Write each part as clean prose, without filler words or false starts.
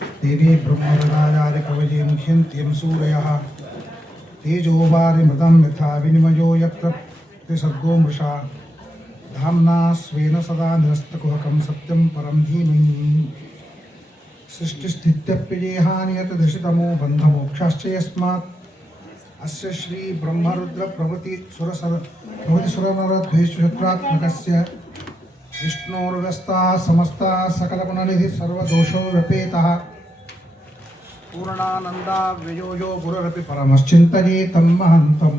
देवी ब्रह्महृदायारि कवये मुह्यन्त्यं सूरयः तेजोवारिमृतं यथा विनिमयो यत्र त्रिसर्गो मृषा धाम्ना स्वेन सदा निरस्तकुहकं सत्यं परं धीमहि सृष्टिस्थित्यप्यजेहानियतदृशितमो बन्धमोक्षाश्च यस्मात् अस्य श्री ब्रह्मरुद्र प्रभृति सुरनरद्वेषशत्रुत्मकस्य विष्णोर्व्यस्ताः समस्ताः सकलगुणनिधिः सर्वदोषो व्यपेतः पूर्णानन्दाव्ययो गुरुरपि परमश्चिन्तयेतं महान्तं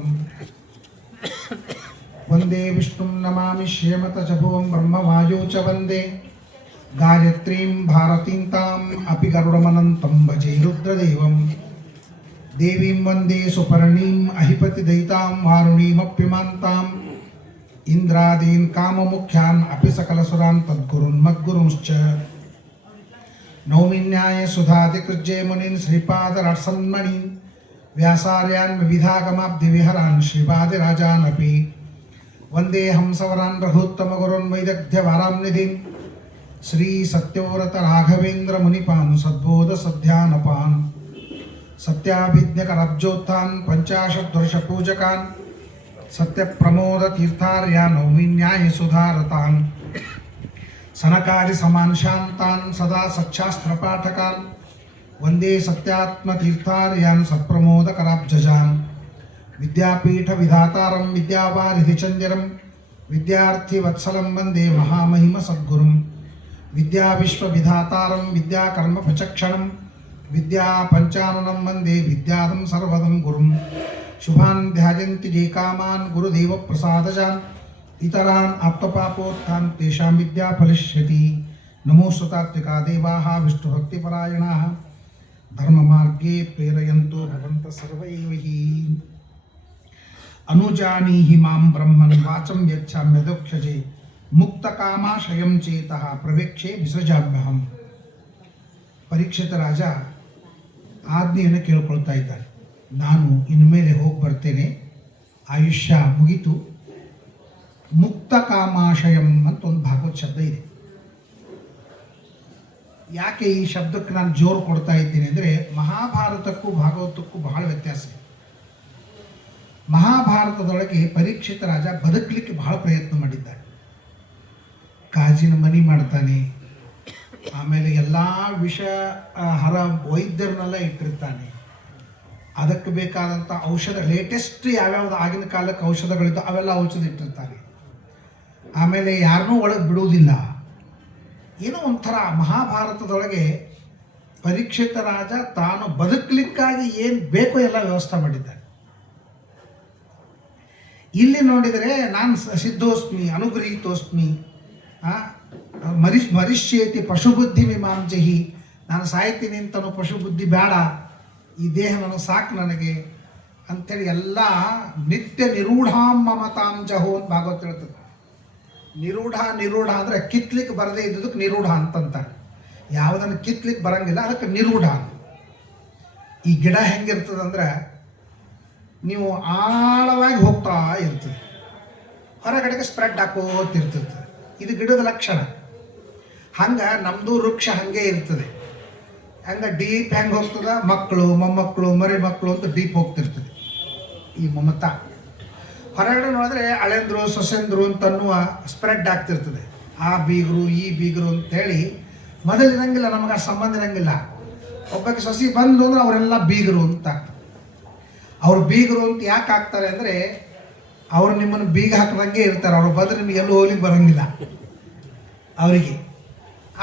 वन्दे विष्णुं नमामि श्रीमतजभुवं ब्रह्मवायुं च वन्दे गायत्रीं भारतीं ताम् अपि गरुडमनन्तं भजे रुद्रदेवं देवीं वन्दे सुपर्णीम् अहिपतिदयितां वारुणीमप्यमान्ताम् इंद्रादीन् काममुख्यान् अपि सकलसुरान् तद्गुरुन् मद्गुरुंश्च नौमिन्याय सुधादिकृज्ये मुनीन् श्रीपादरसन्मणीन् व्यासार्यान् विविधागमाब्धिविहरान् श्रीपादिराजान् अपि वन्दे हंसवरान् रघुत्तमगुरुन् वैदग्ध्यवाराम्निधिं श्री सत्यव्रत राघवेन्द्र मुनिपान् सद्बोधसध्यानपान् सत्याभिज्ञकरब्जोत्थान् पञ्चाशद्वर्षपूजकान् सत्यप्रमोदतीर्थार्यान् नौमिन्याय सुधारतान् सनकादिसमान् शान्तान् सदा सच्छास्त्रपाठकान् वन्दे सत्यात्मतीर्थार्यान् सत्प्रमोदकराब्जजान् विद्यापीठविधातारं विद्यावारिधिचन्द्रं विद्यार्थिवत्सलं वन्दे महामहिमसद्गुरुं विद्याविश्वविधातारं विद्याकर्मप्रचक्षणं विद्यापञ्चाननं वन्दे विद्यादं सर्वदं गुरुं शुभान् ध्यायन्ति ये कामान् गुरुदेवप्रसादजान् इतरान् आप्तपापोत्थान् तेषां विद्या फलिष्यति। नमोऽस्तु तात्विका देवाः विष्णुभक्तिपरायणाः धर्ममार्गे प्रेरयन्तो भवन्तः सर्व एव हि अनुजानीहि मां ब्रह्मन् वाचं यच्छाम्यदुक्षजे मुक्तकामाशयं चेतः प्रवेक्षे विसृजाम्ಯಹಂ। ಪರೀಕ್ಷಿತ ರಾಜ ಆಜ್ಞೆಯನ್ನು ಕೇಳ್ಕೊಳ್ತಾ ಇದ್ದಾರೆ. ನಾನು ಇನ್ಮೇಲೆ ಹೋಗಿ ಬರ್ತೇನೆ, ಆಯುಷ್ಯ ಮುಗಿತು, ಮುಕ್ತ ಕಾಮಾಶಯಂ ಅಂತ ಒಂದು ಭಾಗವತ್ ಶಬ್ದ ಇದೆ. ಯಾಕೆ ಈ ಶಬ್ದಕ್ಕೆ ನಾನು ಜೋರು ಕೊಡ್ತಾ ಇದ್ದೀನಿ ಅಂದರೆ ಮಹಾಭಾರತಕ್ಕೂ ಭಾಗವತಕ್ಕೂ ಬಹಳ ವ್ಯತ್ಯಾಸ ಇದೆ. ಮಹಾಭಾರತದೊಳಗೆ ಪರೀಕ್ಷಿತ ರಾಜ ಬದುಕಲಿಕ್ಕೆ ಬಹಳ ಪ್ರಯತ್ನ ಮಾಡಿದ್ದಾನೆ. ಕಾಜಿನ ಮನಿ ಮಾಡ್ತಾನೆ, ಆಮೇಲೆ ಎಲ್ಲ ವಿಷ ಹರ ವೈದ್ಯರನ್ನೆಲ್ಲ ಇಟ್ಟಿರ್ತಾನೆ, ಅದಕ್ಕೆ ಬೇಕಾದಂಥ ಔಷಧ ಲೇಟೆಸ್ಟ್ ಯಾವ್ಯಾವ್ದು ಆಗಿನ ಕಾಲಕ್ಕೆ ಔಷಧಗಳಿದ್ದು ಅವೆಲ್ಲ ಔಷಧ ಇಟ್ಟಿರ್ತಾನೆ. ಆಮೇಲೆ ಯಾರನ್ನೂ ಒಳಗೆ ಬಿಡುವುದಿಲ್ಲ. ಏನೋ ಒಂಥರ ಮಹಾಭಾರತದೊಳಗೆ ಪರೀಕ್ಷಿತ ರಾಜ ತಾನು ಬದುಕಲಿಕ್ಕಾಗಿ ಏನು ಬೇಕೋ ಎಲ್ಲ ವ್ಯವಸ್ಥೆ ಮಾಡಿದ್ದಾನೆ. ಇಲ್ಲಿ ನೋಡಿದರೆ ನಾನು ಸಿದ್ಧೋಸ್ಮಿ ಅನುಗೃಹೀತೋಸ್ಮಿ ಮರಿಷ್ಯೇತಿ ಪಶುಬುದ್ಧಿ ಮೀಮಾಂಸಹಿ, ನಾನು ಸಾಯ್ತೀನಿ ಅಂತನೋ ಪಶುಬುದ್ಧಿ ಬೇಡ, ಈ ದೇಹ ನನಗೆ ಸಾಕು ನನಗೆ ಅಂಥೇಳಿ ಎಲ್ಲ ನಿತ್ಯ ನಿರೂಢಾಂ ಮಮತಾಂ ಜಹೋ ಅಂತ ಭಾಗವತ ಹೇಳ್ತದೆ. ನಿರೂಢ ಅಂದರೆ ಕಿತ್ಲಿಕ್ಕೆ ಬರದೇ ಇದ್ದದಕ್ಕೆ ನಿರೂಢ ಅಂತಂತಾರೆ. ಯಾವುದನ್ನು ಕಿತ್ಲಿಕ್ಕೆ ಬರಂಗಿಲ್ಲ ಅದಕ್ಕೆ ನಿರೂಢ. ಈ ಗಿಡ ಹೆಂಗಿರ್ತದಂದ್ರೆ ನೀವು ಆಳವಾಗಿ ಹೋಗ್ತಾ ಇರ್ತದೆ, ಹೊರಗಡೆಗೆ ಸ್ಪ್ರೆಡ್ ಹಾಕೋತಿರ್ತದೆ. ಇದು ಗಿಡದ ಲಕ್ಷಣ. ಹಂಗೆ ನಮ್ಮದು ವೃಕ್ಷ ಹಾಗೆ ಇರ್ತದೆ. ಹಂಗೆ ಡೀಪ್ ಹೆಂಗೆ ಹೋಗ್ತದೆ, ಮಕ್ಕಳು ಮೊಮ್ಮಕ್ಕಳು ಮರಿ ಮಕ್ಕಳು ಅಂತ ಡೀಪ್ ಹೋಗ್ತಿರ್ತದೆ ಈ ಮಮತಾ. ಹೊರಗಡೆ ನೋಡಿದ್ರೆ ಅಳೆಂದ್ರು ಸೊಸೆಂದ್ರು ಅಂತನ್ನುವ ಸ್ಪ್ರೆಡ್ ಆಗ್ತಿರ್ತದೆ. ಆ ಬೀಗರು ಈ ಬೀಗರು ಅಂತೇಳಿ ಮೊದಲಿರಂಗಿಲ್ಲ, ನಮಗೆ ಆ ಸಂಬಂಧ ಇರಂಗಿಲ್ಲ. ಒಬ್ಬಕ್ಕೆ ಸೊಸಿ ಬಂದು ಅಂದ್ರೆ ಅವರೆಲ್ಲ ಬೀಗರು ಅಂತ ಆಗ್ತದೆ. ಅವ್ರು ಬೀಗರು ಅಂತ ಯಾಕೆ ಆಗ್ತಾರೆ ಅಂದರೆ ಅವ್ರು ನಿಮ್ಮನ್ನು ಬೀಗ ಹಾಕಿದಂಗೆ ಇರ್ತಾರೆ. ಅವ್ರು ಬಂದರೆ ನಿಮಗೆ ಎಲ್ಲೂ ಹೋಗ್ಲಿಕ್ಕೆ ಬರೋಂಗಿಲ್ಲ ಅವರಿಗೆ.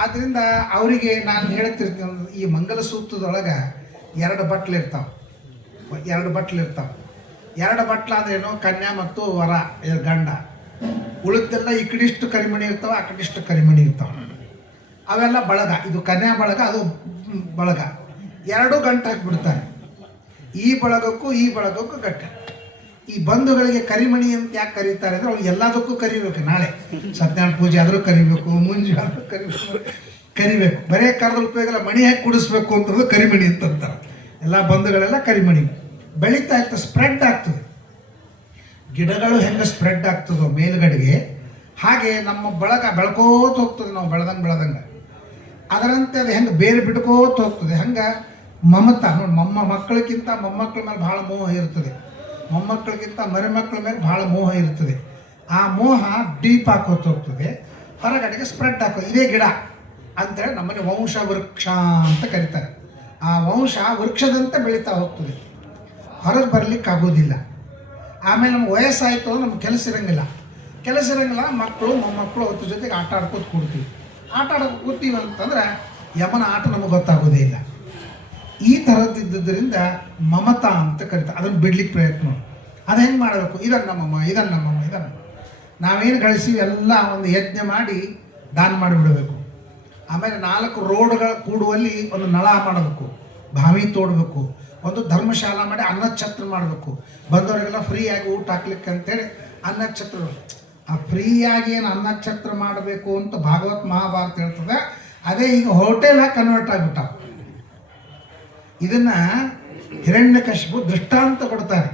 ಆದ್ದರಿಂದ ಅವರಿಗೆ ನಾನು ಹೇಳ್ತಿರ್ತೀನಿ, ಈ ಮಂಗಲಸೂತ್ರದೊಳಗೆ ಎರಡು ಬಟ್ಲಿರ್ತಾವೆ. ಎರಡು ಬಟ್ಲಾದ್ರೇನು, ಕನ್ಯಾ ಮತ್ತು ವರ ಗಂಡ. ಉಳಿದೆಲ್ಲ ಈ ಕಡಿಷ್ಟು ಕರಿಮಣಿ ಇರ್ತಾವೆ, ಆ ಕಡಿಷ್ಟು ಕರಿಮಣಿ ಇರ್ತಾವೆ. ಅವೆಲ್ಲ ಬಳಗ. ಇದು ಕನ್ಯಾ ಬಳಗ, ಅದು ಬಳಗ. ಎರಡೂ ಗಂಟು ಹಾಕಿಬಿಡ್ತಾರೆ. ಈ ಬಳಗಕ್ಕೂ ಈ ಬಳಗಕ್ಕೂ ಗಟ್ಟ. ಈ ಬಂಧುಗಳಿಗೆ ಕರಿಮಣಿ ಅಂತ ಯಾಕೆ ಕರೀತಾರೆ ಅಂದರೆ ಅವ್ರು ಎಲ್ಲದಕ್ಕೂ ಕರಿಬೇಕು. ನಾಳೆ ಸತ್ಯನಾರಾಯಣ ಪೂಜೆ ಆದರೂ ಕರಿಬೇಕು, ಮುಂಜಿ ಆದರೂ ಕರಿಬೇಕು. ಬರೇ ಕರೆದ ಉಪಯೋಗ ಮಣಿ ಹಾಕಿ ಕುಡಿಸ್ಬೇಕು ಅಂತಂದ್ರೆ ಕರಿಮಣಿ ಅಂತಂತಾರೆ. ಎಲ್ಲ ಬಂಧುಗಳೆಲ್ಲ ಕರಿಮಣಿ ಬೆಳೀತಾ ಇರ್ತದೆ, ಸ್ಪ್ರೆಡ್ ಆಗ್ತದೆ. ಗಿಡಗಳು ಹೆಂಗೆ ಸ್ಪ್ರೆಡ್ ಆಗ್ತದೋ ಮೇಲುಗಡೆಗೆ, ಹಾಗೆ ನಮ್ಮ ಬಳಗ ಬೆಳ್ಕೋತ ಹೋಗ್ತದೆ. ನಾವು ಬೆಳೆದಂಗೆ ಅದರಂತೆ ಅದು ಹೆಂಗೆ ಬೇರೆ ಬಿಟ್ಕೋತ ಹೋಗ್ತದೆ. ಹಂಗೆ ಮಮತಾ ನೋಡಿ, ಮಕ್ಕಳಿಗಿಂತ ಮೊಮ್ಮಕ್ಕಳ ಮೇಲೆ ಭಾಳ ಮೋಹ ಇರ್ತದೆ, ಮೊಮ್ಮಕ್ಕಳಿಗಿಂತ ಮರಿಮಕ್ಕಳ ಮೇಲೆ ಭಾಳ ಮೋಹ ಇರ್ತದೆ. ಆ ಮೋಹ ಡೀಪ್ ಹಾಕೋತ ಹೋಗ್ತದೆ, ಹೊರಗಡೆಗೆ ಸ್ಪ್ರೆಡ್ ಹಾಕೋದು. ಇದೇ ಗಿಡ ಅಂತೇಳಿ ನಮ್ಮಲ್ಲಿ ವಂಶ ವೃಕ್ಷ ಅಂತ ಕರೀತಾರೆ. ಆ ವಂಶ ವೃಕ್ಷದಂತೆ ಬೆಳೀತಾ ಹೋಗ್ತದೆ, ಹೊರಗೆ ಬರಲಿಕ್ಕೆ ಆಗೋದಿಲ್ಲ. ಆಮೇಲೆ ನಮ್ಗೆ ವಯಸ್ಸಾಯಿತು, ನಮ್ಗೆ ಕೆಲಸ ಇರೋಂಗಿಲ್ಲ, ಮಕ್ಕಳು ಮೊಮ್ಮಕ್ಕಳು ಅವ್ರ ಜೊತೆಗೆ ಆಟ ಆಡ್ಕೋತ ಕೂಡ್ತೀವಿ. ಆಟ ಆಡೋಕೆ ಕೂತೀವಿ ಅಂತಂದ್ರೆ ಯಮನ ಆಟ ನಮಗೆ ಗೊತ್ತಾಗೋದೇ ಇಲ್ಲ. ಈ ಥರದ್ದಿದ್ದರಿಂದ ಮಮತಾ ಅಂತ ಕರಿತಾರೆ. ಅದನ್ನು ಬಿಡ್ಲಿಕ್ಕೆ ಪ್ರಯತ್ನ ಮಾಡಿ. ಅದು ಹೆಂಗೆ ಮಾಡಬೇಕು? ಇದನ್ನು ನಾವೇನು ಗಳಿಸಿವಿ ಎಲ್ಲ ಒಂದು ಯಜ್ಞ ಮಾಡಿ ದಾನ ಮಾಡಿಬಿಡಬೇಕು. ಆಮೇಲೆ 4 ರೋಡ್ಗಳು ಕೂಡುವಲ್ಲಿ ಒಂದು ನಳ ಮಾಡಬೇಕು, ಬಾವಿ ತೋಡಬೇಕು, ಒಂದು ಧರ್ಮಶಾಲಾ ಮಾಡಿ ಅನ್ನಛತ್ರ ಮಾಡಬೇಕು, ಬಂದವರಿಗೆಲ್ಲ ಫ್ರೀಯಾಗಿ ಊಟ ಹಾಕ್ಲಿಕ್ಕೆ ಅಂತೇಳಿ ಅನ್ನಛತ್ರ. ಆ ಫ್ರೀಯಾಗಿ ಏನು ಅನ್ನಛತ್ರ ಮಾಡಬೇಕು ಅಂತ ಭಾಗವತ್ ಮಹಾಭಾರತ ಹೇಳ್ತದೆ. ಅದೇ ಈಗ ಹೋಟೆಲಾಗಿ ಕನ್ವರ್ಟ್ ಆಗಿಬಿಟ್ಟ. ಇದನ್ನು ಹಿರಣ್ಯಕಶಿಪು ದೃಷ್ಟಾಂತ ಕೊಡ್ತಾರೆ.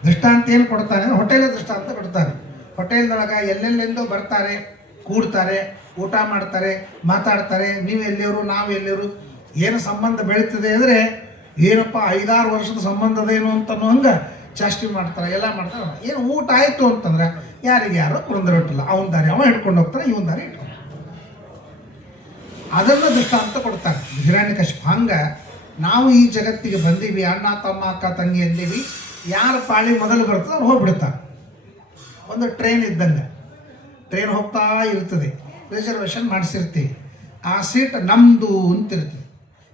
ದೃಷ್ಟಾಂತ ಏನು ಕೊಡ್ತಾರೆ ಅಂದರೆ ಹೋಟೆಲೇ ದೃಷ್ಟಾಂತ ಕೊಡ್ತಾರೆ. ಹೋಟೆಲ್ದೊಳಗೆ ಎಲ್ಲೆಲ್ಲಿಂದೋ ಬರ್ತಾರೆ, ಕೂಡ್ತಾರೆ, ಊಟ ಮಾಡ್ತಾರೆ, ಮಾತಾಡ್ತಾರೆ. ನೀವು ಎಲ್ಲಿಯವರು, ನಾವು ಎಲ್ಲಿಯವರು, ಏನು ಸಂಬಂಧ ಬೆಳೀತದೆ ಅಂದರೆ ಏನಪ್ಪ 5-6 ವರ್ಷದ ಸಂಬಂಧದೇನು ಅಂತನೋ ಹಂಗೆ ಚಾಷ್ಟಿ ಮಾಡ್ತಾರೆ, ಎಲ್ಲ ಮಾಡ್ತಾರೆ. ಏನು ಊಟ ಆಯಿತು ಅಂತಂದ್ರೆ ಯಾರಿಗೆ ಯಾರೋ ಕುರಂದರೊಟ್ಟಿಲ್ಲ, ಅವನ ದಾರಿ ಅವ ಹಿಡ್ಕೊಂಡು ಹೋಗ್ತಾನೆ, ಇವನ ದಾರಿ ಇಟ್ಕೊಂಡು ಅದನ್ನು ದೃಷ್ಟಾಂತ ಕೊಡ್ತಾರೆ ಹಿರಣ್ಯಕಶಿಪು. ಹಂಗೆ ನಾವು ಈ ಜಗತ್ತಿಗೆ ಬಂದೀವಿ, ಅಣ್ಣ ತಮ್ಮ ಅಕ್ಕ ತಂಗಿ ಅಂದೀವಿ. ಯಾರ ಪಾಳಿ ಮೊದಲು ಬರ್ತದೆ ಅವ್ರು ಹೋಗ್ಬಿಡ್ತಾರೆ. ಒಂದು ಟ್ರೈನ್ ಇದ್ದಂಗೆ, ಟ್ರೈನ್ ಹೋಗ್ತಾ ಇರ್ತದೆ, ರಿಸರ್ವೇಷನ್ ಮಾಡಿಸಿರ್ತೀವಿ. ಆ ಸೀಟ್ ನಮ್ಮದು ಅಂತಿರ್ತದೆ.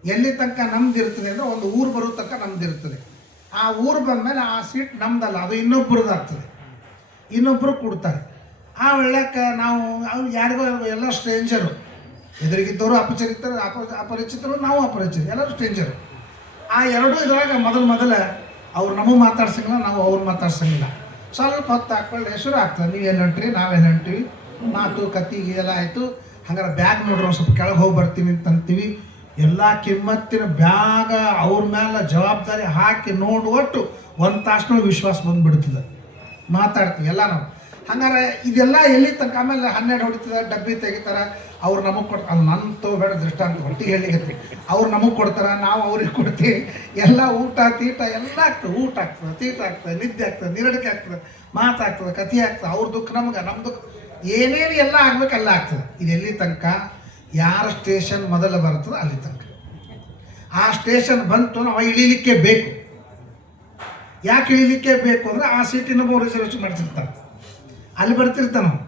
ಎಲ್ಲಿ ತನಕ ನಮ್ದು ಇರ್ತದೆ ಅಂದರೆ ಒಂದು ಊರು ಬರೋ ತನಕ ನಮ್ದು ಇರ್ತದೆ. ಆ ಊರು ಬಂದಮೇಲೆ ಆ ಸೀಟ್ ನಮ್ದಲ್ಲ, ಅದು ಇನ್ನೊಬ್ಬರದ್ದಾಗ್ತದೆ, ಇನ್ನೊಬ್ಬರು ಕೊಡ್ತಾರೆ. ಆ ಒಳ್ಳೆಕ್ಕೆ ನಾವು ಅವ್ರು ಯಾರಿಗೋ ಎಲ್ಲ ಸ್ಟ್ರೇಂಜರು, ಎದುರಿಗಿದ್ದವರು ಅಪರಿಚಿತರು, ನಾವು ಅಪರಿಚಿತರು, ಎಲ್ಲರೂ ಸ್ಟ್ರೇಂಜರು. ಆ ಎರಡೂ ಇದ್ರಾಗ ಮೊದಲು ಅವ್ರು ನಮಗೆ ಮಾತಾಡ್ಸಂಗಿಲ್ಲ, ನಾವು ಅವ್ರು ಮಾತಾಡ್ಸಂಗಿಲ್ಲ. ಸ್ವಲ್ಪ ಹೊತ್ತು ಹಾಕ್ಕೊಳ್ಳಿ ಶುರು ಆಗ್ತದೆ. ನೀವು ಎಲ್ಲಿ ಹೊಂಟ್ರಿ, ನಾವೆಲ್ಲಿ ಹೊಂಟಿವಿ, ಮಾತು ಕತ್ತಿ ಇದೆಲ್ಲ ಆಯಿತು. ಹಂಗಾರೆ ಬ್ಯಾಗ್ ನೋಡ್ರಿ ಒಂದು ಸ್ವಲ್ಪ ಕೆಳಗೆ ಹೋಗಿ ಬರ್ತೀನಿ ಅಂತಂತೀವಿ. ಎಲ್ಲ ಕಿಮ್ಮತ್ತಿನ ಬ್ಯಾಗ ಅವ್ರ ಮೇಲೆ ಜವಾಬ್ದಾರಿ ಹಾಕಿ ನೋಡುವಟ್ಟು 1 ತಾಸಿನೊಳಗೆ ವಿಶ್ವಾಸ ಬಂದುಬಿಡ್ತದೆ. ಮಾತಾಡ್ತೀವಿ ಎಲ್ಲ ನಾವು. ಹಂಗಾರೆ ಇದೆಲ್ಲ ಎಲ್ಲಿ ತನಕ ಆಮೇಲೆ 12 ಹೊಡಿತದೆ, ಡಬ್ಬಿ ತೆಗಿತಾರೆ, ಅವ್ರು ನಮಗೆ ಕೊಡ್ತಾರೆ. ಅದು ನನ್ನ ತಗೋಬೇಡ ದೃಷ್ಟಾಂತ, ಒಟ್ಟಿಗೆ ಹೇಳಿಗತ್ತಿ. ಅವ್ರು ನಮಗೆ ಕೊಡ್ತಾರೆ, ನಾವು ಅವ್ರಿಗೆ ಕೊಡ್ತೀವಿ. ಎಲ್ಲ ಊಟ ತೀಟ ಎಲ್ಲ ಆಗ್ತದೆ. ಊಟ ಆಗ್ತದೆ, ತೀಟ ಆಗ್ತದೆ, ನಿದ್ದೆ ಆಗ್ತದೆ, ನಿರಡಿಕೆ ಆಗ್ತದೆ, ಮಾತಾಗ್ತದೆ, ಕಥೆ ಆಗ್ತದೆ. ಅವ್ರ ದುಃಖ ನಮ್ಗೆ, ನಮ್ಮ ದುಃಖ ಏನೇನು ಎಲ್ಲ ಆಗ್ಬೇಕು ಎಲ್ಲ ಆಗ್ತದೆ. ಇದೆಲ್ಲಿ ತನಕ ಯಾರ ಸ್ಟೇಷನ್ ಮೊದಲು ಬರ್ತದೆ ಅಲ್ಲಿ ತನಕ. ಆ ಸ್ಟೇಷನ್ ಬಂತು, ನಾವು ಇಳೀಲಿಕ್ಕೆ ಬೇಕು. ಯಾಕೆ ಇಳೀಲಿಕ್ಕೆ ಬೇಕು ಅಂದರೆ ಆ ಸೀಟಿನ ರಿಸರ್ವೇಷನ್ ಮಾಡ್ತಿರ್ತಾರೆ, ಅಲ್ಲಿ ಬರ್ತಿರ್ತಾನೆ ನಾವು.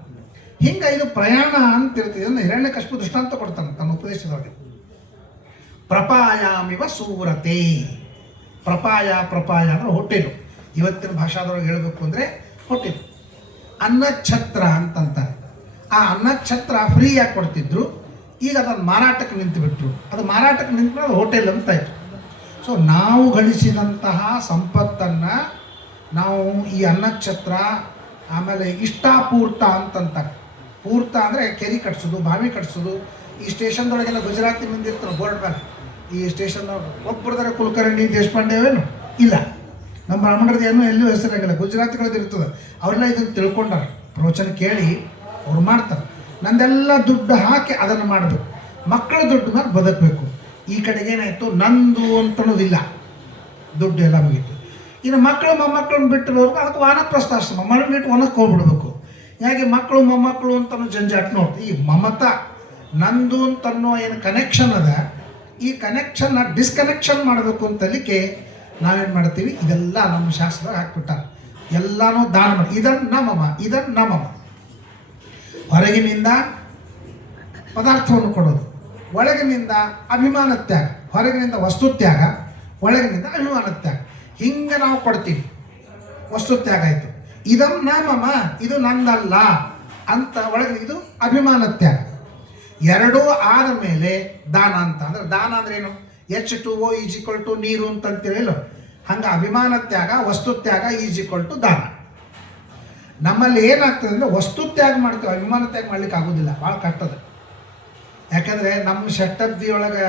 ಹಿಂಗೆ ಇದು ಪ್ರಯಾಣ ಅಂತಿರ್ತೀವಿ. ಇದನ್ನು ಹಿರಣ್ಯಕಶಿಪು ದೃಷ್ಟಾಂತ ಕೊಡ್ತಾನೆ ತನ್ನ ಉಪದೇಶದೊಳಗೆ. ಪ್ರಪಾಯಾಮಿವ ಸೂರತೆ. ಪ್ರಪಾಯ ಅಂದರೆ ಹೋಟೆಲು. ಇವತ್ತಿನ ಭಾಷಾದೊಳಗೆ ಹೇಳಬೇಕು ಅಂದರೆ ಹೋಟೆಲು. ಅನ್ನಛತ್ರ ಅಂತಂತಾರೆ. ಆ ಅನ್ನಛತ್ರ ಫ್ರೀಯಾಗಿ ಕೊಡ್ತಿದ್ರು. ಈಗ ಅದನ್ನು ಮಾರಾಟಕ್ಕೆ ನಿಂತುಬಿಟ್ರು. ಅದು ಮಾರಾಟಕ್ಕೆ ನಿಂತು ಅದು ಹೋಟೆಲ್ ಅಂತ ಆಯಿತು. ಸೊ ನಾವು ಗಳಿಸಿದಂತಹ ಸಂಪತ್ತನ್ನು ನಾವು ಈ ಅನ್ನಛತ್ರ, ಆಮೇಲೆ ಇಷ್ಟಾಪೂರ್ತ ಅಂತಂತಾರೆ. ಪೂರ್ತ ಅಂದರೆ ಕೆರೆ ಕಟ್ಸೋದು, ಬಾವಿ ಕಟ್ಸೋದು. ಈ ಸ್ಟೇಷನ್ದೊಳಗೆಲ್ಲ ಗುಜರಾತಿ ಮಂದಿ ಇರ್ತಾರೆ ಬೋರ್ಡ್ ಮೇಲೆ. ಈ ಸ್ಟೇಷನ್ದವ್ರು ಒಬ್ಬರದಾರೆ ಕುಲಕರ್ಣಿ ದೇಶಪಾಂಡೆವೇನು ಇಲ್ಲ, ನಮ್ಮ ಬ್ರಾಹ್ಮಣರದ್ದು ಏನೂ ಎಲ್ಲೂ ಹೆಸರಾಗಿಲ್ಲ, ಗುಜರಾತಿಗಳದ್ದು ಇರ್ತದೆ. ಅವರೆಲ್ಲ ಇದನ್ನು ತಿಳ್ಕೊಂಡಾರೆ, ಪ್ರವಚನ ಕೇಳಿ ಅವ್ರು ಮಾಡ್ತಾರೆ. ನಂದೆಲ್ಲ ದುಡ್ಡು ಹಾಕಿ ಅದನ್ನು ಮಾಡಬೇಕು, ಮಕ್ಕಳ ದುಡ್ಡು ಮೇಲೆ ಬದುಕಬೇಕು. ಈ ಕಡೆಗೆ ಏನಾಯಿತು, ನಂದು ಅಂತನ್ನೋದಿಲ್ಲ, ದುಡ್ಡು ಎಲ್ಲ ಮುಗೀತು. ಇನ್ನು ಮಕ್ಕಳು ಮೊಮ್ಮಕ್ಕಳನ್ನ ಬಿಟ್ಟಿರೋರ್ಗು ಅದಕ್ಕೆ ವಾನಪ್ರಸ್ಥಾಶ್ರಮ ಮರಳಿಟ್ಟು ಒನಕ್ಕೆ ಹೋಗ್ಬಿಡ್ಬೇಕು. ಹೇಗೆ ಮಕ್ಕಳು ಮೊಮ್ಮಕ್ಕಳು ಅಂತನೋ ಜಂಜಾಟ ನೋಡಿ. ಈ ಮಮತಾ ನಂದು ಅಂತನ್ನೋ ಏನು ಕನೆಕ್ಷನ್ ಅದ, ಈ ಕನೆಕ್ಷನ್ನ ಡಿಸ್ಕನೆಕ್ಷನ್ ಮಾಡಬೇಕು ಅಂತಲಿಕ್ಕೆ ನಾವೇನು ಮಾಡ್ತೀವಿ, ಇದೆಲ್ಲ ನಮ್ಮ ಶಾಸ್ತ್ರದಾಗ ಹಾಕ್ಬಿಟ್ಟಾರೆ. ಎಲ್ಲನೂ ದಾನ ಮಾಡಿ. ಇದನ್ನು ನಮಮ. ಹೊರಗಿನಿಂದ ಪದಾರ್ಥವನ್ನು ಕೊಡೋದು, ಒಳಗಿನಿಂದ ಅಭಿಮಾನ ತ್ಯಾಗ. ಹೊರಗಿನಿಂದ ವಸ್ತು ತ್ಯಾಗ, ಒಳಗಿನಿಂದ ಅಭಿಮಾನ ತ್ಯಾಗ. ಹಿಂಗೆ ನಾವು ಕೊಡ್ತೀವಿ. ವಸ್ತು ತ್ಯಾಗ ಆಯಿತು. ಇದನ್ನ ನಮಮ, ಇದು ನಂದಲ್ಲ ಅಂತ ಒಳಗೆ ಇದು ಅಭಿಮಾನ ತ್ಯಾಗ. ಎರಡೂ ಆದ ಮೇಲೆ ದಾನ ಅಂತ. ಅಂದರೆ ದಾನ ಅಂದ್ರೆ ಏನು, H2O = ನೀರು ಅಂತಂತೀರಲ್ಲ, ಹಂಗೆ ಅಭಿಮಾನ ತ್ಯಾಗ, ವಸ್ತು ತ್ಯಾಗ = ದಾನ. ನಮ್ಮಲ್ಲಿ ಏನಾಗ್ತದೆ ಅಂದರೆ ವಸ್ತು ತ್ಯಾಗ ಮಾಡ್ತೀವಿ, ಅಭಿಮಾನ ತ್ಯಾಗ ಮಾಡ್ಲಿಕ್ಕೆ ಆಗೋದಿಲ್ಲ, ಭಾಳ ಕಷ್ಟದ. ಯಾಕಂದರೆ ನಮ್ಮ ಶೆಟ್ಟಬ್ದಿಯೊಳಗೆ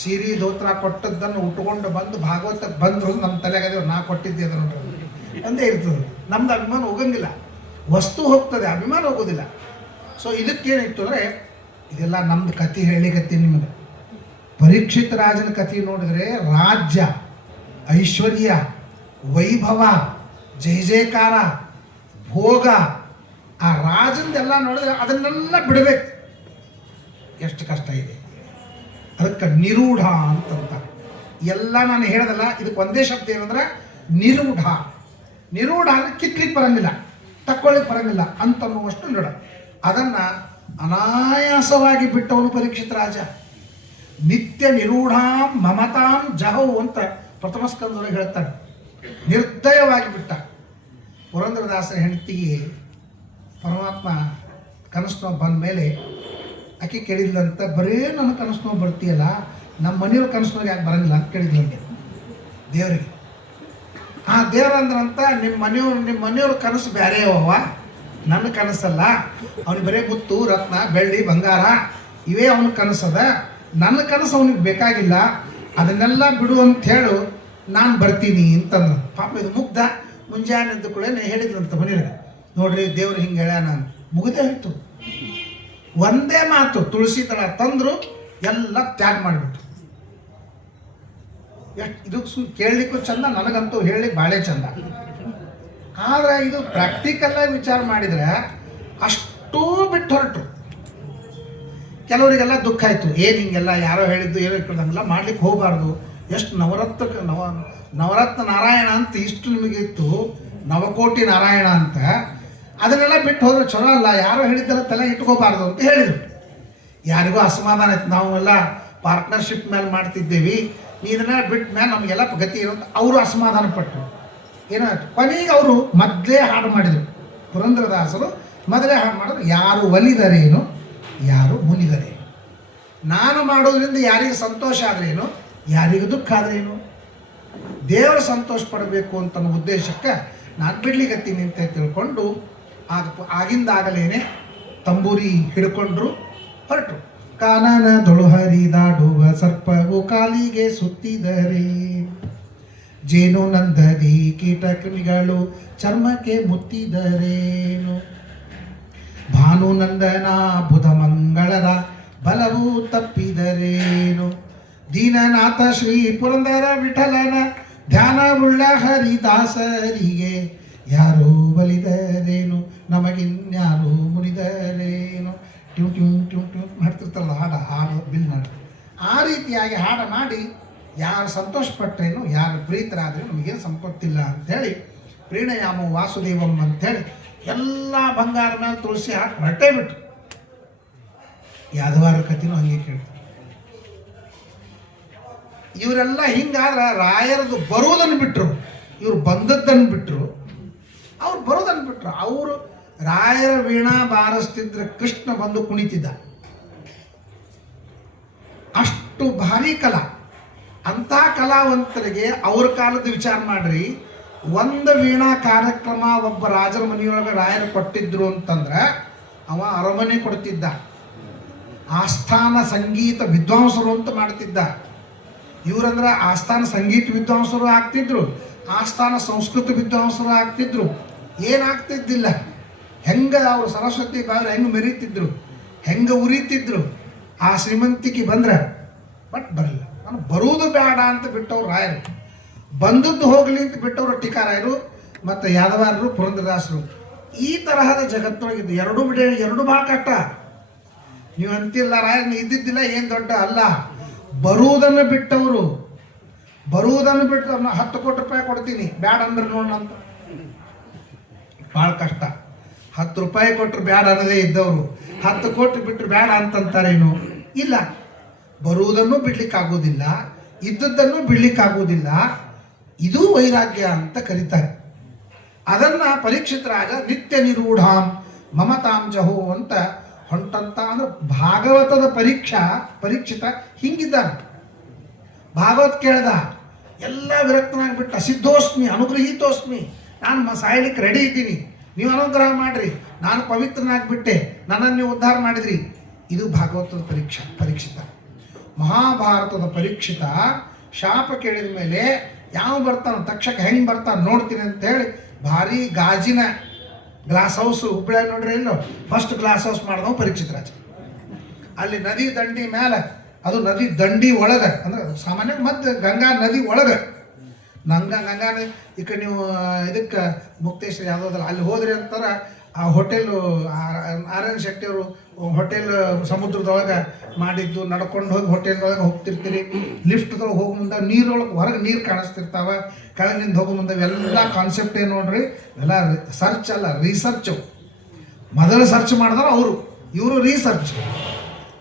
ಸೀರೆ ದೋತ್ರ ಕೊಟ್ಟದ್ದನ್ನು ಉಟ್ಕೊಂಡು ಬಂದು ಭಾಗವತಕ್ಕೆ ಬಂದರು ನಮ್ಮ ತಲೆಗಾದೇವು ನಾ ಕೊಟ್ಟಿದ್ದೆ ಅದನ್ನು ಅಂದೇ ಇರ್ತದೆ. ನಮ್ದು ಅಭಿಮಾನ ಹೋಗಂಗಿಲ್ಲ, ವಸ್ತು ಹೋಗ್ತದೆ, ಅಭಿಮಾನ ಹೋಗೋದಿಲ್ಲ. ಸೊ ಇದಕ್ಕೇನಿತ್ತು ಅಂದರೆ ಇದೆಲ್ಲ ನಮ್ದು ಕತೆ ಹೇಳಿಕತ್ತಿ ನಿಮಗೆ. ಪರೀಕ್ಷಿತ್ ರಾಜನ ಕತೆ ನೋಡಿದ್ರೆ ರಾಜ್ಯ, ಐಶ್ವರ್ಯ, ವೈಭವ, ಜಯ ಜಯಕಾರ, ಭೋಗ, ಆ ರಾಜಂದೆಲ್ಲ ನೋಡಿದ್ರೆ ಅದನ್ನೆಲ್ಲ ಬಿಡಬೇಕು. ಎಷ್ಟು ಕಷ್ಟ ಇದೆ. ಅದಕ್ಕೆ ನಿರೂಢ ಅಂತಂತ ಎಲ್ಲ ನಾನು ಹೇಳೋದಲ್ಲ. ಇದಕ್ಕೆ ಒಂದೇ ಶಬ್ದ ಏನಂದ್ರೆ ನಿರೂಢ. ನಿರೂಢ ಅಂದರೆ ಕಿತ್ಲಿಕ್ಕೆ ಬರಂಗಿಲ್ಲ, ತಕ್ಕೊಳ್ಳಿಕ್ಕೆ ಬರಂಗಿಲ್ಲ ಅಂತನ್ನುವಷ್ಟು ನಿರೂಢ. ಅದನ್ನು ಅನಾಯಾಸವಾಗಿ ಬಿಟ್ಟವನು ಪರೀಕ್ಷಿತ್ ರಾಜ. ನಿತ್ಯ ನಿರೂಢಾಂ ಮಮತಾಂ ಜಹೌ ಅಂತ ಪ್ರಥಮ ಸ್ಕಂದದಲ್ಲಿ ಹೇಳ್ತಾನೆ. ನಿರ್ದಯವಾಗಿ ಬಿಟ್ಟ. ಪುರಂದರದಾಸರ ಹೆಂಡತಿಗೆ ಪರಮಾತ್ಮ ಕನಸು ಬಂದ ಮೇಲೆ ಆಕೆ ಕೇಳಿದ್ಲಂತ, ಬರೇ ನನ್ನ ಕನಸು ಬರ್ತೀಯಲ್ಲ, ನಮ್ಮ ಮನೆಯವ್ರ ಕನಸು ಯಾಕೆ ಬರಂಗಿಲ್ಲ ಅಂತ ಕೇಳಿದ್ಲಂತೆ ದೇವರಿಗೆ. ಆ ದೇವ್ರ ಅಂದ್ರಂತ, ನಿಮ್ಮ ಮನೆಯವ್ರ ಕನಸು ಬೇರೆ ಅವವ, ನನ್ನ ಕನಸಲ್ಲ. ಅವನಿಗೆ ಬರೀ ಮುತ್ತು, ರತ್ನ, ಬೆಳ್ಳಿ, ಬಂಗಾರ ಇವೇ ಅವನ ಕನಸದ. ನನ್ನ ಕನಸು ಅವನಿಗೆ ಬೇಕಾಗಿಲ್ಲ, ಅದನ್ನೆಲ್ಲ ಬಿಡು ಅಂತ ಹೇಳು, ನಾನು ಬರ್ತೀನಿ ಅಂತಂದ್ರು. ಪಾಪ ಇದು ಮುಗ್ಧ ಮುಂಜಾನೆ ಎದ್ದ ಕೂಡ ಹೇಳಿದ್ರಂತ ಮನೆಯವ್ರಿಗೆ, ನೋಡ್ರಿ ದೇವ್ರು ಹಿಂಗೆ ಹೇಳ್ಯ, ನಾನು ಮುಗಿದೇ ಹೋಯ್ತು. ಒಂದೇ ಮಾತು ತುಳಸಿ ದಳ ತಂದರು, ಎಲ್ಲ ತ್ಯಾಗ ಮಾಡಿಬಿಟ್ಟು. ಎಷ್ಟು ಇದು ಕೇಳಲಿಕ್ಕೂ ಚಂದ, ನನಗಂತೂ ಹೇಳಲಿಕ್ಕೆ ಭಾಳ ಚಂದ. ಆದರೆ ಇದು ಪ್ರಾಕ್ಟಿಕಲ್ಲಾಗಿ ವಿಚಾರ ಮಾಡಿದರೆ ಅಷ್ಟೂ ಬಿಟ್ಟು ಹೊರಟರು. ಕೆಲವರಿಗೆಲ್ಲ ದುಃಖ ಆಯಿತು, ಏನು ಹಿಂಗೆಲ್ಲ ಯಾರೋ ಹೇಳಿದ್ದು ಏನೋ ಇಟ್ಕೊಳ್ದಂಗೆಲ್ಲ ಮಾಡ್ಲಿಕ್ಕೆ ಹೋಗಬಾರ್ದು. ಎಷ್ಟು ನವರತ್ನ ನಾರಾಯಣ ಅಂತ ಇಷ್ಟು ನಿಮಗಿತ್ತು, ನವಕೋಟಿ ನಾರಾಯಣ ಅಂತ, ಅದನ್ನೆಲ್ಲ ಬಿಟ್ಟು ಹೋದ್ರೆ ಚಲೋ ಅಲ್ಲ, ಯಾರೋ ಹೇಳಿದ್ದೆಲ್ಲ ತಲೆ ಇಟ್ಕೋಬಾರ್ದು ಅಂತ ಹೇಳಿದರು. ಯಾರಿಗೂ ಅಸಮಾಧಾನ ಆಯ್ತು. ನಾವೆಲ್ಲ ಪಾರ್ಟ್ನರ್ಶಿಪ್ ಮೇಲೆ ಮಾಡ್ತಿದ್ದೇವೆ, ಇದನ್ನ ಬಿಟ್ಟ ಮೇಲೆ ನಮಗೆಲ್ಲ ಗತಿ ಇರೋದು ಅವರು ಅಸಮಾಧಾನ ಪಟ್ಟರು. ಏನಾಯ್ತು, ಕೊನೆಗೆ ಅವರು ಮೊದಲೇ ಹಾಡು ಮಾಡಿದರು. ಪುರಂದರದಾಸರು ಮೊದಲೇ ಹಾಡು ಮಾಡಿದ್ರು, ಯಾರು ಒಲಿದರೇನು, ಯಾರು ಮುನಿದರೇನು, ನಾನು ಮಾಡೋದ್ರಿಂದ ಯಾರಿಗೆ ಸಂತೋಷ ಆದ್ರೇನು, ಯಾರಿಗೆ ದುಃಖ ಆದ್ರೇನು, ದೇವರ ಸಂತೋಷ ಪಡಬೇಕು ಅಂತ ಅನ್ನೋ ಉದ್ದೇಶಕ್ಕೆ ನಾನು ಬಿಡ್ಲಿಕ್ಕತ್ತೀನಿ ಅಂತ ತಿಳ್ಕೊಂಡು ಆಗಿಂದಾಗಲೇನೆ ತಂಬೂರಿ ಹಿಡ್ಕೊಂಡ್ರು, ಹೊರಟರು. ಕಾನನದೊಳು ಹರಿದಾಡುವ ಸರ್ಪವು ಕಾಲಿಗೆ ಸುತ್ತಿದರೆ, ಜೇನು ನಂದದಿ ಕೀಟಕ್ರಿಮಿಗಳು ಚರ್ಮಕ್ಕೆ ಮುತ್ತಿದರೇನು, ಭಾನುನಂದನ ಬುಧ ಮಂಗಳರ ಬಲವು ತಪ್ಪಿದರೇನು, ದೀನನಾಥ ಶ್ರೀ ಪುರಂದರ ವಿಠಲನ ಧ್ಯಾನವುಳ್ಳ ಹರಿದಾಸರಿಗೆ ಯಾರು ಬಲಿದರೇನು, ನಮಗಿನ್ಯಾರು ಮುನಿದರೇನು. ಟ್ಯೂ ಟ್ಯೂ ಟ್ಯೂ ಟ್ಯೂ ಮಾಡ್ತಿರ್ತಾರಲ್ಲ ಹಾಡು ಬಿಲ್ ಹಾಡು. ಆ ರೀತಿಯಾಗಿ ಹಾಡು ಮಾಡಿ ಯಾರು ಸಂತೋಷಪಟ್ಟರೇನು, ಯಾರು ಪ್ರೀತರಾದ್ರೇನು ನಮಗೇನು ಸಂಪತ್ತಿಲ್ಲ ಅಂಥೇಳಿ ಪ್ರೀಣಯಾಮ ವಾಸುದೇವಂ ಅಂಥೇಳಿ ಎಲ್ಲ ಬಂಗಾರ ಮೇಲೆ ತುಳಸಿ ಹಾಕಿ ಹೊರಟೇ ಬಿಟ್ಟು. ಯಾದವಾರ ಕಥೆನೂ ಹಂಗೆ ಕೇಳ್ತಾರೆ. ಇವರೆಲ್ಲ ಹಿಂಗಾದ್ರೆ ರಾಯರದು ಬರುವುದನ್ನು ಬಿಟ್ಟರು, ಇವರು ಬಂದದ್ದನ್ನು ಬಿಟ್ಟರು, ಅವ್ರು ಬರೋದನ್ನು ಬಿಟ್ಟರು. ಅವರು ರಾಯರ ವೀಣಾ ಬಾರಿಸ್ತಿದ್ರೆ ಕೃಷ್ಣ ಬಂದು ಕುಣಿತಿದ್ದ. ಅಷ್ಟು ಭಾರಿ ಕಲಾ. ಅಂಥ ಕಲಾವಂತರಿಗೆ ಅವ್ರ ಕಾಲದ ವಿಚಾರ ಮಾಡ್ರಿ. ಒಂದು ವೀಣಾ ಕಾರ್ಯಕ್ರಮ ಒಬ್ಬ ರಾಜರ ಮನೆಯೊಳಗೆ ರಾಯರು ಕೊಟ್ಟಿದ್ರು ಅಂತಂದ್ರೆ ಅವ ಅರಮನೆ ಕೊಡ್ತಿದ್ದ. ಆಸ್ಥಾನ ಸಂಗೀತ ವಿದ್ವಾಂಸರು ಅಂತ ಮಾಡ್ತಿದ್ದ. ಇವರಂದ್ರೆ ಆಸ್ಥಾನ ಸಂಗೀತ ವಿದ್ವಾಂಸರು ಆಗ್ತಿದ್ರು, ಆಸ್ಥಾನ ಸಂಸ್ಕೃತ ವಿದ್ವಾಂಸರು ಆಗ್ತಿದ್ರು. ಏನಾಗ್ತಿದ್ದಿಲ್ಲ. ಹೆಂಗೆ ಅವರು ಸರಸ್ವತಿ ಬಾರಿ ಹೆಂಗೆ ಮೆರೀತಿದ್ರು, ಹೆಂಗೆ ಉರಿತಿದ್ರು. ಆ ಶ್ರೀಮಂತಿಕೆ ಬಂದ್ರೆ ಬಟ್ ಬರಲಿಲ್ಲ. ನಾನು ಬರುವುದು ಬೇಡ ಅಂತ ಬಿಟ್ಟವ್ರು ರಾಯರು, ಬಂದದ್ದು ಹೋಗಲಿ ಅಂತ ಬಿಟ್ಟವರು ಟೀಕಾರಾಯರು ಮತ್ತು ಯಾದವಾರರು, ಪುರಂದರದಾಸರು. ಈ ತರಹದ ಜಗತ್ತಿನೊಳಗಿದ್ದು ಎರಡು ಭಾಳ ಕಷ್ಟ. ನೀವು ಅಂತಿಲ್ಲ ರಾಯರು ಇದ್ದಿದ್ದಿಲ್ಲ, ಏನು ದೊಡ್ಡ ಅಲ್ಲ. ಬರುವುದನ್ನು ಬಿಟ್ಟವರು, ಬರುವುದನ್ನು ಬಿಟ್ಟು 10 ಕೋಟಿ ರೂಪಾಯಿ ಕೊಡ್ತೀನಿ ಬ್ಯಾಡ ಅಂದ್ರೆ ನೋಡೋಣ ಅಂತ. ಭಾಳ ಕಷ್ಟ. 10 ರೂಪಾಯಿ ಕೊಟ್ಟರು ಬ್ಯಾಡ ಅನ್ನೋದೇ ಇದ್ದವರು 10 ಕೋಟಿ ಬಿಟ್ಟರು ಬ್ಯಾಡ ಅಂತಂತಾರೇನು? ಇಲ್ಲ. ಬರುವುದನ್ನು ಬಿಡ್ಲಿಕ್ಕಾಗೋದಿಲ್ಲ, ಇದ್ದದ್ದನ್ನು ಬಿಡ್ಲಿಕ್ಕಾಗೋದಿಲ್ಲ. ಇದು ವೈರಾಗ್ಯ ಅಂತ ಕರೀತಾರೆ. ಅದನ್ನು ಪರೀಕ್ಷಿತ ರಾಜ ನಿತ್ಯ ನಿರೂಢಾಂ ಮಮತಾಂ ಜಹೋ ಅಂತ ಹೊಂಟಂತ. ಅಂದ್ರೆ ಭಾಗವತದ ಪರೀಕ್ಷಿತ ಹಿಂಗಿದ್ದಾನೆ. ಭಾಗವತ್ ಕೇಳ್ದ, ಎಲ್ಲ ವಿರಕ್ತನಾಗ್ಬಿಟ್ಟ. ಸಿದ್ಧೋಸ್ಮಿ ಅನುಗ್ರಹೀತೋಸ್ಮಿ, ನಾನು ಸಾಯಲಿಕ್ಕೆ ರೆಡಿ ಇದ್ದೀನಿ, ನೀವು ಅನುಗ್ರಹ ಮಾಡಿರಿ, ನಾನು ಪವಿತ್ರನಾಗ್ಬಿಟ್ಟೆ, ನನ್ನನ್ನು ನೀವು ಉದ್ಧಾರ ಮಾಡಿದ್ರಿ. ಇದು ಭಾಗವತದ ಪರೀಕ್ಷಿತ. ಮಹಾಭಾರತದ ಪರೀಕ್ಷಿತ ಶಾಪ ಕೇಳಿದ ಮೇಲೆ ಯಾವ ಬರ್ತಾನೆ ತಕ್ಷಕ ಹೆಂಗೆ ಬರ್ತಾನೆ ನೋಡ್ತೀನಿ ಅಂತೇಳಿ ಭಾರಿ ಗಾಜಿನ ಗ್ಲಾಸ್ ಹೌಸ್ ಹುಬ್ಬಳ್ಳಿ ನೋಡ್ರಿ, ಎಲ್ಲೋ ಫಸ್ಟ್ ಗ್ಲಾಸ್ ಹೌಸ್ ಮಾಡಿದವ ಪರೀಕ್ಷಿತ ರಾಜ. ಅಲ್ಲಿ ನದಿ ದಂಡಿ ಮೇಲೆ, ಅದು ನದಿ ದಂಡಿ ಒಳಗೆ, ಅಂದ್ರೆ ಸಾಮಾನ್ಯ ಮತ್ತು ಗಂಗಾ ನದಿ ಒಳಗೆ, ಗಂಗಾ ಈ ಕಡೆ ನೀವು ಇದಕ್ಕೆ ಮುಕ್ತೇಶ್ವರ ಯಾವುದಲ್ಲ ಅಲ್ಲಿ ಹೋದ್ರಿ ಅಂತಾರೆ. ಆ ಹೋಟೆಲು ಆರ್ ಎನ್ ಶೆಟ್ಟಿ ಅವರು ಹೋಟೆಲ್ ಸಮುದ್ರದೊಳಗೆ ಮಾಡಿದ್ದು, ನಡ್ಕೊಂಡು ಹೋಗಿ ಹೋಟೆಲ್ದೊಳಗೆ ಹೋಗ್ತಿರ್ತೀರಿ. ಲಿಫ್ಟ್ದೊಳಗೆ ಹೋಗೋ ಮುಂದೆ ನೀರೊಳಗೆ ಹೊರಗೆ ನೀರು ಕಾಣಿಸ್ತಿರ್ತಾವೆ, ಕೆಳಗಿಂದ ಹೋಗೋ ಮುಂದೆ ಎಲ್ಲ ಕಾನ್ಸೆಪ್ಟ್ ಏನು ನೋಡ್ರಿ, ಎಲ್ಲ ಸರ್ಚ್ ಅಲ್ಲ, ರಿಸರ್ಚು. ಮೊದಲು ಸರ್ಚ್ ಮಾಡಿದ್ರೆ ಇವರು ರಿಸರ್ಚ್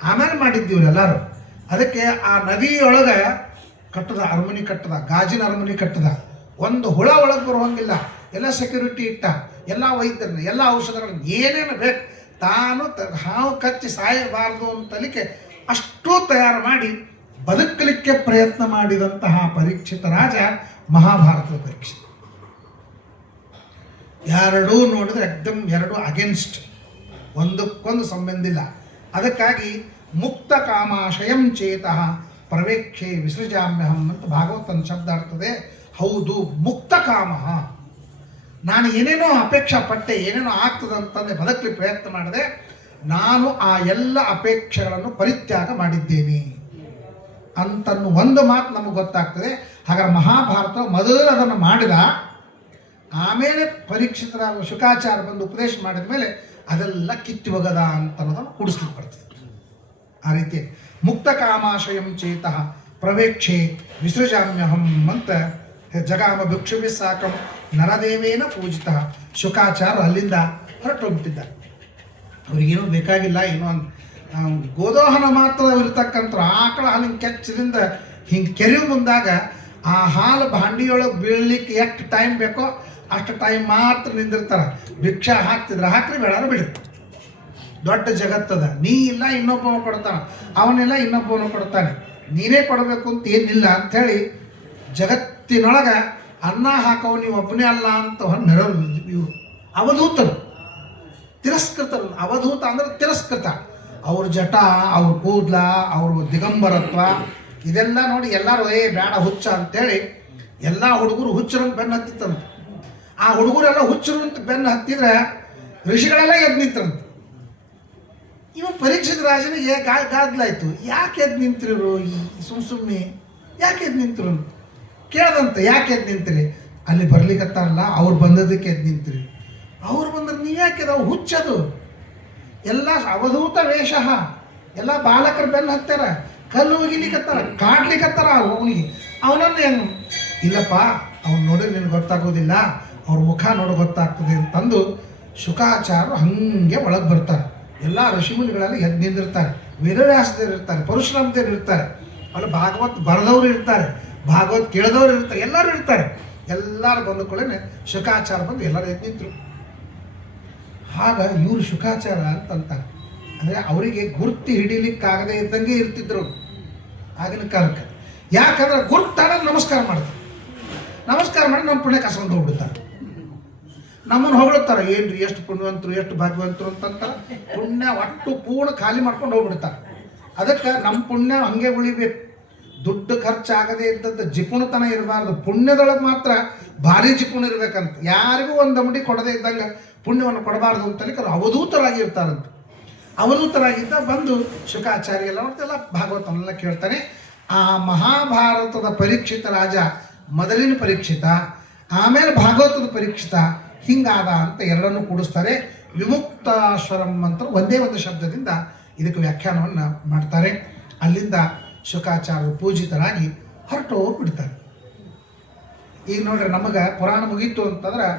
ಆಮೇಲೆ ಮಾಡಿದ್ದು ಇವರೆಲ್ಲರೂ. ಅದಕ್ಕೆ ಆ ನದಿಯೊಳಗೆ ಕಟ್ಟದ ಅರಮನೆ ಕಟ್ಟದ, ಗಾಜಿನ ಅರಮನೆ ಕಟ್ಟದ, ಒಂದು ಹುಳ ಒಳಗೆ ಬರುವಂಗಿಲ್ಲ, ಎಲ್ಲ ಸೆಕ್ಯೂರಿಟಿ ಇಟ್ಟ, ಎಲ್ಲ ವೈದ್ಯರನ್ನ, ಎಲ್ಲ ಔಷಧಗಳನ್ನ ಏನೇನು ಬೇಕು ತಾನು ಹಾವು ಕಚ್ಚಿ ಸಾಯಬಾರದು ಅಂತಲಿಕ್ಕೆ ಅಷ್ಟೂ ತಯಾರು ಮಾಡಿ ಬದುಕಲಿಕ್ಕೆ ಪ್ರಯತ್ನ ಮಾಡಿದಂತಹ ಪರೀಕ್ಷಿತ ರಾಜ ಮಹಾಭಾರತದ ಪರೀಕ್ಷೆ. ಎರಡೂ ನೋಡಿದ್ರೆ ಎಕ್ದಮ್ ಎರಡು ಅಗೇನ್ಸ್ಟ್, ಒಂದಕ್ಕೊಂದು ಸಂಬಂಧ ಇಲ್ಲ. ಅದಕ್ಕಾಗಿ ಮುಕ್ತ ಕಾಮಾಶಯಂ ಚೇತಃ ಪ್ರವೇಕ್ಷೆ ವಿಸೃಜಾಮ್ಯಹಂ ಅಂತ ಭಾಗವತನ ಶಬ್ದ ಆಗ್ತದೆ. ಹೌದು, ಮುಕ್ತ ಕಾಮ, ನಾನು ಏನೇನೋ ಅಪೇಕ್ಷೆ ಪಟ್ಟೆ, ಏನೇನೋ ಆಗ್ತದಂತಂದರೆ ಬದುಕಲಿ ಪ್ರಯತ್ನ ಮಾಡಿದೆ, ನಾನು ಆ ಎಲ್ಲ ಅಪೇಕ್ಷೆಗಳನ್ನು ಪರಿತ್ಯಾಗ ಮಾಡಿದ್ದೇನೆ ಅಂತನ್ನು ಒಂದು ಮಾತು ನಮಗೆ ಗೊತ್ತಾಗ್ತದೆ. ಹಾಗಾದ್ರೆ ಮಹಾಭಾರತ ಮೊದಲು ಅದನ್ನು ಮಾಡಿದ, ಆಮೇಲೆ ಪರೀಕ್ಷಿತರ ಶುಕಾಚಾರ ಬಂದು ಉಪದೇಶ ಮಾಡಿದ ಮೇಲೆ ಅದೆಲ್ಲ ಕಿತ್ತಿ ಒಗದ ಅಂತ ಅನ್ನೋದನ್ನು ಕೂಡಿಸ್ಲಿಕ್ಕೆ ಬರ್ತದೆ. ಆ ರೀತಿ ಮುಕ್ತ ಕಾಮಾಶಯಂ ಚೇತಃ ಪ್ರವೇಕ್ಷೆ ವಿಸೃಜಾಮ್ಯಹಂ ಅಂತ ಜಗಾಮ ಭಿಕ್ಷುಭಿ ಸಾಕಂ ನರದೇವೇನ ಪೂಜಿತ. ಶುಕಾಚಾರ ಅಲ್ಲಿಂದ ಹೊರಟೋಗ್ಬಿಟ್ಟಿದ್ದಾರೆ. ಅವ್ರಿಗೇನೂ ಬೇಕಾಗಿಲ್ಲ, ಏನೋ ಗೋದೋಹನ ಮಾತ್ರ ಇರ್ತಕ್ಕಂಥ ಆಕಳ ಹಾಲಿನ ಕೆಚ್ಚದಿಂದ ಹಿಂಗೆ ಕೆರೆಯು ಮುಂದಾಗ ಆ ಹಾಲು ಭಾಂಡಿಯೊಳಗೆ ಬೀಳಲಿಕ್ಕೆ ಎಷ್ಟು ಟೈಮ್ ಬೇಕೋ ಅಷ್ಟು ಟೈಮ್ ಮಾತ್ರ ನಿಂದಿರ್ತಾರೆ. ಭಿಕ್ಷಾ ಹಾಕ್ತಿದ್ರೆ ಹಾಕ್ರಿ, ಬೇಡಾರು ಬಿಡಿ. ದೊಡ್ಡ ಜಗತ್ತದ, ನೀ ಇಲ್ಲ ಇನ್ನೊಬ್ಬವ ಕೊಡ್ತಾನೆ, ಅವನಿಲ್ಲ ಇನ್ನೊಬ್ಬವನು ಕೊಡ್ತಾನೆ, ನೀನೇ ಕೊಡಬೇಕು ಅಂತ ಏನಿಲ್ಲ ಅಂಥೇಳಿ ಜಗತ್ತಿನೊಳಗೆ ಅನ್ನ ಹಾಕವು ನೀವು ಒಬ್ಬನೇ ಅಲ್ಲ ಅಂತ ನೆರವು. ಇವರು ಅವಧೂತರು, ತಿರಸ್ಕೃತರು. ಅವಧೂತ ಅಂದ್ರೆ ತಿರಸ್ಕೃತ. ಅವ್ರ ಜಟ, ಅವ್ರ ಕೂದಲ, ಅವ್ರ ದಿಗಂಬರತ್ವ ಇದೆಲ್ಲ ನೋಡಿ ಎಲ್ಲರೂ ಬೇಡ ಹುಚ್ಚ ಅಂತೇಳಿ ಎಲ್ಲ ಹುಡುಗರು ಹುಚ್ಚರಂತ ಬೆನ್ನು ಹತ್ತಿತ್ತಂತ. ಆ ಹುಡುಗರೆಲ್ಲ ಹುಚ್ಚರು ಅಂತ ಬೆನ್ನು ಹತ್ತಿದ್ರೆ ಋಷಿಗಳೆಲ್ಲ ಎದ್ದು ನಿಂತರಂತ. ಇವ ಪರೀಕ್ಷಿತ ರಾಜನಿಗೆ ಗಾದ್ಲಾಯ್ತು, ಯಾಕೆ ಎದ್ದು ನಿಂತಿರು ಈ ಸುಮ್ಮನೆ ಯಾಕೆ ಎದ್ದು ನಿಂತರು ಅಂತ ಕೇಳ್ದಂತ. ಯಾಕೆ ಎದ್ದು ನಿಂತಿರಿ? ಅಲ್ಲಿ ಬರ್ಲಿಕ್ಕತ್ತಾರಲ್ಲ ಅವ್ರು ಬಂದದಕ್ಕೆ ಎದ್ದು ನಿಂತಿರಿ. ಅವ್ರು ಬಂದ್ರೆ ನೀವು ಯಾಕೆ ಅವು ಹುಚ್ಚದು, ಎಲ್ಲ ಅವಧೂತ ವೇಷ, ಎಲ್ಲ ಬಾಲಕರು ಬೆನ್ನು ಹತ್ತಾರ, ಕಲ್ಲು ಒಗಿಲಿಕ್ಕತ್ತಾರ, ಕಾಡ್ಲಿಕ್ಕತ್ತಾರ ಅವನಿಗೆ. ಅವನನ್ನು ಹೆಂಗೆ ಇಲ್ಲಪ್ಪ ಅವ್ನು ನೋಡಿದ್ರೆ ನಿನಗೆ ಗೊತ್ತಾಗೋದಿಲ್ಲ, ಅವ್ರ ಮುಖ ನೋಡಿ ಗೊತ್ತಾಗ್ತದೆ ಅಂತಂದು ಶುಕಾಚಾರ್ಯರು ಹಾಗೆ ಒಳಗೆ ಬರ್ತಾರೆ. ಎಲ್ಲ ಋಷಿಮುನಿಗಳೆಲ್ಲ ಎದ್ದು ನಿಂದಿರ್ತಾರೆ, ವೇದವ್ಯಾಸದೇವರು ಇರ್ತಾರೆ, ಪರಶುರಾಮದೇವರು ಇರ್ತಾರೆ, ಅಲ್ಲಿ ಭಾಗವತ್ ಬರೆದವರು ಇರ್ತಾರೆ, ಭಾಗವತ್ ಕೇಳಿದವರು ಇರ್ತಾರೆ, ಎಲ್ಲರೂ ಇರ್ತಾರೆ. ಎಲ್ಲರೂ ಬಂದ ಕೂಡಲೇ ಶುಕಾಚಾರ ಬಂದು ಎಲ್ಲರೂ ಎದ್ದು ನಿಂತರು. ಆಗ ಇವರು ಶುಕಾಚಾರ ಅಂತಂತಾರೆ. ಅಂದರೆ ಅವರಿಗೆ ಗುರ್ತಿ ಹಿಡಿಲಿಕ್ಕಾಗದೇ ಇದ್ದಂಗೆ ಇರ್ತಿದ್ರು ಆಗಿನ ಕಾಲಕ್ಕೆ. ಯಾಕಂದ್ರೆ ಗುರ್ತಾನ ನಮಸ್ಕಾರ ಮಾಡ್ತಾರೆ, ನಮಸ್ಕಾರ ಮಾಡಿ ನಮ್ಮ ಪುಣ್ಯ ಕಸ್ಕೊಂಡು ಹೋಗ್ಬಿಡ್ತಾರೆ, ನಮ್ಮನ್ನು ಹೊಗಳುತ್ತಾರೆ. ಏನ್ರಿ ಎಷ್ಟು ಪುಣ್ಯವಂತರು, ಎಷ್ಟು ಭಾಗ್ಯವಂತರು ಅಂತಂತಾರೆ. ಪುಣ್ಯ ಒಟ್ಟು ಪೂರ್ಣ ಖಾಲಿ ಮಾಡ್ಕೊಂಡು ಹೋಗ್ಬಿಡ್ತಾರೆ. ಅದಕ್ಕೆ ನಮ್ಮ ಪುಣ್ಯ ಹಂಗೆ ಉಳಿಬೇಕು, ದುಡ್ಡು ಖರ್ಚಾಗದೇ ಇದ್ದದ್ದು ಜಿಪುಣತನ ಇರಬಾರ್ದು. ಪುಣ್ಯದೊಳಗೆ ಮಾತ್ರ ಭಾರಿ ಜಿಪುಣ ಇರ್ಬೇಕಂತ, ಯಾರಿಗೂ ಒಂದು ಅಂಬಡಿ ಕೊಡದೇ ಇದ್ದಂಗೆ ಪುಣ್ಯವನ್ನು ಕೊಡಬಾರ್ದು ಅಂತೇಳಿ ಅವಧೂತರಾಗಿ ಇರ್ತಾರಂತ. ಅವಧೂತರಾಗಿದ್ದ ಬಂದು ಶುಕಾಚಾರ್ಯ ಎಲ್ಲ ನೋಡ್ತಿಲ್ಲ, ಭಾಗವತನೆಲ್ಲ ಕೇಳ್ತಾನೆ. ಆ ಮಹಾಭಾರತದ ಪರೀಕ್ಷಿತ ರಾಜ ಮೊದಲಿನ ಪರೀಕ್ಷಿತ, ಆಮೇಲೆ ಭಾಗವತದ ಪರೀಕ್ಷಿತ, ಹಿಂಗಾದ ಅಂತ ಎರಡನ್ನೂ ಕೂಡಿಸ್ತಾರೆ. ವಿಮುಕ್ತಾಶ್ವರಂ ಅಂತ ಒಂದೇ ಒಂದು ಶಬ್ದದಿಂದ ಇದಕ್ಕೆ ವ್ಯಾಖ್ಯಾನವನ್ನು ಮಾಡ್ತಾರೆ. ಅಲ್ಲಿಂದ ಶುಕಾಚಾರ್ಯರು ಪೂಜಿತರಾಗಿ ಹೊರಟು ಬಿಡ್ತಾರೆ. ಈಗ ನೋಡ್ರಿ, ನಮಗೆ ಪುರಾಣ ಮುಗೀತು ಅಂತಂದ್ರೆ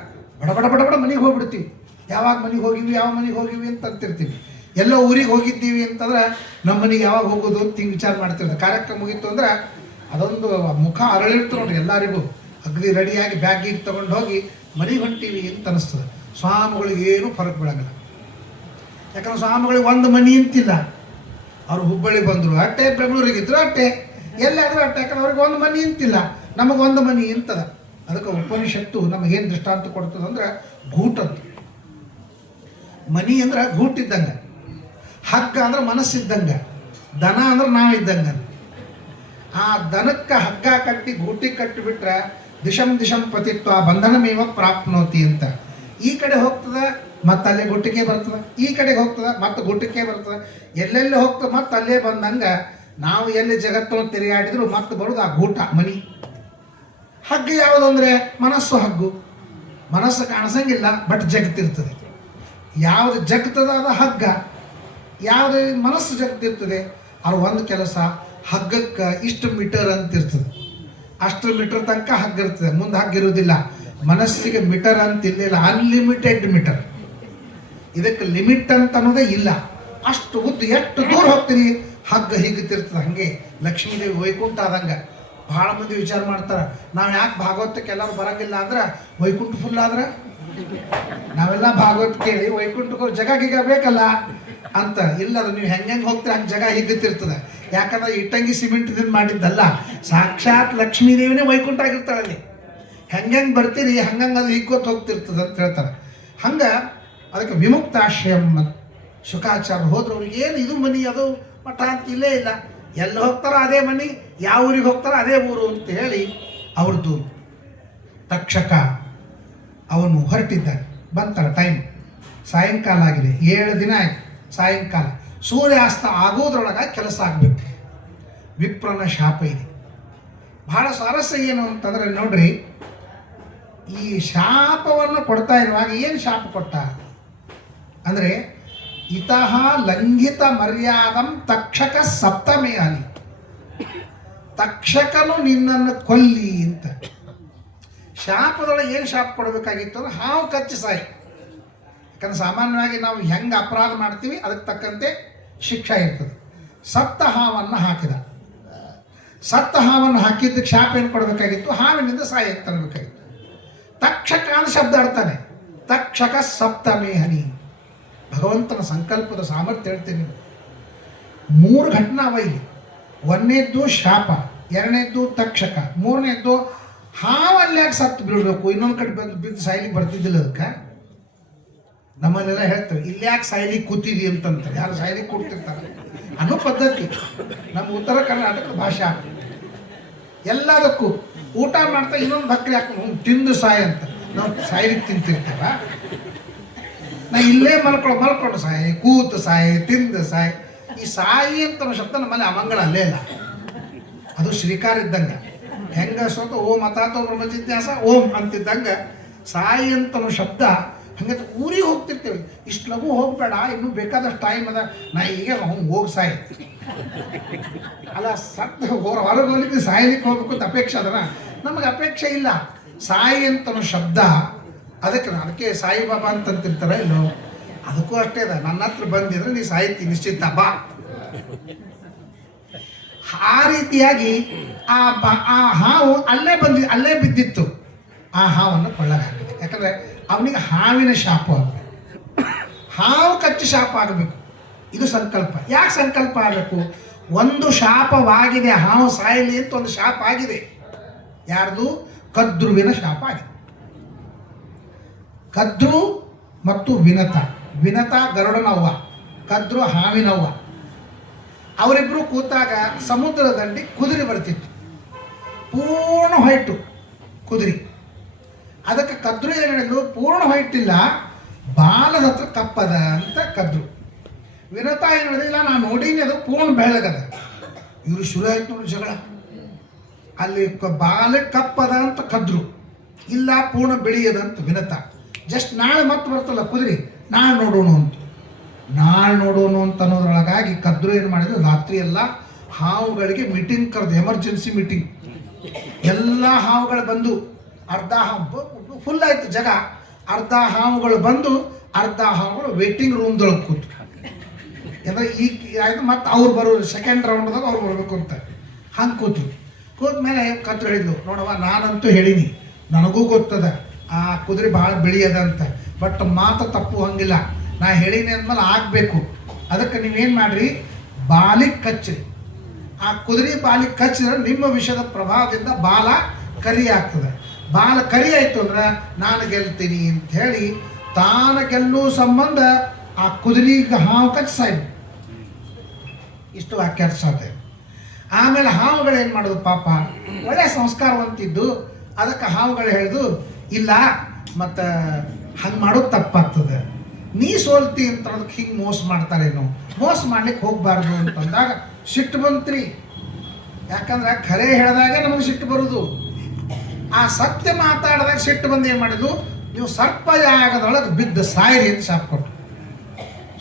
ಬಡ ಮನೆಗೆ ಹೋಗ್ಬಿಡ್ತೀವಿ. ಯಾವಾಗ ಮನೆಗೆ ಹೋಗಿವಿ, ಯಾವ ಮನೆಗೆ ಹೋಗಿವಿ ಅಂತ ಅಂತಿರ್ತೀವಿ. ಎಲ್ಲೋ ಊರಿಗೆ ಹೋಗಿದ್ದೀವಿ ಅಂತಂದ್ರೆ ನಮ್ಮ ಮನೆಗೆ ಯಾವಾಗ ಹೋಗೋದು ಅಂತ ಹಿಂಗೆ ವಿಚಾರ ಮಾಡ್ತಿರ್ತಾರೆ. ಕಾರ್ಯಕ್ರಮ ಮುಗೀತು ಅಂದ್ರೆ ಅದೊಂದು ಮುಖ ಅರಳಿರ್ತು ನೋಡ್ರಿ ಎಲ್ಲರಿಗೂ. ಅಗದಿ ರೆಡಿಯಾಗಿ ಬ್ಯಾಗಿಗೆ ತೊಗೊಂಡು ಹೋಗಿ ಮನೆಗೆ ಹೊಂಟೀವಿ ಅಂತ ಅನಿಸ್ತದೆ. ಸ್ವಾಮಿಗಳಿಗೆ ಏನೂ ಫರಕ್ ಬೀಳಂಗಿಲ್ಲ. ಯಾಕಂದ್ರೆ ಸ್ವಾಮಿಗಳಿಗೆ ಒಂದು ಮನೆ ಅಂತಿಲ್ಲ. ಅವ್ರು ಹುಬ್ಬಳ್ಳಿ ಬಂದರು ಅಟ್ಟೆ, ಬೆಂಗಳೂರಿಗಿದ್ರು ಅಟ್ಟೆ, ಎಲ್ಲಾದರೂ ಅಟ್ಟೆ. ಯಾಕಂದ್ರೆ ಅವ್ರಿಗೆ ಒಂದು ಮನೆ ಅಂತಿಲ್ಲ, ನಮಗೊಂದು ಮನೆ ಇಂತದ. ಅದಕ್ಕೆ ಉಪನಿಷತ್ತು ನಮಗೇನು ದೃಷ್ಟಾಂತ ಕೊಡ್ತದೆ ಅಂದ್ರೆ ಗೂಟದ್ದು. ಮನಿ ಅಂದ್ರೆ ಗೂಟಿದ್ದಂಗೆ, ಹಗ್ಗ ಅಂದ್ರೆ ಮನಸ್ಸಿದ್ದಂಗೆ, ದನ ಅಂದ್ರೆ ನಾವಿದ್ದಂಗೆ. ಆ ದನಕ್ಕೆ ಹಗ್ಗ ಕಟ್ಟಿ ಗೂಟಿ ಕಟ್ಟಿಬಿಟ್ರೆ ದಿಶಂ ಪತಿತ್ವ ಬಂಧನಮೇವ ಪ್ರಾಪ್ನೋತಿ ಅಂತ. ಈ ಕಡೆ ಹೋಗ್ತದೆ ಮತ್ತೆ ಅಲ್ಲೇ ಗುಟ್ಟಿಗೆ ಬರ್ತದೆ, ಈ ಕಡೆಗೆ ಹೋಗ್ತದೆ ಮತ್ತೆ ಗುಟ್ಟಕ್ಕೆ ಬರ್ತದೆ, ಎಲ್ಲೆಲ್ಲಿ ಹೋಗ್ತದೆ ಮತ್ತೆ ಅಲ್ಲೇ ಬಂದಂಗೆ ನಾವು ಎಲ್ಲಿ ಜಗತ್ತನ್ನು ತಿರುಗಾಡಿದ್ರು ಮತ್ತೆ ಬರೋದು ಆ ಗೂಟ ಮನಿ. ಹಗ್ಗ ಯಾವುದು ಅಂದರೆ ಮನಸ್ಸು ಹಗ್ಗು. ಮನಸ್ಸು ಕಾಣಿಸಂಗಿಲ್ಲ, ಬಟ್ ಜಗತ್ತಿರ್ತದೆ. ಯಾವುದು ಜಗತ್ತದ ಅದು ಹಗ್ಗ, ಯಾವುದು ಮನಸ್ಸು ಜಗತ್ತಿರ್ತದೆ ಅದು ಒಂದು ಕೆಲಸ. ಹಗ್ಗಕ್ಕೆ ಇಷ್ಟು ಮೀಟರ್ ಅಂತ ಇರ್ತದೆ, ಅಷ್ಟು ಮೀಟರ್ ತನಕ ಹಗ್ಗ ಇರ್ತದೆ, ಮುಂದೆ ಹಗ್ಗ ಇರೋದಿಲ್ಲ. ಮನಸ್ಸಿಗೆ ಮೀಟರ್ ಅಂತ ಇಲ್ಲ, ಅನ್ಲಿಮಿಟೆಡ್ ಮೀಟರ್. ಇದಕ್ಕೆ ಲಿಮಿಟ್ ಅಂತ ಅನ್ನೋದೇ ಇಲ್ಲ. ಅಷ್ಟು ಉದ್ದು ಎಷ್ಟು ದೂರ ಹೋಗ್ತೀರಿ ಹಗ್ಗ ಹಿಗ್ತಿರ್ತದೆ. ಹಾಗೆ ಲಕ್ಷ್ಮೀದೇವಿ ವೈಕುಂಠ ಆದಂಗೆ ಭಾಳ ಮಂದಿ ವಿಚಾರ ಮಾಡ್ತಾರೆ, ನಾವು ಯಾಕೆ ಭಾಗವತಕ್ಕೆ ಎಲ್ಲರೂ ಬರೋಂಗಿಲ್ಲ ಅಂದ್ರೆ ವೈಕುಂಠ ಫುಲ್ ಆದ್ರೆ ನಾವೆಲ್ಲ ಭಾಗವತ್ ಕೇಳಿ ವೈಕುಂಠಕ್ಕೆ ಜಾಗ ಗೀಗ ಬೇಕಲ್ಲ ಅಂತ. ಇಲ್ಲ, ಅದು ನೀವು ಹೆಂಗೆ ಹೋಗ್ತೀರ ಹಂಗೆ ಜಾಗ ಹಿಗ್ತಿರ್ತದೆ. ಯಾಕಂದ್ರೆ ಇಟ್ಟಂಗಿ ಸಿಮೆಂಟ್ದಿಂದ ಮಾಡಿದ್ದಲ್ಲ, ಸಾಕ್ಷಾತ್ ಲಕ್ಷ್ಮೀದೇವಿನೇ ವೈಕುಂಠ ಆಗಿರ್ತಾಳಲ್ಲಿ. ಹೆಂಗೆ ಬರ್ತೀರಿ ಹಂಗಂಗೆ ಅದು ಹಿಗ್ಗೊತ್ತು ಹೋಗ್ತಿರ್ತದೆ ಅಂತ ಹೇಳ್ತಾರೆ. ಹಂಗೆ ಅದಕ್ಕೆ ವಿಮುಕ್ತಾಶ್ರಯಂ ಶುಕಾಚಾರ್ಯ ಹೋದ್ರೆ ಅವ್ರಿಗೆ ಏನು ಇದು ಮನಿ ಅದು ಮಠ ಅಂತ ಇಲ್ಲೇ ಇಲ್ಲ, ಎಲ್ಲಿ ಹೋಗ್ತಾರೋ ಅದೇ ಮನಿ, ಯಾವ ಊರಿಗೆ ಹೋಗ್ತಾರೋ ಅದೇ ಊರು ಅಂತ ಹೇಳಿ ಅವ್ರದ್ದು ತಕ್ಷಕ ಅವನು ಹೊರಟಿದ್ದಾನೆ. ಬಂತಾರೆ ಟೈಮ್, ಸಾಯಂಕಾಲ ಆಗಿದೆ, 7 ದಿನ ಆಯ್ತು. ಸಾಯಂಕಾಲ ಸೂರ್ಯಾಸ್ತ ಆಗೋದ್ರೊಳಗೆ ಕೆಲಸ ಆಗಬೇಕು. ವಿಪ್ರನ ಶಾಪ ಇದೆ. ಬಹಳ ಸ್ವಾರಸ್ಯ ಏನು ಅಂತಂದರೆ ನೋಡ್ರಿ, ಈ ಶಾಪವನ್ನು ಕೊಡ್ತಾ ಇರುವಾಗ ಏನು ಶಾಪ ಕೊಟ್ಟ ಅಂದರೆ ಇತಃ ಲಂಘಿತ ಮರ್ಯಾದಂ ತಕ್ಷಕ ಸಪ್ತಮೇ ಅಲಿ, ತಕ್ಷಕನು ನಿನ್ನನ್ನು ಕೊಲ್ಲಿ ಅಂತ. ಶಾಪದೊಳಗೆ ಏನು ಶಾಪ ಕೊಡಬೇಕಾಗಿತ್ತು ಅಂದ್ರೆ ಹಾವು ಕಚ್ಚಿ ಸಾಯಿ. ಯಾಕಂದ್ರೆ ಸಾಮಾನ್ಯವಾಗಿ ನಾವು ಹೆಂಗೆ ಅಪರಾಧ ಮಾಡ್ತೀವಿ ಅದಕ್ಕೆ ತಕ್ಕಂತೆ ಶಿಕ್ಷೆ ಇರ್ತದೆ. ಸತ್ತ ಹಾವನ್ನು ಹಾಕಿದ, ಸತ್ತ ಹಾವನ್ನು ಹಾಕಿದ್ದಕ್ಕೆ ಶಾಪ ಏನು ಕೊಡಬೇಕಾಗಿತ್ತು, ಹಾವಿನಿಂದ ಸಾಯಕ್ಕೆ ತರಬೇಕಾಗಿತ್ತು. ತಕ್ಷಕ ಅಂತ ಶಬ್ದ ಆಡ್ತಾನೆ, ತಕ್ಷಕ ಸಪ್ತಮೇ ಹನಿ. ಭಗವಂತನ ಸಂಕಲ್ಪದ ಸಾಮರ್ಥ್ಯ ಹೇಳ್ತೀನಿ. 3 ಘಟನಾ ಅವ ಇಲ್ಲಿ. 1ನೇದ್ದು ಶಾಪ, 2ನೇದ್ದು ತಕ್ಷಕ, 3ನೇದ್ದು ಹಾವಲ್ಯಾಕೆ ಸತ್ತು ಬೀಳಬೇಕು, ಇನ್ನೊಂದು ಕಡೆ ಬಿದ್ದು ಸಾಯ್ಲಿಕ್ಕೆ ಬರ್ತಿದ್ದಿಲ್ಲ. ಅದಕ್ಕೆ ನಮ್ಮಲ್ಲೆಲ್ಲ ಹೇಳ್ತಾರೆ, ಇಲ್ಲಿ ಯಾಕೆ ಸಾಯ್ಲಿಕ್ಕೆ ಕೂತಿದಿ ಅಂತಂತಾರೆ. ಯಾರು ಸಾಯ್ಲಿಕ್ಕೆ ಕೂಡ್ತಿರ್ತಾರೆ ಅನ್ನೋ ಪದ್ಧತಿ ನಮ್ಮ ಉತ್ತರ ಕರ್ನಾಟಕದ ಭಾಷೆ. ಎಲ್ಲದಕ್ಕೂ ಊಟ ಮಾಡ್ತಾ ಇನ್ನೊಂದು ಬಕ್ರಿ ಹಾಕೊಂಡು ತಿಂದು ಸಾಯಿ ಅಂತ ನಾವು ಸಾಯ್ಲಿಕ್ಕೆ ತಿಂತಿರ್ತೇವ. ನಾ ಇಲ್ಲೇ ಮಲ್ಕೊಂಡು ಸಾಯಿ, ಕೂತು ಸಾಯಿ, ತಿಂದು ಸಾಯಿ. ಈ ಸಾಯಿ ಅಂತ ಶಬ್ದ ನಮ್ಮಲ್ಲಿ ಅಮಂಗಳ ಅಲ್ಲೇ ಇಲ್ಲ. ಅದು ಶ್ರೀಕಾರ ಇದ್ದಂಗೆ. ಹೆಂಗೆ ಸ್ವತಃ ಓಂ ಅಥಾತೋ ಬ್ರಹ್ಮ ಜಿಜ್ಞಾಸ ಓಂ ಅಂತಿದ್ದಂಗೆ ಸಾಯಿ ಅಂತ ಶಬ್ದ. ಹಂಗೆ ಊರಿಗೆ ಹೋಗ್ತಿರ್ತೇವೆ, ಇಷ್ಟು ಲಘು ಹೋಗ್ಬೇಡ, ಇನ್ನೂ ಬೇಕಾದಷ್ಟು ಟೈಮ್ ಅದ, ನಾ ಈಗ ಹೋಗಿ ಸಾಯಿ ಅಲ್ಲ. ಸತ್ತ ಹೊರಗೆ ಹೋಗ್ಲಿಕ್ಕೆ ಸಾಯ್ಲಿಕ್ಕೆ ಹೋಗ್ಬೇಕು ಅಂತ ಅಪೇಕ್ಷೆ ಅದನ. ನಮಗೆ ಅಪೇಕ್ಷೆ ಇಲ್ಲ. ಸಾಯಿ ಅಂತ ಶಬ್ದ ಅದಕ್ಕೆ ಸಾಯಿಬಾಬಾ ಅಂತಂತಿರ್ತಾರೆ ಇಲ್ಲೋ, ಅದಕ್ಕೂ ಅಷ್ಟೇ ಅದ. ನನ್ನ ಹತ್ರ ಬಂದಿದ್ರೆ ನೀ ಸಾಯ್ತಿ ನಿಶ್ಚಿತ ಬಾ. ಆ ರೀತಿಯಾಗಿ ಆ ಹಾವು ಅಲ್ಲೇ ಬಿದ್ದಿತ್ತು. ಆ ಹಾವನ್ನು ಕೊಳ್ಳಗೆ ಹಾಕಿದೆ. ಯಾಕಂದರೆ ಅವನಿಗೆ ಹಾವಿನ ಶಾಪ ಆಗಬೇಕು, ಹಾವು ಕಚ್ಚಿ ಶಾಪ ಆಗಬೇಕು. ಇದು ಸಂಕಲ್ಪ. ಯಾಕೆ ಸಂಕಲ್ಪ ಆಗಬೇಕು? ಒಂದು ಶಾಪವಾಗಿದೆ, ಹಾವು ಸಾಯಲಿ ಅಂತ ಒಂದು ಶಾಪ ಆಗಿದೆ. ಯಾರ್ದು? ಕದ್ರುವಿನ ಶಾಪ ಆಗಿದೆ. ಕದ್ರು ಮತ್ತು ವಿನತ. ವಿನತ ಗರುಡನವ್ವ, ಕದ್ರು ಹಾವಿನವ್ವ. ಅವರಿಬ್ಬರು ಕೂತಾಗ ಸಮುದ್ರ ದಂಡಿ ಕುದುರೆ ಬರ್ತಿತ್ತು, ಪೂರ್ಣ ಹೊಯ್ಟು ಕುದುರೆ. ಅದಕ್ಕೆ ಕದ್ರು ಏನು ಹೇಳಿದ್ರು, ಪೂರ್ಣ ಹೊಯ್ಟಿಲ್ಲ, ಬಾಲದ ಹತ್ರ ಕಪ್ಪದ ಅಂತ ಕದ್ರು. ವಿನತ ಏನು ಹೇಳಿದಿಲ್ಲ, ನಾನು ನೋಡೀನಿ ಅದು ಪೂರ್ಣ ಬೆಳಗದ. ಇವರು ಶುರು ಆಯ್ತು ನೋಡಿ ಜಗಳ. ಅಲ್ಲಿ ಬಾಲಕ್ಕೆ ಕಪ್ಪದ ಅಂತ ಕದ್ರು, ಇಲ್ಲ ಪೂರ್ಣ ಬೆಳೆಯದಂತ ವಿನತ. ಜಸ್ಟ್ ನಾಳೆ ಮತ್ತೆ ಬರ್ತಲ್ಲ ಕುದುರೆ, ನಾಳೆ ನೋಡೋಣ ಅಂತ. ನಾಳೆ ನೋಡೋಣ ಅಂತ ಅನ್ನೋದ್ರೊಳಗಾಗಿ ಕದ್ರು ಏನು ಮಾಡಿದ್ರು, ರಾತ್ರಿ ಎಲ್ಲ ಹಾವುಗಳಿಗೆ ಮೀಟಿಂಗ್ ಕರೆದು, ಎಮರ್ಜೆನ್ಸಿ ಮೀಟಿಂಗ್. ಎಲ್ಲ ಹಾವುಗಳು ಬಂದು, ಅರ್ಧ ಹಾವು ಫುಲ್ ಆಯ್ತು ಜಾಗ, ಅರ್ಧ ಹಾವುಗಳು ಬಂದು ಅರ್ಧ ಹಾವುಗಳು ವೇಟಿಂಗ್ ರೂಮ್ದೊಳಗೆ ಕೂತು. ಅಂದರೆ ಈಗ ಆಯ್ತು, ಮತ್ತು ಅವ್ರು ಬರೋರು ಸೆಕೆಂಡ್ ರೌಂಡ್ದಾಗ ಅವ್ರು ಬರಬೇಕು ಅಂತ ಹಂಗೆ ಕೂತು. ಕೂತ್ಮೇಲೆ ಕದ್ರು ಹೇಳಿದ್ಲು, ನೋಡವ್ವ ನಾನಂತೂ ಹೇಳೀನಿ, ನನಗೂ ಗೊತ್ತದ ಆ ಕುದುರೆ ಭಾಳ ಬೆಳೆಯದ ಅಂತ, ಬಟ್ ಮಾತು ತಪ್ಪು ಹಂಗಿಲ್ಲ. ನಾ ಹೇಳೀನಿ ಅಂದಮೇಲೆ ಆಗಬೇಕು. ಅದಕ್ಕೆ ನೀವೇನು ಮಾಡಿರಿ, ಬಾಲಿಗೆ ಕಚ್ಚಿರಿ. ಆ ಕುದುರೆ ಬಾಲಿಗೆ ಕಚ್ಚಿದ್ರೆ ನಿಮ್ಮ ವಿಷಯದ ಪ್ರಭಾವದಿಂದ ಬಾಲ ಕರಿ ಆಗ್ತದೆ. ಬಾಲ ಕರಿ ಆಯಿತು ಅಂದ್ರೆ ನಾನು ಗೆಲ್ತೀನಿ ಅಂತ ಹೇಳಿ ತಾನು ಗೆಲ್ಲುವ ಸಂಬಂಧ ಆ ಕುದುರೆಗೆ ಹಾವು ಕಚ್ಚಿ ಸಾಯ್ತು. ಇಷ್ಟು ವಾಕ್ಯಾರ್ಥ ಸಾಧ್ಯ. ಆಮೇಲೆ ಹಾವುಗಳು ಏನು ಮಾಡೋದು, ಪಾಪ ಒಳ್ಳೆಯ ಸಂಸ್ಕಾರವಂತಿದ್ದು. ಅದಕ್ಕೆ ಹಾವುಗಳು ಹೇಳಿದು, ಇಲ್ಲ ಮತ್ತು ಹಂಗೆ ಮಾಡೋದು ತಪ್ಪಾಗ್ತದೆ, ನೀ ಸೋಲ್ತಿ ಅಂತ ಅದಕ್ಕೆ ಹಿಂಗೆ ಮೋಸ ಮಾಡ್ತಾರೇನೋ, ಮೋಸ ಮಾಡ್ಲಿಕ್ಕೆ ಹೋಗಬಾರ್ದು ಅಂತಂದಾಗ ಸಿಟ್ಟು ಬಂತ್ರಿ. ಯಾಕಂದ್ರೆ ಖರೆ ಹೇಳಿದಾಗ ನಮಗೆ ಸಿಟ್ಟು ಬರುವುದು, ಆ ಸತ್ಯ ಮಾತಾಡಿದಾಗ ಸಿಟ್ಟು ಬಂದು ಏನು ಮಾಡಿದ್ವು, ನೀವು ಸರ್ಪ ಯಾಗದೊಳಗೆ ಬಿದ್ದು ಸಾಯಿರಿ ಅಂತ ಶಾಪ ಕೊಟ್ಟು.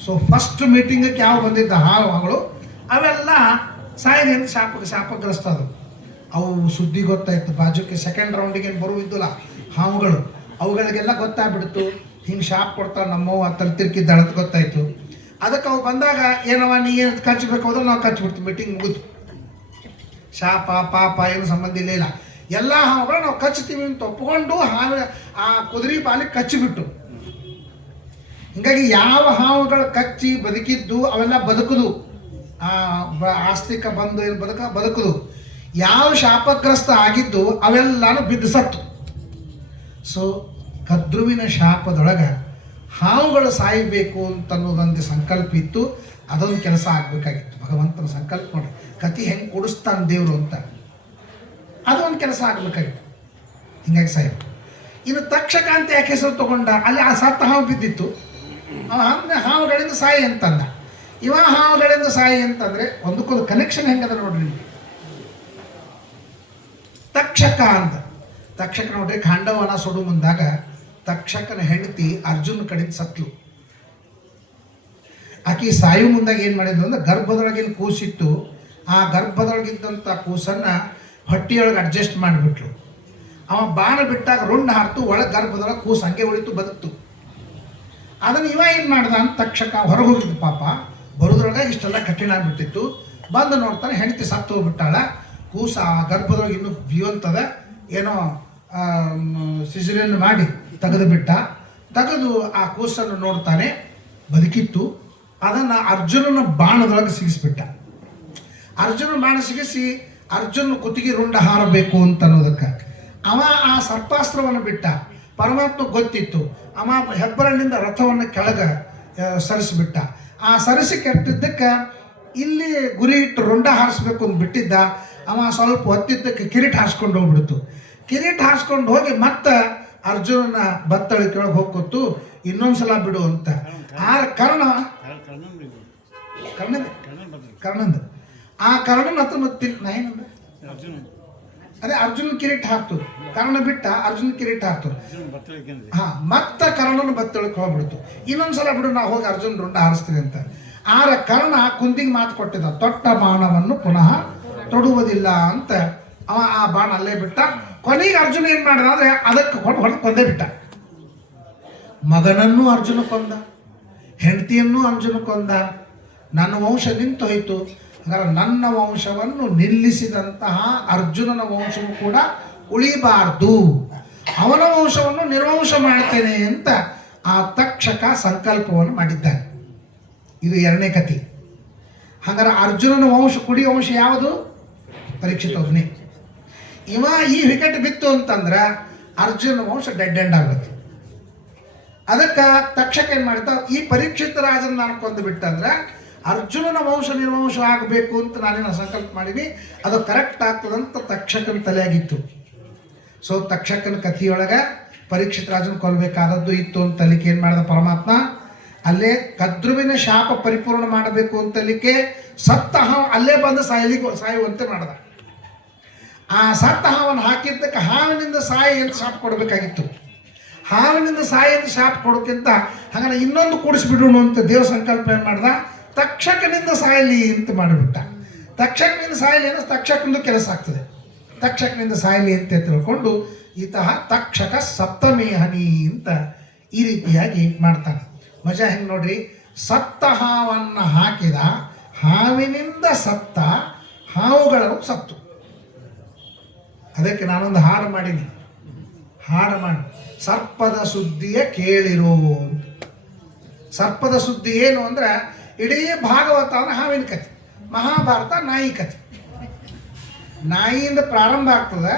ಸೊ ಫಸ್ಟ್ ಮೀಟಿಂಗಕ್ಕೆ ಯಾವ ಬಂದಿದ್ದ ಹಾವುಗಳು ಅವೆಲ್ಲ ಸಾಯಿರಿ ಅಂತ ಶಾಪಗ್ರಸ್ತ ಅದು. ಅವು ಸುದ್ದಿ ಗೊತ್ತಾಯ್ತು, ಬಾಜುಕ್ಕೆ ಸೆಕೆಂಡ್ ರೌಂಡಿಗೆ ಏನು ಬರುವಿದ್ದಿಲ್ಲ ಹಾವುಗಳು, ಅವುಗಳಿಗೆಲ್ಲ ಗೊತ್ತಾಗ್ಬಿಡ್ತು ಹಿಂಗೆ ಶಾಪ ಕೊಡ್ತಾವೆ ನಮ್ಮವ್ವ ತಲೆ ತಿರ್ಕಿದ್ದಾಳೆ ಅಂತ ಗೊತ್ತಾಯ್ತು. ಅದಕ್ಕೆ ಅವು ಬಂದಾಗ ಏನವ ನೀ ಏನು ಕಚ್ಚಬೇಕು ಹೋದ್ರೆ ನಾವು ಕಚ್ಚಿಬಿಡ್ತೀವಿ, ಮೀಟಿಂಗ್ ಮುಗಿದು. ಶಾಪ ಪಾಪ ಏನು ಸಂಬಂಧ ಇಲ್ಲ. ಎಲ್ಲ ಹಾವುಗಳು ನಾವು ಕಚ್ತೀವಿ ಅಂತ ಒಪ್ಪಿಕೊಂಡು ಆ ಕುದುರೆ ಬಾಲಿಗೆ ಕಚ್ಚಿಬಿಟ್ಟು. ಹೀಗಾಗಿ ಯಾವ ಹಾವುಗಳು ಕಚ್ಚಿ ಬದುಕಿದ್ದು ಅವೆಲ್ಲ ಬದುಕುದು, ಆಸ್ತಿಕ ಬಂದು ಏನು ಬದುಕುದು. ಯಾವ ಶಾಪಗ್ರಸ್ತ ಆಗಿದ್ದು ಅವೆಲ್ಲಾನು ಬಿದ್ದು ಸತ್ತು. ಸೊ ಕದ್ರುವಿನ ಶಾಪದೊಳಗೆ ಹಾವುಗಳು ಸಾಯಬೇಕು ಅಂತನ್ನೋದೊಂದು ಸಂಕಲ್ಪ ಇತ್ತು. ಅದೊಂದು ಕೆಲಸ ಆಗಬೇಕಾಗಿತ್ತು. ಭಗವಂತನ ಸಂಕಲ್ಪ ನೋಡಿ, ಕತಿ ಹೆಂಗೆ ಕೊಡಿಸ್ತಾನೆ ದೇವರು ಅಂತ, ಅದೊಂದು ಕೆಲಸ ಆಗಬೇಕಾಗಿತ್ತು. ಹಿಂಗಾಗಿ ಸಾಯ. ಇನ್ನು ತಕ್ಷಕ ಅಂತ ಯಾಕೆ ಹೆಸರು ತಗೊಂಡ, ಅಲ್ಲಿ ಆ ಸತ್ತ ಹಾವು ಬಿದ್ದಿತ್ತು, ಹಾವುಗಳಿಂದ ಸಾಯಿ ಅಂತಂದ. ಇವ ಹಾವುಗಳಿಂದ ಸಾಯಿ ಅಂತಂದರೆ ಒಂದಕ್ಕೊಂದು ಕನೆಕ್ಷನ್ ಹೆಂಗದ ನೋಡ್ರಿ. ತಕ್ಷಕ ಅಂತ, ತಕ್ಷಕ ನೋಡ್ರಿ, ಖಾಂಡವನ ಸುಡು ಮುಂದಾಗ ತಕ್ಷಕನ ಹೆಂಡತಿ ಅರ್ಜುನ ಕಡೆಯಿಂದ ಸತ್ಲು. ಆಕೆ ಸಾಯು ಮುಂದಾಗ ಏನು ಮಾಡಿದ್ಲು ಅಂದ್ರೆ ಗರ್ಭದೊಳಗಿನ ಕೂಸಿತ್ತು, ಆ ಗರ್ಭದೊಳಗಿದ್ದಂಥ ಕೂಸನ್ನು ಹೊಟ್ಟೆಯೊಳಗೆ ಅಡ್ಜಸ್ಟ್ ಮಾಡಿಬಿಟ್ಲು. ಅವ ಬಾಣ ಬಿಟ್ಟಾಗ ರುಂಡ ಹಾರ್ತು, ಒಳಗೆ ಗರ್ಭದೊಳಗೆ ಕೂಸು ಹಂಗೆ ಉಳಿತು, ಬದುಕ್ತು. ಅದನ್ನು ಇವ ಏನು ಮಾಡ್ದ ಅಂತ ತಕ್ಷಕ ಹೊರಗೆ ಹೋಗಿದ್ದು ಪಾಪ. ಬರೋದ್ರೊಳಗೆ ಇಷ್ಟೆಲ್ಲ ಕಠಿಣ ಆಗಿಬಿಟ್ಟಿತ್ತು. ಬಂದು ನೋಡ್ತಾನೆ ಹೆಂಡತಿ ಸತ್ತು ಹೋಗ್ಬಿಟ್ಟಾಳ. ಕೂಸ ಆ ಗರ್ಭದೊಳಗೆ ಇನ್ನೂ ಜೀವಂತದ, ಏನೋ ಸಿಸರಿಯನ್ನು ಮಾಡಿ ತೆಗೆದು ಬಿಟ್ಟ. ತೆಗೆದು ಆ ಕೂಸನ್ನು ನೋಡ್ತಾನೆ, ಬದುಕಿತ್ತು. ಅದನ್ನು ಅರ್ಜುನನ ಬಾಣದೊಳಗೆ ಸಿಗಿಸ್ಬಿಟ್ಟ. ಅರ್ಜುನ ಬಾಣ ಸಿಗಿಸಿ ಅರ್ಜುನ ಕುತ್ತಿಗೆ ರುಂಡ ಹಾರಬೇಕು ಅಂತ ಅನ್ನೋದಕ್ಕೆ ಅವ ಆ ಸರ್ಪಾಸ್ತ್ರವನ್ನು ಬಿಟ್ಟ. ಪರಮಾತ್ಮ ಗೊತ್ತಿತ್ತು, ಅವ ಹೆಬ್ಬರಳಿನಿಂದ ರಥವನ್ನು ಕೆಳಗೆ ಸರಿಸಿಬಿಟ್ಟ. ಆ ಸರಿಸಿ ಕೆಟ್ಟಿದ್ದಕ್ಕೆ ಇಲ್ಲಿ ಗುರಿ ಇಟ್ಟು ರುಂಡ ಹಾರಿಸ್ಬೇಕು ಅಂತ ಬಿಟ್ಟಿದ್ದ. ಅವ ಸ್ವಲ್ಪ ಹೊತ್ತಿದ್ದಕ್ಕೆ ಕಿರೀಟ ಹಾರಿಸ್ಕೊಂಡು ಹೋಗ್ಬಿಡ್ತು. ಕಿರೀಟ ಹಾರಿಸ್ಕೊಂಡು ಹೋಗಿ ಮತ್ತೆ ಅರ್ಜುನನ ಬತ್ತಳಿ ಕೆಳಗೆ ಹೋಗ್ಕೊತ್ತು, ಇನ್ನೊಂದ್ಸಲ ಬಿಡು ಅಂತ. ಆ ಕರ್ಣಂದು ಆ ಕರ್ಣನ ಹತ್ರ ಮತ್ತೆ ಏನಂದ್ರೆ ಅದೇ ಅರ್ಜುನ ಕಿರೀಟ ಹಾಕ್ತು, ಕರ್ಣ ಬಿಟ್ಟ, ಅರ್ಜುನ ಕಿರೀಟ ಹಾಕ್ತು. ಮತ್ತೆ ಕರ್ಣನ ಬತ್ತಳಿಗೆ ಹೋಗ್ಬಿಡ್ತು. ಇನ್ನೊಂದ್ಸಲ ಬಿಡು, ನಾವು ಹೋಗಿ ಅರ್ಜುನ ರುಂಡ ಹಾರಿಸ್ತೀವಿ ಅಂತ. ಆರ ಕರ್ಣ ಕುಂದಿಗೆ ಮಾತು ಕೊಟ್ಟಿದ್ದ, ತೊಟ್ಟ ಬಾಣವನ್ನು ಪುನಃ ತೊಡುವುದಿಲ್ಲ ಅಂತ. ಅವ ಆ ಬಾಣ ಅಲ್ಲೇ ಬಿಟ್ಟ. ಕೊನೆಗೆ ಅರ್ಜುನ ಏನು ಮಾಡಿದ ಅಂದರೆ ಅದಕ್ಕೆ ಹೊಡೆದು ಕೊಂದೇ ಬಿಟ್ಟ. ಮಗನನ್ನು ಅರ್ಜುನ ಕೊಂದ, ಹೆಂಡತಿಯನ್ನು ಅರ್ಜುನ ಕೊಂದ. ನನ್ನ ವಂಶ ನಿಂತು ಹೋಯಿತು. ಹಾಗಾದ್ರೆ ನನ್ನ ವಂಶವನ್ನು ನಿಲ್ಲಿಸಿದಂತಹ ಅರ್ಜುನನ ವಂಶವು ಕೂಡ ಉಳಿಬಾರ್ದು, ಅವನ ವಂಶವನ್ನು ನಿರ್ವಂಶ ಮಾಡ್ತೇನೆ ಅಂತ ಆ ತಕ್ಷಕ ಸಂಕಲ್ಪವನ್ನು ಮಾಡಿದ್ದಾನೆ. ಇದು ಎರಡನೇ ಕಥೆ. ಹಾಗಾದ್ರೆ ಅರ್ಜುನನ ವಂಶ ಕುಡಿ ವಂಶ ಯಾವುದು? ಪರೀಕ್ಷಿತ ಒಬ್ಬನೇ. ಇವ ಈ ವಿಕೆಟ್ ಬಿತ್ತು ಅಂತಂದ್ರೆ ಅರ್ಜುನ ವಂಶ ಡೆಡ್ ಎಂಡ್ ಆಗುತ್ತೆ. ಅದಕ್ಕೆ ತಕ್ಷಕ ಏನು ಮಾಡಿದ್ದ, ಈ ಪರೀಕ್ಷಿತ ರಾಜನ ನಾನು ಕೊಂದು ಬಿಟ್ಟಂದ್ರೆ ಅರ್ಜುನನ ವಂಶ ನಿರ್ವಂಶ ಆಗಬೇಕು ಅಂತ ನಾನೇನು ಸಂಕಲ್ಪ ಮಾಡೀನಿ, ಅದು ಕರೆಕ್ಟ್ ಆಗ್ತದಂತ ತಕ್ಷಕನ ತಲೆಯಾಗಿತ್ತು. ಸೊ ತಕ್ಷಕನ ಕಥೆಯೊಳಗೆ ಪರೀಕ್ಷಿತ ರಾಜನ ಕೊಲ್ಲಬೇಕಾದದ್ದು ಇತ್ತು ಅಂತ ತಲಿಕೆ ಏನು ಮಾಡಿದ ಪರಮಾತ್ಮ, ಅಲ್ಲೇ ಕದ್ರುವಿನ ಶಾಪ ಪರಿಪೂರ್ಣ ಮಾಡಬೇಕು ಅಂತಲಿಕ್ಕೆ ಸತ್ತ ಹಾವು ಅಲ್ಲೇ ಬಂದು ಸಾಯುವಂತೆ ಮಾಡ್ದ. ಆ ಸತ್ತ ಹಾವನ್ನು ಹಾಕಿದ್ದಕ್ಕೆ ಹಾವಿನಿಂದ ಸಾಯಿ ಅಂತ ಶಾಪ ಕೊಡಬೇಕಾಗಿತ್ತು. ಹಾವಿನಿಂದ ಸಾಯಿ ಅಂತ ಶಾಪ ಕೊಡೋಕ್ಕಿಂತ ಹಾಗಾದ್ರೆ ಇನ್ನೊಂದು ಕೂಡಿಸ್ಬಿಡೋಣ ಅಂತ ದೇವ್ರ ಸಂಕಲ್ಪ ಏನು ಮಾಡ್ದ, ತಕ್ಷಕನಿಂದ ಸಾಯಲಿ ಅಂತ ಮಾಡಿಬಿಟ್ಟ. ತಕ್ಷಕನಿಂದ ಸಾಯಲಿ ಅಂದರೆ ತಕ್ಷಕನಿಂದ ಕೆಲಸ ಆಗ್ತದೆ. ತಕ್ಷಕನಿಂದ ಸಾಯಲಿ ಅಂತ ತಿಳ್ಕೊಂಡು ಈತಃ ತಕ್ಷಕ ಸಪ್ತಮಿ ಹನಿ ಅಂತ ಈ ರೀತಿಯಾಗಿ ಮಾಡ್ತಾನೆ. ಮಜಾ ಹೆಂಗೆ ನೋಡ್ರಿ, ಸತ್ತ ಹಾವನ್ನು ಹಾಕಿದ, ಹಾವಿನಿಂದ ಸತ್ತ, ಹಾವುಗಳು ಸತ್ತು. ಅದಕ್ಕೆ ನಾನೊಂದು ಹಾಡು ಮಾಡೀನಿ. ಹಾಡು ಮಾಡಿ ಸರ್ಪದ ಸುದ್ದಿಯ ಕೇಳಿರೋ ಅಂತ. ಸರ್ಪದ ಸುದ್ದಿ ಏನು ಅಂದರೆ ಇಡೀ ಭಾಗವತ ಅಂದರೆ ಹಾವಿನ ಕಥೆ, ಮಹಾಭಾರತ ನಾಯಿ ಕಥೆ. ನಾಯಿಯಿಂದ ಪ್ರಾರಂಭ ಆಗ್ತದೆ,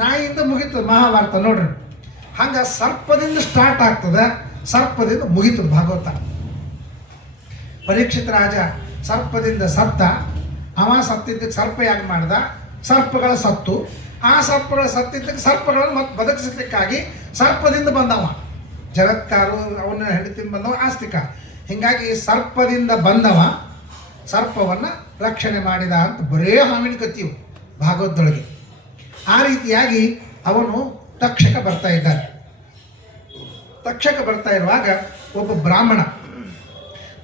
ನಾಯಿಯಿಂದ ಮುಗಿತದೆ ಮಹಾಭಾರತ. ನೋಡ್ರಿ, ಹಂಗೆ ಸರ್ಪದಿಂದ ಸ್ಟಾರ್ಟ್ ಆಗ್ತದೆ, ಸರ್ಪದಿಂದ ಮುಗಿತದೆ ಭಾಗವತ. ಪರೀಕ್ಷಿತ ರಾಜ ಸರ್ಪದಿಂದ ಸತ್ತ, ಅವ ಸತ್ತಿದ್ದಕ್ಕೆ ಸರ್ಪ ಯಾಕೆ ಮಾಡ್ದ, ಸರ್ಪಗಳ ಸತ್ತು. ಆ ಸರ್ಪಗಳ ಸತ್ತಿದ್ದಕ್ಕೆ ಸರ್ಪಗಳನ್ನು ಮತ್ತೆ ಬದುಕಿಸಲಿಕ್ಕಾಗಿ ಸರ್ಪದಿಂದ ಬಂದವ. ಜಗತ್ಕಾರು ಅವನ ಹೆಂಡತಿನ ಬಂದವ ಆಸ್ತಿಕ. ಹೀಗಾಗಿ ಸರ್ಪದಿಂದ ಬಂದವ ಸರ್ಪವನ್ನು ರಕ್ಷಣೆ ಮಾಡಿದ ಅಂತ ಬರೇ ಹಾವಿನ ಕಥೆಯು ಭಾಗವತದೊಳಗೆ. ಆ ರೀತಿಯಾಗಿ ಅವನು ತಕ್ಷಕ ಬರ್ತಾ ಇದ್ದಾನೆ. ತಕ್ಷಕ ಬರ್ತಾ ಇರುವಾಗ ಒಬ್ಬ ಬ್ರಾಹ್ಮಣ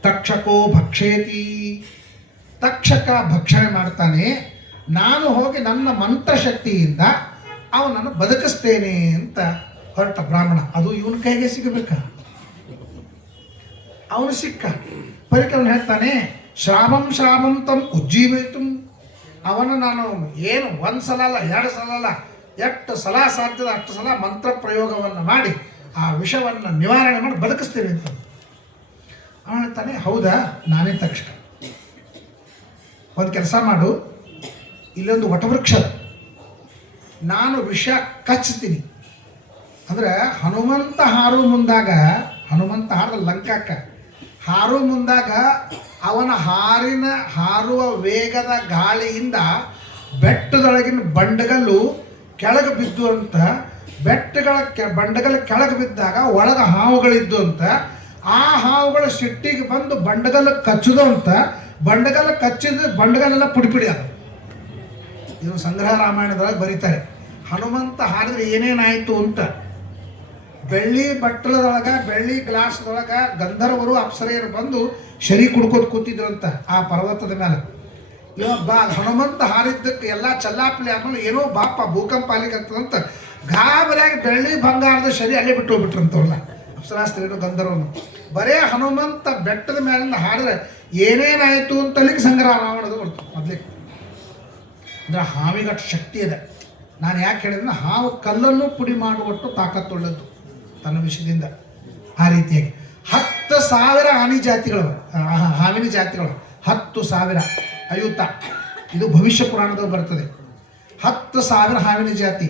ತಕ್ಷಕೋ ಭಕ್ಷೇತಿ, ತಕ್ಷಕ ಭಕ್ಷಣೆ ಮಾಡ್ತಾನೆ. ನಾನು ಹೋಗಿ ನನ್ನ ಮಂತ್ರಶಕ್ತಿಯಿಂದ ಅವನನ್ನು ಬದುಕಿಸ್ತೇನೆ ಅಂತ ಹೊರಟ ಬ್ರಾಹ್ಮಣ. ಅದು ಇವನ ಕೈಗೆ ಸಿಗಬೇಕ. ಅವನು ಸಿಕ್ಕ ಪರಿಕ ಅವನು ಹೇಳ್ತಾನೆ, ಶ್ರಾವಂ ತಮ್ ಉಜ್ಜೀವಿತು. ಅವನು ನಾನು ಏನು ಒಂದು ಸಲ ಅಲ್ಲ, 2 ಸಲ ಅಲ್ಲ, ಎಷ್ಟು ಸಲ ಸಾಧ್ಯದ ಅಷ್ಟು ಸಲ ಮಂತ್ರ ಪ್ರಯೋಗವನ್ನು ಮಾಡಿ ಆ ವಿಷವನ್ನು ನಿವಾರಣೆ ಮಾಡಿ ಬದುಕಿಸ್ತೇನೆ ಅಂತ ಅವನು ಹೇಳ್ತಾನೆ. ಹೌದಾ, ನಾನೇ ತಕ್ಷಕ. ಒಂದು ಕೆಲಸ ಮಾಡು, ಇಲ್ಲೊಂದು ವಟವೃಕ್ಷ, ನಾನು ವಿಷ ಕಚ್ತೀನಿ. ಅಂದರೆ ಹನುಮಂತ ಹಾರದ ಲಂಕಾಕ ಹಾರು ಮುಂದಾಗ ಅವನ ಹಾರುವ ವೇಗದ ಗಾಳಿಯಿಂದ ಬೆಟ್ಟದೊಳಗಿನ ಬಂಡಗಲ್ಲು ಕೆಳಗೆ ಬಿದ್ದು ಅಂತ, ಬಂಡಗಲ್ ಕೆಳಗೆ ಬಿದ್ದಾಗ ಒಳಗೆ ಹಾವುಗಳಿದ್ದು ಅಂತ, ಆ ಹಾವುಗಳ ಸಿಟ್ಟಿಗೆ ಬಂದು ಬಂಡಗಲ್ ಕಚ್ಚುದು ಅಂತ, ಬಂಡಗಲ್ ಕಚ್ಚಿದ ಬಂಡಗಲೆಲ್ಲ ಪುಡಿಪಿಡಿ ಅದು. ಇದು ಸಂಗ್ರಹ ರಾಮಾಯಣದೊಳಗೆ ಬರೀತಾರೆ. ಹನುಮಂತ ಹಾರಿದ್ರೆ ಏನೇನಾಯಿತು ಅಂತ. ಬೆಳ್ಳಿ ಬಟ್ಟಲದೊಳಗೆ, ಬೆಳ್ಳಿ ಗ್ಲಾಸ್ದೊಳಗೆ ಗಂಧರ್ವರು ಅಪ್ಸರೆಯರು ಬಂದು ಶರಿ ಕುಡ್ಕೋದು ಕೂತಿದ್ರಂತ ಆ ಪರ್ವತದ ಮೇಲೆ. ಇವಾಗ ಹನುಮಂತ ಹಾರಿದ್ದಕ್ಕೆ ಎಲ್ಲ ಚಲ್ಲಾಪಲಿ ಆಮೇಲೆ ಏನೋ ಬಾಪ ಭೂಕಂಪ ಆಗ್ಲಿಕ್ಕಂತದಂತ ಗಾಬರಿಯಾಗಿ ಬೆಳ್ಳಿ ಬಂಗಾರದ ಶರಿ ಅಲ್ಲೇ ಬಿಟ್ಟು ಹೋಗ್ಬಿಟ್ರಂತವ್ರಲ್ಲ ಅಪ್ಸರಾಸ್ತ್ರೀರು ಗಂಧರ್ವನು. ಬರೇ ಹನುಮಂತ ಬೆಟ್ಟದ ಮೇಲಿಂದ ಹಾರಿದ್ರೆ ಏನೇನಾಯಿತು ಅಂತಲಿಕ್ಕೆ ಸಂಗ್ರಹ ರಾವಣದು ಬರ್ತು ಮೊದಲಿಗೆ. ಅಂದರೆ ಹಾವಿಗಟ್ಟು ಶಕ್ತಿ ಇದೆ. ನಾನು ಯಾಕೆ ಹೇಳಿದ್ರೆ ಹಾವು ಕಲ್ಲನ್ನು ಪುಡಿ ಮಾಡುವಷ್ಟು ತಾಕತ್ತುಳ್ಳದ್ದು ತನ್ನ ವಿಷಯದಿಂದ. ಆ ರೀತಿಯಾಗಿ 10,000 ಹಾವಿನ ಜಾತಿಗಳು 10,000 ಅಯುತ. ಇದು ಭವಿಷ್ಯ ಪುರಾಣದಲ್ಲಿ ಬರ್ತದೆ. 10,000 ಹಾವಿನ ಜಾತಿ.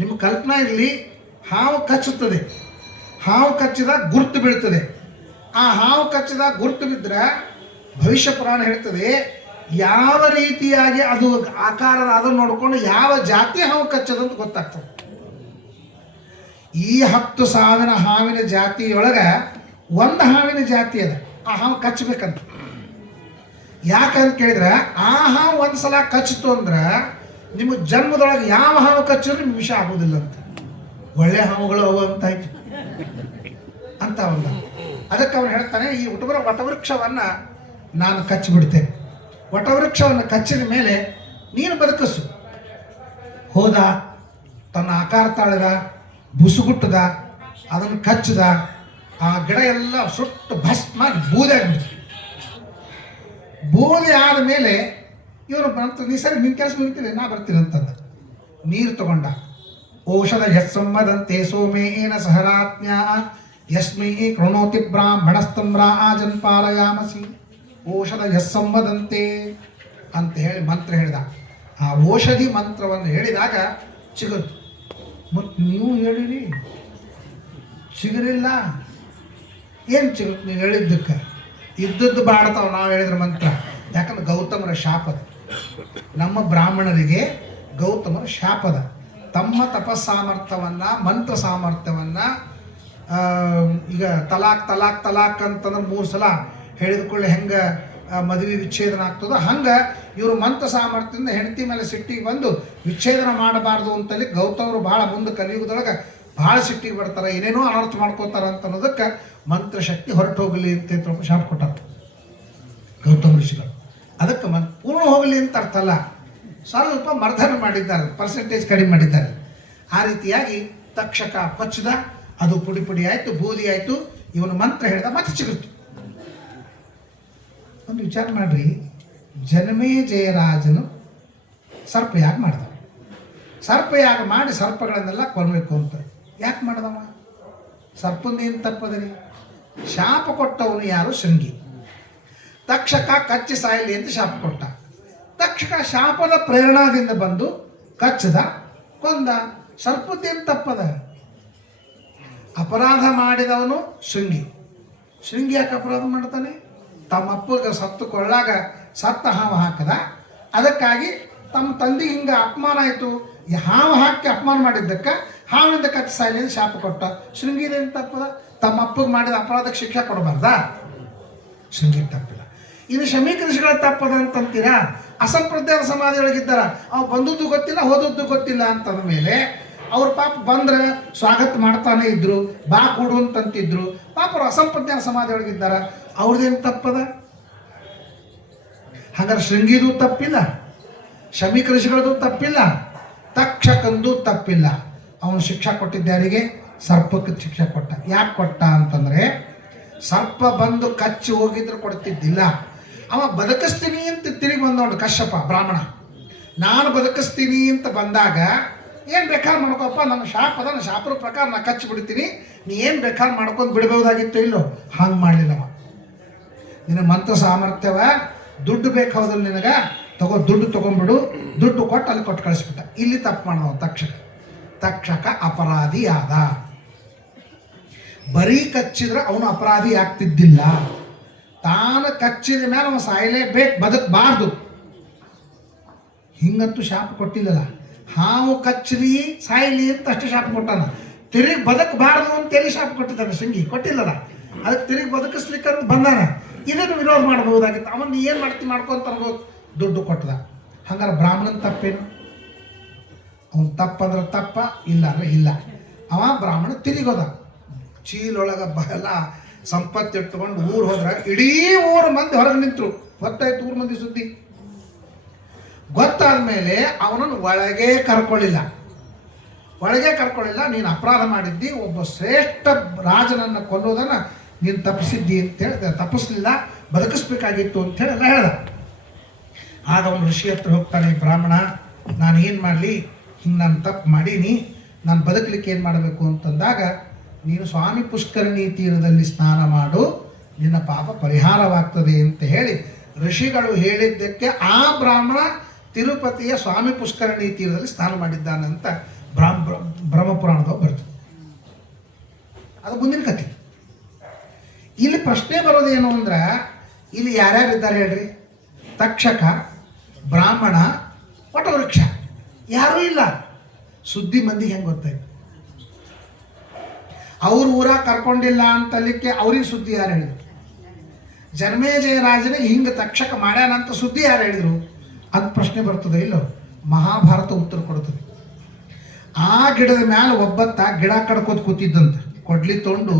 ನಿಮ್ಮ ಕಲ್ಪನಾ ಇರಲಿ, ಹಾವು ಕಚ್ಚುತ್ತದೆ, ಹಾವು ಕಚ್ಚಿದಾಗ ಗುರುತು ಬೀಳ್ತದೆ. ಆ ಹಾವು ಕಚ್ಚಿದಾಗ ಗುರುತು ಬಿದ್ದರೆ ಭವಿಷ್ಯ ಪುರಾಣ ಹೇಳ್ತದೆ ಯಾವ ರೀತಿಯಾಗಿ ಅದು ಆಕಾರದ ಅದನ್ನು ನೋಡಿಕೊಂಡು ಯಾವ ಜಾತಿ ಹಾವು ಕಚ್ಚದಂತ ಗೊತ್ತಾಗ್ತದೆ. ಈ 10,000 ಹಾವಿನ ಜಾತಿಯೊಳಗೆ ಒಂದು ಹಾವಿನ ಜಾತಿ ಅದ, ಆ ಹಾವು ಕಚ್ಚಬೇಕಂತ. ಯಾಕಂತ ಕೇಳಿದ್ರೆ ಆ ಹಾವು ಒಂದು ಸಲ ಕಚ್ಚಿತು ಅಂದ್ರೆ ನಿಮ್ಮ ಜನ್ಮದೊಳಗೆ ಯಾವ ಹಾವು ಕಚ್ಚಿದ್ರು ನಿಮ್ಗೆ ವಿಷ ಆಗೋದಿಲ್ಲ ಅಂತ. ಒಳ್ಳೆ ಹಾವುಗಳು ಅವು ಅಂತಾಯ್ತು ಅಂತ ಒಂದು. ಅದಕ್ಕೆ ಅವ್ರು ಹೇಳ್ತಾನೆ, ಈ ವಟವೃಕ್ಷವನ್ನು ನಾನು ಕಚ್ಚಿಬಿಡ್ತೇನೆ. ವಟವೃಕ್ಷವನ್ನು ಕಚ್ಚಿದ ಮೇಲೆ ನೀನು ಬದುಕಿಸು. ಹೋದ, ತನ್ನ ಆಕಾರ ತಾಳಿದ, ಬುಸುಗುಟ್ಟದ, ಅದನ್ನು ಕಚ್ಚದ, ಆ ಗಿಡ ಎಲ್ಲ ಸುಟ್ಟು ಭಸ್ಮ ಬೂದೆ ಆಗ್ಬಿಡ್ತು. ಬೂದೆ ಆದ ಮೇಲೆ ಇವನು ಬಂತು, ನೀ ಸರಿ ನಿನ್ನ ಕೆಲಸ ಮುಗಿತೀನಿ, ನಾ ಬರ್ತೀನಿ ಅಂತಂದ. ನೀರು ತಗೊಂಡ. ಔಷಧ ಯಸ್ಸಂವದಂತೆ ಸೋಮೇನ ಸಹರಾಜ್ಞ ಯಸ್ಮೈ ಕೃಣೋತಿ ಬ್ರಾಹ್ಮಣಸ್ತಂಬ್ರ ಆಜನ್ಪಾಲಯಾಮಸಿ ಔಷಧ ಯಸ್ಸಂವದಂತೆ ಅಂತ ಹೇಳಿ ಮಂತ್ರ ಹೇಳಿದ. ಆ ಔಷಧಿ ಮಂತ್ರವನ್ನು ಹೇಳಿದಾಗ ಚಿಗುರು. ಮತ್ತು ನೀವು ಹೇಳಿರಿ ಚಿಗುರಿಲ್ಲ. ಏನು ಚಿಗುರು? ನೀವು ಹೇಳಿದ್ದಕ್ಕೆ ಇದ್ದದ್ದು ಬಾಡ್ತಾವೆ ನಾವು ಹೇಳಿದ್ರ ಮಂತ್ರ. ಯಾಕಂದ್ರೆ ಗೌತಮರ ಶಾಪದ, ನಮ್ಮ ಬ್ರಾಹ್ಮಣರಿಗೆ ಗೌತಮರ ಶಾಪದ. ತಮ್ಮ ತಪಸ್ಸಾಮರ್ಥ್ಯವನ್ನು, ಮಂತ್ರ ಸಾಮರ್ಥ್ಯವನ್ನು, ಈಗ ತಲಾಕ್ ಅಂತಂದ್ರೆ 3 ಸಲ ಹೇಳಿದ್ಕೊಳ್ಳಿ ಹೆಂಗೆ ಮದುವೆ ವಿಚ್ಛೇದನ ಆಗ್ತದೋ ಹಂಗೆ ಇವರು ಮಂತ್ರ ಸಾಮರ್ಥ್ಯದಿಂದ ಹೆಂಡತಿ ಮೇಲೆ ಸಿಟ್ಟಿಗೆ ಬಂದು ವಿಚ್ಛೇದನ ಮಾಡಬಾರ್ದು ಅಂತಲ್ಲಿ ಗೌತಮರು ಭಾಳ ಮುಂದೆ ಕಲಿಯುಗದೊಳಗೆ ಭಾಳ ಸಿಟ್ಟಿಗೆ ಬರ್ತಾರೆ, ಏನೇನೋ ಅನರ್ಥ ಮಾಡ್ಕೋತಾರೆ ಅಂತ ಅನ್ನೋದಕ್ಕೆ ಮಂತ್ರಶಕ್ತಿ ಹೊರಟು ಹೋಗಲಿ ಅಂತ ಶಾಪ ಕೊಟ್ಟಾರ ಗೌತಮ ಋಷಿಗಳು. ಅದಕ್ಕೆ ಪೂರ್ಣ ಹೋಗಲಿ ಅಂತ ಅರ್ಥ ಅಲ್ಲ, ಸ್ವಲ್ಪ ಮರ್ಧನ ಮಾಡಿದ್ದಾರೆ, ಪರ್ಸೆಂಟೇಜ್ ಕಡಿಮೆ ಮಾಡಿದ್ದಾರೆ. ಆ ರೀತಿಯಾಗಿ ತಕ್ಷಕ ಕೊಚ್ಚದ, ಅದು ಪುಡಿ ಪುಡಿ ಆಯಿತು, ಬೂದಿ ಆಯಿತು. ಇವನು ಮಂತ್ರ ಹೇಳಿದ, ಮತ್ತೆ ಚಿಗುರ್ತು. ಒಂದು ವಿಚಾರ ಮಾಡ್ರಿ, ಜನಮೇಜಯರಾಜನು ಸರ್ಪಯಾಗ ಮಾಡಿದ. ಸರ್ಪಯಾಗ ಮಾಡಿ ಸರ್ಪಗಳನ್ನೆಲ್ಲ ಕೊಲ್ಲಬೇಕು ಅಂತ ಯಾಕೆ ಮಾಡ್ದವ? ಸರ್ಪಂದೇನು ತಪ್ಪದರಿ? ಶಾಪ ಕೊಟ್ಟವನು ಯಾರು? ಶೃಂಗಿ. ತಕ್ಷಕ ಕಚ್ಚಿ ಸಾಯಲಿ ಅಂತ ಶಾಪ ಕೊಟ್ಟ. ತಕ್ಷಕ ಶಾಪದ ಪ್ರೇರಣಾದಿಂದ ಬಂದು ಕಚ್ಚದ, ಕೊಂದ. ಸರ್ಪದ್ದೇನು ತಪ್ಪದ? ಅಪರಾಧ ಮಾಡಿದವನು ಶೃಂಗಿ. ಶೃಂಗಿ ಯಾಕೆ ಅಪರಾಧ ಮಾಡ್ತಾನೆ? ತಮ್ಮಪ್ಪಗೆ ಸತ್ತು ಕೊಳ್ಳಾಗ ಸತ್ತ ಹಾವು ಹಾಕದ, ಅದಕ್ಕಾಗಿ ತಮ್ಮ ತಂದೆಗೆ ಹಿಂಗೆ ಅಪಮಾನ ಆಯಿತು, ಹಾವು ಹಾಕಿ ಅಪಮಾನ ಮಾಡಿದ್ದಕ್ಕೆ ಹಾವಿನಿಂದ ಕಚ್ಚಿ ಸಾಯಲಿ ಶಾಪ ಕೊಟ್ಟ. ಶೃಂಗಿದೇನು ತಪ್ಪದ? ತಮ್ಮ ಅಪ್ಪಗೆ ಮಾಡಿದ ಅಪರಾಧಕ್ಕೆ ಶಿಕ್ಷೆ ಕೊಡಬಾರ್ದಾ? ಶೃಂಗಿಗೆ ತಪ್ಪಿಲ್ಲ. ಇನ್ನು ಶಮೀಕ ಋಷಿಗಳ ತಪ್ಪದ ಅಂತಂತೀರಾ? ಅಸಂಪ್ರದಾಯ ಸಮಾಧಿಯೊಳಗಿದ್ದಾರ, ಅವು ಬಂದದ್ದು ಗೊತ್ತಿಲ್ಲ ಹೋದದ್ದು ಗೊತ್ತಿಲ್ಲ ಅಂತಂದ ಮೇಲೆ ಅವ್ರ ಪಾಪ ಬಂದ್ರೆ ಸ್ವಾಗತ ಮಾಡ್ತಾನೆ ಇದ್ರು, ಬಾ ಕೊಡು ಅಂತಂತಿದ್ರು. ಪಾಪ ಅವ್ರು ಅಸಂಪ್ರದಾಯ ಸಮಾಧಿಯೊಳಗಿದ್ದಾರ, ಅವ್ರದ್ದೇನು ತಪ್ಪದ? ಹಾಗಾದ್ರೆ ಶೃಂಗಿದು ತಪ್ಪಿಲ್ಲ, ಶಮೀಕ ಋಷಿಗಳದು ತಪ್ಪಿಲ್ಲ, ತಕ್ಷಕಂದು ತಪ್ಪಿಲ್ಲ. ಅವನು ಶಿಕ್ಷೆ ಕೊಟ್ಟಿದ್ದಾರಿಗೆ ಸರ್ಪಕ್ಕೆ ಶಿಕ್ಷೆ ಕೊಟ್ಟ. ಯಾಕೆ ಕೊಟ್ಟ ಅಂತಂದರೆ ಸರ್ಪ ಬಂದು ಕಚ್ಚಿ ಹೋಗಿದ್ರು ಕೊಡ್ತಿದ್ದಿಲ್ಲ. ಅವ ಬದುಕಿಸ್ತೀನಿ ಅಂತ ತಿರುಗಿ ಬಂದವನು ಕಶ್ಯಪ ಬ್ರಾಹ್ಮಣ. ನಾನು ಬದುಕಿಸ್ತೀನಿ ಅಂತ ಬಂದಾಗ ಏನು ಬೇಕಾದ್ರೆ ಮಾಡ್ಕೊಪ್ಪ, ನನ್ನ ಶಾಪ ಅದ, ನನ್ನ ಶಾಪದ ಪ್ರಕಾರ ನಾನು ಕಚ್ಚಿ ಬಿಡ್ತೀನಿ, ನೀ ಏನು ಬೇಕಾದ್ರೆ ಮಾಡ್ಕೊಂಡು ಬಿಡ್ಬೋದಾಗಿತ್ತು. ಇಲ್ಲೋ ಹಂಗೆ ಮಾಡಲಿಲ್ಲವ. ನಿನ್ನ ಮಂತ್ರ ಸಾಮರ್ಥ್ಯವ, ದುಡ್ಡು ಬೇಕಾಗೋದಿಲ್ಲ ನಿನಗೆ, ದುಡ್ಡು ತೊಗೊಂಡ್ಬಿಡು, ದುಡ್ಡು ಕೊಟ್ಟು ಅಲ್ಲಿ ಕೊಟ್ಟು ಕಳಿಸ್ಬಿಟ್ಟ. ಇಲ್ಲಿ ತಪ್ಪು ಮಾಡಿದವ ತಕ್ಷಕ ಅಪರಾಧಿ ಆದ. ಬರೀ ಕಚ್ಚಿದ್ರೆ ಅವನು ಅಪರಾಧಿ ಆಗ್ತಿದ್ದಿಲ್ಲ. ತಾನು ಕಚ್ಚಿದ ಮೇಲೆ ಅವನು ಸಾಯಲೇಬೇಕು, ಬದುಕಬಾರ್ದು. ಹಿಂಗಂತೂ ಶಾಪ ಕೊಟ್ಟಿಲ್ಲಲ್ಲ. ಹಾವು ಕಚ್ಚಲಿ ಸಾಯಲಿ ಅಂತ ಅಷ್ಟೇ ಶಾಪ ಕೊಟ್ಟಾನ. ತಿರುಗಿ ಬದುಕಬಾರ್ದು ಅಂತೇಳಿ ಶಾಪ ಕೊಟ್ಟಿದ್ದಾನೆ ಶೃಂಗಿ, ಕೊಟ್ಟಿಲ್ಲಲ್ಲ. ಅದಕ್ಕೆ ತಿರುಗಿ ಬದುಕಿಸ್ಲಿಕ್ಕಂತ ಬಂದಾನ. ಇದನ್ನು ವಿರೋಧ ಮಾಡಬಹುದಾಗಿತ್ತು. ಅವನು ಏನು ಮಾಡ್ಕೊಂತ ಅನ್ಬೋದು, ದುಡ್ಡು ಕೊಟ್ಟದ. ಹಂಗಾರೆ ಬ್ರಾಹ್ಮಣನ ತಪ್ಪೇನು? ಅವನು ತಪ್ಪಂದ್ರೆ ತಪ್ಪ, ಇಲ್ಲ ಅಂದ್ರೆ ಇಲ್ಲ. ಅವ ಬ್ರಾಹ್ಮಣ ತಿರುಗೋದ, ಚೀಲೊಳಗೆ ಬಹಳ ಸಂಪತ್ತು ಇಟ್ಕೊಂಡು ಊರು ಹೋದ್ರೆ ಇಡೀ ಊರು ಮಂದಿ ಹೊರಗೆ ನಿಂತರು. ಗೊತ್ತಾಯ್ತು ಊರು ಮಂದಿ ಸುದ್ದಿ. ಗೊತ್ತಾದ ಮೇಲೆ ಅವನನ್ನು ಒಳಗೆ ಕರ್ಕೊಳ್ಳಿಲ್ಲ. ನೀನು ಅಪರಾಧ ಮಾಡಿದ್ದಿ, ಒಬ್ಬ ಶ್ರೇಷ್ಠ ರಾಜನನ್ನು ಕೊಲ್ಲೋದನ್ನು ನೀನು ತಪ್ಪಿಸಿದ್ದಿ ಅಂತೇಳಿ, ತಪ್ಪಿಸ್ಲಿಲ್ಲ, ಬದುಕಿಸ್ಬೇಕಾಗಿತ್ತು ಅಂತೇಳಿ ಎಲ್ಲ ಹೇಳ್ದ. ಆಗ ಅವನು ಋಷಿ ಹತ್ರ ಹೋಗ್ತಾನೆ, ಬ್ರಾಹ್ಮಣ ನಾನು ಏನು ಮಾಡಲಿ, ಹಿಂಗೆ ನಾನು ತಪ್ಪು ಮಾಡೀನಿ, ನಾನು ಬದುಕಲಿಕ್ಕೆ ಏನು ಮಾಡಬೇಕು ಅಂತಂದಾಗ, ನೀನು ಸ್ವಾಮಿ ಪುಷ್ಕರಣಿ ತೀರದಲ್ಲಿ ಸ್ನಾನ ಮಾಡು, ನಿನ್ನ ಪಾಪ ಪರಿಹಾರವಾಗ್ತದೆ ಅಂತ ಹೇಳಿ ಋಷಿಗಳು ಹೇಳಿದ್ದಕ್ಕೆ ಆ ಬ್ರಾಹ್ಮಣ ತಿರುಪತಿಯ ಸ್ವಾಮಿ ಪುಷ್ಕರಣಿ ತೀರದಲ್ಲಿ ಸ್ನಾನ ಮಾಡಿದ್ದಾನಂತ ಬ್ರಹ್ಮಪುರಾಣದವು ಬರ್ತದೆ. ಅದು ಮುಂದಿನ ಕಥೆ. ಇಲ್ಲಿ ಪ್ರಶ್ನೆ ಬರೋದೇನು ಅಂದ್ರೆ, ಇಲ್ಲಿ ಯಾರ್ಯಾರಿದ್ದಾರೆ ಹೇಳ್ರಿ? ತಕ್ಷಕ, ಬ್ರಾಹ್ಮಣ, ವಟವೃಕ್ಷ, ಯಾರೂ ಇಲ್ಲ. ಸುದ್ದಿ ಮಂದಿಗೆ ಹೆಂಗೆ ಗೊತ್ತಾಯ್ತು? ಅವ್ರ ಊರಾಗ ಕರ್ಕೊಂಡಿಲ್ಲ ಅಂತಲಿಕ್ಕೆ ಅವ್ರಿಗೆ ಸುದ್ದಿ ಯಾರು ಹೇಳಿದ್ರು? ಜನಮೇಜಯ ರಾಜನಿಗೆ ಹಿಂಗೆ ತಕ್ಷಕ ಮಾಡ್ಯಾನಂತ ಸುದ್ದಿ ಯಾರು ಹೇಳಿದ್ರು ಅಂತ ಪ್ರಶ್ನೆ ಬರ್ತದೆ. ಇಲ್ಲೋ ಮಹಾಭಾರತ ಉತ್ತರ ಕೊಡ್ತದೆ. ಆ ಗಿಡದ ಮ್ಯಾಲೆ ಒಬ್ಬತ್ತ ಗಿಡ ಕಡ್ಕೋತ ಕೂತಿದ್ದಂತ, ಕೊಡ್ಲಿ ತೊಂಡು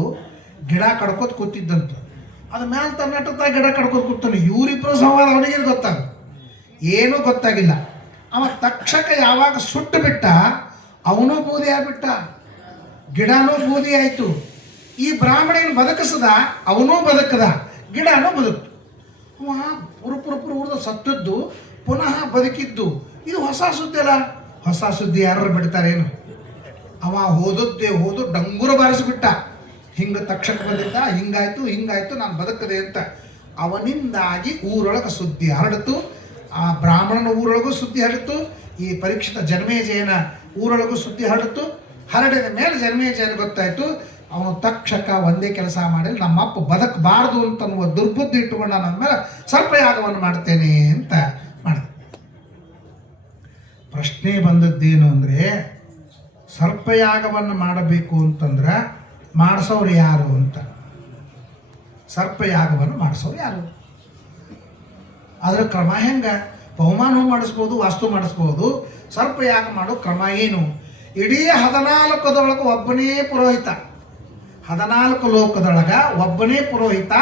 ಗಿಡ ಕಡ್ಕೋತ ಕೂತಿದ್ದಂತ. ಅದ ಮ್ಯಾಲೆ ತನ್ನಟದ ಗಿಡ ಕಡ್ಕೋತ ಕೂತಾನೆ. ಇವರಿಬ್ಬರು ಸಂವಾದ ಅವನಿಗೇನು ಗೊತ್ತಾಗ, ಏನೂ ಗೊತ್ತಾಗಿಲ್ಲ. ಅವ ತಕ್ಷಕ ಯಾವಾಗ ಸುಟ್ಟು ಬಿಟ್ಟ, ಅವನೂ ಬೂದಿ ಆಗ್ಬಿಟ್ಟ, ಗಿಡನೂ ಬೂದಿ ಆಯಿತು. ಈ ಬ್ರಾಹ್ಮಣನ ಬದುಕಿಸದ, ಅವನೂ ಬದುಕದ, ಗಿಡನೂ ಬದುಕ್ತು. ಪುರುಪುರ ಉಳಿದು ಸತ್ತದ್ದು, ಪುನಃ ಬದುಕಿದ್ದು. ಇದು ಹೊಸ ಸುದ್ದಿ ಅಲ್ಲ. ಹೊಸ ಸುದ್ದಿ ಯಾರು ಬಿಡ್ತಾರೇನು? ಅವ ಹೋದು ಡಂಗುರ ಬಾರಿಸಿಬಿಟ್ಟ. ಹಿಂಗೆ ತಕ್ಷಕ ಬಂದಿದ್ದ, ಹಿಂಗಾಯ್ತು ನಾನು ಬದುಕದೆ ಅಂತ. ಅವನಿಂದಾಗಿ ಊರೊಳಗೆ ಸುದ್ದಿ ಹರಡಿತು. ಆ ಬ್ರಾಹ್ಮಣನ ಊರೊಳಗೂ ಸುದ್ದಿ ಹರಡಿತು, ಈ ಪರೀಕ್ಷಿತ ಜನಮೇಜಯನ ಊರೊಳಗೂ ಸುದ್ದಿ ಹರಡಿತು. ಹರಡಿದ ಮೇಲೆ ಜನಮೇಜಯನ ಗೊತ್ತಾಯಿತು, ಅವನು ತಕ್ಷಕ ಒಂದೇ ಕೆಲಸ ಮಾಡಿ ನಮ್ಮಪ್ಪ ಬದುಕಬಾರ್ದು ಅಂತನ್ನುವ ದುರ್ಬುದ್ಧಿ ಇಟ್ಟುಕೊಂಡು ನಾನು ಅಂದಮೇಲೆ ಸರ್ಪಯಾಗವನ್ನು ಮಾಡ್ತೇನೆ ಅಂತ ಮಾಡಿದೆ. ಪ್ರಶ್ನೆ ಬಂದದ್ದೇನು ಅಂದರೆ, ಸರ್ಪಯಾಗವನ್ನು ಮಾಡಬೇಕು ಅಂತಂದ್ರೆ ಮಾಡಿಸೋರು ಯಾರು ಅಂತ. ಸರ್ಪಯಾಗವನ್ನು ಮಾಡಿಸೋರು ಯಾರು? ಅದರ ಕ್ರಮ ಹೆಂಗೆ? ಬಹುಮಾನ ಮಾಡಿಸ್ಬೋದು, ವಾಸ್ತು ಮಾಡಿಸ್ಬೋದು. ಸರ್ಪಯಾಗ ಮಾಡೋ ಕ್ರಮ ಏನು? ಇಡೀ 14 ಒಬ್ಬನೇ ಪುರೋಹಿತ, 14 ಲೋಕದೊಳಗ ಒಬ್ಬನೇ ಪುರೋಹಿತ.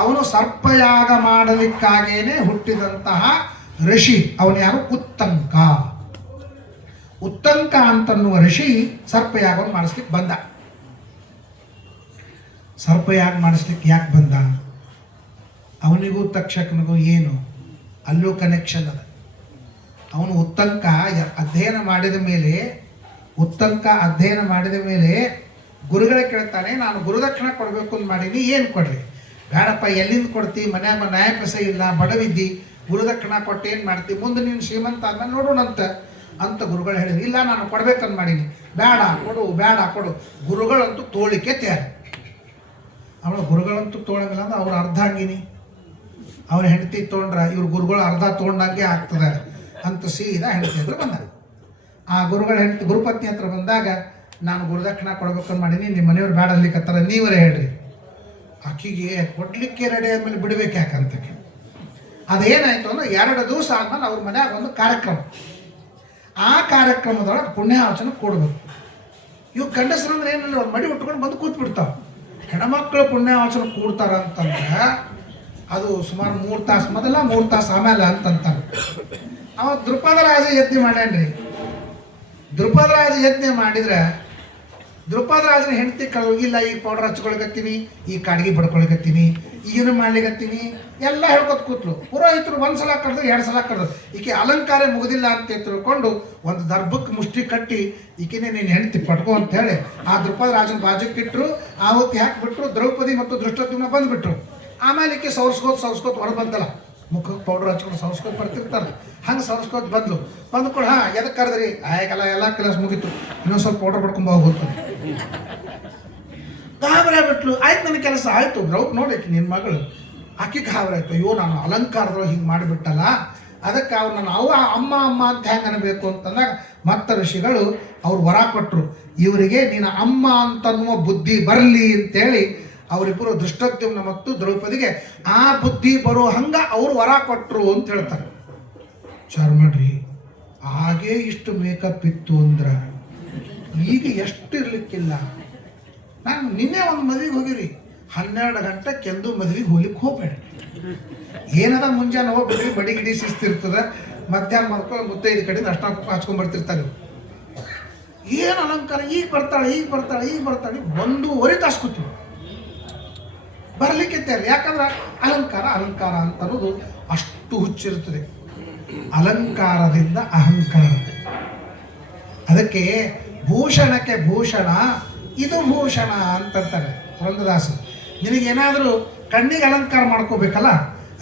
ಅವನು ಸರ್ಪಯಾಗ ಮಾಡಲಿಕ್ಕಾಗೇನೆ ಹುಟ್ಟಿದಂತಹ ಋಷಿ. ಅವನು ಯಾರು? ಉತ್ತಂಕ ಅಂತನ್ನುವ ಋಷಿ ಸರ್ಪಯಾಗವನ್ನು ಮಾಡಿಸ್ಲಿಕ್ಕೆ ಬಂದ. ಸರ್ಪಯಾಗ ಮಾಡಿಸ್ಲಿಕ್ಕೆ ಯಾಕೆ ಬಂದ? ಅವನಿಗೂ ತಕ್ಷಕನಿಗೂ ಏನು ಅಲ್ಲೂ ಕನೆಕ್ಷನ್ ಅದ. ಅವನು ಉತ್ತಂಕ ಅಧ್ಯಯನ ಮಾಡಿದ ಮೇಲೆ ಗುರುಗಳೇ ಕೇಳ್ತಾನೆ, ನಾನು ಗುರುದಕ್ಷಿಣ ಕೊಡಬೇಕು ಅಂತ ಮಾಡೀನಿ, ಏನು ಕೊಡ್ರಿ? ಬೇಡಪ್ಪ, ಎಲ್ಲಿಂದ ಕೊಡ್ತಿ? ಮನ್ಯಾಗ ನ್ಯಾಯಪೈಸ ಇಲ್ಲ, ಬಡವಿದ್ದಿ, ಗುರುದಕ್ಷಿಣ ಕೊಟ್ಟು ಏನು ಮಾಡ್ತಿ? ಮುಂದೆ ನೀನು ಶ್ರೀಮಂತ ಆದ್ಮೇಲೆ ನೋಡೋಣಂತ ಅಂತ ಗುರುಗಳು ಹೇಳಿದ್ರು. ಇಲ್ಲ, ನಾನು ಕೊಡ್ಬೇಕಂತ ಮಾಡೀನಿ, ಬೇಡ ಕೊಡು. ಗುರುಗಳಂತೂ ತೋಳಿಕೆ ತಯಾರು. ಅವಳು ಗುರುಗಳಂತೂ ತೋಳಂಗಿಲ್ಲ ಅಂದ್ರೆ ಅವ್ರ ಅರ್ಧಾಂಗಿನಿ, ಅವ್ರ ಹೆಂಡತಿ ತೊಗೊಂಡ್ರ ಇವ್ರು ಗುರುಗಳು ಅರ್ಧ ತೊಗೊಂಡಂಗೆ ಆಗ್ತದೆ ಅಂತ ಸೀದಾ ಹೆಂಡತಿ ಹತ್ರ ಬಂದ. ಆ ಗುರುಗಳ ಹೆಂಡತಿ ಗುರುಪತ್ನಿ ಹತ್ರ ಬಂದಾಗ, ನಾನು ಗುರುದಕ್ಷಿಣ ಕೊಡ್ಬೇಕಂತ ಮಾಡೀನಿ, ನಿಮ್ಮ ಮನೆಯವ್ರು ಬೇಡ ಅನ್ಲಿಕ್ಕತ್ತಾರ, ನೀವರೇ ಹೇಳ್ರಿ. ಆಕಿಗೆ ಕೊಡ್ಲಿಕ್ಕೆ ರೆಡಿ ಆದ್ಮೇಲೆ ಬಿಡ್ಬೇಕು ಯಾಕಂತಕ್ಕೆ. ಅದೇನಾಯ್ತು ಅಂದ್ರೆ 2 ದಿವಸ ಆದ್ಮೇಲೆ ಅವ್ರ ಮನ್ಯಾಗ ಒಂದು ಕಾರ್ಯಕ್ರಮ. ಆ ಕಾರ್ಯಕ್ರಮದೊಳಗೆ ಪುಣ್ಯಾವಚನ ಕೊಡ್ಬೇಕು. ಇವು ಗಂಡಸ್ರಂದ್ರೆ ಏನಿಲ್ಲ, ಅವ್ರು ಮಡಿ ಉಟ್ಕೊಂಡು ಬಂದು ಕೂತ್ಬಿಡ್ತಾವ. ಹೆಣ್ಮಕ್ಳು ಪುಣ್ಯಾವಚನ ಕೂಡ್ತಾರ ಅಂತಂದ್ರೆ ಅದು ಸುಮಾರು 3 ತಾಸು ಮೊದಲ 3 ತಾಸು ಆಮೇಲೆ ಅಂತಂತಾರೆ. ಅವ ದ್ರುಪದ ರಾಜ ಯಜ್ಞೆ ಮಾಡ್ಯಾನ್ರಿ. ದ್ರುಪದ ರಾಜ ಯಜ್ಞೆ ಮಾಡಿದ್ರೆ ದ್ರುಪದ ರಾಜನ ಹೆಂಡತಿ ಕಳಗಿಲ್ಲ, ಈಗ ಪೌಡರ್ ಹಚ್ಕೊಳಕತ್ತೀನಿ, ಈ ಕಾಡಿಗೆ ಬಡ್ಕೊಳಕತ್ತೀನಿ, ಈಗೇನು ಮಾಡ್ಲಿಕತ್ತೀನಿ ಎಲ್ಲ ಹೇಳ್ಕೊತ ಕೂತ್ಲು. ಪುರೋಹಿತರು 1 ಸಲ ಕರೆದ್ರು 2 ಸಲ ಕರೆದ್ರು. ಈಕೆ ಅಲಂಕಾರ ಮುಗುದಿಲ್ಲ ಅಂತ ತಿಳ್ಕೊಂಡು ಒಂದು ದರ್ಭಕ್ಕೆ ಮುಷ್ಟಿ ಕಟ್ಟಿ ಈಕೆನೇ ನೀನು ಹೆಂಡತಿ ಪಡ್ಕೋ ಅಂತ ಹೇಳಿ ಆ ದ್ರುಪದ ರಾಜನ ಬಾಜುಕ್ಕಿಟ್ರು. ಆವತ್ತಿ ಹಾಕಿಬಿಟ್ರು. ದ್ರೌಪದಿ ಮತ್ತು ದೃಷ್ಟದ್ಯುಮ್ನ ಬಂದುಬಿಟ್ರು. ಆಮೇಲೆ ಈಕೆ ಸೌರ್ಸ್ಕೋತ ಹೊರಗೆ ಬಂದಲ್ಲ, ಮುಖಕ್ಕೆ ಪೌಡರ್ ಹಚ್ಕೊಂಡು ಸೌರ್ಸ್ಕೋತ ಬರ್ತಿರ್ತಾರೆ, ಹಂಗೆ ಸೌರ್ಸ್ಕೋತ ಬಂದ್ಕೊಂಡು ಎದಕ್ಕೆ ಕರೆದ್ರಿ? ಆಯ್ಕಲ್ಲ, ಎಲ್ಲ ಕೆಲಸ ಮುಗೀತು, ಇನ್ನೊಂದು ಸ್ವಲ್ಪ ಪೌಡರ್ ಪಡ್ಕೊಂಬ ಹೋಗ್ಬೋದು. ಗಾಬರಿ ಆಗ್ಬಿಟ್ಲು. ಆಯ್ತು, ನನ್ನ ಕೆಲಸ ಆಯಿತು. ನೋಡಿ ನಿನ್ನ ಮಗಳು ಆಕೆ ಗಾಬರಿ ಆಯ್ತು. ಅಯ್ಯೋ, ನಾನು ಅಲಂಕಾರದೊಳಗೆ ಹಿಂಗೆ ಮಾಡಿಬಿಟ್ಟಲ್ಲ, ಅದಕ್ಕೆ ಅವ್ರು ನಾನು ಅಮ್ಮ ಅಂತ ಹೆಂಗೆ ಅನ್ಬೇಕು ಅಂತಂದಾಗ ಮತ್ತೆ ಋಷಿಗಳು ಅವ್ರು ವರ ಕೊಟ್ಟರು, ಇವರಿಗೆ ನೀನು ಅಮ್ಮ ಅಂತನ್ನುವ ಬುದ್ಧಿ ಬರಲಿ ಅಂತೇಳಿ ಅವರಿಬ್ಬರು ದೃಷ್ಟದ್ಯುಮ್ನ ಮತ್ತು ದ್ರೌಪದಿಗೆ ಆ ಬುದ್ಧಿ ಬರೋ ಹಂಗ ಅವ್ರು ವರ ಕೊಟ್ಟರು ಅಂತ ಹೇಳ್ತಾರೆ. ಚಾರ್ಮಡ್ರಿ, ಹಾಗೇ ಇಷ್ಟು ಮೇಕಪ್ ಇತ್ತು ಅಂದ್ರೆ ಈಗ ಎಷ್ಟು ಇರ್ಲಿಕ್ಕಿಲ್ಲ. ನಾನು ನಿನ್ನೆ ಒಂದು ಮದುವೆಗೆ ಹೋಗಿರಿ, 12 ಗಂಟೆ ಕೆಂದು ಮದುವೆಗೆ ಹೋಗ್ಲಿಕ್ಕೆ ಹೋಗ್ಬೇಡ. ಏನದ ಮುಂಜಾನೆ ಹೋಗ್ಬಿಡ್ರಿ, ಬಡಿ ಗಿಡಿ ಶಿಸ್ತಿರ್ತದೆ, ಮಧ್ಯಾಹ್ನ ಮಾಡ್ಕೊಂಡು ಮುತ್ತೈದು ಕಡೆ ಅಷ್ಟ ಹಚ್ಕೊಂಡ್ಬರ್ತಿರ್ತಾರೆ. ಏನು ಅಲಂಕಾರ, ಈಗ ಬರ್ತಾಳೆ 1.5 ತಾಸು ಕೂತೀವಿ, ಬರ್ಲಿಕ್ಕೆ ತಯಾರಿ. ಯಾಕಂದ್ರೆ ಅಲಂಕಾರ ಅಂತ ಅನ್ನೋದು ಅಷ್ಟು ಹುಚ್ಚಿರುತ್ತದೆ. ಅಲಂಕಾರದಿಂದ ಅಹಂಕಾರ. ಅದಕ್ಕೆ ಭೂಷಣಕ್ಕೆ ಭೂಷಣ, ಇದು ಭೂಷಣ ಅಂತಂತಾರೆ ಪುರಂದರದಾಸರು. ನಿನಗೇನಾದರೂ ಕಣ್ಣಿಗೆ ಅಲಂಕಾರ ಮಾಡ್ಕೋಬೇಕಲ್ಲ,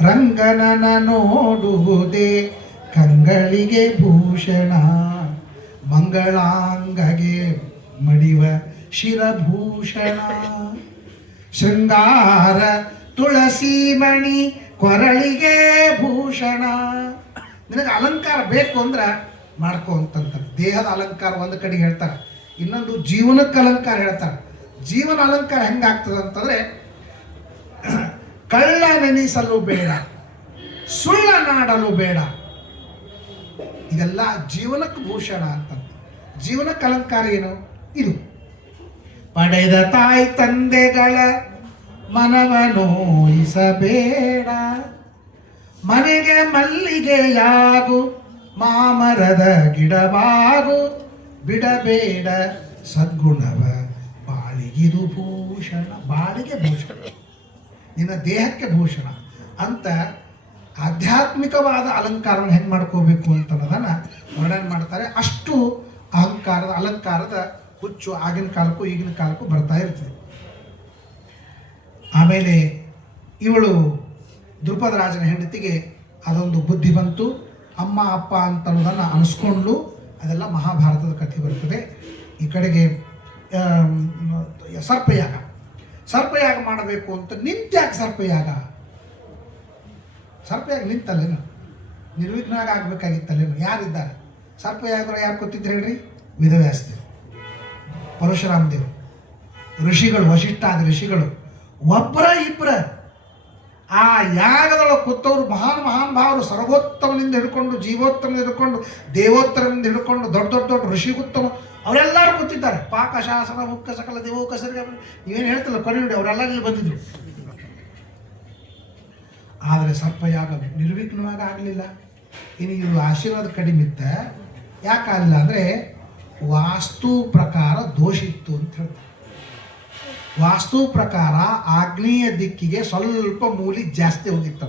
ರಂಗನನ ನೋಡುವುದೇ ಕಂಗಳಿಗೆ ಭೂಷಣ, ಮಂಗಳಾಂಗಗೆ ಮಡಿವ ಶಿರಭೂಷಣ, ಶೃಂಗಾರ ತುಳಸಿ ಮಣಿ ಕೊರಳಿಗೆ ಭೂಷಣ. ನಿನಗೆ ಅಲಂಕಾರ ಬೇಕು ಅಂದ್ರೆ ಮಾಡ್ಕೊ ಅಂತಂತಾರೆ. ದೇಹದ ಅಲಂಕಾರ ಒಂದು ಕಡೆಗೆ ಹೇಳ್ತಾರೆ, ಇನ್ನೊಂದು ಜೀವನಕ್ಕೆ ಅಲಂಕಾರ ಹೇಳ್ತಾರೆ. ಜೀವನ ಅಲಂಕಾರ ಹೆಂಗಾಗ್ತದೆ ಅಂತಂದರೆ, ಕಳ್ಳ ನೆನೆಸಲು ಬೇಡ, ಸುಳ್ಳನಾಡಲು ಬೇಡ, ಇದೆಲ್ಲ ಜೀವನಕ್ಕೆ ಭೂಷಣ ಅಂತ. ಜೀವನಕ್ಕೆ ಅಲಂಕಾರ ಏನು? ಇದು ಪಡೆದ ತಾಯಿ ತಂದೆಗಳ ಮನವ ನೋಯಿಸಬೇಡ, ಮನೆಗೆ ಮಲ್ಲಿಗೆಯಾಗು ಮಾಮರದ ಗಿಡವಾಗು, ಬಿಡಬೇಡ ಸದ್ಗುಣವ ಬಾಳಿಗಿದು ಭೂಷಣ. ಬಾಳಿಗೆ ಭೂಷಣ, ನಿನ್ನ ದೇಹಕ್ಕೆ ಭೂಷಣ ಅಂತ ಆಧ್ಯಾತ್ಮಿಕವಾದ ಅಲಂಕಾರವನ್ನು ಹೆಂಗೆ ಮಾಡ್ಕೋಬೇಕು ಅಂತ ಅನ್ನೋದನ್ನು ವರ್ಣನೆ ಮಾಡ್ತಾರೆ. ಅಷ್ಟು ಅಲಂಕಾರದ ಹುಚ್ಚು ಆಗಿನ ಕಾಲಕ್ಕೂ ಈಗಿನ ಕಾಲಕ್ಕೂ ಬರ್ತಾ ಇರ್ತದೆ. ಆಮೇಲೆ ಇವಳು ದ್ರುಪದ ರಾಜನ ಹೆಂಡತಿಗೆ ಅದೊಂದು ಬುದ್ಧಿ ಬಂತು, ಅಮ್ಮ ಅಪ್ಪ ಅಂತ ಅನ್ನೋದನ್ನು ಅನಿಸ್ಕೊಂಡ್ಲು. ಅದೆಲ್ಲ ಮಹಾಭಾರತದ ಕಥೆ ಬರ್ತದೆ. ಈ ಕಡೆಗೆ ಸರ್ಪಯಾಗ ಮಾಡಬೇಕು ಅಂತ ನಿಂತ್ಯಾಕೆ ಸರ್ಪಯಾಗ ನಿಂತಲ್ಲೇನು? ನಿರ್ವಿಘ್ನಾಗ ಆಗಬೇಕಾಗಿತ್ತಲ್ಲೇನು? ಯಾರಿದ್ದಾರೆ ಸರ್ಪಯಾಗದೊಳಗೆ? ಯಾರು ಕೂತಿದ್ರು ಹೇಳ್ರಿ? ವೇದವ್ಯಾಸದೇವರು, ಪರಶುರಾಮ ದೇವರು, ಋಷಿಗಳು, ವಶಿಷ್ಠಾದಿ ಋಷಿಗಳು, ಒಬ್ಬರ ಇಬ್ಬರ ಆ ಯಾಗದೊಳಗೆ ಕೂತವರು ಮಹಾನ್ ಭಾವರು, ಸರ್ವೋತ್ತಮನಿಂದ ಹಿಡ್ಕೊಂಡು ಜೀವೋತ್ತಮನಿಂದ ಹಿಡ್ಕೊಂಡು ದೇವೋತ್ತರನಿಂದ ಹಿಡ್ಕೊಂಡು ದೊಡ್ಡ ಋಷಿಗುತ್ತಮ ಅವರೆಲ್ಲರೂ ಕೂತಿದ್ದಾರೆ. ಪಾಕ ಶಾಸನ ಮುಖ್ಯ ಸಕಲ ದೇವೋಕ ಸರಿ ನೀವೇನು ಹೇಳ್ತಿಲ್ಲ ಕೊನೆ ನೋಡಿ, ಅವರೆಲ್ಲ ಇಲ್ಲಿ ಬಂದಿದ್ರು. ಆದರೆ ಸರ್ಪಯಾಗ ನಿರ್ವಿಘ್ನವಾಗಿ ಆಗಲಿಲ್ಲ. ಇನ್ನು ಇದು ಆಶೀರ್ವಾದ ಕಡಿಮೆ ಇತ್ತ. ಯಾಕಾಗಲಿಲ್ಲ ಅಂದರೆ ವಾಸ್ತು ಪ್ರಕಾರ ದೋಷ ಇತ್ತು ಅಂತ ಹೇಳ್ತಾರೆ. ವಾಸ್ತು ಪ್ರಕಾರ ಆಗ್ನೇಯ ದಿಕ್ಕಿಗೆ ಸ್ವಲ್ಪ ಮೂಲಿ ಜಾಸ್ತಿ ಹೋಗಿತ್ತು.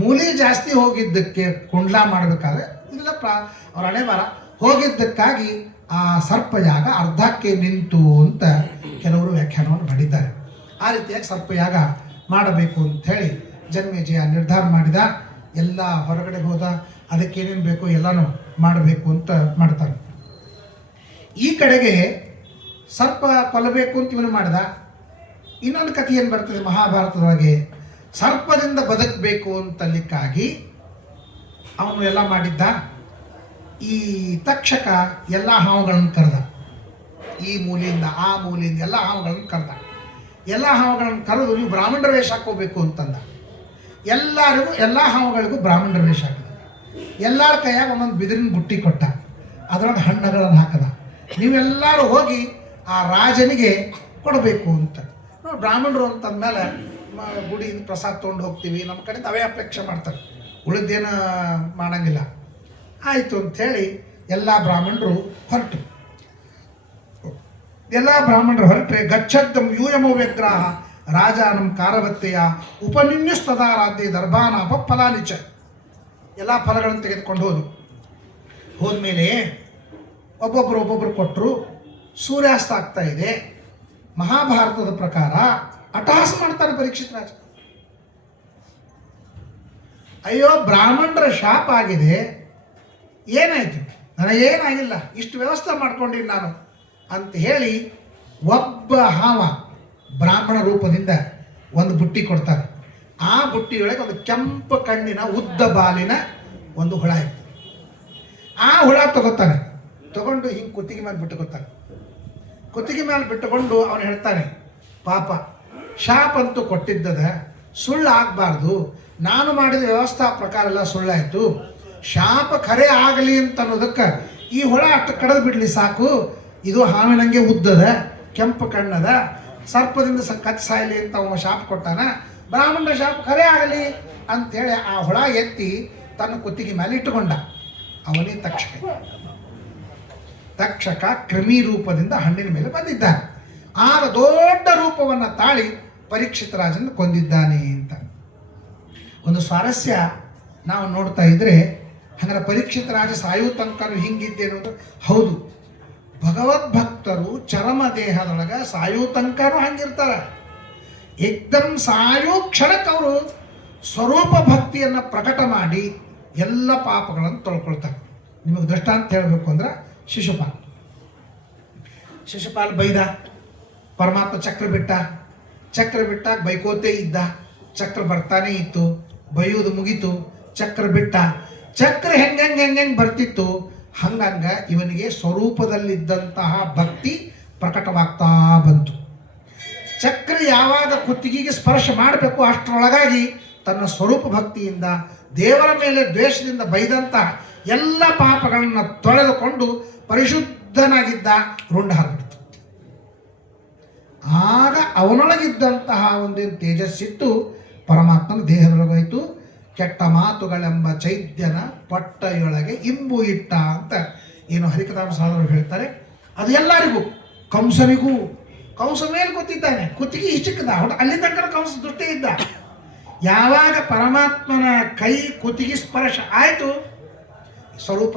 ಮೂಲಿ ಜಾಸ್ತಿ ಹೋಗಿದ್ದಕ್ಕೆ ಕುಂಡ್ಲ ಮಾಡಬೇಕಾದ್ರೆ ಇದೆಲ್ಲ ಅವ್ರ ಹಣೆ ಬಾರ ಹೋಗಿದ್ದಕ್ಕಾಗಿ ಆ ಸರ್ಪಯಾಗ ಅರ್ಧಕ್ಕೆ ನಿಂತು ಅಂತ ಕೆಲವರು ವ್ಯಾಖ್ಯಾನವನ್ನು ಮಾಡಿದ್ದಾರೆ. ಆ ರೀತಿಯಾಗಿ ಸರ್ಪಯಾಗ ಮಾಡಬೇಕು ಅಂಥೇಳಿ ಜನ್ಮೇಜಯ ನಿರ್ಧಾರ ಮಾಡಿದ. ಎಲ್ಲ ಹೊರಗಡೆ ಹೋದ, ಅದಕ್ಕೇನೇನು ಬೇಕು ಎಲ್ಲನೂ ಮಾಡಬೇಕು ಅಂತ ಮಾಡ್ತಾನೆ. ಈ ಕಡೆಗೆ ಸರ್ಪ ಕೊಲ್ಲಬೇಕು ಅಂತ ಇವನು ಮಾಡಿದ. ಇನ್ನೊಂದು ಕಥೆ ಏನು ಬರ್ತದೆ ಮಹಾಭಾರತದೊಳಗೆ, ಸರ್ಪದಿಂದ ಬದುಕಬೇಕು ಅಂತಲಿಕ್ಕಾಗಿ ಅವನು ಎಲ್ಲ ಮಾಡಿದ್ದ. ಈ ತಕ್ಷಕ ಎಲ್ಲ ಹಾವುಗಳನ್ನು ಕರೆದ. ಈ ಮೂಲೆಯಿಂದ ಆ ಮೂಲೆಯಿಂದ ಎಲ್ಲ ಹಾವುಗಳನ್ನು ಕರೆದ. ಎಲ್ಲ ಹಾವುಗಳನ್ನು ಕರೆದು ನೀವು ಬ್ರಾಹ್ಮಣರ ವೇಷ ಹಾಕೋಬೇಕು ಅಂತಂದ. ಎಲ್ಲರಿಗೂ ಎಲ್ಲ ಹಾವುಗಳಿಗೂ ಬ್ರಾಹ್ಮಣರ ವೇಷ ಹಾಕಿದ. ಎಲ್ಲರ ಕೈಯಾಗ ಒಂದೊಂದು ಬಿದಿರಿನ ಬುಟ್ಟಿ ಕೊಟ್ಟ, ಅದರೊಳಗೆ ಹಣ್ಣುಗಳನ್ನು ಹಾಕದ. ನೀವೆಲ್ಲರೂ ಹೋಗಿ ಆ ರಾಜನಿಗೆ ಕೊಡಬೇಕು ಅಂತ. ಬ್ರಾಹ್ಮಣರು ಅಂತಂದಮೇಲೆ ಗುಡಿಯಿಂದ ಪ್ರಸಾದ ತೊಗೊಂಡು ಹೋಗ್ತೀವಿ, ನಮ್ಮ ಕಡೆ ಅವೇ ಅಪೇಕ್ಷೆ ಮಾಡ್ತಾರೆ, ಉಳಿದೇನು ಮಾಡೋಂಗಿಲ್ಲ. ಆಯಿತು ಅಂಥೇಳಿ ಎಲ್ಲ ಬ್ರಾಹ್ಮಣರು ಹೊರಟು. ಎಲ್ಲ ಬ್ರಾಹ್ಮಣರು ಹೊರಟ್ರೆ ಗಚ್ಚದ್ದಂ ಯೂಯಮೋ ವ್ಯಗ್ರಹ ರಾಜಾನಂ ಕಾರವತ್ತೆಯ ಉಪನಿನ್ಯಸ್ತದಾರಾಧ್ಯ ದರ್ಭಾನಾಪ ಫಲಾನಿಚ. ಎಲ್ಲ ಫಲಗಳನ್ನು ತೆಗೆದುಕೊಂಡು ಹೋದ್ಮೇಲೆ ಒಬ್ಬೊಬ್ಬರು ಕೊಟ್ಟರು. ಸೂರ್ಯಾಸ್ತ ಆಗ್ತಾ ಇದೆ. ಮಹಾಭಾರತದ ಪ್ರಕಾರ ಅಟ್ಟಹಾಸ ಮಾಡ್ತಾರೆ ಪರೀಕ್ಷಿತ ರಾಜ. ಅಯ್ಯೋ ಬ್ರಾಹ್ಮಣರ ಶಾಪ ಆಗಿದೆ, ಏನಾಯಿತು, ನನಗೇನಾಗಿಲ್ಲ, ಇಷ್ಟು ವ್ಯವಸ್ಥೆ ಮಾಡ್ಕೊಂಡಿನಿ ನಾನು ಅಂತ ಹೇಳಿ ಒಬ್ಬ ಹಾವ ಬ್ರಾಹ್ಮಣ ರೂಪದಿಂದ ಒಂದು ಬುಟ್ಟಿ ಕೊಡ್ತಾರೆ. ಆ ಬುಟ್ಟಿಯೊಳಗೆ ಒಂದು ಕೆಂಪು ಕಣ್ಣಿನ ಉದ್ದ ಬಾಲಿನ ಒಂದು ಹುಳ ಇತ್ತು. ಆ ಹುಳ ತಗೊಂಡು ಹಿಂಗೆ ಕುತ್ತಿಗೆ ಮೇಲೆ ಬಿಟ್ಟುಕೊತಾನೆ. ಕುತ್ತಿಗೆ ಮೇಲೆ ಬಿಟ್ಟುಕೊಂಡು ಅವನು ಹೇಳ್ತಾನೆ, ಪಾಪ ಶಾಪ ಅಂತೂ ಕೊಟ್ಟಿದ್ದದ, ಸುಳ್ಳು ಆಗಬಾರ್ದು, ನಾನು ಮಾಡಿದ ವ್ಯವಸ್ಥಾ ಪ್ರಕಾರ ಎಲ್ಲ ಸುಳ್ಳಾಯಿತು, ಶಾಪ ಖರೆ ಆಗಲಿ ಅಂತ ಅನ್ನೋದಕ್ಕೆ ಈ ಹುಳ ಅಷ್ಟು ಕಡಿದು ಬಿಡಲಿ ಸಾಕು, ಇದು ಹಾವಿನಂಗೆ ಉದ್ದದ ಕೆಂಪು ಕಣ್ಣದ, ಸರ್ಪದಿಂದ ಕಚ್ಚಿ ಸಾಯಲಿ ಅಂತ ಅವನು ಶಾಪ ಕೊಟ್ಟಾನ, ಬ್ರಾಹ್ಮಣರ ಶಾಪ ಖರೆ ಆಗಲಿ ಅಂಥೇಳಿ ಆ ಹುಳ ಎತ್ತಿ ತನ್ನ ಕುತ್ತಿಗೆ ಮೇಲೆ ಇಟ್ಟುಕೊಂಡ. ಅವನೇ ತಕ್ಷಕ ಕ್ರಿಮಿ ರೂಪದಿಂದ ಹಣ್ಣಿನ ಮೇಲೆ ಬಂದಿದ್ದಾನೆ. ಆಗ ದೊಡ್ಡ ರೂಪವನ್ನು ತಾಳಿ ಪರೀಕ್ಷಿತ ರಾಜನ ಕೊಂದಿದ್ದಾನೆ ಅಂತ ಒಂದು ಸ್ವಾರಸ್ಯ ನಾವು ನೋಡ್ತಾ ಇದ್ರೆ, ಹಾಗಾದ್ರೆ ಪರೀಕ್ಷಿತ ರಾಜ ಸಾಯು ತನಕನೂ ಹಿಂಗಿದ್ದೆ ಅನ್ನೋದು ಹೌದು. ಭಗವದ್ಭಕ್ತರು ಚರಮ ದೇಹದೊಳಗೆ ಸಾಯು ತನಕನೂ ಹಂಗಿರ್ತಾರೆ. ಏಕ್ದಮ್ ಸಾಯು ಕ್ಷಣಕ್ಕೆ ಅವರು ಸ್ವರೂಪ ಭಕ್ತಿಯನ್ನು ಪ್ರಕಟ ಮಾಡಿ ಎಲ್ಲ ಪಾಪಗಳನ್ನು ತೊಳ್ಕೊಳ್ತಾರೆ. ನಿಮಗೆ ದೃಷ್ಟಾಂತ ಹೇಳಬೇಕು ಅಂದ್ರೆ ಶಿಶುಪಾಲ್ ಬೈದ, ಪರಮಾತ್ಮ ಚಕ್ರ ಬಿಟ್ಟಾಗ ಬೈಕೋತೇ ಇದ್ದ. ಚಕ್ರ ಬರ್ತಾನೆ ಇತ್ತು, ಬೈಯೋದು ಮುಗೀತು, ಚಕ್ರ ಬಿಟ್ಟ. ಚಕ್ರ ಹೆಂಗೆ ಬರ್ತಿತ್ತು, ಹಂಗಂಗ ಇವನಿಗೆ ಸ್ವರೂಪದಲ್ಲಿದ್ದಂತಹ ಭಕ್ತಿ ಪ್ರಕಟವಾಗ್ತಾ ಬಂತು. ಚಕ್ರ ಯಾವಾಗ ಕುತ್ತಿಗೆಗೆ ಸ್ಪರ್ಶ ಮಾಡಬೇಕು ಅಷ್ಟರೊಳಗಾಗಿ ತನ್ನ ಸ್ವರೂಪ ಭಕ್ತಿಯಿಂದ ದೇವರ ಮೇಲೆ ದ್ವೇಷದಿಂದ ಬೈದಂಥ ಎಲ್ಲ ಪಾಪಗಳನ್ನು ತೊಳೆದುಕೊಂಡು ಪರಿಶುದ್ಧನಾಗಿದ್ದ. ರುಂಡ ಹರಿಬಿಡ್ತು. ಆಗ ಅವನೊಳಗಿದ್ದಂತಹ ಒಂದೇನು ತೇಜಸ್ಸಿತ್ತು ಪರಮಾತ್ಮನ ದೇಹದೊಳಗೋಯ್ತು. ಕೆಟ್ಟ ಮಾತುಗಳೆಂಬ ಚೈದ್ಯನ ಪಟ್ಟೆಯೊಳಗೆ ಇಂಬು ಇಟ್ಟ ಅಂತ ಏನು ಹರಿಕಥಾಮ ಸಾಧವರು ಹೇಳ್ತಾರೆ. ಅದು ಎಲ್ಲರಿಗೂ, ಕಂಸನಿಗೂ, ಕಂಸ ಮೇಲೆ ಗೊತ್ತಿದ್ದಾನೆ, ಕುತ್ತಿಗೆ ಚಿಕ್ಕದ, ಅಲ್ಲಿ ತನಕ ಕಂಸ ದುಷ್ಟೇ ಇದ್ದ. ಯಾವಾಗ ಪರಮಾತ್ಮನ ಕೈ ಕುತ್ತಿಗೆ ಸ್ಪರ್ಶ ಆಯಿತು, ಸ್ವರೂಪ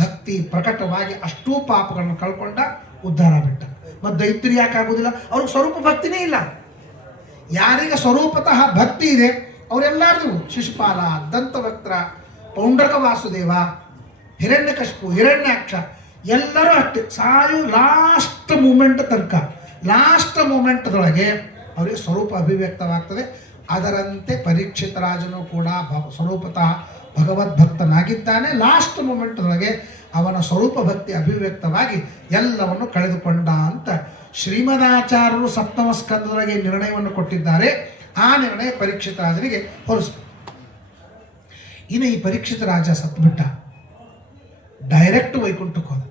ಭಕ್ತಿ ಪ್ರಕಟವಾಗಿ ಅಷ್ಟೂ ಪಾಪಗಳನ್ನು ಕಳ್ಕೊಂಡ, ಉದ್ಧಾರ ಬಿಟ್ಟ. ಮತ್ತು ದೈತ್ರಿ ಯಾಕೆ ಆಗೋದಿಲ್ಲ? ಅವ್ರಿಗೆ ಸ್ವರೂಪ ಭಕ್ತಿನೇ ಇಲ್ಲ. ಯಾರಿಗೆ ಸ್ವರೂಪತಃ ಭಕ್ತಿ ಇದೆ ಅವರೆಲ್ಲರೂ ಶಿಶುಪಾಲ, ದಂತವಕ್ತ್ರ, ಪೌಂಡ್ರಕ ವಾಸುದೇವ, ಹಿರಣ್ಯಕಶಿಪು, ಹಿರಣ್ಯಾಕ್ಷ ಎಲ್ಲರೂ ಅಷ್ಟೇ ಸಾಯು ಲಾಸ್ಟ್ ಮೂಮೆಂಟ್ದೊಳಗೆ ಅವರಿಗೆ ಸ್ವರೂಪ ಅಭಿವ್ಯಕ್ತವಾಗ್ತದೆ. ಅದರಂತೆ ಪರೀಕ್ಷಿತ ರಾಜನು ಕೂಡ ಸ್ವರೂಪತಃ ಭಗವದ್ಭಕ್ತನಾಗಿದ್ದಾನೆ. ಲಾಸ್ಟ್ ಮೂಮೆಂಟ್ದೊಳಗೆ ಅವನ ಸ್ವರೂಪ ಭಕ್ತಿ ಅಭಿವ್ಯಕ್ತವಾಗಿ ಎಲ್ಲವನ್ನು ಕಳೆದುಕೊಂಡ ಅಂತ ಶ್ರೀಮದಾಚಾರ್ಯರು ಸಪ್ತಮ ಸ್ಕಂದದೊಳಗೆ ನಿರ್ಣಯವನ್ನು ಕೊಟ್ಟಿದ್ದಾರೆ. ಆ ನಿರ್ಣಯ ಪರೀಕ್ಷಿತ ರಾಜನಿಗೆ ಹೊರಿಸ್ತು. ಇನ್ನು ಈ ಪರೀಕ್ಷಿತ ರಾಜ ಸತ್ತುಬಿಟ್ಟ, ಡೈರೆಕ್ಟ್ ವೈಕುಂಠಕ್ಕೆ ಹೋದ.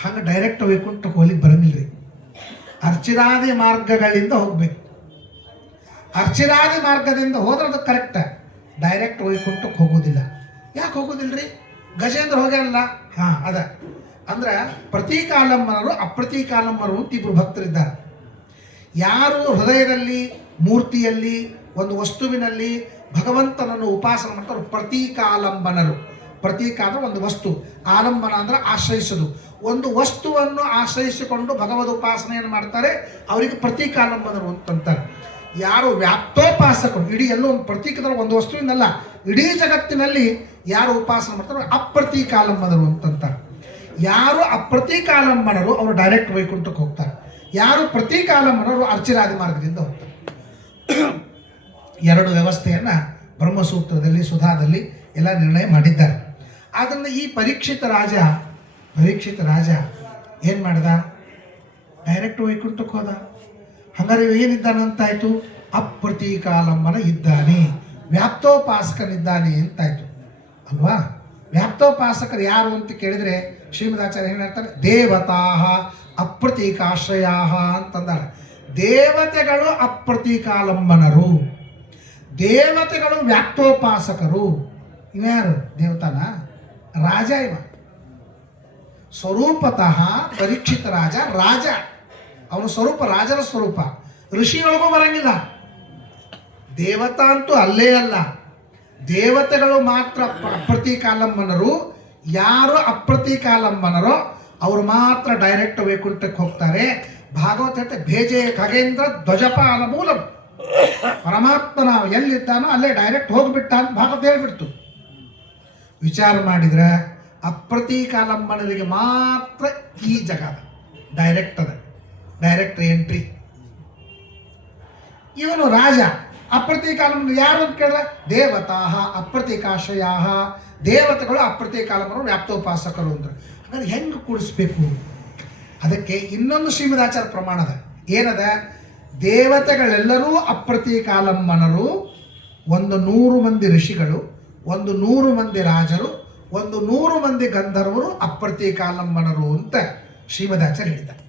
ಹಂಗೆ ಡೈರೆಕ್ಟ್ ವೈಕುಂಠಕ್ಕೆ ಹೋಗ್ಲಿಕ್ಕೆ ಬರಂಗಿಲ್ಲ ರೀ, ಅರ್ಚಿರಾದಿ ಮಾರ್ಗಗಳಿಂದ ಹೋಗ್ಬೇಕು. ಅರ್ಚಿರಾದಿ ಮಾರ್ಗದಿಂದ ಹೋದ್ರೆ ಅದು ಕರೆಕ್ಟ್, ಡೈರೆಕ್ಟ್ ವೈಕುಂಠಕ್ಕೆ ಹೋಗೋದಿಲ್ಲ. ಯಾಕೆ ಹೋಗೋದಿಲ್ಲ ರೀ? ಗಜೇಂದ್ರ ಹೋಗ್ಯಾರಲ್ಲ. ಹಾಂ, ಅದ ಅಂದ್ರೆ ಪ್ರತೀಕಾಲಂಬನರು ಅಪ್ರತೀಕಾಲಂಬನರು ಅಂತ ಇಬ್ಬರು ಭಕ್ತರಿದ್ದಾರೆ. ಯಾರು ಹೃದಯದಲ್ಲಿ ಮೂರ್ತಿಯಲ್ಲಿ ಒಂದು ವಸ್ತುವಿನಲ್ಲಿ ಭಗವಂತನನ್ನು ಉಪಾಸನೆ ಮಾಡ್ತಾರೆ ಪ್ರತೀಕಾಲಂಬನರು. ಪ್ರತೀಕ ಅಂದರೆ ಒಂದು ವಸ್ತು, ಆಲಂಬನ ಅಂದರೆ ಆಶ್ರಯಿಸೋದು. ಒಂದು ವಸ್ತುವನ್ನು ಆಶ್ರಯಿಸಿಕೊಂಡು ಭಗವದ್ ಉಪಾಸನೆಯನ್ನು ಮಾಡ್ತಾರೆ, ಅವರಿಗೆ ಪ್ರತೀಕಾಲಂಬನರು ಅಂತಂತಾರೆ. ಯಾರು ವ್ಯಾಪ್ತೋಪಾಸಕರು, ಇಡೀ ಎಲ್ಲೋ ಒಂದು ಪ್ರತೀಕದಲ್ಲಿ ಒಂದು ವಸ್ತುವಿನಲ್ಲ, ಇಡೀ ಜಗತ್ತಿನಲ್ಲಿ ಯಾರು ಉಪಾಸನೆ ಮಾಡ್ತಾರೋ ಅಪ್ರತೀಕಾಲಂಬನರು ಅಂತಂತಾರೆ. ಯಾರು ಅಪ್ರತೀಕಾಲಂಬನರು ಅವರು ಡೈರೆಕ್ಟ್ ವೈಕುಂಠಕ್ಕೆ ಹೋಗ್ತಾರೆ. ಯಾರು ಪ್ರತೀಕಾಲಂಬನರು ಅರ್ಚಿರಾದಿ ಮಾರ್ಗದಿಂದ ಹೋಗ್ತಾರೆ. ಎರಡು ವ್ಯವಸ್ಥೆಯನ್ನು ಬ್ರಹ್ಮಸೂತ್ರದಲ್ಲಿ ಸುಧಾದಲ್ಲಿ ಎಲ್ಲ ನಿರ್ಣಯ ಮಾಡಿದ್ದಾರೆ. ಆದ್ದರಿಂದ ಈ ಪರೀಕ್ಷಿತ ರಾಜ ಏನು ಮಾಡ್ದ? ಡೈರೆಕ್ಟ್ ವೈಕುಂಠಕ್ಕೆ ಹೋದ. ಹಂಗಾರೆ ಏನಿದ್ದಾನಂತಾಯ್ತು? ಅಪ್ರತೀಕಾಲಂಬನ ಇದ್ದಾನೆ, ವ್ಯಾಪ್ತೋಪಾಸಕನಿದ್ದಾನೆ ಅಂತಾಯ್ತು ಅಲ್ವಾ? ವ್ಯಾಪ್ತೋಪಾಸಕರು ಯಾರು ಅಂತ ಕೇಳಿದರೆ ಶ್ರೀಮದಾಚಾರ್ಯ ಏನು ಹೇಳ್ತಾರೆ? ದೇವತಾ ಅಪ್ರತೀಕಾಶ್ರಯಾ ಅಂತಂದಾರೆ. ದೇವತೆಗಳು ಅಪ್ರತೀಕಾಲಂಬನರು, ದೇವತೆಗಳು ವ್ಯಾಪ್ತೋಪಾಸಕರು. ಇವ್ಯಾರು? ದೇವತಾನ? ರಾಜ ಇವ. ಸ್ವರೂಪತಃ ಪರೀಕ್ಷಿತ ರಾಜ. ಅವನ ಸ್ವರೂಪ ರಾಜನ ಸ್ವರೂಪ. ಋಷಿಗಳಿಗೂ ಬರಂಗಿಲ್ಲ. ದೇವತಾ ಅಂತೂ ಅಲ್ಲೇ ಅಲ್ಲ. ದೇವತೆಗಳು ಮಾತ್ರ ಅಪ್ರತೀಕಾಲಂಬನರು. ಯಾರು ಅಪ್ರತೀಕಾಲಂಬನರೋ ಅವರು ಮಾತ್ರ ಡೈರೆಕ್ಟ್ ವೈಕುಂಠಕ್ಕೆ ಹೋಗ್ತಾರೆ. ಭಾಗವತ ಹೇಳ್ತೆ, ಭೇಜೆ ಖಗೇಂದ್ರ ಧ್ವಜಪಾಲ ಮೂಲಂ. ಪರಮಾತ್ಮನ ಎಲ್ಲಿದ್ದಾನೋ ಅಲ್ಲೇ ಡೈರೆಕ್ಟ್ ಹೋಗ್ಬಿಟ್ಟ ಅಂತ ಭಾಗವತ ಹೇಳ್ಬಿಡ್ತು. ವಿಚಾರ ಮಾಡಿದ್ರೆ ಅಪ್ರತೀಕಾಲಂಬನರಿಗೆ ಮಾತ್ರ ಈ ಜಗದ ಡೈರೆಕ್ಟ್ ಎಂಟ್ರಿ. ಇವನು ರಾಜ. ಅಪ್ರತೀಕಾಲಂಬನ ಯಾರು ಅಂತ ಕೇಳಿದ್ರೆ ದೇವತಾ ಅಪ್ರತೀಕಾಶ್ರಯಾ, ದೇವತೆಗಳು ಅಪ್ರತೀಕಾಲಂಬನರು, ವ್ಯಾಪ್ತೋಪಾಸಕರು ಅಂದ್ರೆ. ಹಾಗಾದ್ರೆ ಹೆಂಗೆ ಕೂಡಿಸ್ಬೇಕು? ಅದಕ್ಕೆ ಇನ್ನೊಂದು ಶ್ರೀಮದಾಚಾರ್ಯ ಪ್ರಮಾಣದ ಏನದ? ದೇವತೆಗಳೆಲ್ಲರೂ ಅಪ್ರತೀಕಾಲಂಬನರು, 100 ಮಂದಿ ಋಷಿಗಳು, 100 ಮಂದಿ ರಾಜರು, 100 ಮಂದಿ ಗಂಧರ್ವರು ಅಪ್ರತೀಕಾಲಂಬನರು ಅಂತ ಶ್ರೀಮದಾಚಾರ್ಯ ಹೇಳಿದ್ದಾರೆ.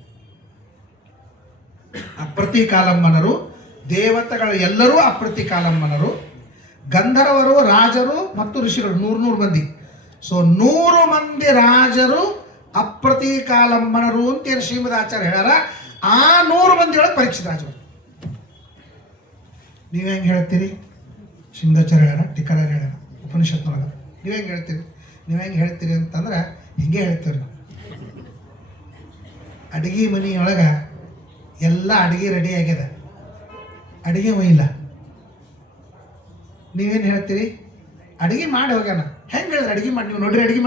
ಅಪ್ರತೀಕಾಲಂಬನರು, ದೇವತೆಗಳು ಎಲ್ಲರೂ ಅಪ್ರತೀಕಾಲಂಬನರು, ಗಂಧರ್ವರು, ರಾಜರು ಮತ್ತು ಋಷಿಗಳು 100 ಮಂದಿ. ಸೊ 100 ಮಂದಿ ರಾಜರು ಅಪ್ರತೀಕಾಲಂಬನರು ಅಂತ ಏನು ಶ್ರೀಮದಾಚಾರ್ಯ ಹೇಳ್ಯಾರ. ಆ 100 ಮಂದಿಯೊಳಗೆ ಪರೀಕ್ಷಿತ ರಾಜರು. ನೀವು ಹೆಂಗೆ ಹೇಳ್ತೀರಿ? ಶ್ರೀಮದಾಚಾರ್ಯ ಹೇಳ್ಯಾರ, ಟೀಕಾರ ಹೇಳ್ಯಾರ, ಉಪನಿಷತ್ನೊಳಗೆ. ನೀವು ಹೆಂಗೆ ಹೇಳ್ತೀರಿ? ನೀವು ಹೆಂಗೆ ಹೇಳ್ತೀರಿ ಅಂತಂದ್ರೆ ಹಿಂಗೆ ಹೇಳ್ತೀವಿ ನಾವು. ಅಡುಗೆ ಮನೆಯೊಳಗೆ ಎಲ್ಲ ಅಡುಗೆ ರೆಡಿ ಆಗ್ಯದ, ಅಡುಗೆ ಒಯ್ಯಿಲ್ಲ. ನೀವೇನು ಹೇಳ್ತೀರಿ? ಅಡುಗೆ ಮಾಡಿ ಹೋಗ್ಯಾನ. ಹೆಂಗೆ ಹೇಳಿದ್ರೆ ಅಡುಗೆ ಮಾಡಿ? ನೀವು ನೋಡ್ರಿ ಅಡುಗೆ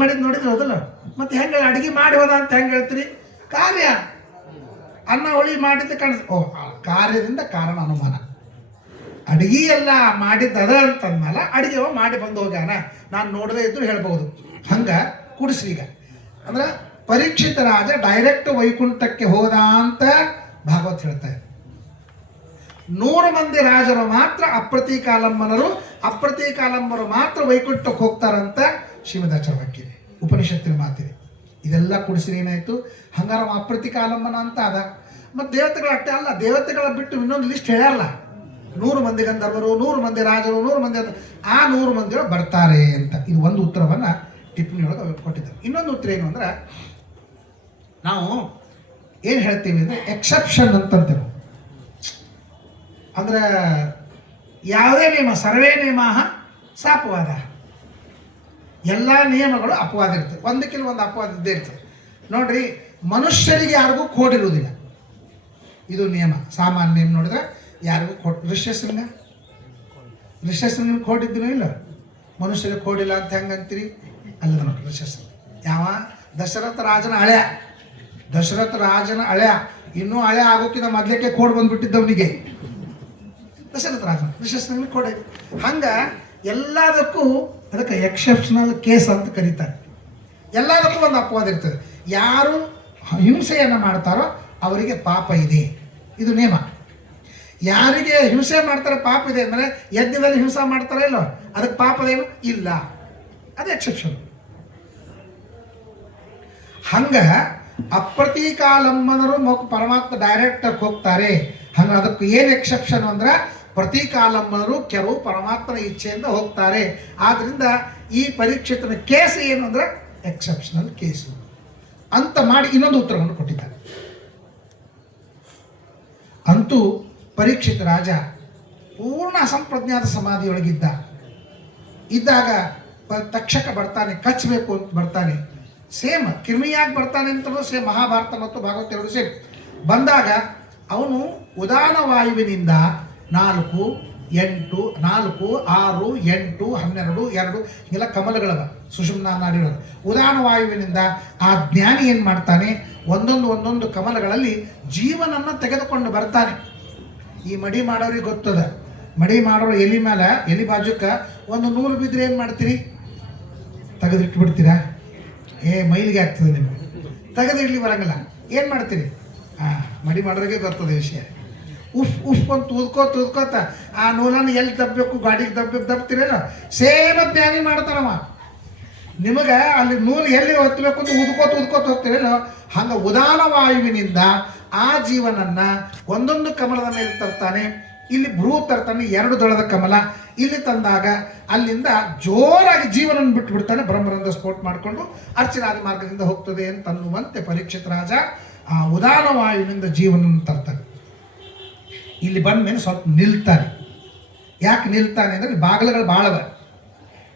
ಮಾಡಿದ್ದು ನೋಡಿದ್ರೆ ಹೌದಲ್ಲ? ಮತ್ತೆ ಹೆಂಗೆ ಅಡುಗೆ ಮಾಡಿ ಹೋದ ಅಂತ ಹೆಂಗೆ ಹೇಳ್ತೀರಿ? ಕಾರ್ಯ ಅನ್ನ ಹೊಳಿ ಮಾಡಿದ್ದು ಕಾಣಿಸ್. ಕಾರ್ಯದಿಂದ ಕಾರಣ ಅನುಮಾನ. ಅಡುಗೆ ಎಲ್ಲ ಮಾಡಿದ್ದದ ಅಂತಂದ್ಮೇಲೆ ಅಡುಗೆ ಮಾಡಿ ಬಂದು ಹೋಗ್ಯಾನ, ನಾನು ನೋಡದೇ ಇದ್ರು ಹೇಳ್ಬೋದು. ಹಂಗೆ ಕೂಡಿಸ್ರಿ. ಈಗ ಅಂದ್ರೆ ಪರೀಕ್ಷಿತ ರಾಜ ಡೈರೆಕ್ಟ್ ವೈಕುಂಠಕ್ಕೆ ಹೋದ ಅಂತ ಭಾಗವತ್ ಹೇಳ್ತಾರೆ. 100 ಮಂದಿ ರಾಜರು ಮಾತ್ರ ಅಪ್ರತೀಕಾಲಂಬನರು, ಅಪ್ರತೀಕಾಲಂಬರು ಮಾತ್ರ ವೈಕುಂಠಕ್ಕೆ ಹೋಗ್ತಾರಂತ ಶ್ರೀಮದಾಚಾರ್ಯ ವಾಕ್ಯ ಇದೆ, ಉಪನಿಷತ್ತಿನ ಮಾತಿದೆ. ಇದೆಲ್ಲ ಕೂಡಿಸಿದ್ರೆ ಏನಾಯಿತು? ಹಂಗಾರ ಅಪ್ರತೀಕಾಲಂಬನ ಅಂತ ಅದ. ಮತ್ತು ದೇವತೆಗಳು ಅಷ್ಟೇ ಅಲ್ಲ, ದೇವತೆಗಳ ಬಿಟ್ಟು ಇನ್ನೊಂದು ಲಿಸ್ಟ್ ಹೇಳ್ಯಾರಲ್ಲ. 100 ಮಂದಿ ಗಂಧರ್ವರು, 100 ಮಂದಿ ರಾಜರು, 100 ಮಂದಿ, ಆ 100 ಮಂದಿಯೊಳಗೆ ಬರ್ತಾರೆ ಅಂತ. ಇದು ಒಂದು ಉತ್ತರವನ್ನು ಟಿಪ್ಪಣಿಯೊಳಗೆ ಕೊಟ್ಟಿದ್ದಾರೆ. ಇನ್ನೊಂದು ಉತ್ತರ ಏನು ಅಂದ್ರೆ, ನಾವು ಏನು ಹೇಳ್ತೀವಿ ಅಂದರೆ ಎಕ್ಸೆಪ್ಷನ್ ಅಂತಂತೇವೆ. ಅಂದ್ರೆ ಯಾವುದೇ ನಿಯಮ, ಸರ್ವೇ ನಿಯಮ ಸಾಪವಾದ. ಎಲ್ಲ ನಿಯಮಗಳು ಅಪವಾದ ಇರ್ತವೆ, ಒಂದಕ್ಕಿಂತ ಒಂದು ಅಪವಾದ ಇದ್ದೇ ಇರ್ತದೆ. ನೋಡ್ರಿ, ಮನುಷ್ಯರಿಗೆ ಯಾರಿಗೂ ಕೋಡಿರುವುದಿಲ್ಲ, ಇದು ನಿಯಮ, ಸಾಮಾನ್ಯ ನಿಯಮ. ನೋಡಿದ್ರೆ ಯಾರಿಗೂ ಋಷ್ಯಶೃಂಗ ಕೋಡಿದ್ದೀನೋ ಇಲ್ಲ? ಮನುಷ್ಯರಿಗೆ ಕೋಡಿಲ್ಲ ಅಂತ ಹೆಂಗೆ ಅಂತೀರಿ? ಅಲ್ಲದ ನೋಡಿ, ಋಷ್ಯಶೃಂಗ ಯಾವ? ದಶರಥ ರಾಜನ ಹಳೆಯ ಇನ್ನೂ ಹಳೆ ಆಗೋಕ್ಕಿಂತ ಮೊದಲಕ್ಕೆ ಕೋಡ್ ಬಂದ್ಬಿಟ್ಟಿದ್ದವನಿಗೆ ದಶರಥ ರಾಜನ ಋಷ್ಯಶೃಂಗ ಕೋಡೆ. ಹಂಗೆ ಎಲ್ಲದಕ್ಕೂ ಅದಕ್ಕೆ ಎಕ್ಸೆಪ್ಷನಲ್ ಕೇಸ್ ಅಂತ ಕರೀತಾರೆ. ಎಲ್ಲದಕ್ಕೂ ಒಂದು ಅಪವಾದ ಇರ್ತದೆ. ಯಾರು ಹಿಂಸೆಯನ್ನು ಮಾಡ್ತಾರೋ ಅವರಿಗೆ ಪಾಪ ಇದೆ, ಇದು ನಿಯಮ. ಯಾರಿಗೆ ಹಿಂಸೆ ಮಾಡ್ತಾರೆ ಪಾಪ ಇದೆ ಅಂದರೆ ಯಜ್ಞದಲ್ಲಿ ಹಿಂಸೆ ಮಾಡ್ತಾರೋ ಇಲ್ಲೋ ಅದಕ್ಕೆ ಪಾಪದೇನು ಇಲ್ಲ, ಅದು ಎಕ್ಸೆಪ್ಷನ್. ಹಂಗೆ ಅಪ್ರತೀಕಾಲಂಬನರು ಪರಮಾತ್ಮ ಡೈರೆಕ್ಟಾಗಿ ಹೋಗ್ತಾರೆ. ಹಂಗೆ ಅದಕ್ಕೆ ಏನು ಎಕ್ಸೆಪ್ಷನ್ ಅಂದ್ರೆ ಪ್ರತೀಕಾಲಂಬನರು ಕೆಲವು ಪರಮಾತ್ಮನ ಇಚ್ಛೆಯಿಂದ ಹೋಗ್ತಾರೆ. ಆದ್ದರಿಂದ ಈ ಪರೀಕ್ಷಿತನ ಕೇಸ್ ಏನು ಅಂದರೆ ಎಕ್ಸೆಪ್ಷನಲ್ ಕೇಸು ಅಂತ ಮಾಡಿ ಇನ್ನೊಂದು ಉತ್ತರವನ್ನು ಕೊಟ್ಟಿದ್ದಾರೆ. ಅಂತೂ ಪರೀಕ್ಷಿತ ರಾಜ ಪೂರ್ಣ ಅಸಂಪ್ರಜ್ಞಾತ ಇದ್ದಾಗ ತಕ್ಷಕ ಬರ್ತಾನೆ, ಕಚ್ಚಬೇಕು ಅಂತ ಬರ್ತಾನೆ. ಸೇಮ್ ಕಿರ್ಮಿಯಾಗಿ ಬರ್ತಾನೆ ಅಂತಲೂ ಸೇಮ್ ಮಹಾಭಾರತ ಮತ್ತು ಭಾಗವತ ಎರಡು ಸೇಮ್. ಬಂದಾಗ ಅವನು ಉದಾನ ವಾಯುವಿನಿಂದ 4, 8, 4, 6, 8, 12, 2 ಹಿಂಗೆಲ್ಲ ಕಮಲಗಳವ ಸುಷುಮ್ನಾ ನಾಡಿರೋದು. ಉದಾನ ವಾಯುವಿನಿಂದ ಆ ಜ್ಞಾನಿ ಏನು ಮಾಡ್ತಾನೆ, ಒಂದೊಂದು ಕಮಲಗಳಲ್ಲಿ ಜೀವನನ್ನು ತೆಗೆದುಕೊಂಡು ಬರ್ತಾನೆ. ಈ ಮಡಿ ಮಾಡೋರಿಗೆ ಗೊತ್ತದ, ಮಡಿ ಮಾಡೋರು ಎಲಿ ಮೇಲೆ, ಎಲಿ ಬಾಜುಕ್ಕೆ ಒಂದು 100 ಬಿದ್ದರೆ ಏನು ಮಾಡ್ತೀರಿ? ತೆಗೆದಿಟ್ಟು ಬಿಡ್ತೀರಾ? ಮೈಲಿಗೆ ಆಗ್ತದೆ ನಿಮಗೆ. ತೆಗೆದಿಡ್ಲಿ ಬರಂಗಿಲ್ಲ. ಏನು ಮಾಡ್ತೀರಿ? ಮಡಿ ಮಾಡೋರಿಗೆ ಬರ್ತದೆ ವಿಷಯ. ಉಫ್ ಉಫ್ ಅಂತ ಊದ್ಕೋತ ಆ ನೂಲನ್ನು ಎಲ್ಲಿ ದಬ್ಬಬೇಕು, ಗಾಡಿಗೆ ದಬ್ತೀರಲ್ಲ, ಸೇಮ್ ಜ್ಞಾನಿ ಮಾಡ್ತಾನವ. ನಿಮಗೆ ಅಲ್ಲಿ ನೂಲು ಎಲ್ಲಿ ಹೊತ್ತಬೇಕು ಅಂತ ಊದ್ಕೋತ ಹೋಗ್ತೀರಲ್ಲ, ಹಂಗೆ ಉದಾನ ವಾಯುವಿನಿಂದ ಆ ಜೀವನನ್ನು ಒಂದೊಂದು ಕಮಲದ ಮೇಲೆ ತರ್ತಾನೆ. ಇಲ್ಲಿ ಭ್ರೂ ತರ್ತಾನೆ, 2 ದಳದ ಕಮಲ ಇಲ್ಲಿ ತಂದಾಗ ಅಲ್ಲಿಂದ ಜೋರಾಗಿ ಜೀವನನ್ನು ಬಿಟ್ಬಿಡ್ತಾನೆ. ಬ್ರಹ್ಮರಂಧ್ರ ಸ್ಫೋಟ ಮಾಡಿಕೊಂಡು ಅರ್ಚನಾದಿ ಮಾರ್ಗದಿಂದ ಹೋಗ್ತದೆ ಅಂತನ್ನುವಂತೆ ಪರೀಕ್ಷಿತ ರಾಜ ಆ ಉದಾನ ವಾಯುವಿನಿಂದ ಜೀವನವನ್ನು ತರ್ತಾನೆ. ಇಲ್ಲಿ ಬಂದ ಮೇಲೆ ಸ್ವಲ್ಪ ನಿಲ್ತಾನೆ. ಯಾಕೆ ನಿಲ್ತಾನೆ ಅಂದರೆ ಬಾಗಿಲುಗಳು ಭಾಳವ,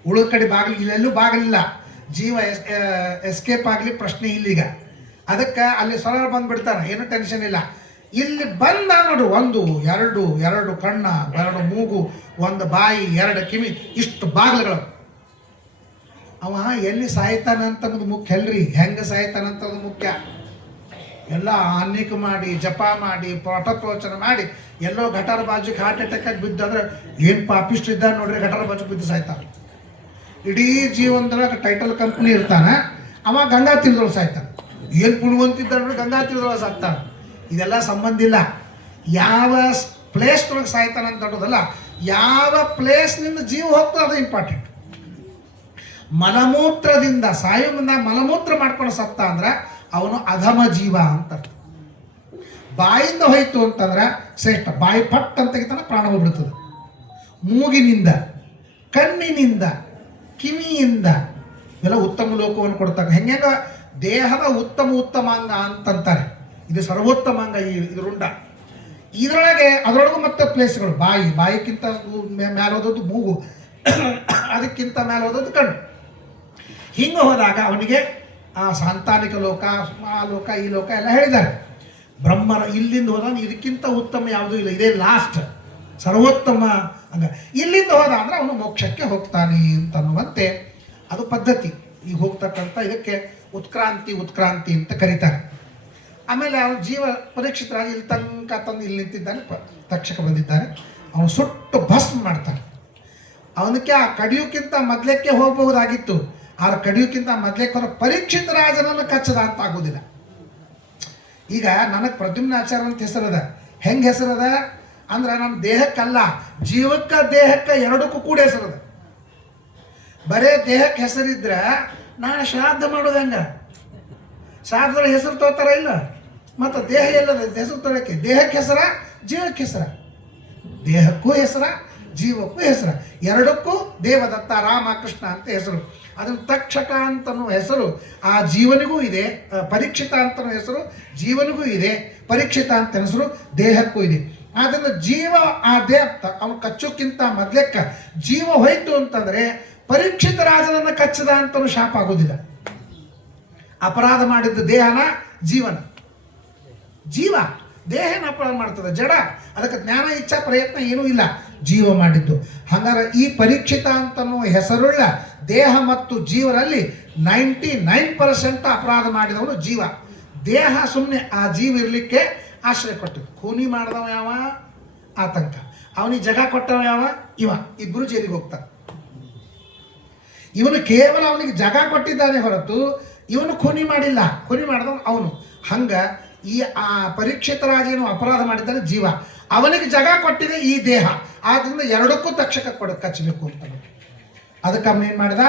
ಉಳಿದ ಕಡೆ ಬಾಗಿಲು ಇಲ್ಲೆಲ್ಲೂ ಬಾಗಿಲಿಲ್ಲ, ಜೀವ ಎಸ್ಕೇಪ್ ಆಗಲಿ ಪ್ರಶ್ನೆ ಇಲ್ಲೀಗ. ಅದಕ್ಕೆ ಅಲ್ಲಿ ಸರಳ ಬಂದುಬಿಡ್ತಾನೆ, ಏನೂ ಟೆನ್ಷನ್ ಇಲ್ಲ. ಇಲ್ಲಿ ಬಂದ ನೋಡು, 1 2 ಕಣ್ಣ, 2 ಮೂಗು, 1 ಬಾಯಿ, 2 ಕಿವಿ, ಇಷ್ಟು ಬಾಗಿಲುಗಳು. ಅವ ಎಲ್ಲಿ ಸಾಯ್ತಾನಂತನ್ನೋದು ಮುಖ್ಯ ಅಲ್ರಿ, ಹೆಂಗೆ ಸಾಯ್ತಾನಂತದ್ದು ಮುಖ್ಯ. ಎಲ್ಲ ಆನ್ನಿಕ ಮಾಡಿ, ಜಪ ಮಾಡಿ, ಪಟಪ್ರವಚನ ಮಾಡಿ, ಎಲ್ಲೋ ಗಟಾರ ಬಾಜುಗೆ ಹಾರ್ಟ್ ಅಟ್ಯಾಕಾಗಿ ಬಿದ್ದಂದ್ರೆ ಏನು ಪಾಪಿಸ್ಟ್ ಇದ್ದ ನೋಡ್ರಿ, ಗಟಾರ ಬಾಜುಗೆ ಬಿದ್ದು ಸಾಯ್ತಾನೆ. ಇಡೀ ಜೀವನದೊಳಗೆ ಟೈಟಲ್ ಕಂಪ್ನಿ ಇರ್ತಾನೆ, ಅವ ಗಂಗಾ ತೀರದೊಳಗೆ ಸಾಯ್ತಾನೆ. ಏನು ಪುಣ್ಯವಂತಿದ್ದ ನೋಡ್ರಿ, ಗಂಗಾ ತೀರದೊಳಗೆ ಸಾಕ್ತಾನೆ. ಇದೆಲ್ಲ ಸಂಬಂಧ ಇಲ್ಲ. ಯಾವ ಪ್ಲೇಸ್ದೊಳಗೆ ಸಾಯ್ತಾನೆ ಅಂತ ನೋಡೋದಲ್ಲ, ಯಾವ ಪ್ಲೇಸ್ನಿಂದ ಜೀವ ಹೋಗ್ತದೆ ಅದು ಇಂಪಾರ್ಟೆಂಟ್. ಮಲಮೂತ್ರದಿಂದ ಸಾಯೋ ಮುಂದೆ ಮಲಮೂತ್ರ ಮಾಡ್ಕೊಂಡು ಸತ್ತ ಅಂದ್ರೆ ಅವನು ಅಧಮ ಜೀವ ಅಂತ. ಬಾಯಿಂದ ಹೋಯ್ತು ಅಂತಂದ್ರೆ ಶ್ರೇಷ್ಠ, ಬಾಯಿ ಪಟ್ ಅಂತ ತೆಗಿತಾನೆ ಪ್ರಾಣ ಹೋಗ್ಬಿಡ್ತದೆ. ಮೂಗಿನಿಂದ, ಕಣ್ಣಿನಿಂದ, ಕಿವಿಯಿಂದ ಇವೆಲ್ಲ ಉತ್ತಮ ಲೋಕವನ್ನು ಕೊಡ್ತಾರೆ. ಹೆಂಗ ದೇಹದ ಉತ್ತಮಾಂಗ ಅಂತಂತಾರೆ. ಇದು ಸರ್ವೋತ್ತಮಾಂಗ, ಇದು ರುಂಡ. ಅದರೊಳಗೂ ಮತ್ತೆ ಪ್ಲೇಸ್ಗಳು, ಬಾಯಿಕ್ಕಿಂತ ಮೇಲೆ ಹೋದದ್ದು ಮೂಗು, ಅದಕ್ಕಿಂತ ಮೇಲೆ ಹೋದದ್ದು ಕಣ್ಣು. ಹಿಂಗೆ ಹೋದಾಗ ಅವನಿಗೆ ಆ ಸಾಂತಾನಿಕ ಲೋಕ, ಆ ಲೋಕ, ಈ ಲೋಕ ಎಲ್ಲ ಹೇಳಿದ್ದಾರೆ. ಬ್ರಹ್ಮರ ಇಲ್ಲಿಂದ ಹೋದಾಗ ಇದಕ್ಕಿಂತ ಉತ್ತಮ ಯಾವುದೂ ಇಲ್ಲ, ಇದೇ ಲಾಸ್ಟ್ ಸರ್ವೋತ್ತಮ. ಹಂಗ ಇಲ್ಲಿಂದ ಹೋದ ಅಂದರೆ ಅವನು ಮೋಕ್ಷಕ್ಕೆ ಹೋಗ್ತಾನೆ ಅಂತನ್ನುವಂತೆ ಅದು ಪದ್ಧತಿ. ಈಗ ಹೋಗ್ತಕ್ಕಂಥ ಇದಕ್ಕೆ ಉತ್ಕ್ರಾಂತಿ ಅಂತ ಕರೀತಾರೆ. ಆಮೇಲೆ ಅವನು ಜೀವ ಪರೀಕ್ಷಿತರಾಗಿ ಇಲ್ಲಿ ತನಕ ತಂದು ಇಲ್ಲಿ ನಿಂತಿದ್ದಾನೆ. ತಕ್ಷಕ ಬಂದಿದ್ದಾನೆ, ಅವನು ಸುಟ್ಟು ಭಸ್ಮ ಮಾಡ್ತಾನೆ. ಅವನಕ್ಕೆ ಆ ಕಡಿಯೋಕ್ಕಿಂತ ಮೊದಲಕ್ಕೆ ಹೋಗಬಹುದಾಗಿತ್ತು, ಆದ್ರೆ ಕಡಿಯೋಕ್ಕಿಂತ ಮೊದಲಕ್ಕೆ ಅವರ ಪರೀಕ್ಷಿತ ರಾಜನನ್ನು ಕಚ್ಚದ ಅಂತ ಆಗೋದಿಲ್ಲ. ಈಗ ನನಗೆ ಪ್ರದ್ಯುಮ್ನಾಚಾರ್ಯ ಅಂತ ಹೆಸರದ. ಹೆಂಗೆ ಹೆಸರದ ಅಂದ್ರೆ ನಮ್ಮ ದೇಹಕ್ಕಲ್ಲ, ದೇಹಕ್ಕೆ ಎರಡಕ್ಕೂ ಕೂಡ ಹೆಸರದ. ಬರೇ ದೇಹಕ್ಕೆ ಹೆಸರಿದ್ರೆ ನಾನು ಶ್ರಾದ್ದ ಮಾಡೋದು ಹೆಂಗೆ? ಶ್ರಾದ್ದೊಳಗೆ ಹೆಸರು ತೋತಾರ ಇಲ್ಲ? ಮತ್ತು ದೇಹ ಎಲ್ಲದ ಹೆಸರು ತೊಳಕ್ಕೆ? ದೇಹಕ್ಕೆ ಹೆಸರ, ಜೀವಕ್ಕೆ ಹೆಸರ. ದೇಹಕ್ಕೂ ಹೆಸರ, ಜೀವಕ್ಕೂ ಹೆಸರ, ಎರಡಕ್ಕೂ ದೇವದತ್ತ, ರಾಮ, ಕೃಷ್ಣ ಅಂತ ಹೆಸರು. ಅದನ್ನು ತಕ್ಷಕ ಅಂತನೋ ಹೆಸರು ಆ ಜೀವನಿಗೂ ಇದೆ, ಪರೀಕ್ಷಿತ ಅಂತನೋ ಹೆಸರು ಜೀವನಿಗೂ ಇದೆ, ಪರೀಕ್ಷಿತ ಅಂತ ಹೆಸರು ದೇಹಕ್ಕೂ ಇದೆ. ಆದ್ದರಿಂದ ಜೀವ ಆ ದೇಹ ಅವನು ಕಚ್ಚೋಕ್ಕಿಂತ ಮೊದಲೆಕ್ಕ ಜೀವ ಹೋಯ್ತು ಅಂತಂದರೆ ಪರೀಕ್ಷಿತ ರಾಜನನ್ನು ಕಚ್ಚದ ಅಂತನೂ ಶಾಪ ಆಗೋದಿಲ್ಲ. ಅಪರಾಧ ಮಾಡಿದ್ದು ದೇಹನ, ಜೀವ ದೇಹನ ಅಪರಾಧ ಮಾಡ್ತದೆ, ಜಡ. ಅದಕ್ಕೆ ಜ್ಞಾನ, ಇಚ್ಛಾ, ಪ್ರಯತ್ನ ಏನೂ ಇಲ್ಲ, ಜೀವ ಮಾಡಿದ್ದು. ಹಾಗಾದ್ರೆ ಈ ಪರೀಕ್ಷಿತ ಅಂತನೋ ಹೆಸರುಳ್ಳ ದೇಹ ಮತ್ತು ಜೀವರಲ್ಲಿ 99% ಅಪರಾಧ ಮಾಡಿದವನು ಜೀವ. ದೇಹ ಸುಮ್ಮನೆ ಆ ಜೀವ ಇರಲಿಕ್ಕೆ ಆಶ್ರಯ ಕೊಟ್ಟದ್ದು. ಖೂನಿ ಮಾಡಿದವ ಯಾವ? ಆತಂಕ. ಅವನಿಗೆ ಜಗ ಕೊಟ್ಟವ ಯಾವ? ಇವ. ಇಬ್ಬರು ಜೈಲಿಗೆ ಹೋಗ್ತಾನೆ. ಇವನು ಕೇವಲ ಅವನಿಗೆ ಜಗ ಕೊಟ್ಟಿದ್ದಾನೆ ಹೊರತು ಇವನು ಖೂನಿ ಮಾಡಿಲ್ಲ. ಖೂನಿ ಮಾಡಿದವನು ಅವನು. ಹಂಗೆ ಈ ಆ ಪರೀಕ್ಷಿತ ರಾಜೇನು ಅಪರಾಧ ಮಾಡಿದ್ದಾನೆ ಜೀವ, ಅವನಿಗೆ ಜಗ ಕೊಟ್ಟಿದೆ ಈ ದೇಹ. ಆದ್ದರಿಂದ ಎರಡಕ್ಕೂ ತಕ್ಷಕ ಕಚ್ಚಬೇಕು ಅಂತ. ಅದಕ್ಕೆ ಅವನೇನು ಮಾಡಿದ,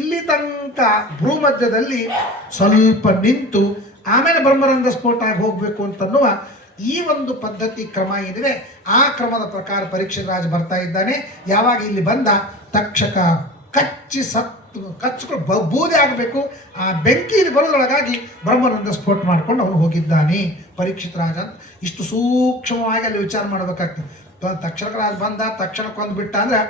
ಇಲ್ಲಿ ತನಕ ಭೂಮಧ್ಯದಲ್ಲಿ ಸ್ವಲ್ಪ ನಿಂತು ಆಮೇಲೆ ಬ್ರಹ್ಮರಂಧ್ರ ಸ್ಫೋಟ ಆಗಿ ಹೋಗಬೇಕು ಅಂತನ್ನುವ ಈ ಒಂದು ಪದ್ಧತಿ ಕ್ರಮ ಏನಿದೆ ಆ ಕ್ರಮದ ಪ್ರಕಾರ ಪರೀಕ್ಷಿತ ರಾಜ ಬರ್ತಾ ಇದ್ದಾನೆ. ಯಾವಾಗ ಇಲ್ಲಿ ಬಂದ ತಕ್ಷಕ ಕಚ್ಚಿಕೊಂಡು ಬೂದೆ ಆಗಬೇಕು, ಆ ಬೆಂಕಿಯಲ್ಲಿ ಬರೋದ್ರೊಳಗಾಗಿ ಬ್ರಹ್ಮರಂಧ್ರ ಸ್ಫೋಟ ಮಾಡ್ಕೊಂಡು ಅವನು ಹೋಗಿದ್ದಾನೆ ಪರೀಕ್ಷಿತ ರಾಜ. ಇಷ್ಟು ಸೂಕ್ಷ್ಮವಾಗಿ ಅಲ್ಲಿ ವಿಚಾರ ಮಾಡಬೇಕಾಗ್ತದೆ. ತಕ್ಷಕ ರಾಜ ಬಂದ, ತಕ್ಷಣ ಕೊಂದುಬಿಟ್ಟ ಅಂದರೆ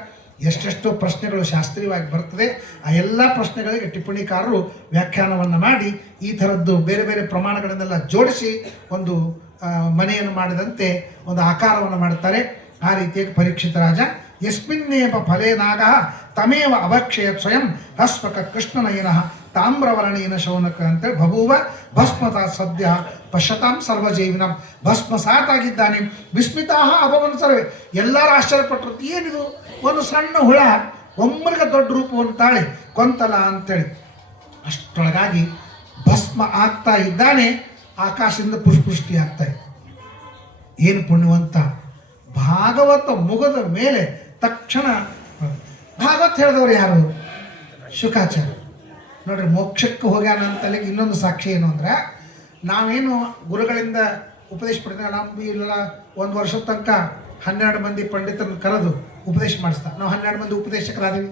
ಎಷ್ಟೆಷ್ಟೋ ಪ್ರಶ್ನೆಗಳು ಶಾಸ್ತ್ರೀಯವಾಗಿ ಬರ್ತದೆ. ಆ ಎಲ್ಲ ಪ್ರಶ್ನೆಗಳಿಗೆ ಟಿಪ್ಪಣಿಕಾರರು ವ್ಯಾಖ್ಯಾನವನ್ನು ಮಾಡಿ ಈ ಥರದ್ದು ಬೇರೆ ಬೇರೆ ಪ್ರಮಾಣಗಳನ್ನೆಲ್ಲ ಜೋಡಿಸಿ ಒಂದು ಮನೆಯನ್ನು ಮಾಡಿದಂತೆ ಒಂದು ಆಕಾರವನ್ನು ಮಾಡ್ತಾರೆ. ಆ ರೀತಿಯಾಗಿ ಪರೀಕ್ಷಿತ ರಾಜ ಯಸ್ಮಿನ್ನೇಪ ಫಲೇನಾಗ ತಮೇವ ಅವಕ್ಷೇಯ ಸ್ವಯಂ ಹಸ್ವಕ ಕೃಷ್ಣನಯನ ತಾಮ್ರವರ್ಣೇನ ಶೌನಕ ಅಂತೇಳಿ ಬಭೂವ ಭಸ್ಮತ ಸದ್ಯ ಪಶ್ಯತಾಂ ಸರ್ವಜೀವಿನಂ. ಭಸ್ಮಸಾತಾಗಿದ್ದಾನೆ. ವಿಸ್ಮಿತಾಹ ಅಭವನ್ ಸರ್ವೇ. ಎಲ್ಲರೂ ಆಶ್ಚರ್ಯಪಟ್ಟರು, ಏನಿದು ಒಂದು ಸಣ್ಣ ಹುಳ ಒಮ್ಮರಿಗೆ ದೊಡ್ಡ ರೂಪವನ್ನು ತಾಳಿ ಕೊಂತಲ ಅಂತೇಳಿ. ಅಷ್ಟರೊಳಗಾಗಿ ಭಸ್ಮ ಆಗ್ತಾ ಇದ್ದಾನೆ, ಆಕಾಶದಿಂದ ಪುಷ್ಪೃಷ್ಟಿ ಆಗ್ತಾ ಇದೆ. ಏನು ಪುಣ್ಯವಂತ! ಭಾಗವತ ಮುಗದ ಮೇಲೆ ತಕ್ಷಣ ಭಾಗವತ್ ಹೇಳಿದವರು ಯಾರು? ಶುಕಾಚಾರ್ಯ. ನೋಡ್ರಿ, ಮೋಕ್ಷಕ್ಕೆ ಹೋಗ್ಯಾನ ಅಂತಲಿಗೆ ಇನ್ನೊಂದು ಸಾಕ್ಷಿ ಏನು ಅಂದ್ರೆ, ನಾವೇನು ಗುರುಗಳಿಂದ ಉಪದೇಶ ಪಡೆದ ನಮ್ಮ ಇಲ್ಲ 1 ವರ್ಷದ ತನಕ 12 ಮಂದಿ ಪಂಡಿತರನ್ನು ಕರೆದು ಉಪದೇಶ ಮಾಡಿಸ್ತಾ ನಾವು 12 ಮಂದಿ ಉಪದೇಶಕರಾದೀವಿ.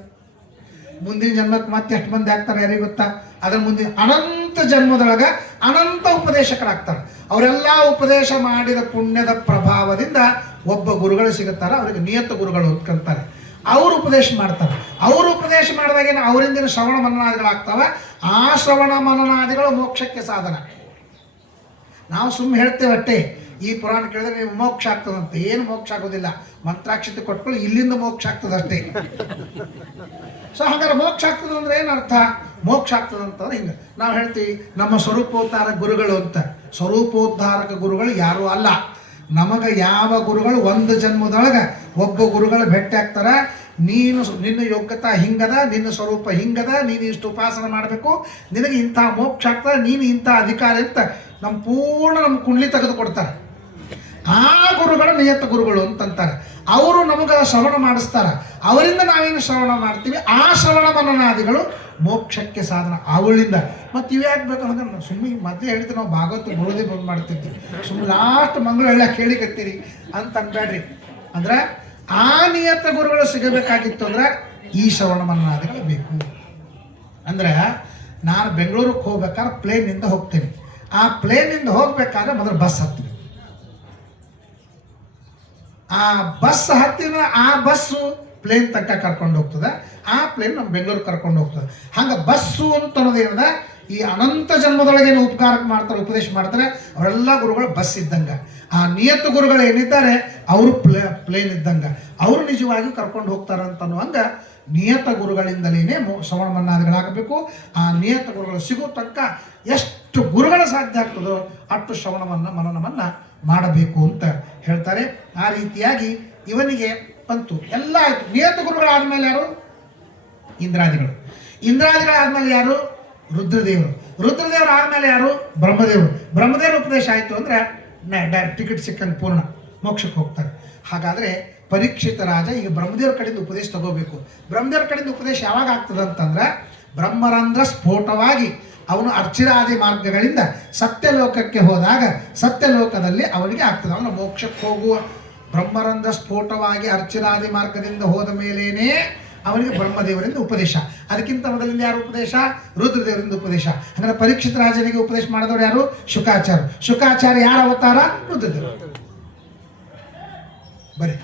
ಮುಂದಿನ ಜನ್ಮಕ್ಕೆ ಮತ್ತೆ ಎಷ್ಟು ಮಂದಿ ಆಗ್ತಾರೆ ಯಾರಿಗೆ ಗೊತ್ತಾ? ಅದರ ಮುಂದಿನ ಅನಂತ ಜನ್ಮದೊಳಗೆ ಅನಂತ ಉಪದೇಶಕರಾಗ್ತಾರೆ. ಅವರೆಲ್ಲ ಉಪದೇಶ ಮಾಡಿದ ಪುಣ್ಯದ ಪ್ರಭಾವದಿಂದ ಒಬ್ಬ ಗುರುಗಳು ಸಿಗುತ್ತಾರೆ, ಅವರಿಗೆ ನಿಯತ ಗುರುಗಳು ಅಂತಾರೆ. ಅವರು ಉಪದೇಶ ಮಾಡ್ತಾರೆ. ಅವರು ಉಪದೇಶ ಮಾಡಿದಾಗೇನು ಅವರಿಂದಿನ ಶ್ರವಣ ಮನನಾದಿಗಳಾಗ್ತವೆ. ಆ ಶ್ರವಣ ಮನನಾದಿಗಳು ಮೋಕ್ಷಕ್ಕೆ ಸಾಧನ. ನಾವು ಸುಮ್ಮನೆ ಹೇಳ್ತೇವೆ ಅಷ್ಟೇ, ಈ ಪುರಾಣ ಕೇಳಿದ್ರೆ ನೀವು ಮೋಕ್ಷ ಆಗ್ತದಂತೆ. ಏನು ಮೋಕ್ಷ ಆಗೋದಿಲ್ಲ, ಮಂತ್ರಾಕ್ಷತೆ ಕೊಟ್ಕೊಳ್ಳಿ, ಇಲ್ಲಿಂದ ಮೋಕ್ಷ ಆಗ್ತದಷ್ಟೇ. ಸೊ ಹಾಗಾದ್ರೆ ಮೋಕ್ಷ ಆಗ್ತದೆ ಅಂದ್ರೆ ಏನು ಅರ್ಥ? ಮೋಕ್ಷ ಆಗ್ತದಂತಂದ್ರೆ ಹಿಂಗೆ ನಾವು ಹೇಳ್ತೀವಿ ನಮ್ಮ ಸ್ವರೂಪೋದ್ಧಾರಕ ಗುರುಗಳು ಅಂತ. ಸ್ವರೂಪೋದ್ಧಾರಕ ಗುರುಗಳು ಯಾರೂ ಅಲ್ಲ. ನಮಗೆ ಯಾವ ಗುರುಗಳು ಒಂದು ಜನ್ಮದೊಳಗೆ ಒಬ್ಬ ಗುರುಗಳು ಭೇಟಿ ಆಗ್ತಾರೆ. ನಿನ್ನ ಯೋಗ್ಯತಾ ಹಿಂಗದ, ನಿನ್ನ ಸ್ವರೂಪ ಹಿಂಗದ, ನೀನು ಇಷ್ಟು ಉಪಾಸನೆ ಮಾಡಬೇಕು, ನಿನಗೆ ಇಂಥ ಮೋಕ್ಷ ಆಗ್ತದೆ, ನೀನು ಇಂಥ ಅಧಿಕಾರಿ ಅಂತ ನಮ್ಮ ಕುಂಡ್ಲಿ ತೆಗೆದು ಕೊಡ್ತಾರೆ. ಆ ಗುರುಗಳು ನಿಯತ ಗುರುಗಳು ಅಂತಂತಾರೆ. ಅವರು ನಮಗೆ ಶ್ರವಣ ಮಾಡಿಸ್ತಾರೆ, ಅವರಿಂದ ನಾವೇನು ಶ್ರವಣ ಮಾಡ್ತೀವಿ, ಆ ಶ್ರವಣ ಮನನಾದಿಗಳು ಮೋಕ್ಷಕ್ಕೆ ಸಾಧನ. ಅವಳಿಂದ ಮತ್ತು ಇವ್ಯಾಕೆ ಬೇಕಂದ್ರೆ ನಾವು ಸುಮ್ಮನೆ ಮಧ್ಯೆ ಹೇಳಿದ್ರೆ ನಾವು ಭಾಗವತ ಬರೋದೇ ಬಂದು ಮಾಡ್ತಿರ್ತೀವಿ. ಸುಮ್ಮನೆ ಲಾಸ್ಟ್ ಮಂಗಳು ಹೇಳಕ್ಕೆ ಹೇಳಿಕತ್ತೀರಿ ಅಂತ ಅನ್ಬೇಡ್ರಿ. ಅಂದ್ರೆ ಆ ನಿಯತ ಗುರುಗಳು ಸಿಗಬೇಕಾಗಿತ್ತು ಅಂದ್ರೆ ಈ ಶ್ರವಣ ಮನನಾದಿಗಳು ಬೇಕು. ಅಂದ್ರೆ ನಾನು ಬೆಂಗಳೂರಿಗೆ ಹೋಗ್ಬೇಕಾದ್ರೆ ಪ್ಲೇನಿಂದ ಹೋಗ್ತೀನಿ. ಆ ಪ್ಲೇನಿಂದ ಹೋಗ್ಬೇಕಾದ್ರೆ ಮೊದಲು ಬಸ್ ಹತ್ತೀನಿ. ಆ ಬಸ್ ಹತ್ತಿನ ಆ ಬಸ್ಸು ಪ್ಲೇನ್ ತನಕ ಕರ್ಕೊಂಡು ಹೋಗ್ತದೆ, ಆ ಪ್ಲೇನ್ ನಮ್ಮ ಬೆಂಗಳೂರಿಗೆ ಕರ್ಕೊಂಡು ಹೋಗ್ತದೆ. ಹಂಗೆ ಬಸ್ಸು ಅಂತ ಅನ್ನೋದೇನದ, ಈ ಅನಂತ ಜನ್ಮದೊಳಗೇನು ಉಪಕಾರಕ್ಕೆ ಮಾಡ್ತಾರೆ, ಉಪದೇಶ ಮಾಡ್ತಾರೆ, ಅವರೆಲ್ಲ ಗುರುಗಳು ಬಸ್ ಇದ್ದಂಗೆ. ಆ ನಿಯತ ಗುರುಗಳು ಏನಿದ್ದಾರೆ ಅವರು ಪ್ಲೇನ್ ಇದ್ದಂಗೆ, ಅವರು ನಿಜವಾಗಿ ಕರ್ಕೊಂಡು ಹೋಗ್ತಾರೆ ಅಂತ ಅನ್ನುವಂಗೆ ನಿಯತ ಗುರುಗಳಿಂದಲೇ ಶ್ರವಣ ಮನ್ನಾದಿಗಳಾಗಬೇಕು. ಆ ನಿಯತ ಗುರುಗಳು ಸಿಗೋ ತನಕ ಎಷ್ಟು ಗುರುಗಳು ಸಾಧ್ಯ ಆಗ್ತದೋ ಅಷ್ಟು ಶ್ರವಣವನ್ನು ಮನನವನ್ನು ಮಾಡಬೇಕು ಅಂತ ಹೇಳ್ತಾರೆ. ಆ ರೀತಿಯಾಗಿ ಇವನಿಗೆ ಬಂತು, ಎಲ್ಲ ಆಯಿತು. ನಿಯತ ಗುರುಗಳಾದ್ಮೇಲೆ ಯಾರು? ಇಂದ್ರಾದಿಗಳು. ಇಂದ್ರಾದಿಗಳಾದ್ಮೇಲೆ ಯಾರು? ರುದ್ರದೇವರು. ರುದ್ರದೇವರು ಆದಮೇಲೆ ಯಾರು? ಬ್ರಹ್ಮದೇವರು. ಬ್ರಹ್ಮದೇವರ ಉಪದೇಶ ಆಯಿತು ಅಂದರೆ ಟಿಕೆಟ್ ಸಿಕ್ಕಂಗೆ ಪೂರ್ಣ ಮೋಕ್ಷಕ್ಕೆ ಹೋಗ್ತಾರೆ. ಹಾಗಾದರೆ ಪರೀಕ್ಷಿತ ರಾಜ ಈಗ ಬ್ರಹ್ಮದೇವ್ರ ಕಡೆಯಿಂದ ಉಪದೇಶ ತಗೋಬೇಕು. ಬ್ರಹ್ಮದೇವ್ರ ಕಡೆಯಿಂದ ಉಪದೇಶ ಯಾವಾಗ ಆಗ್ತದೆ ಅಂತಂದ್ರೆ, ಬ್ರಹ್ಮರಂಧ್ರ ಸ್ಫೋಟವಾಗಿ ಅವನು ಅರ್ಚಿರಾದಿ ಮಾರ್ಗಗಳಿಂದ ಸತ್ಯಲೋಕಕ್ಕೆ ಹೋದಾಗ ಸತ್ಯಲೋಕದಲ್ಲಿ ಅವನಿಗೆ ಆಗ್ತದೆ. ಅವನು ಮೋಕ್ಷಕ್ಕೆ ಹೋಗುವ ಬ್ರಹ್ಮರಂಧ್ರ ಸ್ಫೋಟವಾಗಿ ಅರ್ಚಿರಾದಿ ಮಾರ್ಗದಿಂದ ಹೋದ ಮೇಲೇನೇ ಅವನಿಗೆ ಬ್ರಹ್ಮದೇವರಿಂದ ಉಪದೇಶ. ಅದಕ್ಕಿಂತ ಮೊದಲಿಂದ ಯಾರು ಉಪದೇಶ? ರುದ್ರದೇವರಿಂದ ಉಪದೇಶ. ಅಂದರೆ ಪರೀಕ್ಷಿತ ರಾಜನಿಗೆ ಉಪದೇಶ ಮಾಡಿದವರು ಯಾರು? ಶುಕಾಚಾರ್ಯ. ಶುಕಾಚಾರ್ಯ ಯಾರ ಅವತಾರ? ರುದ್ರದೇವರು. ಬರೀ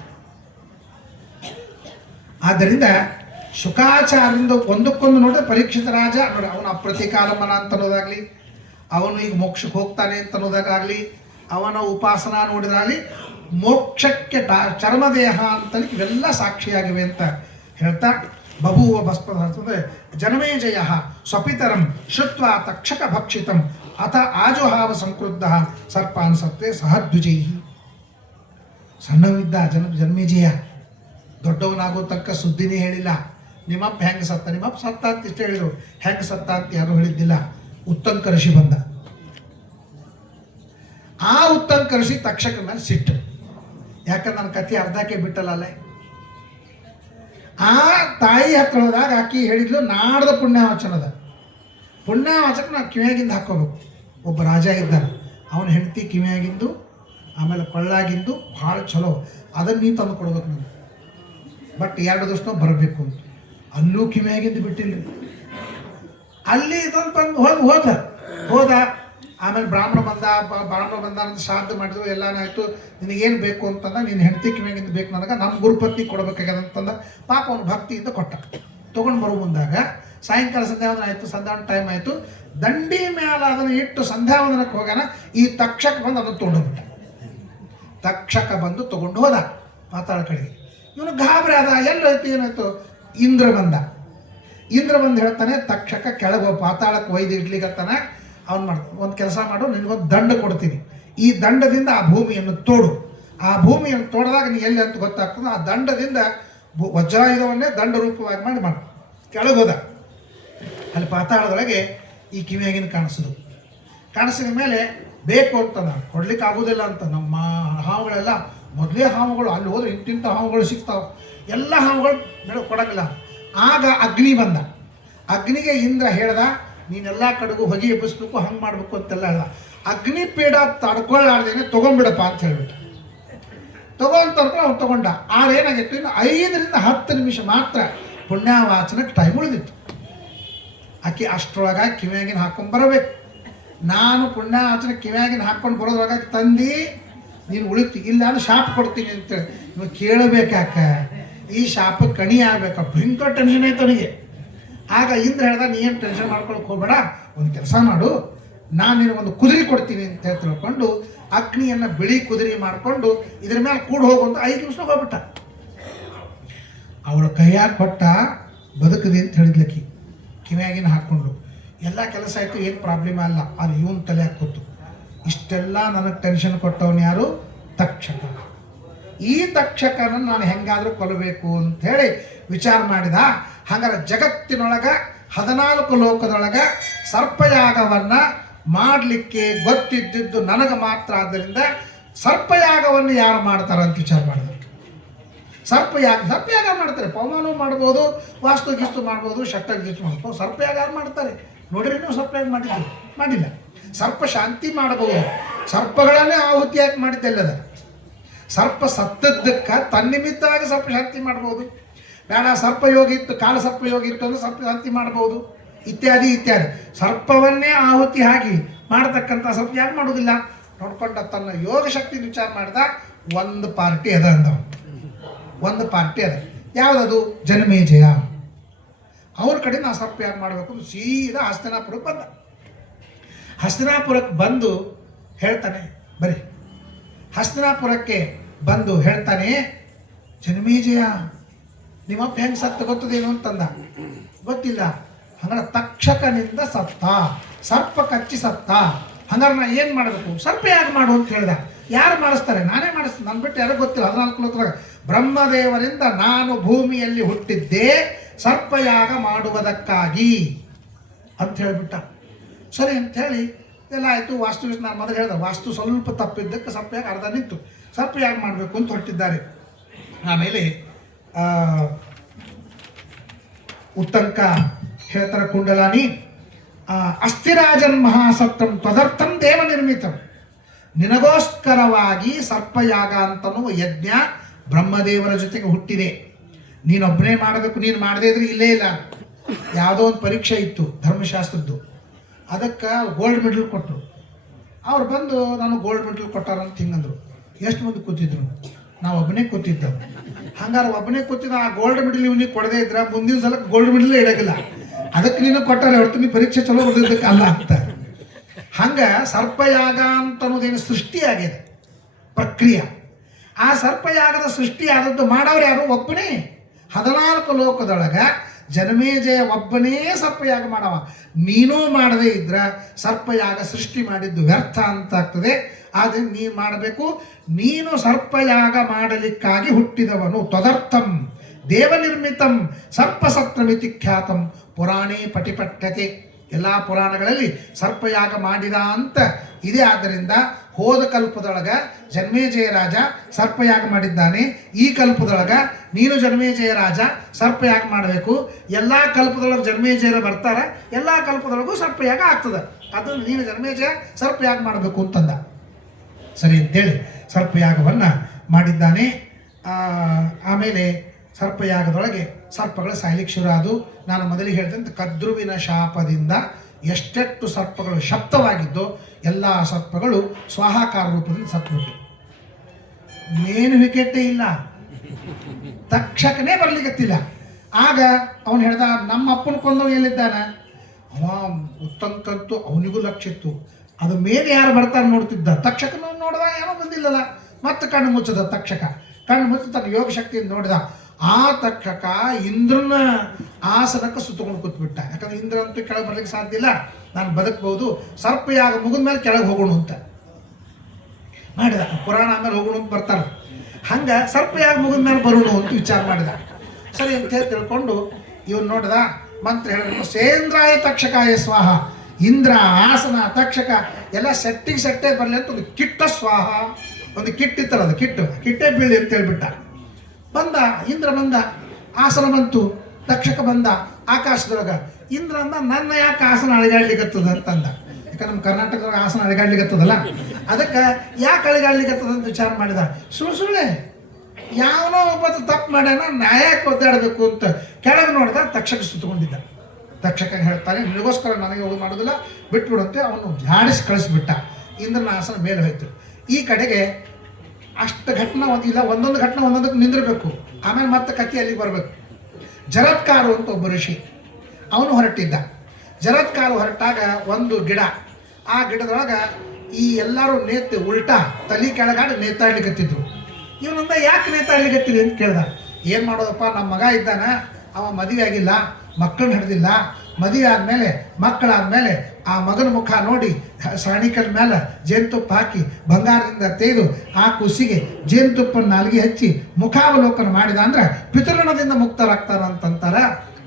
ಆದ್ದರಿಂದ ಶುಕಾಚಾರ್ಯರಿಂದ ಒಂದಕ್ಕೊಂದು ನೋಡಿದ್ರೆ ಪರೀಕ್ಷಿತ ರಾಜ ನೋಡಿ, ಅವನು ಅಪ್ರತಿಕಾಲಮನ ಅಂತ ಅನ್ನೋದಾಗಲಿ, ಅವನು ಈಗ ಮೋಕ್ಷಕ್ಕೆ ಹೋಗ್ತಾನೆ ಅಂತ ಅನ್ನೋದಾಗಲಿ, ಅವನ ಉಪಾಸನಾ ನೋಡಿದಾಗಲಿ, ಮೋಕ್ಷಕ್ಕೆ ಚರ್ಮದೇಹ ಅಂತಲೇ ಇವೆಲ್ಲ ಸಾಕ್ಷಿಯಾಗಿವೆ ಅಂತ ಹೇಳ್ತಾ, ಬಭೂವ ಭಸ್ಮದ ಜನಮೇಜಯ ಸ್ವಪಿತರಂ ಶ್ರುತ್ವ ತಕ್ಷಕ ಭಕ್ಷಿತಂ ಅಥ ಆಜುಹಾವ ಸಂಕ್ರುದ್ಧ ಸರ್ಪಾನ್ ಸತ್ವೆ ಸಹದ್ವಿಜೈ. ಸಣ್ಣವಿದ್ದ ಜನ್ಮೇಜಯ ದೊಡ್ಡವನಾಗೋ ತಕ್ಕ ಸುದ್ದಿನೇ ಹೇಳಿಲ್ಲ. ನಿಮ್ಮಪ್ಪ ಹೆಂಗೆ ಸತ್ತ, ನಿಮ್ಮಪ್ಪ ಸತ್ತ ಅಂತ ಇಷ್ಟ ಹೇಳಿದರು, ಹೆಂಗೆ ಸತ್ತ ಅಂತ ಯಾರು ಹೇಳಿದ್ದಿಲ್ಲ. ಉತ್ತಂಕ ಋಷಿ ಬಂದ. ಆ ಉತ್ತಂಕ ಋಷಿ ತಕ್ಷಕ ಮೇಲೆ ಸಿಟ್ಟು, ಯಾಕಂದ್ರೆ ನನ್ನ ಕಥೆ ಅರ್ಧಕ್ಕೆ ಬಿಟ್ಟಲ್ಲ ಅಲ್ಲೇ. ಆ ತಾಯಿ ಹತ್ರ ಹೋದಾಗ ಆಕಿ ಹೇಳಿದ್ಲು, ನಾಡ್ದ ಪುಣ್ಯವಾಚನದ ಪುಣ್ಯವಾಚಕ ನಾವು ಕಿವಿಯಾಗಿಂದ ಹಾಕೋಬೇಕು. ಒಬ್ಬ ರಾಜ ಇದ್ದಾನೆ, ಅವನ ಹೆಂಡತಿ ಕಿವಿಯಾಗಿಂದು ಆಮೇಲೆ ಕೊಳ್ಳಾಗಿಂದು ಭಾಳ ಚಲೋ, ಅದನ್ನು ನೀ ತಂದು ಕೊಡ್ಬೇಕು ನನಗೆ. ಬಟ್ 2 ದಿವಸ ಬರಬೇಕು ಅಂತ. ಅಲ್ಲೂ ಕಿವಿಯಾಗಿಂದು ಬಿಟ್ಟಿಲ್ಲ. ಅಲ್ಲಿ ಇದೊಂದು ಬಂದು ಹೋದ. ಆಮೇಲೆ ಬ್ರಾಹ್ಮಣ ಬಂದ ಅಂತ ಶ್ರಾದ್ದ ಮಾಡಿದ್ರು, ಎಲ್ಲಾನಾಯ್ತು. ನಿನಗೇನು ಬೇಕು ಅಂತಂದ, ನೀನು ಹೆಂಡತಿ ಕಿವಿಯಾಗಿಂದ ಬೇಕು ನನಗೆ, ನಮ್ಮ ಗುರುಪತ್ನಿ ಕೊಡಬೇಕಾಗ್ಯದ ಅಂತಂದ. ಪಾಪ ಅವನು ಭಕ್ತಿಯಿಂದ ಕೊಟ್ಟ. ತೊಗೊಂಡು ಬರೋ ಮುಂದಾಗ ಸಾಯಂಕಾಲ ಸಂಧ್ಯಾವಂದನ ಆಯಿತು, ಸಂಧ್ಯಾವಂದನ ಟೈಮ್ ಆಯಿತು. ದಂಡಿ ಮೇಲೆ ಅದನ್ನು ಇಟ್ಟು ಸಂಧ್ಯಾವಂದನಕ್ಕೆ ಹೋಗೋಣ, ಈ ತಕ್ಷಕ ಬಂದು ಅದನ್ನು ತೊಗೊಂಡೋಗ್ಬಿಟ್ಟ. ತಕ್ಷಕ ಬಂದು ತೊಗೊಂಡು ಹೋದ ಪಾತಾಳ ಕಡೆಗೆ. ಇವನು ಗಾಬರಿ ಆದ, ಎಲ್ಲೋಯ್ತು ಏನಾಯ್ತು? ಇಂದ್ರ ಬಂದು ಹೇಳ್ತಾನೆ, ತಕ್ಷಕ ಕೆಳಗೆ ಪಾತಾಳಕ್ಕೆ ಒಯ್ದು ಇಡ್ಲಿಕ್ಕತ್ತಾನೆ. ಅವ್ನು ಮಾಡ್ತಾನೆ, ಒಂದು ಕೆಲಸ ಮಾಡು, ನಿನಗೊಂದು ದಂಡ ಕೊಡ್ತೀನಿ, ಈ ದಂಡದಿಂದ ಆ ಭೂಮಿಯನ್ನು ತೋಡು. ಆ ಭೂಮಿಯನ್ನು ತೋಡಿದಾಗ ನೀ ಎಲ್ಲಿ ಅಂತ ಗೊತ್ತಾಗ್ತದೆ. ಆ ದಂಡದಿಂದ ವಜ್ರಾಯುಧವನ್ನೇ ದಂಡ ರೂಪವಾಗಿ ಮಾಡಿ ಕೆಳಗೆ ಹೋದ. ಅಲ್ಲಿ ಪಾತಾಳದೊಳಗೆ ಈ ಕಿವಿಯಾಗಿನ ಕಾಣಿಸಿದ ಮೇಲೆ ಬೇಕು ಅಂತದ ಕೊಡ್ಲಿಕ್ಕೆ ಆಗೋದಿಲ್ಲ ಅಂತ. ನಮ್ಮ ಹಾವುಗಳೆಲ್ಲ ಮೊದಲೇ ಹಾವುಗಳು, ಅಲ್ಲಿ ಹೋದ್ರೆ ಇಂತಿಂಥ ಹಾವುಗಳು ಸಿಗ್ತಾವೆ, ಎಲ್ಲ ಹಾವುಗಳು ಕೊಡೋಂಗಿಲ್ಲ. ಆಗ ಅಗ್ನಿ ಬಂದ. ಅಗ್ನಿಗೆ ಇಂದ್ರ ಹೇಳ್ದ, ನೀನೆಲ್ಲ ಕಡೆಗೂ ಹೊಗೆ ಎಬ್ಬಿಸ್ಬೇಕು, ಹಂಗೆ ಮಾಡಬೇಕು ಅಂತೆಲ್ಲ ಹೇಳ್ದ. ಅಗ್ನಿ ಪೀಡ ತಡ್ಕೊಳ್ಳಾರ್ದೇನೆ ತೊಗೊಂಡ್ಬಿಡಪ್ಪ ಅಂತ ಹೇಳ್ಬಿಟ್ಟು ತೊಗೊಂಡ್ರೆ ಅವ್ನು ತೊಗೊಂಡ. ಆದ್ರೆ ಏನಾಗಿತ್ತು, ಇನ್ನು 5 ರಿಂದ 10 ನಿಮಿಷ ಮಾತ್ರ ಪುಣ್ಯವಾಚನಕ್ಕೆ ಟೈಮ್ ಉಳಿದಿತ್ತು. ಆಕೆ ಅಷ್ಟರೊಳಗಾಗಿ ಕಿವಿಯಾಗಿನ ಹಾಕ್ಕೊಂಡು ಬರಬೇಕು. ನಾನು ಪುಣ್ಯವಾಚನ ಕಿವಿಯಾಗಿನ ಹಾಕ್ಕೊಂಡು ಬರೋದ್ರೊಳಗಾಗಿ ತಂದು ನೀನು ಉಳಿತು, ಇಲ್ಲ ನಾನು ಶಾಪ್ ಕೊಡ್ತೀನಿ ಅಂತೇಳಿ ನೀವು ಕೇಳಬೇಕಾಕ. ಈ ಶಾಪಕ್ಕೆ ಕಣಿ ಆಗ್ಬೇಕ, ಭಯಂಕರ ಟೆನ್ಷನ್ ಆಯ್ತು ಅವನಿಗೆ. ಆಗ ಇಂದ್ರ ಹೇಳ್ದ, ನೀ ಏನು ಟೆನ್ಷನ್ ಮಾಡ್ಕೊಳಕ್ಕೆ ಹೋಗ್ಬೇಡ, ಒಂದು ಕೆಲಸ ಮಾಡು, ನಾನು ನಿನಗೊಂದು ಕುದುರೆ ಕೊಡ್ತೀನಿ ಅಂತ ತಿಳ್ಕೊಂಡು ಅಗ್ನಿಯನ್ನು ಬಿಳಿ ಕುದುರೆ ಮಾಡಿಕೊಂಡು ಇದ್ರ ಮೇಲೆ ಕೂಡ ಹೋಗುವಂತ 5 ನಿಮಿಷ ಹೋಗ್ಬಿಟ್ಟ. ಅವಳ ಕೈಯಾಗ ಕೊಟ್ಟ, ಬದುಕದೆ ಅಂತ ಹೇಳಿದ್ಲಕ್ಕಿ, ಕಿವಿಯಾಗಿನ ಹಾಕ್ಕೊಂಡು ಎಲ್ಲ ಕೆಲಸ ಆಯಿತು, ಏನು ಪ್ರಾಬ್ಲಮ್ ಅಲ್ಲ. ಅದು ಇವನ್ ತಲೆ ಹಾಕೋತು. ಇಷ್ಟೆಲ್ಲ ನನಗೆ ಟೆನ್ಷನ್ ಕೊಟ್ಟವನು ಯಾರು? ತಕ್ಷಕ. ಈ ತಕ್ಷಕನ ನಾನು ಹೆಂಗಾದರೂ ಕೊಲ್ಲಬೇಕು ಅಂಥೇಳಿ ವಿಚಾರ ಮಾಡಿದ. ಹಾಗಾದ್ರೆ ಜಗತ್ತಿನೊಳಗೆ 14 ಲೋಕದೊಳಗೆ ಸರ್ಪಯಾಗವನ್ನು ಮಾಡಲಿಕ್ಕೆ ಗೊತ್ತಿದ್ದಿದ್ದು ನನಗೆ ಮಾತ್ರ. ಆದ್ದರಿಂದ ಸರ್ಪಯಾಗವನ್ನು ಯಾರು ಮಾಡ್ತಾರಂತ ವಿಚಾರ ಮಾಡಿದ್ರು. ಸರ್ಪಯಾಗ ಮಾಡ್ತಾರೆ. ಪವಮಾನ ಮಾಡ್ಬೋದು, ವಾಸ್ತು ಗಿಸ್ತು ಮಾಡ್ಬೋದು, ಗಿಸ್ತು ಮಾಡ್ಬೋದು. ಸರ್ಪಯಾಗ ಯಾರು ಮಾಡ್ತಾರೆ ನೋಡ್ರಿ? ನೀವು ಸರ್ಪಯಾಗ ಮಾಡಿಲ್ಲ. ಸರ್ಪ ಶಾಂತಿ ಮಾಡಬಹುದು, ಸರ್ಪಗಳನ್ನೇ ಆಹುತಿ ಯಾಕೆ ಮಾಡಿದ್ದೆಲ್ಲದ. ಸರ್ಪ ಸತ್ತದ್ದಕ್ಕೆ ತನ್ನಿಮಿತ್ತವಾಗಿ ಸರ್ಪ ಶಾಂತಿ ಮಾಡ್ಬೋದು. ಬೇಡ ಸರ್ಪ ಯೋಗ ಇತ್ತು, ಕಾಲ ಸರ್ಪ ಯೋಗ ಇತ್ತು ಅಂದ್ರೆ ಸರ್ಪ ಶಾಂತಿ ಮಾಡ್ಬೋದು, ಇತ್ಯಾದಿ ಇತ್ಯಾದಿ. ಸರ್ಪವನ್ನೇ ಆಹುತಿ ಹಾಕಿ ಮಾಡ್ತಕ್ಕಂಥ ಸರ್ಪ ಯಾಕೆ ಮಾಡೋದಿಲ್ಲ? ನೋಡ್ಕೊಂಡ ತನ್ನ ಯೋಗ ಶಕ್ತಿ ವಿಚಾರ ಮಾಡಿದ. ಒಂದು ಪಾರ್ಟಿ ಅದ ಅಂದವ, ಒಂದು ಪಾರ್ಟಿ ಅದ. ಯಾವುದದು? ಜನಮೇಜಯ. ಅವ್ರ ಕಡೆ ನಾವು ಸರ್ಪ ಯಾಕೆ ಮಾಡಬೇಕು? ಸೀದಾ ಹಸ್ತಿನಾಪುರಕ್ಕೆ ಬಂದ. ಹಸ್ತಿನಾಪುರಕ್ಕೆ ಬಂದು ಹೇಳ್ತಾನೆ, ಬರೀ ಹಸ್ತಿನಾಪುರಕ್ಕೆ ಬಂದು ಹೇಳ್ತಾನೆ, ಜನಮೇಜಯ ನಿಮ್ಮಪ್ಪ ಹೆಂಗೆ ಸತ್ತ ಗೊತ್ತದೇನು ಅಂತಂದ. ಗೊತ್ತಿಲ್ಲ. ಹಂಗಾರೆ ತಕ್ಷಕನಿಂದ ಸತ್ತ, ಸರ್ಪ ಕಚ್ಚಿ ಸತ್ತ. ಹಂಗಾರೆ ನಾ ಏನು ಮಾಡಬೇಕು? ಸರ್ಪ ಯಾಕೆ ಮಾಡು ಅಂತ ಹೇಳ್ದ. ಯಾರು ಮಾಡಿಸ್ತಾರೆ? ನಾನೇ ಮಾಡಿಸ್ತೀನಿ, ನನ್ನ ಬಿಟ್ಟು ಯಾರಿಗೂ ಗೊತ್ತಿಲ್ಲ. 14 ಲೋಕದಾಗ ಬ್ರಹ್ಮದೇವರಿಂದ ನಾನು ಭೂಮಿಯಲ್ಲಿ ಹುಟ್ಟಿದ್ದೆ ಸರ್ಪಯಾಗ ಮಾಡುವುದಕ್ಕಾಗಿ ಅಂತ ಹೇಳಿಬಿಟ್ಟ. ಸರಿ ಅಂಥೇಳಿ ಎಲ್ಲ ಆಯಿತು. ವಾಸ್ತು ನಾನು ಮೊದಲು ಹೇಳಿದೆ, ವಾಸ್ತು ಸ್ವಲ್ಪ ತಪ್ಪಿದ್ದಕ್ಕೆ ಸರ್ಪಯಾಗ ಅರ್ಧ ನಿಂತು ಸರ್ಪಯಾಗ ಮಾಡಬೇಕು ಅಂತ ಹೊರಟಿದ್ದಾರೆ. ಆಮೇಲೆ ಉತ್ತಂಕ ಹೇಳ್ತಾರೆ, ಕುಂಡಲಾನಿ ಅಸ್ಥಿರಾಜನ್ ಮಹಾಸಪ್ತಂ ತದರ್ಥಂ ದೇವ ನಿರ್ಮಿತಂ. ನಿನಗೋಸ್ಕರವಾಗಿ ಸರ್ಪಯಾಗ ಅಂತನೂ ಯಜ್ಞ ಬ್ರಹ್ಮದೇವರ ಜೊತೆಗೆ ಹುಟ್ಟಿದೆ. ನೀನೊಬ್ಬನೇ ಮಾಡಬೇಕು. ನೀನು ಮಾಡದೇ ಇದ್ರೆ ಇಲ್ಲೇ ಇಲ್ಲ. ಯಾವುದೋ ಒಂದು ಪರೀಕ್ಷೆ ಇತ್ತು ಧರ್ಮಶಾಸ್ತ್ರದ್ದು, ಅದಕ್ಕೆ ಗೋಲ್ಡ್ ಮೆಡಲ್ ಕೊಟ್ಟರು. ಅವ್ರು ಬಂದು ನಾನು ಗೋಲ್ಡ್ ಮೆಡಲ್ ಕೊಟ್ಟಾರಂತ ಹಿಂಗಂದ್ರು. ಎಷ್ಟು ಮಂದಿ ಕೂತಿದ್ರು? ನಾವು ಒಬ್ಬನೇ ಕೂತಿದ್ದ. ಹಂಗಾರೆ ಒಬ್ಬನೇ ಕೂತಿದ್ದ. ಆ ಗೋಲ್ಡ್ ಮೆಡಲ್ ಇವನಿಗೆ ಕೊಡದೇ ಇದ್ರೆ ಮುಂದಿನ ಸಲ ಗೋಲ್ಡ್ ಮೆಡಲ್ ಇಡೋಗಿಲ್ಲ. ಅದಕ್ಕೆ ನೀನು ಕೊಟ್ಟಾರೆ ಹೊರತು ನೀ ಪರೀಕ್ಷೆ ಚಲೋ ಬರೆದಿದ್ದಕ್ಕೆ ಅಲ್ಲ ಅಂತ. ಹಂಗೆ ಸರ್ಪಯಾಗ ಅಂತ ಅನ್ನೋದೇನು ಸೃಷ್ಟಿಯಾಗಿದೆ ಪ್ರಕ್ರಿಯೆ. ಆ ಸರ್ಪಯಾಗದ ಸೃಷ್ಟಿಯಾದದ್ದು ಮಾಡೋರು ಯಾರು? ಒಬ್ಬನೇ. 14 ಲೋಕದೊಳಗೆ ಜನಮೇಜಯ ಒಬ್ಬನೇ ಸರ್ಪಯಾಗ ಮಾಡವ. ನೀನೂ ಮಾಡದೇ ಇದ್ರೆ ಸರ್ಪಯಾಗ ಸೃಷ್ಟಿ ಮಾಡಿದ್ದು ವ್ಯರ್ಥ ಅಂತ ಆಗ್ತದೆ. ಆದರೆ ನೀನು ಮಾಡಬೇಕು. ನೀನು ಸರ್ಪಯಾಗ ಮಾಡಲಿಕ್ಕಾಗಿ ಹುಟ್ಟಿದವನು. ತದರ್ಥಂ ದೇವನಿರ್ಮಿತಂ ಸರ್ಪಸತ್ರಮಿತಿ ಖ್ಯಾತಂ ಪುರಾಣೇ ಪಟಿಪಠ್ಯತೆ. ಎಲ್ಲ ಪುರಾಣಗಳಲ್ಲಿ ಸರ್ಪಯಾಗ ಮಾಡಿದ ಅಂತ ಇದೆ. ಆದ್ದರಿಂದ ಹೋದ ಕಲ್ಪದೊಳಗೆ ಜನ್ಮೇಜಯ ರಾಜ ಸರ್ಪಯಾಗ ಮಾಡಿದ್ದಾನೆ. ಈ ಕಲ್ಪದೊಳಗೆ ನೀನು ಜನ್ಮೇಜಯ ರಾಜ ಸರ್ಪಯಾಗ ಮಾಡಬೇಕು. ಎಲ್ಲ ಕಲ್ಪದೊಳಗೆ ಜನ್ಮೇಜಯರು ಬರ್ತಾರೆ, ಎಲ್ಲ ಕಲ್ಪದೊಳಗೂ ಸರ್ಪಯಾಗ ಆಗ್ತದೆ. ಅದು ನೀನು ಜನ್ಮೇಜಯ ಸರ್ಪಯಾಗ ಮಾಡಬೇಕು ಅಂತಂದ. ಸರಿ ಅಂತೇಳಿ ಸರ್ಪಯಾಗವನ್ನು ಮಾಡಿದ್ದಾನೆ. ಆಮೇಲೆ ಸರ್ಪಯಾಗದೊಳಗೆ ಸರ್ಪಗಳು ಸಾಯ್ಲಿಕ್ಕೆ ಶುರು ಆದವು. ನಾನು ಮೊದಲಿಗೆ ಹೇಳಿದಂತೆ ಕದ್ರುವಿನ ಶಾಪದಿಂದ ಎಷ್ಟೆಷ್ಟು ಸರ್ಪಗಳು ಶಬ್ದವಾಗಿದ್ದೋ ಎಲ್ಲ ಸರ್ಪಗಳು ಸ್ವಾಹಾಕಾರ ರೂಪದಿಂದ ಸತ್ಬಿಟ್ಟು. ಮೇನ್ ವಿಕೆಟೇ ಇಲ್ಲ, ತಕ್ಷಕನೇ ಬರ್ಲಿಕ್ಕತ್ತಿಲ್ಲ. ಆಗ ಅವನು ಹೇಳ್ದ, ನಮ್ಮ ಅಪ್ಪನ ಕೊಂದವ ಎಲ್ಲಿದ್ದಾನ? ಅವ ಉತ್ತಂಕಂತೂ ಅವನಿಗೂ ಲಕ್ಷ್ಯ ಇತ್ತು. ಅದು ಮೇಲೆ ಯಾರು ಬರ್ತಾರೆ ನೋಡ್ತಿದ್ದ. ತಕ್ಷಕನ ನೋಡಿದ, ಏನೋ ಬಂದಿಲ್ಲಲ್ಲ. ಮತ್ತೆ ಕಣ್ಣು ಮುಚ್ಚದ ತಕ್ಷಕ. ಕಣ್ಣು ಮುಚ್ಚಿ ತನ್ನ ಯೋಗ ಶಕ್ತಿಯನ್ನು ನೋಡಿದ. ಆ ತಕ್ಷಕ ಇಂದ್ರನ ಆಸನಕ್ಕೆ ಸುತ್ತಕೊಂಡು ಕೂತ್ಬಿಟ್ಟ. ಯಾಕಂದ್ರೆ ಇಂದ್ರ ಅಂತೂ ಕೆಳಗೆ ಬರ್ಲಿಕ್ಕೆ ಸಾಧ್ಯ ಇಲ್ಲ, ನಾನು ಬದುಕಬಹುದು. ಸರ್ಪಯಾಗ ಮುಗಿದ ಮೇಲೆ ಕೆಳಗೆ ಹೋಗೋಣ ಅಂತ ಮಾಡಿದ. ಪುರಾಣ ಆಮೇಲೆ ಹೋಗೋಣ ಅಂತ ಬರ್ತಾರೆ. ಹಂಗೆ ಸರ್ಪಯಾಗ ಮುಗಿದ ಮೇಲೆ ಬರೋಣ ಅಂತ ವಿಚಾರ ಮಾಡಿದ. ಸರಿ ಅಂತ ಹೇಳಿ ತಿಳ್ಕೊಂಡು ಇವನು ನೋಡಿದ. ಮಂತ್ರ ಹೇಳಿದ್ರು, ಸೇಂದ್ರಾಯ ತಕ್ಷಕಾಯ ಸ್ವಾಹ. ಇಂದ್ರ ಆಸನ ತಕ್ಷಕ ಎಲ್ಲ ಸೆಟ್ಟೇ ಬರಲಿ ಅಂತ ಒಂದು ಕಿಟ್ಟ ಸ್ವಾಹ, ಒಂದು ಕಿಟ್ಟಿತ್ತಲ್ಲ, ಅದು ಕಿಟ್ಟೇ ಬೀಳಿ ಅಂತ ಹೇಳ್ಬಿಟ್ಟ. ಬಂದ ಇಂದ್ರ, ಬಂದ ಆಸನ ಬಂತು, ತಕ್ಷಕ ಬಂದ ಆಕಾಶದೊಳಗ. ಇಂದ್ರ ಅಂದ, ನನ್ನ ಯಾಕೆ ಆಸನ ಅಳಿಗಾಡ್ಲಿಕ್ಕತ್ತದ ಅಂತಂದ. ಯಾಕಂದ್ರೆ ನಮ್ಮ ಕರ್ನಾಟಕದಾಗ ಆಸನ ಅಳಿಗಾಡ್ಲಿಕ್ಕತ್ತದಲ್ಲ, ಅದಕ್ಕೆ ಯಾಕೆ ಅಳಿಗಾಡ್ಲಿಕ್ಕತ್ತದ ಅಂತ ವಿಚಾರ ಮಾಡಿದ. ಸುಳ್ಳೆ ಯಾವನೋ ಒಬ್ಬ ತಪ್ಪು ಮಾಡ್ಯಾನ, ನ್ಯಾಯಕ್ಕೆ ಒದ್ದಾಡಬೇಕು ಅಂತ ಕೆಳಗೆ ನೋಡಿದ, ತಕ್ಷಕ ಸುತ್ತಕೊಂಡಿದ್ದ. ತಕ್ಷಕ ಹೇಳ್ತಾನೆ, ನಿನಗೋಸ್ಕರ ನನಗೆ ಹೋಗಿ ಮಾಡೋದಿಲ್ಲ, ಬಿಟ್ಬಿಡುತ್ತೆ. ಅವನು ಜಾಡಿಸಿ ಕಳಿಸ್ಬಿಟ್ಟ. ಇಂದ್ರನ ಆಸನ ಮೇಲೆ ಹೋಯ್ತು. ಈ ಕಡೆಗೆ ಅಷ್ಟು ಘಟನೆ ಒಂದಿಲ್ಲ, ಒಂದೊಂದು ಘಟನೆ ಒಂದೊಂದಕ್ಕೆ ನಿಂದಿರಬೇಕು, ಆಮೇಲೆ ಮತ್ತೆ ಕತ್ತಿ ಅಲ್ಲಿಗೆ ಬರಬೇಕು. ಜರತ್ಕಾರು ಅಂತ ಒಬ್ಬ ಋಷಿ, ಅವನು ಹೊರಟಿದ್ದ. ಜರತ್ಕಾರು ಹೊರಟಾಗ ಒಂದು ಗಿಡ, ಆ ಗಿಡದೊಳಗೆ ಈ ಎಲ್ಲರೂ ಉಲ್ಟಾ ತಲೆ ಕೆಳಗಾಡಿ ನೇತಾಡ್ಲಿಕ್ಕತ್ತಿದ್ರು. ಇವನಂದ ಯಾಕೆ ನೇತಾಡ್ಲಿಕ್ಕತ್ತೀರಿ ಅಂತ ಕೇಳ್ದ. ಏನು ಮಾಡೋದಪ್ಪ, ನಮ್ಮ ಮಗ ಇದ್ದಾನ, ಅವ ಮದುವೆ ಆಗಿಲ್ಲ, ಮಕ್ಕಳನ್ನ ಹಿಡ್ದಿಲ್ಲ. ಮದುವೆ ಆದಮೇಲೆ ಮಕ್ಕಳಾದ್ಮೇಲೆ ಆ ಮಗನ ಮುಖ ನೋಡಿ ಸಾಣಿಕಲ್ ಮೇಲೆ ಜೇನುತುಪ್ಪ ಹಾಕಿ ಬಂಗಾರದಿಂದ ತೆಗೆದು ಆ ಕುಸಿಗೆ ಜೇನುತುಪ್ಪನ ನಾಲ್ಗೆ ಹಚ್ಚಿ ಮುಖಾವಲೋಕನ ಮಾಡಿದ ಅಂದ್ರೆ ಪಿತೃಣದಿಂದ ಮುಕ್ತರಾಗ್ತಾರಂತಾರ.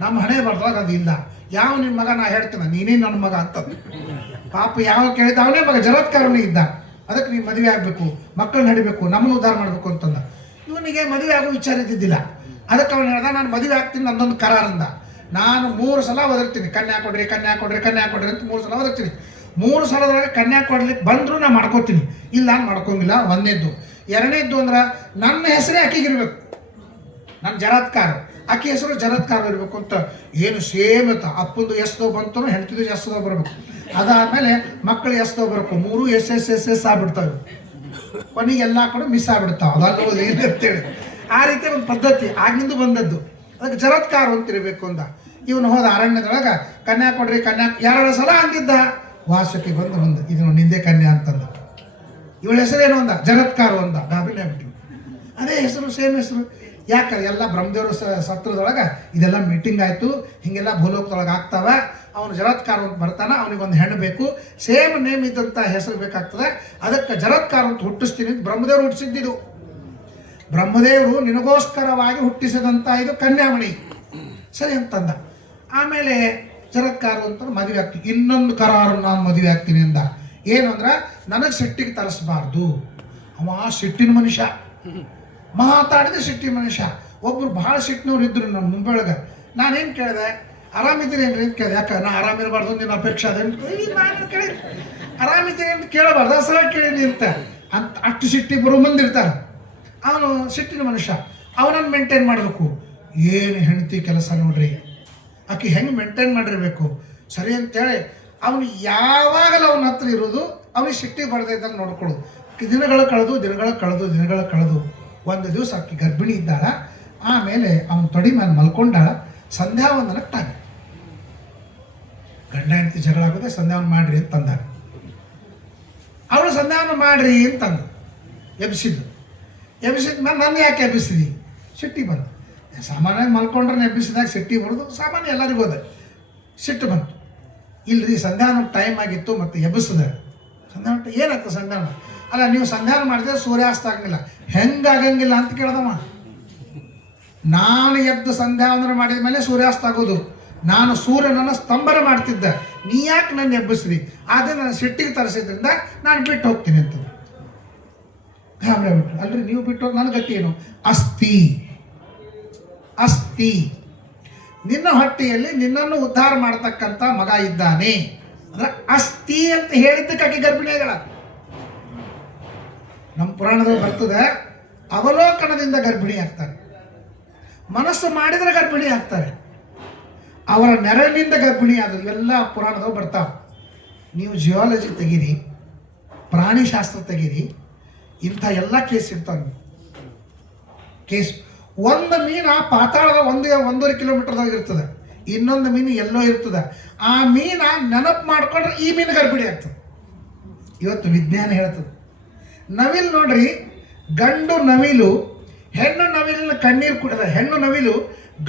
ನಮ್ಮ ಹಣೆ ಬರ್ದಾಗ ಅದು ಇಲ್ಲ. ಯಾವ ನಿಮ್ಮ ಮಗ, ನಾ ಹೇಳ್ತೇನೆ ನೀನೇ ನನ್ನ ಮಗ ಅಂತಂದು. ಪಾಪ ಯಾವ ಕೇಳಿದ, ಅವನೇ ಮಗ ಜರತ್ಕಾರನೇ ಇದ್ದ. ಅದಕ್ಕೆ ನೀವು ಮದುವೆ ಆಗಬೇಕು, ಮಕ್ಕಳನ್ನ ಹಿಡಿಬೇಕು, ನಮ್ಮನ್ನು ಉದ್ಧಾರ ಮಾಡಬೇಕು ಅಂತಂದ. ಇವನಿಗೆ ಮದುವೆ ಆಗೋ ವಿಚಾರ ಇದ್ದಿದ್ದಿಲ್ಲ. ಅದಕ್ಕೆ ಅವನು ಹೇಳ್ದ, ನಾನು ಮದುವೆ ಆಗ್ತೀನಿ, ನನ್ನೊಂದು ಕರಾರಂದ. ನಾನು 3 ಸಲ ಒದರ್ತೀನಿ, ಕನ್ಯಾ ಕೊಡ್ರಿ ಕನ್ಯಾ ಕೊಡ್ರಿ ಕನ್ಯಾ ಕೊಡ್ರಿ ಅಂತ 3 ಸಲ ಒದರ್ತೀನಿ. 3 ಸಲದೊಳಗೆ ಕನ್ಯಾ ಕೊಡ್ಲಿಕ್ಕೆ ಬಂದರೂ ನಾನು ಮಾಡ್ಕೋತೀನಿ, ಇಲ್ಲ ನಾನು ಮಾಡ್ಕೊಂಗಿಲ್ಲ. ಒಂದನೇದ್ದು. ಎರಡನೇದ್ದು ಅಂದ್ರೆ ನನ್ನ ಹೆಸರೇ ಆಕೆಗಿರ್ಬೇಕು, ನನ್ನ ಜರತ್ಕಾರ, ಆಕೆ ಹೆಸರು ಜರತ್ಕಾರ ಇರಬೇಕು ಅಂತ. ಏನು ಸೇಮ್ ಇತ್ತು, ಅಪ್ಪಂದು ಎಸ್ದೋ ಬಂತು, ಹೆಂಡತಿದು ಎಸ್ದೋ ಬರಬೇಕು. ಅದಾದಮೇಲೆ ಮಕ್ಕಳು ಎಸ್ದೋ ಬರಬೇಕು. 3 ಎಸ್ ಆಗ್ಬಿಡ್ತಾವೆ, ಕೊನೆಗೆ ಎಲ್ಲ ಕಡೆ ಮಿಸ್ ಆಗ್ಬಿಡ್ತಾವೆ. ಅದಲ್ಲೋದು ಏನು ಅಂತೇಳಿ ಆ ರೀತಿ ಒಂದು ಪದ್ಧತಿ ಆಗಿಂದು ಬಂದದ್ದು. ಅದಕ್ಕೆ ಜರತ್ಕಾರ ಅಂತಿರಬೇಕು ಅಂದ. ಇವನು ಹೋದ ಅರಣ್ಯದೊಳಗೆ, ಕನ್ಯಾ ಕೊಡ್ರಿ ಕನ್ಯಾ 2 ಸಲ ಅಂತಿದ್ದ. ವಾಸುಕಿ ಬಂದು ಇದು ನಿಂದೆ ಕನ್ಯಾ ಅಂತಂದ. ಇವಳ ಹೆಸರೇನು ಅಂದ, ಜರತ್ಕಾರ ಅಂದ. ಗಾಬರಿನೇ ಬಿಟ್ಟು ಅದೇ ಹೆಸರು, ಸೇಮ್ ಹೆಸರು. ಯಾಕೆ ಎಲ್ಲ ಬ್ರಹ್ಮದೇವರು ಸತ್ರದೊಳಗೆ ಇದೆಲ್ಲ ಮೀಟಿಂಗ್ ಆಯಿತು, ಹೀಗೆಲ್ಲ ಭೂಲೋಕದೊಳಗೆ ಆಗ್ತಾವೆ. ಅವನು ಜರತ್ಕಾರ ಅಂತ ಬರ್ತಾನೆ, ಅವನಿಗೊಂದು ಹೆಣ್ಣು ಬೇಕು, ಸೇಮ್ ನೇಮ್ ಇದ್ದಂಥ ಹೆಸರು ಬೇಕಾಗ್ತದೆ. ಅದಕ್ಕೆ ಜರತ್ಕಾರ ಅಂತ ಹುಟ್ಟಿಸ್ತೀನಿ ಅಂತ ಬ್ರಹ್ಮದೇವರು ಹುಟ್ಟಿಸಿದ್ದು. ಬ್ರಹ್ಮದೇವರು ನಿನಗೋಸ್ಕರವಾಗಿ ಹುಟ್ಟಿಸಿದಂಥ ಇದು ಕನ್ಯಾಮಣಿ, ಸರಿ ಅಂತಂದ. ಆಮೇಲೆ ಜರತ್ಕಾರ ಅಂತ ಮದುವೆ ಆಗ್ತೀನಿ, ಇನ್ನೊಂದು ಕರಾರು ನಾನು ಮದುವೆ ಆಗ್ತೀನಿ ಅಂದ. ಏನು ಅಂದ್ರೆ ನನಗೆ ಸಿಟ್ಟಿಗೆ ತರಿಸಬಾರ್ದು. ಅವ ಸಿಟ್ಟಿನ ಮನುಷ್ಯ, ಮಾತಾಡಿದ ಸಿಟ್ಟಿನ ಮನುಷ್ಯ. ಒಬ್ಬರು ಭಾಳ ಸಿಟ್ಟಿನವ್ರು ಇದ್ರು ನಮ್ಮ ಮುಂಬೆಳಗೆ. ನಾನೇನು ಕೇಳಿದೆ, ಆರಾಮಿದ್ದೀರಿ ಏನ್ರಿ ಅಂತ ಕೇಳಿದೆ. ಯಾಕೆ ನಾ ಆರಾಮಿರಬಾರ್ದು, ನಿನ್ನ ಅಪೇಕ್ಷೆ ಅದೇನು? ನಾನು ಕೇಳಿ ಆರಾಮಿದ್ದೀರಿ ಅಂತ ಕೇಳಬಾರ್ದು, ಸಲ ಕೇಳೀನಿ ಅಂತ ಅಷ್ಟು ಸಿಟ್ಟಿಗೆ ಬರೋ ಮಂದಿರ್ತಾರೆ. ಅವನು ಸಿಟ್ಟಿನ ಮನುಷ್ಯ, ಅವನನ್ನು ಮೇಂಟೈನ್ ಮಾಡಬೇಕು. ಏನು ಹೆಂಡತಿ ಕೆಲಸ ನೋಡ್ರಿ, ಆಕೆ ಹೆಂಗೆ ಮೇಂಟೈನ್ ಮಾಡಿರಬೇಕು ಸರಿ ಅಂತೇಳಿ ಅವನು ಯಾವಾಗಲೂ ಅವನ ಹತ್ರ ಇರೋದು, ಅವನಿಗೆ ಸಿಟ್ಟಿಗೆ ಬರದೇ ಇದ್ದಂಗೆ ನೋಡ್ಕೊಳ್ಳೋದು. ದಿನಗಳು ಕಳೆದು ಒಂದು ದಿವಸ ಆಕೆ ಗರ್ಭಿಣಿ ಇದ್ದಾಳ. ಆಮೇಲೆ ಅವನ ತೊಡಿ ಮೇಲೆ ಮಲ್ಕೊಂಡಾಳ. ಸಂಧ್ಯಾವಂದನಕ್ಕೆ ತಾನೆ ಗಂಡ ಹೆಂಡತಿ ಜಗಳ ಆಗೋದೆ, ಸಂಧ್ಯಾವನ ಮಾಡ್ರಿ ಅಂತಂದ. ಅವಳು ಸಂಧ್ಯಾವನ ಮಾಡ್ರಿ ಅಂತಂದು ಎಬ್ಸಿದ ಮೇಲೆ ನನ್ನ ಯಾಕೆ ಎಬ್ಬಿಸಿದಿ? ಸಿಟ್ಟಿಗೆ ಬಂತು. ಸಾಮಾನ್ಯವಾಗಿ ಮಲ್ಕೊಂಡ್ರೆ ಎಬ್ಬಿಸಿದಾಗ ಸಿಟ್ಟಿಗೆ ಬರೋದು ಸಾಮಾನ್ಯ, ಎಲ್ಲರಿಗೂ ಹೋದ. ಸಿಟ್ಟು ಬಂತು. ಇಲ್ರಿ ಸಂಧ್ಯಾವನ ಟೈಮ್ ಆಗಿತ್ತು ಮತ್ತು ಎಬ್ಬಿಸಿದೆ. ಸಂಧ್ಯಾವನ ಏನಾಗ್ತದೆ ಸಂಧ್ಯಾವನ? ಅಲ್ಲ, ನೀವು ಸಂಧ್ಯಾವನ ಮಾಡಿದ್ರೆ ಸೂರ್ಯಾಸ್ತ ಆಗಂಗಿಲ್ಲ. ಹೆಂಗಾಗಂಗಿಲ್ಲ ಅಂತ ಕೇಳ್ದವ. ನಾನು ಎದ್ದು ಸಂಧ್ಯಾವಂದನ ಮಾಡಿದ ಮೇಲೆ ಸೂರ್ಯಾಸ್ತ ಆಗೋದು. ನಾನು ಸೂರ್ಯನನ್ನು ಸ್ತಂಭನ ಮಾಡ್ತಿದ್ದೆ, ನೀ ಯಾಕೆ ನನ್ನ ಎಬ್ಬಿಸ್ರಿ? ಆದರೆ ನಾನು ಸಿಟ್ಟಿಗೆ ತರಿಸಿದ್ರಿಂದ ನಾನು ಬಿಟ್ಟು ಹೋಗ್ತೀನಿ ಅಂತ. ಗಾಬರಿ ಬಿಟ್ಟು, ಅಲ್ರಿ ನೀವು ಬಿಟ್ಟು ಹೋಗಿ ನನ್ನ ಗತಿ ಏನು? ಅಸ್ತಿ ನಿನ್ನ ಹೊಟ್ಟೆಯಲ್ಲಿ ನಿನ್ನನ್ನು ಉದ್ಧಾರ ಮಾಡತಕ್ಕಂಥ ಮಗ ಇದ್ದಾನೆ ಅಂದ್ರೆ ಅಸ್ತಿ ಅಂತ ಹೇಳಿದ್ದಕ್ಕೆ ಆಕೆ ಗರ್ಭಿಣಿಗಳ. ನಮ್ಮ ಪುರಾಣದಲ್ಲಿ ಬರ್ತದೆ, ಅವಲೋಕನದಿಂದ ಗರ್ಭಿಣಿ ಆಗ್ತಾರೆ, ಮನಸ್ಸು ಮಾಡಿದರೆ ಗರ್ಭಿಣಿ ಆಗ್ತಾರೆ, ಅವರ ನೆರಳಿನಿಂದ ಗರ್ಭಿಣಿ ಆದರು. ಇವೆಲ್ಲ ಪುರಾಣದವು ಬರ್ತಾವೆ. ನೀವು ಜಿಯಾಲಜಿ ತೆಗೀರಿ, ಪ್ರಾಣಿಶಾಸ್ತ್ರ ತೆಗೀರಿ, ಇಂಥ ಎಲ್ಲ ಕೇಸ್ ಇರ್ತಾವೆ. ಕೇಸ್ ಒಂದು ಮೀನು ಪಾತಾಳದ 1.5 ಕಿಲೋಮೀಟರ್ದಾಗ ಇರ್ತದೆ, ಇನ್ನೊಂದು ಮೀನು ಎಲ್ಲೋ ಇರ್ತದೆ. ಆ ಮೀನ ನೆನಪು ಮಾಡ್ಕೊಂಡ್ರೆ ಈ ಮೀನು ಗರ್ಭಿಣಿ ಆಗ್ತದೆ. ಇವತ್ತು ವಿಜ್ಞಾನ ಹೇಳ್ತದೆ. ನವಿಲು ನೋಡ್ರಿ, ಗಂಡು ನವಿಲು ಹೆಣ್ಣು ನವಿಲಿನ ಕಣ್ಣೀರು ಕುಡಿದ, ಹೆಣ್ಣು ನವಿಲು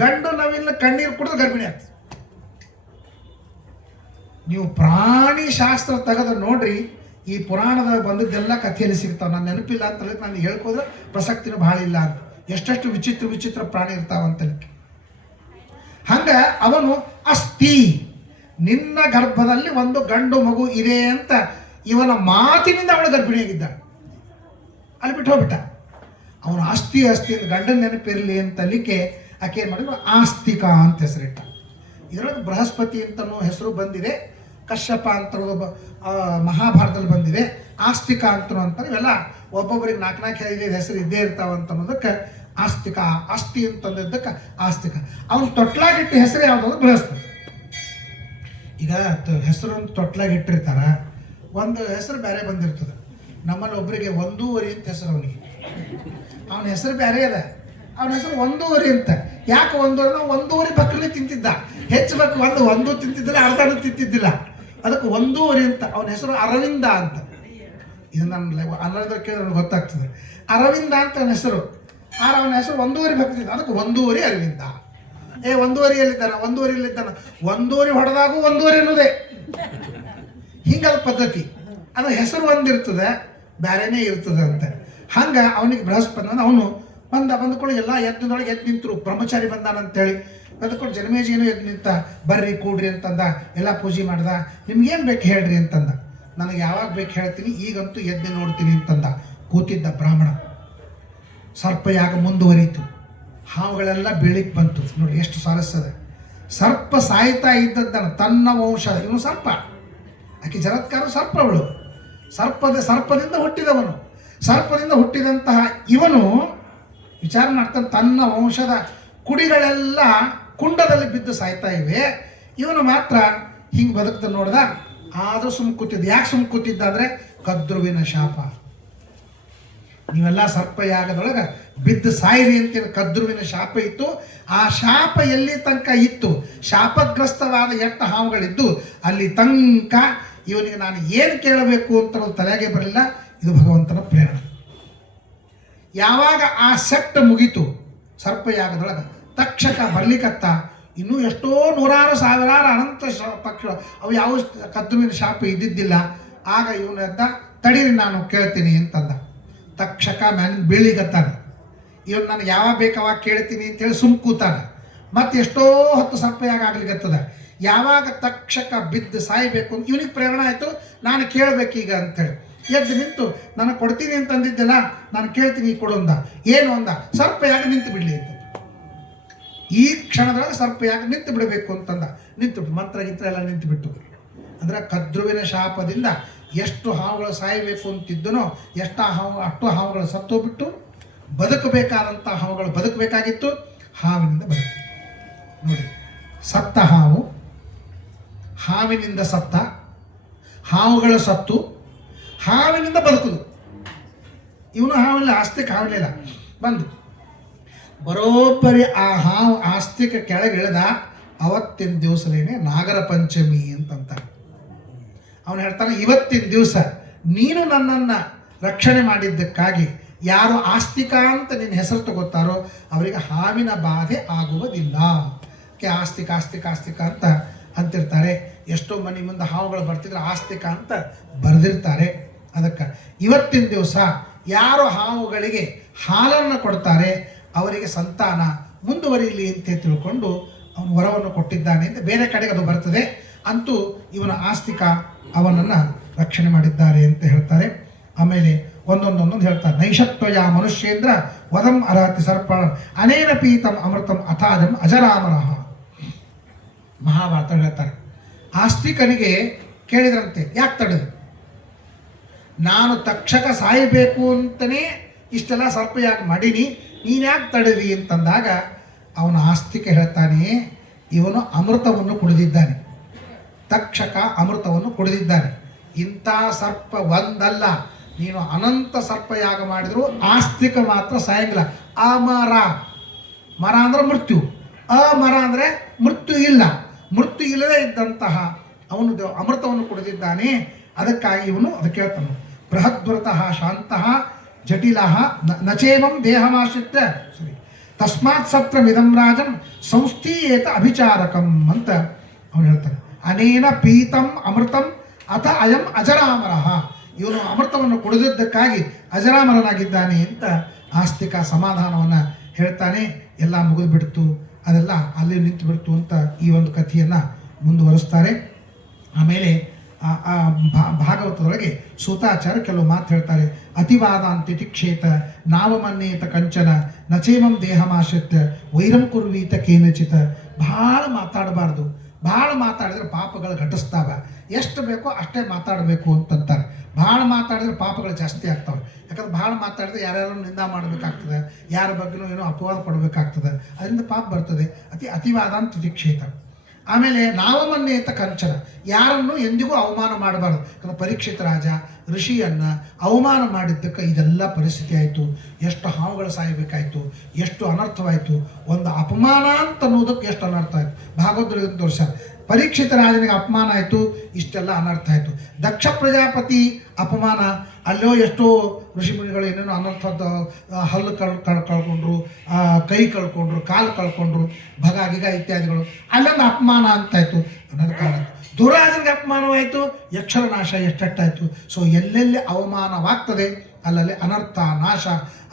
ಗಂಡು ನವಿಲಿನ ಕಣ್ಣೀರು ಕುಡಿದು ಗರ್ಭಿಣಿ ಆಗ್ತದೆ. ನೀವು ಪ್ರಾಣಿ ಶಾಸ್ತ್ರ ತೆಗೆದು ನೋಡ್ರಿ, ಈ ಪುರಾಣದ ಬಂದದ್ದೆಲ್ಲ ಕಥೆಯಲ್ಲಿ ಸಿಗ್ತಾವೆ. ನಾನು ನೆನಪಿಲ್ಲ ಅಂತ ಹೇಳಿ ನಾನು ಹೇಳ್ಕೋದ್ರೆ ಪ್ರಸಕ್ತಿನೂ ಭಾಳ ಇಲ್ಲ ಅಂತ. ಎಷ್ಟೆಷ್ಟು ವಿಚಿತ್ರ ಪ್ರಾಣಿ ಇರ್ತಾವಂತ. ಹಂಗೆ ಅವನು ಅಸ್ತಿ, ನಿನ್ನ ಗರ್ಭದಲ್ಲಿ ಒಂದು ಗಂಡು ಮಗು ಇದೆ ಅಂತ ಇವನ ಮಾತಿನಿಂದ ಅವಳು ಗರ್ಭಿಣಿಯಾಗಿದ್ದ. ಅಲ್ಲಿ ಬಿಟ್ಟು ಹೋಗ್ಬಿಟ್ಟ. ಅವನು ಆಸ್ತಿ ಅಂತ ಗಂಡನ ನೆನಪಿರಲಿ ಅಂತಲಿಕ್ಕೆ ಆಕೆ ಏನು ಮಾಡಿದ್ರು, ಆಸ್ತಿಕ ಅಂತ ಹೆಸರಿಟ್ಟ. ಇದರೊಳಗೆ ಬೃಹಸ್ಪತಿ ಅಂತನೂ ಹೆಸರು ಬಂದಿದೆ, ಕಶ್ಯಪ ಅಂತ ಮಹಾಭಾರತದಲ್ಲಿ ಬಂದಿದೆ, ಆಸ್ತಿಕ ಅಂತನೂ ಅಂತಾರೆ. ಇವೆಲ್ಲ ಒಬ್ಬೊಬ್ಬರಿಗೆ 4-5 ಹೆಸರು ಇದ್ದೇ ಇರ್ತಾವಂತ ಅನ್ನೋದಕ್ಕೆ ಆಸ್ತಿಕ, ಆಸ್ತಿ ಅಂತಂದಿದ್ದಕ್ಕೆ ಆಸ್ತಿಕ. ಅವನು ತೊಟ್ಲಾಗಿಟ್ಟ ಹೆಸರು ಯಾವುದಾದ್ರು ಬೃಹಸ್ಪತಿ. ಈಗ ಹೆಸರು ತೊಟ್ಲಾಗಿಟ್ಟಿರ್ತಾರ, ಒಂದು ಹೆಸರು ಬೇರೆ ಬಂದಿರ್ತದೆ. ನಮ್ಮಲ್ಲಿ ಒಬ್ಬರಿಗೆ 1.5 ಅಂತ ಹೆಸರು, ಅವನ ಹೆಸರು ಬೇರೆ ಅದ, ಅವನ ಹೆಸರು 1.5 ಅಂತ. ಯಾಕೆ 1.5 ಬಕ್ರಲಿ ತಿಂತಿದ್ದ, ಹೆಚ್ಚು ಬೇಕು ಒಂದು ತಿಂತಿದ್ದಿಲ್ಲ, ಅರ್ಧನೂ ತಿಂತಿದ್ದಿಲ್ಲ, ಅದಕ್ಕೆ 1.5 ಅಂತ. ಅವನ ಹೆಸರು ಅರವಿಂದ ಅಂತ. ಇದು ನನ್ನ ಅನ್ನೋದ್ರ ಕೇಳಿದ್ರೆ ನನಗೆ ಗೊತ್ತಾಗ್ತದೆ. ಅರವಿಂದ ಅಂತ ಅವನ ಹೆಸರು. ಅವನ ಹೆಸರು 1.5 ಬಕ್ತಿದ್ದ, ಅದಕ್ಕೆ 1.5 ಅರವಿಂದ. 1.5 ಎಲ್ಲಿದ್ದಾನ, 1.5 ಎಲ್ಲಿದ್ದಾನ, 1.5 ಹೊಡೆದಾಗೂ 1.5 ಅನ್ನೋದೇ. ಹಿಂಗದ ಪದ್ಧತಿ. ಅದು ಹೆಸರು ಒಂದಿರ್ತದೆ, ಬೇರೆನೇ ಇರ್ತದೆ ಅಂತ. ಹಂಗೆ ಅವನಿಗೆ ಬೃಹಸ್ಪತಿ ಅಂದ್ರೆ ಅವನು ಬಂದ್ಕೊಂಡು ಎಲ್ಲ ಯತ್ನದೊಳಗೆ ಎದ್ದು ನಿಂತರು. ಬ್ರಹ್ಮಚಾರಿ ಬಂದಾನಂತೇಳಿ ಬಂದ್ಕೊಂಡು ಜನಮೇಜಿನೂ ಎದ್ದು ನಿಂತ, ಬರ್ರಿ ಕೂಡ್ರಿ ಅಂತಂದ, ಎಲ್ಲ ಪೂಜೆ ಮಾಡ್ದ. ನಿಮ್ಗೇನು ಬೇಕು ಹೇಳ್ರಿ ಅಂತಂದ. ನನಗೆ ಯಾವಾಗ ಬೇಕು ಹೇಳ್ತೀನಿ, ಈಗಂತೂ ಎದ್ದು ನೋಡ್ತೀನಿ ಅಂತಂದ. ಕೂತಿದ್ದ ಬ್ರಾಹ್ಮಣ. ಸರ್ಪಯಾಗ ಮುಂದುವರಿಯಿತು. ಹಾವುಗಳೆಲ್ಲ ಬೀಳಿಗೆ ಬಂತು. ನೋಡಿ ಎಷ್ಟು ಸಾರಸ್ಯದ. ಸರ್ಪ ಸಾಯ್ತಾ ಇದ್ದದ್ದನ್ನು ತನ್ನ ವಂಶ, ಇವನು ಸರ್ಪ, ಆಕೆ ಜರತ್ಕಾರು ಸರ್ಪವಳು, ಸರ್ಪದಿಂದ ಹುಟ್ಟಿದವನು. ಸರ್ಪದಿಂದ ಹುಟ್ಟಿದಂತಹ ಇವನು ವಿಚಾರ ಮಾಡ್ತಾನೆ, ತನ್ನ ವಂಶದ ಕುಡಿಗಳೆಲ್ಲ ಕುಂಡದಲ್ಲಿ ಬಿದ್ದು ಸಾಯ್ತಾ ಇವೆ, ಇವನು ಮಾತ್ರ ಹಿಂಗೆ ಬದುಕ್ತ ನೋಡ್ದ. ಆದರೂ ಸುಮ್ಮ ಕೂತಿದ್ದ. ಯಾಕೆ ಸುಮ್ಮ ಕೂತಿದ್ದ ಅಂದರೆ ಕದ್ರುವಿನ ಶಾಪ. ನೀವೆಲ್ಲ ಸರ್ಪಯಾಗದೊಳಗೆ ಬಿದ್ದು ಸಾಯಿರಿ ಅಂತೇಳಿ ಕದ್ರುವಿನ ಶಾಪ ಇತ್ತು. ಆ ಶಾಪ ಎಲ್ಲಿ ತನಕ ಇತ್ತು, ಶಾಪಗ್ರಸ್ತವಾದ ಎಷ್ಟು ಹಾವುಗಳಿದ್ದು ಅಲ್ಲಿ ತನಕ ಇವನಿಗೆ ನಾನು ಏನು ಕೇಳಬೇಕು ಅಂತ ತಲೆಗೆ ಬರಲಿಲ್ಲ. ಇದು ಭಗವಂತನ ಪ್ರೇರಣೆ. ಯಾವಾಗ ಆ ಸೆಟ್ ಮುಗೀತು ಸರ್ಪಯಾಗದೊಳಗೆ, ತಕ್ಷಕ ಬರ್ಲಿಕ್ಕತ್ತ, ಇನ್ನೂ ಎಷ್ಟೋ ನೂರಾರು ಸಾವಿರಾರು ಅನಂತ ಪಕ್ಷ ಅವು ಯಾವ ಕದ್ರುವಿನ ಶಾಪ ಇದ್ದಿದ್ದಿಲ್ಲ. ಆಗ ಇವನು ಎದ್ದ, ತಡೀರಿ ನಾನು ಕೇಳ್ತೀನಿ ಅಂತಂದ. ತಕ್ಷಕ ಮ್ಯಾಲಿನ ಬೀಳಿಗತ್ತಾನ. ಇವನು ನಾನು ಯಾವಾಗ ಬೇಕಾವಾಗ ಕೇಳ್ತೀನಿ ಅಂತೇಳಿ ಸುಮ್ ಕೂತಾನ. ಮತ್ತು ಎಷ್ಟೋ ಹೊತ್ತು ಸರ್ಪಯಾಗ ಆಗ್ಲಿಕ್ಕತ್ತದ. ಯಾವಾಗ ತಕ್ಷಕ ಬಿದ್ದು ಸಾಯಬೇಕು ಅಂತ ಇವನಿಗೆ ಪ್ರೇರಣೆ ಆಯಿತು, ನಾನು ಕೇಳಬೇಕೀಗ ಅಂತೇಳಿ ಎದ್ದು ನಿಂತು, ನಾನು ಕೊಡ್ತೀನಿ ಅಂತಂದಿದ್ದೆಲ್ಲ, ನಾನು ಕೇಳ್ತೀನಿ ಕೊಡೊಂದ. ಏನು ಅಂದ, ಸರ್ಪಯಾಗ ನಿಂತು ಬಿಡಲಿ ಅಂತ. ಈ ಕ್ಷಣದೊಳಗೆ ಸರ್ಪಯಾಗ ನಿಂತು ಬಿಡಬೇಕು ಅಂತಂದ. ನಿಂತು ಮಂತ್ರ ಗಿತ್ರ ಎಲ್ಲ ನಿಂತು ಬಿಟ್ಟು. ಅಂದರೆ ಕದ್ರುವಿನ ಶಾಪದಿಂದ ಎಷ್ಟು ಹಾವುಗಳು ಸಾಯಬೇಕು ಅಂತಿದ್ದನೋ ಅಷ್ಟು ಹಾವುಗಳು ಸತ್ತೋಗ್ಬಿಟ್ಟು ಬದುಕಬೇಕಾದಂಥ ಹಾವುಗಳು ಬದುಕಬೇಕಾಗಿತ್ತು. ಹಾವಿನಿಂದ ಬದುಕು. ನೋಡಿ, ಸತ್ತ ಹಾವು, ಹಾವಿನಿಂದ ಸತ್ತ, ಹಾವುಗಳ ಸತ್ತು, ಹಾವಿನಿಂದ ಬದುಕುದು. ಇವನು ಹಾವಿಲ್ಲ, ಆಸ್ತಿಕ ಹಾವಿಲ್ಲ. ಬಂದು ಬರೋಬ್ಬರಿ ಆ ಹಾವು ಆಸ್ತಿಕ ಕೆಳಗೆ ಇಳಿದ. ಅವತ್ತಿನ ದಿವಸಲೇನೆ ನಾಗರ ಪಂಚಮಿ ಅಂತಂತಾರೆ. ಅವನು ಹೇಳ್ತಾನೆ, ಇವತ್ತಿನ ದಿವಸ ನೀನು ನನ್ನನ್ನು ರಕ್ಷಣೆ ಮಾಡಿದ್ದಕ್ಕಾಗಿ ಯಾರು ಆಸ್ತಿಕ ಅಂತ ನಿನ್ನ ಹೆಸರು ತಗೋತಾರೋ ಅವರಿಗೆ ಹಾವಿನ ಬಾಧೆ ಆಗುವುದಿಲ್ಲ. ಆಸ್ತಿಕ ಆಸ್ತಿಕ ಆಸ್ತಿಕ ಅಂತ ಅಂತಿರ್ತಾರೆ. ಎಷ್ಟೋ ಮನೆ ಮುಂದೆ ಹಾವುಗಳು ಬರ್ತಿದ್ರೆ ಆಸ್ತಿಕ ಅಂತ ಬರೆದಿರ್ತಾರೆ. ಅದಕ್ಕೆ ಇವತ್ತಿನ ದಿವಸ ಯಾರು ಹಾವುಗಳಿಗೆ ಹಾಲನ್ನು ಕೊಡ್ತಾರೆ ಅವರಿಗೆ ಸಂತಾನ ಮುಂದುವರಿಯಲಿ ಅಂತ ತಿಳ್ಕೊಂಡು ಅವನು ವರವನ್ನು ಕೊಟ್ಟಿದ್ದಾನೆ ಅಂತ ಬೇರೆ ಕಡೆಗೆ ಅದು ಬರ್ತದೆ. ಅಂತೂ ಇವನ ಆಸ್ತಿಕ ಅವನನ್ನು ರಕ್ಷಣೆ ಮಾಡಿದ್ದಾರೆ ಅಂತ ಹೇಳ್ತಾರೆ. ಆಮೇಲೆ ಒಂದೊಂದು ಹೇಳ್ತಾರೆ. ನೈಷತ್ವಯ ಮನುಷ್ಯೇಂದ್ರ ವದಂ ಅರಾತಿ ಸರ್ಪ ಅನೇನ ಪೀತಂ ಅಮೃತಂ ಅಥಾಜಂ ಅಜರಾಮರಃ. ಮಹಾಭಾರತ ಹೇಳ್ತಾರೆ. ಆಸ್ತಿಕನಿಗೆ ಕೇಳಿದ್ರಂತೆ, ಯಾಕೆ ತಡೆದು, ನಾನು ತಕ್ಷಕ ಸಾಯಬೇಕು ಅಂತಲೇ ಇಷ್ಟೆಲ್ಲ ಸರ್ಪಯಾಗ ಮಾಡೀನಿ, ನೀನು ಯಾಕೆ ತಡೆದಿ ಅಂತಂದಾಗ ಅವನ ಆಸ್ತಿಕ ಹೇಳ್ತಾನೆ, ಇವನು ಅಮೃತವನ್ನು ಕುಡಿದಿದ್ದಾನೆ. ತಕ್ಷಕ ಅಮೃತವನ್ನು ಕುಡಿದಿದ್ದಾನೆ. ಇಂಥ ಸರ್ಪ ಒಂದಲ್ಲ, ನೀನು ಅನಂತ ಸರ್ಪಯಾಗ ಮಾಡಿದ್ರು ಆಸ್ತಿಕ ಮಾತ್ರ ಸಾಯಂಗಿಲ್ಲ. ಅಮರ, ಮರ ಅಂದ್ರೆ ಮೃತ್ಯು, ಅಮರ ಅಂದರೆ ಮೃತ್ಯು ಇಲ್ಲ. ಮೃತ್ಯು ಇಲ್ಲದೇ ಇದ್ದಂತಹ ಅವನು ಅಮೃತವನ್ನು ಕುಡಿದಿದ್ದಾನೆ. ಅದಕ್ಕಾಗಿ ಇವನು ಅದಕ್ಕೆ ಹೇಳ್ತಾನೆ, ಬೃಹದ್ವೃತಃ ಶಾಂತಃ ಜಟಿಲಃ ನಚೇಮಂ ದೇಹಮಾಶ್ರಿತ್ಯ ತಸ್ಮಾತ್ ಸತ್ರಮಿದಂ ರಾಜಂ ಸಂಸ್ಥೀಯೇತ ಅಭಿಚಾರಕಂ ಅಂತ ಅವನು ಹೇಳ್ತಾನೆ. ಅನೇನ ಪೀತಂ ಅಮೃತಂ ಅಥ ಅಯಂ ಅಜರಾಮರಃ. ಇವನು ಅಮೃತವನ್ನು ಕುಡಿದಿದ್ದಕ್ಕಾಗಿ ಅಜರಾಮರನಾಗಿದ್ದಾನೆ ಅಂತ ಆಸ್ತಿಕ ಸಮಾಧಾನವನ್ನು ಹೇಳ್ತಾನೆ. ಎಲ್ಲ ಮುಗಿದು ಬಿಡ್ತು, ಅದೆಲ್ಲ ಅಲ್ಲಿ ನಿಂತು ಬಿಡ್ತು ಅಂತ ಈ ಒಂದು ಕಥೆಯನ್ನು ಮುಂದುವರಿಸ್ತಾರೆ. ಆಮೇಲೆ ಭಾಗವತದೊಳಗೆ ಸೂತಾಚಾರ್ಯ ಕೆಲವು ಮಾತು ಹೇಳ್ತಾರೆ. ಅತಿವಾದಾಂತಿ ತಿಕ್ಷೇತ ನಾವಮನ್ನೇತ ಕಂಚನ ನಚೇಮಂ ದೇಹಮಾಶ್ರಿತ್ಯ ವೈರಂ ಕುರ್ವೀತ ಕೇನಚಿತ. ಭಾಳ ಮಾತಾಡಬಾರ್ದು, ಭಾಳ ಮಾತಾಡಿದ್ರೆ ಪಾಪಗಳು ಘಟಿಸ್ತಾವ. ಎಷ್ಟು ಬೇಕೋ ಅಷ್ಟೇ ಮಾತಾಡಬೇಕು ಅಂತಂತಾರೆ. ಭಾಳ ಮಾತಾಡಿದ್ರೆ ಪಾಪಗಳು ಜಾಸ್ತಿ ಆಗ್ತವೆ. ಯಾಕಂದ್ರೆ ಭಾಳ ಮಾತಾಡಿದ್ರೆ ಯಾರ್ಯಾರು ನಿಂದ ಮಾಡಬೇಕಾಗ್ತದೆ, ಯಾರ ಬಗ್ಗೆನೂ ಏನೋ ಅಪವಾದ ಪಡಬೇಕಾಗ್ತದೆ, ಅದರಿಂದ ಪಾಪ ಬರ್ತದೆ. ಅತಿವಾದಾಂತ ತಿಕ್ಷೇತ. ಆಮೇಲೆ ನಾವಮನ್ನೇತ ಕಂಚನ, ಯಾರನ್ನು ಎಂದಿಗೂ ಅವಮಾನ ಮಾಡಬಾರ್ದು. ಯಾಕಂದ್ರೆ ಪರೀಕ್ಷಿತ ರಾಜ ಋಷಿಯನ್ನು ಅವಮಾನ ಮಾಡಿದ್ದಕ್ಕೆ ಇದೆಲ್ಲ ಪರಿಸ್ಥಿತಿ ಆಯಿತು. ಎಷ್ಟು ಹಾವುಗಳು ಸಾಯಬೇಕಾಯಿತು, ಎಷ್ಟು ಅನರ್ಥವಾಯಿತು. ಒಂದು ಅಪಮಾನ ಅಂತ ಅನ್ನೋದಕ್ಕೆ ಎಷ್ಟು ಅನರ್ಥ ಆಯಿತು. ಭಾಗವತದಲ್ಲಿ ತೋರಿಸ್ಯಾರ. ಪರೀಕ್ಷಿತ ರಾಜನಿಗೆ ಅಪಮಾನ ಆಯಿತು, ಇಷ್ಟೆಲ್ಲ ಅನರ್ಥ ಆಯಿತು. ದಕ್ಷ ಪ್ರಜಾಪತಿ ಅಪಮಾನ, ಅಲ್ಲೋ ಎಷ್ಟೋ ಋಷಿಮುನಿಗಳು ಏನೇನೋ ಅನರ್ಥದ ಹಲ್ಲು ಕಳ್ಕೊಂಡ್ರು, ಕೈ ಕಳ್ಕೊಂಡ್ರು, ಕಾಲು ಕಳ್ಕೊಂಡ್ರು, ಗಿಗ ಇತ್ಯಾದಿಗಳು. ಅಲ್ಲೊಂದು ಅಪಮಾನ ಅಂತಾಯಿತು. ಅನ್ನೋದು ಕಾರಣ ದುರಾಜನಿಗೆ ಅಪಮಾನವಾಯಿತು, ಯಕ್ಷರ ನಾಶ ಎಷ್ಟೆಷ್ಟಾಯಿತು. ಸೊ ಎಲ್ಲೆಲ್ಲಿ ಅವಮಾನವಾಗ್ತದೆ ಅಲ್ಲಲ್ಲಿ ಅನರ್ಥ ನಾಶ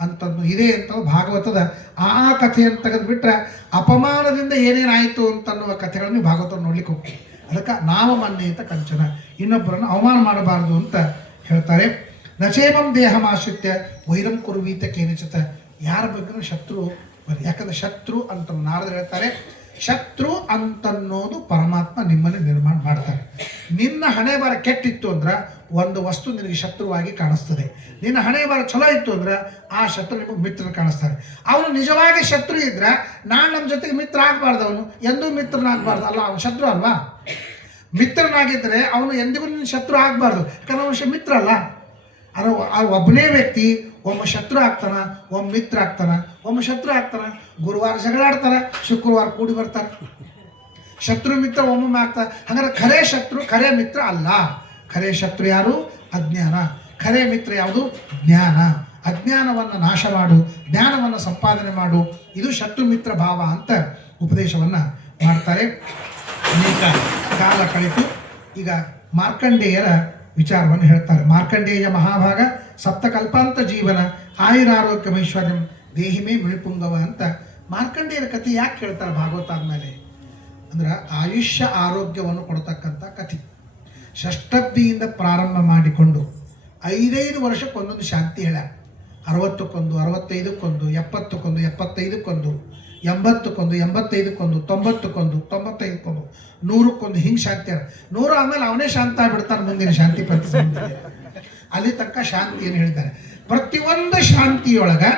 ಅಂತಂದು ಇದೆ ಅಂತ ಭಾಗವತದ ಆ ಕಥೆಯನ್ನು ತೆಗೆದುಬಿಟ್ರೆ ಅಪಮಾನದಿಂದ ಏನೇನಾಯಿತು ಅಂತನ್ನುವ ಕಥೆಗಳನ್ನು ಭಾಗವತ ನೋಡ್ಲಿಕ್ಕೆ ಹೋಗ್ತೀವಿ. ಅದಕ್ಕೆ ನಾವಮನ್ನೇತ ಕಂಚನ, ಇನ್ನೊಬ್ಬರನ್ನು ಅವಮಾನ ಮಾಡಬಾರ್ದು ಅಂತ ಹೇಳ್ತಾರೆ. ನಚೇಮಂ ದೇಹಮಾಶ್ರಿತ್ಯ ವೈರಂ ಕುರ್ವೀತ ಕೇನಿಚಿತ. ಯಾರ ಬಗ್ಗೆನೂ ಶತ್ರು ಬರೀ. ಯಾಕಂದ್ರೆ ಶತ್ರು ಅಂತ ನಾರದರು ಹೇಳ್ತಾರೆ, ಶತ್ರು ಅಂತನ್ನೋದು ಪರಮಾತ್ಮ ನಿಮ್ಮಲ್ಲಿ ನಿರ್ಮಾಣ ಮಾಡ್ತಾರೆ. ನಿನ್ನ ಹಣೆ ಬಾರ ಕೆಟ್ಟಿತ್ತು ಅಂದ್ರೆ ಒಂದು ವಸ್ತು ನಿನಗೆ ಶತ್ರುವಾಗಿ ಕಾಣಿಸ್ತದೆ. ನಿನ್ನ ಹಣೆ ಬಾರ ಚಲೋ ಇತ್ತು ಅಂದ್ರೆ ಆ ಶತ್ರು ನಿಮಗೆ ಮಿತ್ರ ಕಾಣಿಸ್ತಾರೆ. ಅವನು ನಿಜವಾಗಿ ಶತ್ರು ಇದ್ರೆ ನಾನು ನಮ್ಮ ಜೊತೆಗೆ ಮಿತ್ರ ಆಗಬಾರ್ದು, ಅವನು ಎಂದೂ ಮಿತ್ರನಾಗಬಾರ್ದು. ಅಲ್ಲ, ಅವನು ಶತ್ರು ಅಲ್ವಾ? ಮಿತ್ರನಾಗಿದ್ದರೆ ಅವನು ಎಂದಿಗೂ ನಿನ್ನ ಶತ್ರು ಆಗಬಾರ್ದು. ಯಾಕಂದ್ರೆ ಅವನು ಮಿತ್ರ ಅಲ್ಲ. ಒಬ್ಬನೇ ವ್ಯಕ್ತಿ ಒಮ್ಮೆ ಶತ್ರು ಆಗ್ತಾನ, ಒಮ್ಮೆ ಮಿತ್ರ ಆಗ್ತಾನ, ಒಮ್ಮೆ ಶತ್ರು ಆಗ್ತಾನ. ಗುರುವಾರ ಜಗಳಾಡ್ತಾರೆ, ಶುಕ್ರವಾರ ಕೂಡಿ ಬರ್ತಾರೆ. ಶತ್ರು ಮಿತ್ರ ಒಮ್ಮೊಮ್ಮೆ ಆಗ್ತಾರೆ. ಹಾಗಾದ್ರೆ ಖರೇ ಶತ್ರು ಖರೇ ಮಿತ್ರ ಅಲ್ಲ. ಖರೇ ಶತ್ರು ಯಾರು? ಅಜ್ಞಾನ. ಖರೇ ಮಿತ್ರ ಯಾವುದು? ಜ್ಞಾನ. ಅಜ್ಞಾನವನ್ನು ನಾಶ ಮಾಡು, ಜ್ಞಾನವನ್ನು ಸಂಪಾದನೆ ಮಾಡು. ಇದು ಶತ್ರು ಮಿತ್ರ ಭಾವ ಅಂತ ಉಪದೇಶವನ್ನು ಮಾಡ್ತಾರೆ. ಅನೇಕ ಕಾಲ ಕಳಿತು ಈಗ ಮಾರ್ಕಂಡೇಯರ ವಿಚಾರವನ್ನು ಹೇಳ್ತಾರೆ. ಮಾರ್ಕಂಡೇಯ ಮಹಾಭಾಗ ಸಪ್ತಕಲ್ಪಾಂತ ಜೀವನ ಆಯುರಾರೋಗ್ಯಮೈಶ್ವರ್ಯಂ ದೇಹಿಮೇ ಮುನಿಪುಂಗವ ಅಂತ ಮಾರ್ಕಂಡೇಯರ ಕಥೆ ಯಾಕೆ ಹೇಳ್ತಾರೆ ಭಾಗವತ ಆದಮೇಲೆ ಅಂದ್ರೆ ಆಯುಷ್ಯ ಆರೋಗ್ಯವನ್ನು ಕೊಡ್ತಕ್ಕಂಥ ಕಥೆ. ಷಷ್ಠಬ್ದಿಯಿಂದ ಪ್ರಾರಂಭ ಮಾಡಿಕೊಂಡು 5 ವರ್ಷಕ್ಕೊಂದೊಂದು ಶಾಂತಿ ಹೇಳ. 60ಕ್ಕೊಂದು, 65ಕ್ಕೊಂದು, 70ಕ್ಕೊಂದು, 75ಕ್ಕೊಂದು, 80ಕ್ಕೊಂದು, 85ಕ್ಕೊಂದು, 90ಕ್ಕೊಂದು, 95ಕ್ಕೊಂದು, 100ಕ್ಕೊಂದು, ಹಿಂಗೆ ಶಾಂತಿ ಹೇಳ. 100 ಆದಮೇಲೆ ಅವನೇ ಶಾಂತ ಆಗ್ಬಿಡ್ತಾನೆ. ಮುಂದಿನ ಶಾಂತಿ ಪ್ರತಿಸ್ಪಂದನೆ ಅಲ್ಲಿ ತನಕ ಶಾಂತಿಯನ್ನು ಹೇಳಿದ್ದಾರೆ. ಪ್ರತಿಯೊಂದು ಶಾಂತಿಯೊಳಗೆ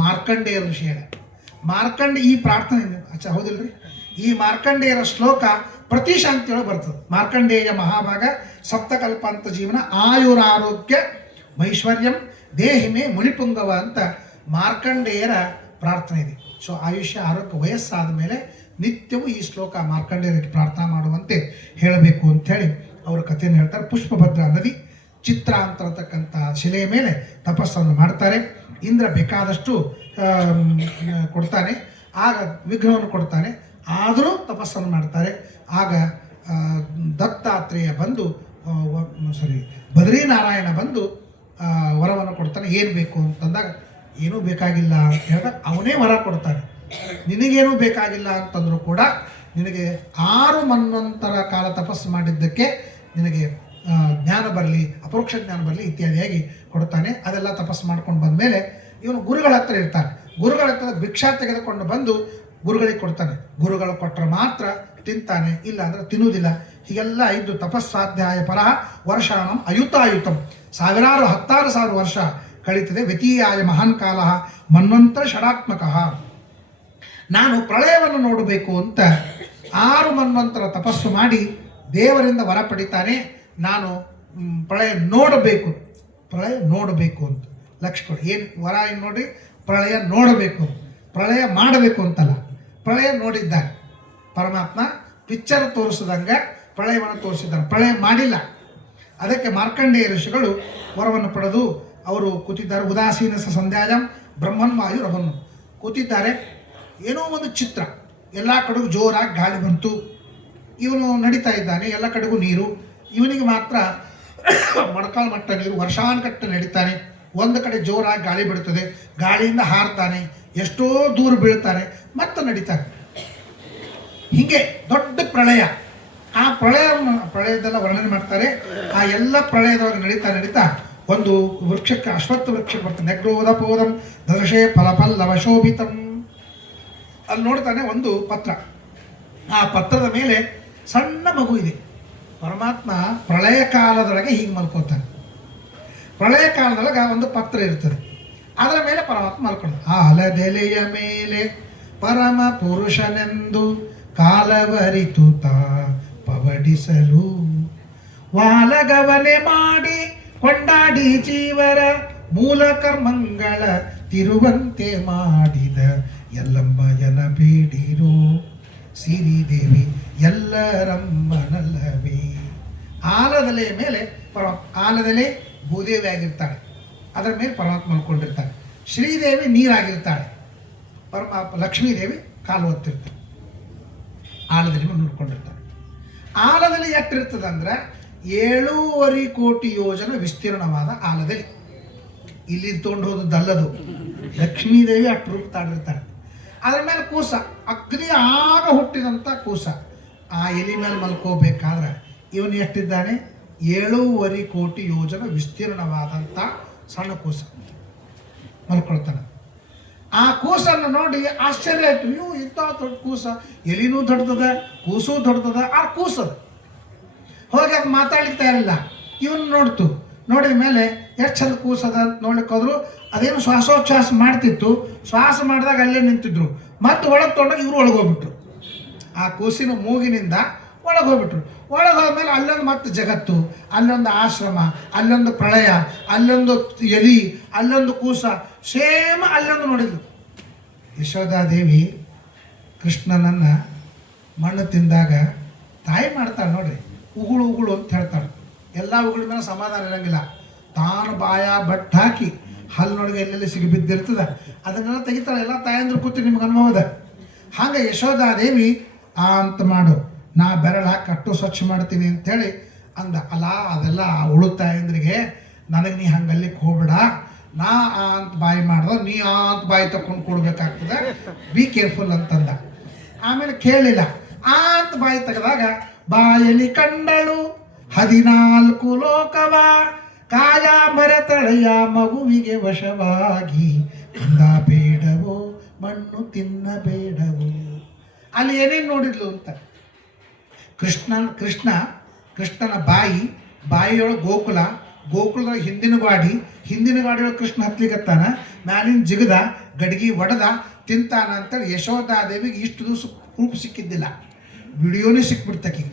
ಮಾರ್ಕಂಡೇಯರ ಋಷಿ ಹೇಳ. ಈ ಪ್ರಾರ್ಥನೆ ಹೌದಿಲ್ರಿ? ಈ ಮಾರ್ಕಂಡೇಯರ ಶ್ಲೋಕ ಪ್ರತಿ ಶಾಂತಿಯೊಳಗೆ ಬರ್ತದೆ. ಮಾರ್ಕಂಡೇಯ ಮಹಾಭಾಗ ಸಪ್ತಕಲ್ಪಾಂತ ಜೀವನ ಆಯುರಾರೋಗ್ಯ ಮೈಶ್ವರ್ಯಂ ದೇಹಿಮೆ ಮುನಿಪುಂಗವ ಅಂತ ಮಾರ್ಕಂಡೇಯರ ಪ್ರಾರ್ಥನೆ ಇದೆ. ಸೊ ಆಯುಷ್ಯ ಆರೋಗ್ಯ ವಯಸ್ಸಾದ ಮೇಲೆ ನಿತ್ಯವೂ ಈ ಶ್ಲೋಕ ಮಾರ್ಕಂಡೇಯರಿಗೆ ಪ್ರಾರ್ಥನಾ ಮಾಡುವಂತೆ ಹೇಳಬೇಕು ಅಂಥೇಳಿ ಅವರ ಕಥೆಯನ್ನು ಹೇಳ್ತಾರೆ. ಪುಷ್ಪಭದ್ರಾ ನದಿ ಚಿತ್ರ ಅಂತಕ್ಕಂಥ ಶಿಲೆಯ ಮೇಲೆ ತಪಸ್ಸನ್ನು ಮಾಡ್ತಾರೆ. ಇಂದ್ರ ಬೇಕಾದಷ್ಟು ಕೊಡ್ತಾನೆ, ಆಗ ವಿಘ್ನವನ್ನು ಕೊಡ್ತಾನೆ. ಆದರೂ ತಪಸ್ಸನ್ನು ಮಾಡ್ತಾರೆ. ಆಗ ದತ್ತಾತ್ರೇಯ ಬಂದು ಬದ್ರೀನಾರಾಯಣ ಬಂದು ವರವನ್ನು ಕೊಡ್ತಾನೆ. ಏನು ಬೇಕು ಅಂತಂದಾಗ ಏನೂ ಬೇಕಾಗಿಲ್ಲ ಅಂತ ಹೇಳಿದಾಗ ಅವನೇ ವರ ಕೊಡ್ತಾನೆ. ನಿನಗೇನೂ ಬೇಕಾಗಿಲ್ಲ ಅಂತಂದರೂ ಕೂಡ ನಿನಗೆ 6 ಮನ್ವಂತರ ಕಾಲ ತಪಸ್ಸು ಮಾಡಿದ್ದಕ್ಕೆ ನಿನಗೆ ಜ್ಞಾನ ಬರಲಿ, ಅಪರೋಕ್ಷ ಜ್ಞಾನ ಬರಲಿ ಇತ್ಯಾದಿಯಾಗಿ ಕೊಡ್ತಾನೆ. ಅದೆಲ್ಲ ತಪಸ್ಸು ಮಾಡ್ಕೊಂಡು ಬಂದಮೇಲೆ ಇವನು ಗುರುಗಳ ಹತ್ರ ಇರ್ತಾನೆ. ಗುರುಗಳ ಹತ್ರ ಭಿಕ್ಷಾ ತೆಗೆದುಕೊಂಡು ಬಂದು ಗುರುಗಳಿಗೆ ಕೊಡ್ತಾನೆ. ಗುರುಗಳು ಕೊಟ್ಟರೆ ಮಾತ್ರ ತಿಂತಾನೆ, ಇಲ್ಲ ಅಂದರೆ ತಿನ್ನುವುದಿಲ್ಲ. ಹೀಗೆಲ್ಲ 5 ತಪಸ್ಸಾಧ್ಯಾಯ ಪರಃ ವರ್ಷಾಣಂ ಅಯುತಾಯುತಂ. 10,000 ವರ್ಷ ಕಳೀತದೆ. ವ್ಯತೀಯಾಯ ಮಹಾನ್ ಕಾಲ ಮನ್ವಂತರ ಷಡಾತ್ಮಕ. ನಾನು ಪ್ರಳಯವನ್ನು ನೋಡಬೇಕು ಅಂತ 6 ಮನ್ವಂತರ ತಪಸ್ಸು ಮಾಡಿ ದೇವರಿಂದ ವರ ಪಡಿತಾನೆ. ನಾನು ಪ್ರಳಯ ನೋಡಬೇಕು ಅಂತ ಲಕ್ಷ್ಯ ಕೊಡಿ. ಏನು ವರ ಏನು ನೋಡಿ? ಪ್ರಳಯ ನೋಡಬೇಕು, ಪ್ರಳಯ ಮಾಡಬೇಕು ಅಂತಲ್ಲ, ಪ್ರಳಯ ನೋಡಿದ್ದಾನೆ. ಪರಮಾತ್ಮ ಪಿಕ್ಚರ್ ತೋರಿಸಿದಂಗೆ ಪ್ರಳಯವನ್ನು ತೋರಿಸಿದ್ದಾನೆ, ಪ್ರಳಯ ಮಾಡಿಲ್ಲ. ಅದಕ್ಕೆ ಮಾರ್ಕಂಡೇಯ ಋಷಿಗಳು ವರವನ್ನು ಪಡೆದು ಅವರು ಕೂತಿದ್ದಾರೆ. ಉದಾಸೀನ ಸಂಧ್ಯಾಜಂ ಬ್ರಹ್ಮನ್ವಾಯು ರವನ್ನು ಕೂತಿದ್ದಾರೆ. ಏನೋ ಒಂದು ಚಿತ್ರ, ಎಲ್ಲ ಕಡೆಗೂ ಜೋರಾಗಿ ಗಾಳಿ ಬಂತು. ಇವನು ನಡೀತಾ ಇದ್ದಾನೆ, ಎಲ್ಲ ಕಡೆಗೂ ನೀರು. ಇವನಿಗೆ ಮಾತ್ರ ಮೊಣಕಾಲು ಮಟ್ಟ ನೀರು. ವರ್ಷಾನುಗಟ್ಟಲೆ ನಡೀತಾನೆ. ಒಂದು ಕಡೆ ಜೋರಾಗಿ ಗಾಳಿ ಬಿಡುತ್ತದೆ, ಗಾಳಿಯಿಂದ ಹಾರ್ತಾನೆ, ಎಷ್ಟೋ ದೂರ ಬೀಳ್ತಾನೆ, ಮತ್ತೆ ನಡೀತಾನೆ. ಹೀಗೆ ದೊಡ್ಡ ಪ್ರಳಯ. ಆ ಪ್ರಳಯದೆಲ್ಲ ವರ್ಣನೆ ಮಾಡ್ತಾರೆ. ಆ ಎಲ್ಲ ಪ್ರಳಯದೊಳಗೆ ನಡೀತಾ ಒಂದು ವೃಕ್ಷಕ್ಕೆ, ಅಶ್ವತ್ಥ ವೃಕ್ಷಕ್ಕೆ ಬರ್ತಾನೆ. ನೆಗ್ರೋದಪೋದಂ ದರ್ಶೇ ಫಲಪಲ್ಲವ ಶೋಭಿತಂ. ಅಲ್ಲಿ ನೋಡ್ತಾನೆ ಒಂದು ಪತ್ರ. ಆ ಪತ್ರದ ಮೇಲೆ ಸಣ್ಣ ಮಗು ಇದೆ. ಪರಮಾತ್ಮ ಪ್ರಳಯ ಕಾಲದೊಳಗೆ ಹೀಗೆ ಮಲ್ಕೋತಾನೆ. ಪ್ರಳಯ ಕಾಲದೊಳಗೆ ಒಂದು ಪತ್ರ ಇರ್ತದೆ, ಅದರ ಮೇಲೆ ಪರಮಾತ್ಮ ಮಲ್ಕೊಳ್ಳೋದು. ಆಲದೆಲೆಯ ಮೇಲೆ ಪರಮ ಪುರುಷನೆಂದು ಕಾಲವರಿತು ಪವಡಿಸಲು ವಾಲಗವನೆ ಮಾಡಿ ಕೊಂಡಾಡಿ ಜೀವರ ಮೂಲ ಕರ್ಮಂಗಳ ತಿರುವಂತೆ ಮಾಡಿದ ಎಲ್ಲಮ್ಮಯನ ಬೇಡಿರೋ ಸಿರಿದೇವಿ ಎಲ್ಲರಮ್ಮನಲ್ಲವೇ. ಆಲದೆಲೆಯ ಮೇಲೆ ಆಲದೆಲೆ ಭೂದೇವಿ ಆಗಿರ್ತಾಳೆ, ಅದರ ಮೇಲೆ ಪರಮಾತ್ಮ ಮಲ್ಕೊಂಡಿರ್ತಾಳೆ. ಶ್ರೀದೇವಿ ನೀರಾಗಿರ್ತಾಳೆ, ಲಕ್ಷ್ಮೀದೇವಿ ಕಾಲು ಹೊತ್ತಿರ್ತಾಳೆ. ಆಲದಲ್ಲಿ ನೋಡ್ಕೊಂಡಿರ್ತಾಳೆ. ಆಲದಲ್ಲಿ ಎಷ್ಟಿರ್ತದೆ ಅಂದ್ರೆ 7.5 ಕೋಟಿ ಯೋಜನೆ ವಿಸ್ತೀರ್ಣವಾದ ಆಲದಲ್ಲಿ. ಇಲ್ಲಿ ತೊಗೊಂಡು ಹೋದದ್ದಲ್ಲದು, ಲಕ್ಷ್ಮೀದೇವಿ ಅಷ್ಟು ರೂಪ ತಾಡಿರ್ತಾಳೆ. ಅದರ ಮೇಲೆ ಕೂಸ, ಅಗ್ನಿ ಆಗ ಹುಟ್ಟಿದಂಥ ಕೂಸ. ಆ ಎಲಿ ಮೇಲೆ ಮಲ್ಕೋಬೇಕಾದ್ರೆ ಇವನು ಎಷ್ಟಿದ್ದಾನೆ? 7.5 ಕೋಟಿ ಯೋಜನೆ ವಿಸ್ತೀರ್ಣವಾದಂಥ ಸಣ್ಣ ಕೂಸ ಮಲ್ಕೊಳ್ತಾನೆ. ಆ ಕೂಸನ್ನು ನೋಡಿ ಆಶ್ಚರ್ಯ ಆಯಿತು. ಇವು ಇಂಥ ದೊಡ್ಡ ಕೂಸ, ಎಲಿನೂ ದೊಡ್ಡದ, ಕೂಸು ದೊಡ್ಡದ. ಆ ಕೂಸದ ಹೋಗಿ ಅದು ಮಾತಾಡ್ಲಿಕ್ಕೆ ತಯಾರಿಲ್ಲ. ಇವನು ನೋಡಿದ ಮೇಲೆ ಎಷ್ಟು ಚಂದ ಕೂಸದ ಅಂತ ನೋಡ್ಲಿಕ್ಕೆ ಹೋದ್ರು. ಅದೇನು ಶ್ವಾಸೋಚ್ಛ್ವಾಸ ಮಾಡ್ತಿತ್ತು. ಶ್ವಾಸ ಮಾಡಿದಾಗ ಅಲ್ಲೇ ನಿಂತಿದ್ರು. ಮತ್ತು ಒಳಗೆ ತೊಗೊಂಡಾಗ ಇವರು ಒಳಗೋಗ್ಬಿಟ್ರು. ಆ ಕೂಸಿನ ಮೂಗಿನಿಂದ ಒಳಗೆ ಹೋಗ್ಬಿಟ್ರು. ಒಳಗೆ ಹೋದ್ಮೇಲೆ ಅಲ್ಲೊಂದು ಮತ್ತೆ ಜಗತ್ತು, ಅಲ್ಲೊಂದು ಆಶ್ರಮ, ಅಲ್ಲೊಂದು ಪ್ರಳಯ, ಅಲ್ಲೊಂದು ಎಲಿ, ಅಲ್ಲೊಂದು ಕೂಸ, ಸೇಮ್ ಅಲ್ಲೊಂದು ನೋಡಿದ್ಲು. ಯಶೋಧಾದೇವಿ ಕೃಷ್ಣನನ್ನು ಮಣ್ಣು ತಿಂದಾಗ ತಾಯಿ ಮಾಡ್ತಾಳೆ ನೋಡ್ರಿ, ಉಗುಳು ಅಂತ ಹೇಳ್ತಾಳೆ. ಎಲ್ಲ ಉಗುಳ ಮೇಲೆ ಸಮಾಧಾನ ಇರೋಂಗಿಲ್ಲ. ತಾನು ಬಾಯ ಬಟ್ಟು ಹಾಕಿ ಹಲ್ಲಿನೊಳಗೆ ಎಲ್ಲೆಲ್ಲಿ ಸಿಗಿ ಬಿದ್ದಿರ್ತದೆ ಅದನ್ನೆಲ್ಲ ತೆಗಿತಾಳೆ. ಎಲ್ಲ ತಾಯಂದ್ರು ಕೂತು ನಿಮ್ಗೆ ಅನುಭವದ. ಹಾಗೆ ಯಶೋಧಾದೇವಿ ಅಂತ ಮಾಡು, ನಾ ಬೆರಳು ಹಾಕಿ ಅಟ್ಟು ಸ್ವಚ್ಛ ಮಾಡ್ತೀನಿ ಅಂಥೇಳಿ ಅಂದ. ಅಲ್ಲ, ಅದೆಲ್ಲ ಉಳು ತಾಯಂದ್ರಿಗೆ ನನಗೆ ನೀ ಹಂಗಲ್ಲಿಕ್ಕೆ ಹೋಗ್ಬೇಡ, ನಾ ಅಂತ ಬಾಯಿ ಮಾಡ್ದ, ನೀ ಅಂತ ಬಾಯಿ ತಗೊಂಡು ಕೊಡ್ಬೇಕಾಗ್ತದೆ, ಬಿ ಕೇರ್ಫುಲ್ ಅಂತಂದ. ಆಮೇಲೆ ಕೇಳಲಿಲ್ಲ. ಅಂತ ಬಾಯಿ ತೆಗೆದಾಗ ಬಾಯಲ್ಲಿ ಕಂಡಳು 14 ಲೋಕವ, ಕಾಯ ಮರೆತಳೆಯ ಮಗುವಿಗೆ ವಶವಾಗಿ, ಕಂದ ಬೇಡವೋ ಮಣ್ಣು ತಿನ್ನಬೇಡವೋ. ಅಲ್ಲಿ ಏನೇನು ನೋಡಿದ್ಲು ಅಂತ. ಕೃಷ್ಣನ ಬಾಯಿಯೊಳಗೆ ಗೋಕುಲದೊಳಗೆ ಹಿಂದಿನ ಗಾಡಿಯೊಳಗೆ ಕೃಷ್ಣ ಹತ್ಲಿಕತ್ತಾನ. ಮ್ಯಾಲಿನ ಜಿಗದ ಗಡ್ಗಿ ಒಡೆದ ತಿಂತಾನ ಅಂತೇಳಿ ಯಶೋಧಾದೇವಿಗೆ ಇಷ್ಟು ದಿವಸ ಪ್ರೂಫ್ ಸಿಕ್ಕಿದ್ದಿಲ್ಲ. ವಿಡಿಯೋನೇ ಸಿಕ್ಬಿಡ್ತಕಿ.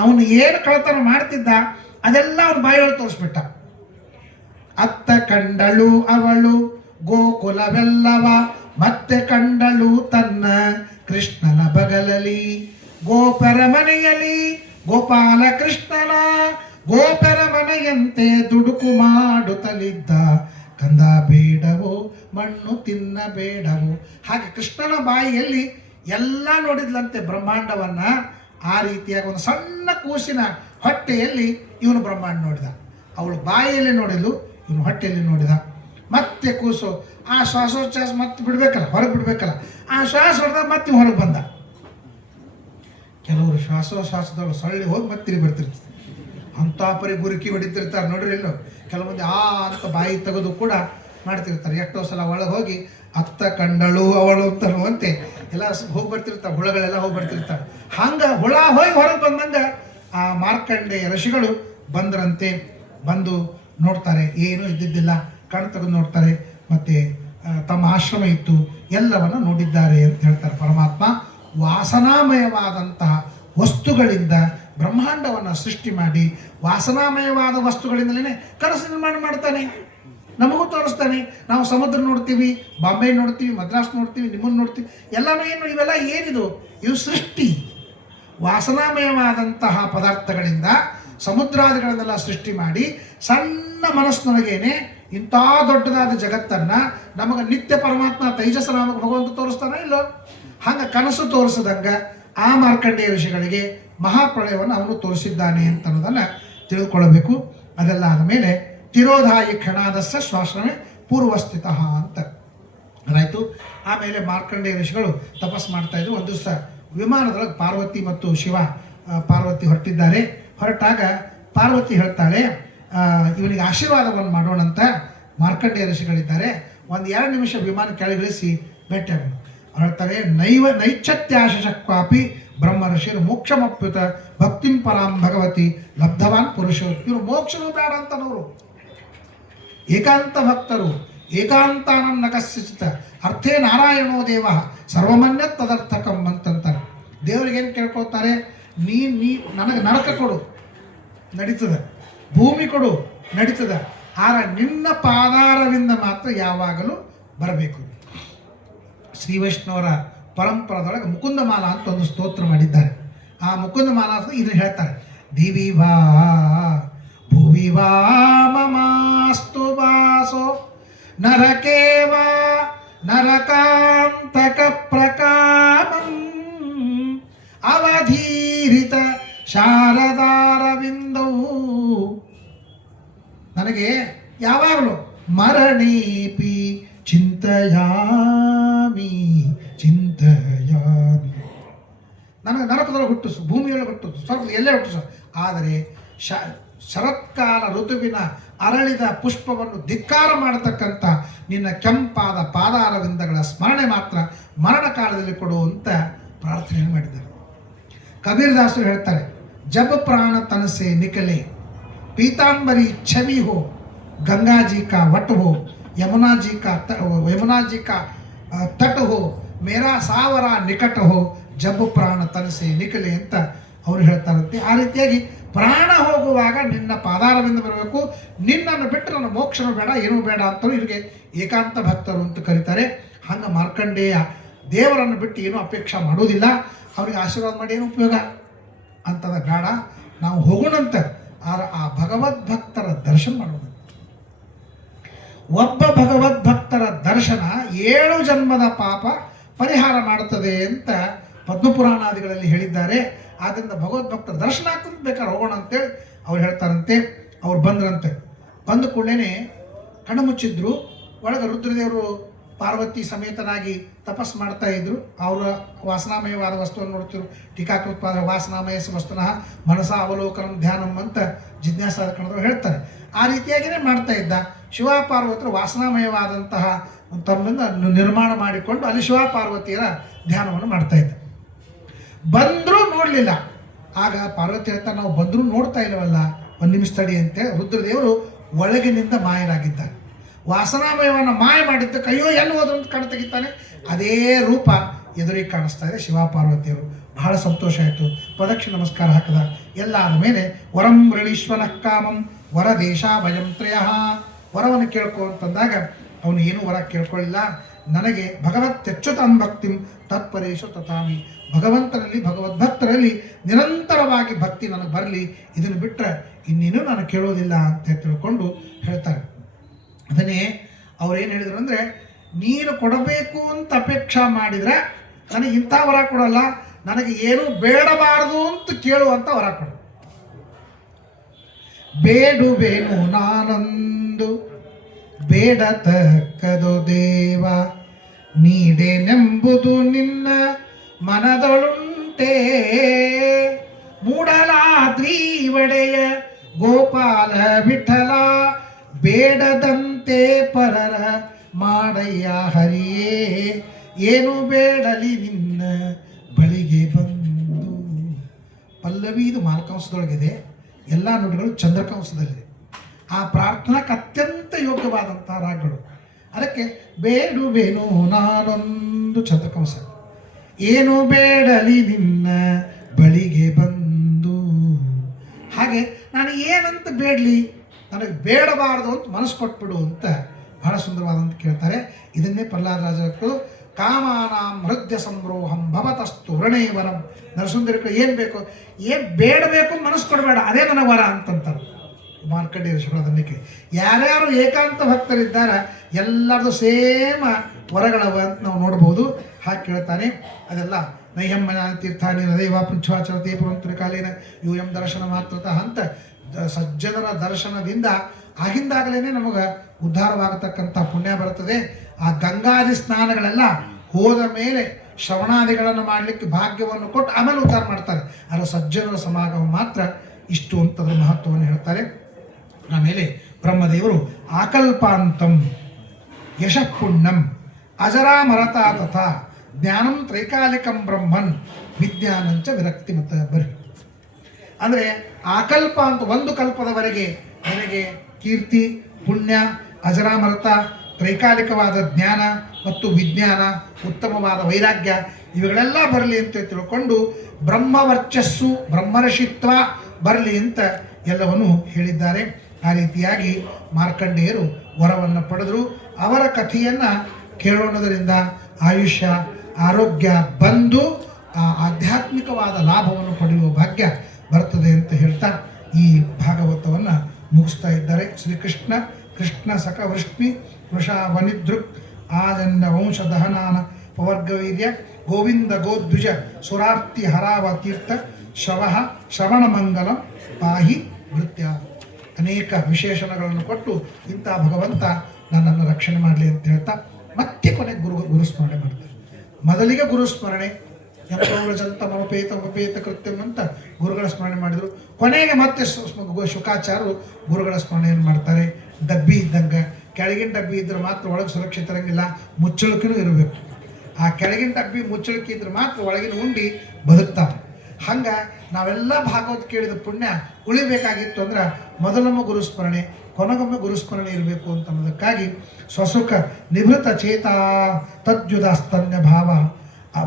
ಅವನು ಏನು ಕಳತನ ಮಾಡ್ತಿದ್ದ ಅದೆಲ್ಲ ಅವನ ಬಾಯಿಯೊಳಗೆ ತೋರಿಸ್ಬಿಟ್ಟ. ಅತ್ತ ಕಂಡಳು ಅವಳು ಗೋಕುಲವೆಲ್ಲವ, ಮತ್ತೆ ಕಂಡಳು ತನ್ನ ಕೃಷ್ಣನ ಬಗಲಲಿ. ಗೋಪರ ಮನೆಯಲ್ಲಿ ಗೋಪಾಲ ಕೃಷ್ಣನ, ಗೋಪರ ಮನೆಯಂತೆ ದುಡುಕು ಮಾಡುತ್ತಲಿದ್ದ, ಕಂದ ಬೇಡವೋ ಮಣ್ಣು ತಿನ್ನಬೇಡವೋ. ಹಾಗೆ ಕೃಷ್ಣನ ಬಾಯಿಯಲ್ಲಿ ಎಲ್ಲ ನೋಡಿದ್ಲಂತೆ ಬ್ರಹ್ಮಾಂಡವನ್ನ. ಆ ರೀತಿಯಾಗಿ ಒಂದು ಸಣ್ಣ ಕೂಸಿನ ಹೊಟ್ಟೆಯಲ್ಲಿ ಇವನು ಬ್ರಹ್ಮಾಂಡ ನೋಡಿದ. ಅವಳು ಬಾಯಿಯಲ್ಲಿ ನೋಡಿದ್ಲು, ಇವನು ಹೊಟ್ಟೆಯಲ್ಲಿ ನೋಡಿದ. ಮತ್ತೆ ಕೂಸು ಆ ಶ್ವಾಸೋಚ್ಛ್ವಾಸ ಮತ್ತೆ ಬಿಡ್ಬೇಕಲ್ಲ, ಹೊರಗೆ ಬಿಡ್ಬೇಕಲ್ಲ. ಆ ಶ್ವಾಸ ಹೊಡೆದಾಗ ಮತ್ತೆ ಹೊರಗೆ ಬಂದ. ಕೆಲವರು ಶ್ವಾಸೋಚ್ಛ್ವಾಸದೊಳಗೆ ಸೊಳ್ಳೆ ಹೋಗಿ ಮತ್ತೆ ತಿರುಗಿ ಬರ್ತಿರ್ತದೆ. ಅಂಥ ಪರಿ ಗುರುಕಿ ಹೊಡಿತಿರ್ತಾರೆ ನೋಡ್ರಿ. ಎಲ್ಲೋ ಕೆಲವೊಂದು ಅಂತ ಬಾಯಿ ತೆಗೆದು ಕೂಡ ಮಾಡ್ತಿರ್ತಾರೆ. ಎಷ್ಟೋ ಸಲ ಒಳಗೆ ಹೋಗಿ ಅತ್ತ ಕಂಡಳು ಅವಳು ಅಂತನ್ನುವಂತೆ ಎಲ್ಲ ಹೋಗಿ ಬರ್ತಿರ್ತಾವೆ, ಹುಳಗಳೆಲ್ಲ ಹೋಗಿ ಬರ್ತಿರ್ತಾವೆ. ಹಂಗೆ ಹುಳ ಹೋಗಿ ಹೊರಗೆ ಬಂದಂಗೆ ಆ ಮಾರ್ಕಂಡೇಯ ಋಷಿಗಳು ಬಂದ್ರಂತೆ. ಬಂದು ನೋಡ್ತಾರೆ, ಏನೂ ಇದ್ದಿದ್ದಿಲ್ಲ. ಕಣ್ಣು ತೆಗೆದು ನೋಡ್ತಾರೆ. ಮತ್ತು ತಮ್ಮ ಆಶ್ರಮ ಇತ್ತು, ಎಲ್ಲವನ್ನು ನೋಡಿದ್ದಾರೆ ಅಂತ ಹೇಳ್ತಾರೆ. ಪರಮಾತ್ಮ ವಾಸನಾಮಯವಾದಂತಹ ವಸ್ತುಗಳಿಂದ ಬ್ರಹ್ಮಾಂಡವನ್ನು ಸೃಷ್ಟಿ ಮಾಡಿ, ವಾಸನಾಮಯವಾದ ವಸ್ತುಗಳಿಂದಲೇ ಕನಸು ನಿರ್ಮಾಣ ಮಾಡ್ತಾನೆ. ನಮಗೂ ತೋರಿಸ್ತಾನೆ. ನಾವು ಸಮುದ್ರ ನೋಡ್ತೀವಿ, ಬಾಂಬೆ ನೋಡ್ತೀವಿ, ಮದ್ರಾಸ್ ನೋಡ್ತೀವಿ, ನಿಮ್ಮನ್ನು ನೋಡ್ತೀವಿ. ಎಲ್ಲನೂ ಇವೆಲ್ಲ ಏನಿದು? ಇವು ಸೃಷ್ಟಿ. ವಾಸನಾಮಯವಾದಂತಹ ಪದಾರ್ಥಗಳಿಂದ ಸಮುದ್ರಾದಿಗಳನ್ನೆಲ್ಲ ಸೃಷ್ಟಿ ಮಾಡಿ ಸಣ್ಣ ಮನಸ್ಸಿನೊಳಗೇನೆ ಇಂಥ ದೊಡ್ಡದಾದ ಜಗತ್ತನ್ನು ನಮಗೆ ನಿತ್ಯ ಪರಮಾತ್ಮ ತೈಜಸ ನಾಮಕ ಭಗವಂತ ತೋರಿಸ್ತಾನೆ ಇಲ್ಲೋ? ಹಂಗೆ ಕನಸು ತೋರಿಸಿದಂಗೆ ಆ ಮಾರ್ಕಂಡೇಯ ಋಷಿಗಳಿಗೆ ಮಹಾಪ್ರಳಯವನ್ನು ಅವನು ತೋರಿಸಿದ್ದಾನೆ ಅಂತ ಅನ್ನೋದನ್ನು ತಿಳಿದುಕೊಳ್ಳಬೇಕು. ಅದೆಲ್ಲ ಆದಮೇಲೆ ತಿರೋಧಾಯಿ ಕ್ಷಣಾದಸ್ಯ ಶ್ವಾಶ್ರಮೆ ಪೂರ್ವಸ್ಥಿತ ಅಂತ ಆಯಿತು. ಆಮೇಲೆ ಮಾರ್ಕಂಡೇಯ ಋಷಿಗಳು ತಪಸ್ ಮಾಡ್ತಾಯಿದ್ರು. ಒಂದು ದಿವಸ ವಿಮಾನದೊಳಗೆ ಪಾರ್ವತಿ ಮತ್ತು ಶಿವ ಪಾರ್ವತಿ ಹೊರಟಿದ್ದಾರೆ. ಹೊರಟಾಗ ಪಾರ್ವತಿ ಹೇಳ್ತಾಳೆ, ಇವನಿಗೆ ಆಶೀರ್ವಾದವನ್ನು ಮಾಡೋಣಂತ ಮಾರ್ಕಂಡೇಯ ಋಷಿಗಳಿದ್ದಾರೆ, ಒಂದು 2 ನಿಮಿಷ ವಿಮಾನ ಕೆಳಗಿಳಿಸಿ ಭೇಟಿಯಾಗೋಣ. ಹೇಳ್ತಾರೆ, ನೈಚ್ಛತ್ಯಾಶಕ್ವಾಪಿ ಬ್ರಹ್ಮ ಋಷಿರು ಮೋಕ್ಷಮಪ್ಯುತ ಭಕ್ತಿಂ ಪರಾಂ ಭಗವತಿ ಲಬ್ಧವಾನ್ ಪುರುಷ. ಇವರು ಮೋಕ್ಷನೂ ಬೇಡ ಅಂತನವರು, ಏಕಾಂತ ಭಕ್ತರು, ಏಕಾಂತಾನಂ ನ ಕಸ್ಯಚಿತ್ ಅರ್ಥೇ ನಾರಾಯಣೋ ದೇವ ಸರ್ವಮನ್ಯ ತದರ್ಥಕಂ ಅಂತಂತಾರೆ. ದೇವರಿಗೇನು ಕೇಳ್ಕೊಳ್ತಾರೆ, ನೀ ನನಗೆ ನರಕ ಕೊಡು ನಡೀತದೆ, ಭೂಮಿ ಕೊಡು ನಡೀತದೆ, ಆದ್ರೆ ನಿನ್ನ ಪಾದಾರವಿಂದ ಮಾತ್ರ ಯಾವಾಗಲೂ ಬರಬೇಕು. ಶ್ರೀ ವೈಷ್ಣವರ ಪರಂಪರದೊಳಗೆ ಮುಕುಂದಮಾಲಾ ಅಂತ ಒಂದು ಸ್ತೋತ್ರ ಮಾಡಿದ್ದಾರೆ. ಆ ಮುಕುಂದಮಾಲಾ ಇದನ್ನು ಹೇಳ್ತಾರೆ, ದಿವಿ ವಾ ಭುವಿ ವಾ ಮಮಾಸ್ತು ವಾಸೋ ನರಕೇವಾ ನರಕಾಂತಕ ಪ್ರಕಾಮಂ ಅವಧೀರಿತ ಶಾರದಾರವಿಂದವು. ನನಗೆ ಯಾವಾಗಲೂ ಮರಣೇಪಿ ಚಿಂತಯಾಮಿ ಚಿಂತಯಾಮಿ, ನನಗೆ ನರಕದೊಳಗೆ ಹುಟ್ಟಿಸು, ಭೂಮಿಯೊಳಗೆ ಹುಟ್ಟಿಸು, ಸ್ವರ್ಗದಲ್ಲಿ ಎಲ್ಲೇ ಹುಟ್ಟಿಸು, ಆದರೆ ಶರತ್ಕಾಲ ಋತುವಿನ ಅರಳಿದ ಪುಷ್ಪವನ್ನು ಧಿಕ್ಕಾರ ಮಾಡತಕ್ಕಂಥ ನಿನ್ನ ಕೆಂಪಾದ ಪಾದಾರವಿಂದಗಳ ಸ್ಮರಣೆ ಮಾತ್ರ ಮರಣ ಕಾಲದಲ್ಲಿ ಕೊಡು ಅಂತ ಪ್ರಾರ್ಥನೆ ಮಾಡಿದ್ದಾರೆ. ಕಬೀರದಾಸರು ಹೇಳ್ತಾರೆ, ಜಬ ಪ್ರಾಣ ತನಸೆ ನಿಕಲೆ ಪೀತಾಂಬರಿ ಛವಿ ಹೋ ಗಂಗಾಜಿ ಕಾ ವಟ್ ಹೋ ಯಮುನಾಜಿ ಕಾ ತಟ ಹೋ ಮೇರಾ ಸಾವರ ನಿಕಟ ಹೋ ಜಬ್ ಪ್ರಾಣ ತನಸೆ ನಿಕಲೆ ಅಂತ ಅವರು ಹೇಳ್ತಾರಂತೆ. ಆ ರೀತಿಯಾಗಿ ಪ್ರಾಣ ಹೋಗುವಾಗ ನಿನ್ನ ಪಾದಾರವಿಂದ ಬರಬೇಕು, ನಿನ್ನನ್ನು ಬಿಟ್ಟು ನನ್ನ ಮೋಕ್ಷನೂ ಬೇಡ ಏನೂ ಬೇಡ ಅಂತಲೂ ಇವರಿಗೆ ಏಕಾಂತ ಭಕ್ತರು ಅಂತ ಕರೀತಾರೆ. ಹಂಗೆ ಮಾರ್ಕಂಡೇಯ ದೇವರನ್ನು ಬಿಟ್ಟು ಏನೂ ಅಪೇಕ್ಷೆ ಮಾಡೋದಿಲ್ಲ, ಅವ್ರಿಗೆ ಆಶೀರ್ವಾದ ಮಾಡಿ ಏನು ಉಪಯೋಗ ಅಂತದ ಬೇಡ, ನಾವು ಹೋಗೋಣಂತ. ಆ ಭಗವದ್ಭಕ್ತರ ದರ್ಶನ ಮಾಡೋಣ. ಒಬ್ಬ ಭಗವದ್ಭಕ್ತರ ದರ್ಶನ 7 ಜನ್ಮದ ಪಾಪ ಪರಿಹಾರ ಮಾಡುತ್ತದೆ ಅಂತ ಪದ್ಮಪುರಾಣಾದಿಗಳಲ್ಲಿ ಹೇಳಿದ್ದಾರೆ. ಆದ್ದರಿಂದ ಭಗವದ್ಭಕ್ತರ ದರ್ಶನ ಆಗ್ತದೆ, ಬೇಕಾದ್ರೆ ಹೋಗೋಣ ಅಂತೇಳಿ ಅವ್ರು ಹೇಳ್ತಾರಂತೆ. ಅವ್ರು ಬಂದ್ರಂತೆ. ಬಂದ ಕೂಡಲೇ ಕಣ್ಣು ಮುಚ್ಚಿದ್ರು. ಒಳಗೆ ರುದ್ರದೇವರು ಪಾರ್ವತಿ ಸಮೇತನಾಗಿ ತಪಸ್ಸು ಮಾಡ್ತಾ ಇದ್ರು. ಅವರ ವಾಸನಾಮಯವಾದ ವಸ್ತುವನ್ನು ನೋಡ್ತಿರು. ಟೀಕಾಕೃತ್ವಾದ ವಾಸನಾಮಯ ವಸ್ತುನಃ ಮನಸ ಅವಲೋಕನಂ ಧ್ಯಾನಂ ಅಂತ ಜಿಜ್ಞಾಸಾದ ಕಣದವರು ಹೇಳ್ತಾರೆ. ಆ ರೀತಿಯಾಗಿಯೇ ಮಾಡ್ತಾ ಇದ್ದ. ಶಿವ ಪಾರ್ವತರು ವಾಸನಾಮಯವಾದಂತಹ ತಮ್ಮನ್ನು ನಿರ್ಮಾಣ ಮಾಡಿಕೊಂಡು ಅಲ್ಲಿ ಶಿವ ಪಾರ್ವತಿಯರ ಧ್ಯಾನವನ್ನು ಮಾಡ್ತಾ ಇದ್ದ. ಬಂದರೂ ನೋಡಲಿಲ್ಲ. ಆಗ ಪಾರ್ವತಿ ಹೇಳ್ತಾ, ನಾವು ಬಂದರೂ ನೋಡ್ತಾ ಇಲ್ಲವಲ್ಲ, 1 ನಿಮಿಷ ತಡಿ ಅಂತೇಳಿ ರುದ್ರದೇವರು ಒಳಗಿನಿಂದ ಮಾಯರಾಗಿದ್ದಾರೆ. ವಾಸನಾಮಯವನ್ನು ಮಾಯ ಮಾಡಿದ್ದಕ್ಕೆ ಅಯ್ಯೋ ಎಲ್ಲಿ ಹೋದ್ರು ಅಂತ ಕಣ್ಣು ತೆಗಿತಾನೆ. ಅದೇ ರೂಪ ಎದುರಿಗೆ ಕಾಣಿಸ್ತಾ ಇದೆ ಶಿವ ಪಾರ್ವತಿಯರು. ಬಹಳ ಸಂತೋಷ ಆಯಿತು. ಪ್ರದಕ್ಷಿಣ ನಮಸ್ಕಾರ ಹಾಕಿದ. ಎಲ್ಲ ಆದಮೇಲೆ ವರಂ ವೃಳೀಶ್ವನಃ ಕಾಮಂ ವರ ದೇಶ ಭಯಂ ತ್ರಯಃ, ವರವನ್ನು ಕೇಳ್ಕೊ ಅಂತಂದಾಗ ಅವನು ಏನೂ ವರ ಕೇಳ್ಕೊಳ್ಳಿಲ್ಲ. ನನಗೆ ಭಗವತ್ಯಚ್ಯುತಾನ್ ಭಕ್ತಿಂ ತತ್ಪರೇಶು ತಥಾಮಿ, ಭಗವಂತನಲ್ಲಿ ಭಗವದ್ಭಕ್ತರಲ್ಲಿ ನಿರಂತರವಾಗಿ ಭಕ್ತಿ ನನಗೆ ಬರಲಿ, ಇದನ್ನು ಬಿಟ್ಟರೆ ಇನ್ನೇನು ನಾನು ಕೇಳೋದಿಲ್ಲ ಅಂತ ತಿಳ್ಕೊಂಡು ಹೇಳ್ತಾರೆ. ಅದನ್ನೇ ಅವ್ರೇನು ಹೇಳಿದರು ಅಂದರೆ, ನೀನು ಕೊಡಬೇಕು ಅಂತ ಅಪೇಕ್ಷೆ ಮಾಡಿದರೆ ನನಗೆ ಇಂಥ ವರ ಕೊಡಲ್ಲ, ನನಗೆ ಏನೂ ಬೇಡಬಾರದು ಅಂತ ಕೇಳುವಂಥ ವರ ಕೊಡು. ಬೇಡುವೇನು ನಾನೊಂದು ಬೇಡತಕ್ಕದು ದೇವ, ನೀಡೇನೆಂಬುದು ನಿನ್ನ ಮನದೊಳುಂಟೆ. ಮೂಡಲಾದ್ರಿ ಒಡೆಯ ಗೋಪಾಲ ವಿಠಲ, ಬೇಡದಂತೆ ಪರರ ಮಾಡಯ್ಯ ಹರಿಯೇ, ಏನು ಬೇಡಲಿ ನಿನ್ನ ಬಳಿಗೆ ಬಂದು. ಪಲ್ಲವಿ ಇದು ಮಾಲ್ಕಂಸದೊಳಗಿದೆ, ಎಲ್ಲ ನುಡಿಗಳು ಚಂದ್ರಕಂಸದಲ್ಲಿದೆ. ಆ ಪ್ರಾರ್ಥನಾಕ್ಕೆ ಅತ್ಯಂತ ಯೋಗ್ಯವಾದಂತಹ ರಾಗಗಳು. ಅದಕ್ಕೆ ಬೇಡುವೆನು ನಾನೊಂದು ಚಂದ್ರಕಂಸ, ಏನು ಬೇಡಲಿ ನಿನ್ನ ಬಳಿಗೆ ಬಂದು. ಹಾಗೆ ನಾನು ಏನಂತ ಬೇಡಲಿ, ನನಗೆ ಬೇಡಬಾರದು ಅಂತ ಮನಸ್ಸು ಕೊಟ್ಬಿಡು ಅಂತ ಬಹಳ ಸುಂದರವಾದಂತ ಕೇಳ್ತಾರೆ. ಇದನ್ನೇ ಪ್ರಹ್ಲಾದರಾಜರು ಕಾಮಾನಾಂ ಹೃದಯ ಸಂರೋಹಂ ಭವತಸ್ತು ವೃಣೇ ವರಂ. ನರಸುಂದರಿ ಏನು ಬೇಕು, ಏನು ಬೇಡಬೇಕು ಮನಸ್ಸು ಕೊಡಬೇಡ, ಅದೇ ನನಗೆ ವರ ಅಂತಂತಾರೆ ಮಾರ್ಕಂಡೇಯ ಋಷಿಗಳು. ಅದನ್ನೇ ಕೇಳಿ ಯಾರ್ಯಾರು ಏಕಾಂತ ಭಕ್ತರಿದ್ದಾರೆ ಎಲ್ಲರದು ಸೇಮ ವರಗಳವ ಅಂತ ನಾವು ನೋಡ್ಬೋದು. ಹಾಗೆ ಕೇಳ್ತಾನೆ. ಅದೆಲ್ಲ ನೈಹಮ್ಮನ ತೀರ್ಥಾನಿ ನದೈವ ಪುಂಚ್ವಾಚರತೆ ಪುರಂತರಿ ಕಾಲೇನ ಯೂಯಂ ದರ್ಶನ ಮಾತ್ರತಃ ಅಂತ ಸಜ್ಜನರ ದರ್ಶನದಿಂದ ಆಗಿಂದಾಗಲೇ ನಮಗೆ ಉದ್ಧಾರವಾಗತಕ್ಕಂಥ ಪುಣ್ಯ ಬರುತ್ತದೆ. ಆ ಗಂಗಾದಿ ಸ್ನಾನಗಳೆಲ್ಲ ಹೋದ ಮೇಲೆ ಶ್ರವಣಾದಿಗಳನ್ನು ಮಾಡಲಿಕ್ಕೆ ಭಾಗ್ಯವನ್ನು ಕೊಟ್ಟು ಆಮೇಲೆ ಉದ್ಧಾರ ಮಾಡ್ತಾರೆ. ಅದರ ಸಜ್ಜನರ ಸಮಾಗಮ ಮಾತ್ರ ಇಷ್ಟು ಅಂತದ್ರ ಮಹತ್ವವನ್ನು ಹೇಳ್ತಾರೆ. ಆಮೇಲೆ ಬ್ರಹ್ಮದೇವರು ಆಕಲ್ಪಾಂತಂ ಯಶಃಪುಣ್ಯಂ ಅಜರಾಮರತಾ ತಥಾ ಜ್ಞಾನಂ ತ್ರೈಕಾಲಿಕಂ ಬ್ರಹ್ಮನ್ ವಿಜ್ಞಾನಂಚ ವಿರಕ್ತಿ ಮತ ಬರ್ರಿ. ಅಂದರೆ ಆಕಲ್ಪ ಅಂತ ಒಂದು ಕಲ್ಪದವರೆಗೆ ನನಗೆ ಕೀರ್ತಿ, ಪುಣ್ಯ, ಅಜರಾಮರತ, ತ್ರೈಕಾಲಿಕವಾದ ಜ್ಞಾನ ಮತ್ತು ವಿಜ್ಞಾನ, ಉತ್ತಮವಾದ ವೈರಾಗ್ಯ ಇವುಗಳೆಲ್ಲ ಬರಲಿ ಅಂತ ತಿಳ್ಕೊಂಡು ಬ್ರಹ್ಮವರ್ಚಸ್ಸು, ಬ್ರಹ್ಮರ್ಷಿತ್ವ ಬರಲಿ ಅಂತ ಎಲ್ಲವನ್ನು ಹೇಳಿದ್ದಾರೆ. ಆ ರೀತಿಯಾಗಿ ಮಾರ್ಕಂಡೇಯರು ವರವನ್ನು ಪಡೆದರು. ಅವರ ಕಥೆಯನ್ನು ಕೇಳೋಣದರಿಂದ ಆಯುಷ್ಯ, ಆರೋಗ್ಯ ಬಂದು ಆಧ್ಯಾತ್ಮಿಕವಾದ ಲಾಭವನ್ನು ಪಡೆಯುವ ಭಾಗ್ಯ ಬರ್ತದೆ ಅಂತ ಹೇಳ್ತಾ ಈ ಭಾಗವತವನ್ನು ಮುಗಿಸ್ತಾ ಇದ್ದಾರೆ. ಶ್ರೀಕೃಷ್ಣ ಕೃಷ್ಣ ಸಖ ವೃಷ್ಣಿ ವೃಷಾವನಿದೃಕ್ ಆಜನ್ಯ ವಂಶ ದಹನಾನ ಪವರ್ಗವೀರ್ಯ ಗೋವಿಂದ ಗೋದ್ವಿಜ ಸುರಾರ್ತಿ ಹರಾವ ತೀರ್ಥ ಶವಃ ಶ್ರವಣ ಮಂಗಲಂ ಪಾಹಿ ನೃತ್ಯ. ಅನೇಕ ವಿಶೇಷಣಗಳನ್ನು ಕೊಟ್ಟು ಇಂಥ ಭಗವಂತ ನನ್ನನ್ನು ರಕ್ಷಣೆ ಮಾಡಲಿ ಅಂತ ಹೇಳ್ತಾ ಮತ್ತೆ ಕೊನೆಗೆ ಗುರುಸ್ಮರಣೆ ಮಾಡ್ತಾರೆ. ಮೊದಲಿಗೆ ಗುರುಸ್ಮರಣೆ ಯಮೋರಜಂತ ಮಮಪೇತ ಕೃತ್ಯಂ ಅಂತ ಗುರುಗಳ ಸ್ಮರಣೆ ಮಾಡಿದರು. ಕೊನೆಗೆ ಮತ್ತೆ ಶುಕಾಚಾರ್ಯರು ಗುರುಗಳ ಸ್ಮರಣೆಯನ್ನು ಮಾಡ್ತಾರೆ. ಡಬ್ಬಿ ಇದ್ದಂಗೆ ಕೆಳಗಿನ ಡಬ್ಬಿ ಇದ್ರೆ ಮಾತ್ರ ಒಳಗೆ ಸುರಕ್ಷಿತ ಇರಂಗಿಲ್ಲ, ಮುಚ್ಚಳಿಕೆನೂ ಇರಬೇಕು. ಆ ಕೆಳಗಿನ ಡಬ್ಬಿ ಮುಚ್ಚಳಿಕೆ ಇದ್ರೆ ಮಾತ್ರ ಒಳಗಿನ ಉಂಡಿ ಬದುಕ್ತಾವೆ. ಹಂಗೆ ನಾವೆಲ್ಲ ಭಾಗವತ್ ಕೇಳಿದ ಪುಣ್ಯ ಉಳಿಬೇಕಾಗಿತ್ತು ಅಂದ್ರೆ ಮೊದಲೊಮ್ಮೆ ಗುರುಸ್ಮರಣೆ, ಕೊನೆಗೊಮ್ಮೆ ಗುರುಸ್ಮರಣೆ ಇರಬೇಕು ಅಂತ ಅನ್ನೋದಕ್ಕಾಗಿ ಸ್ವಸುಖ ನಿಭೃತ ಚೇತ ತದ್ಯುದಾಸ್ತನ್ಯ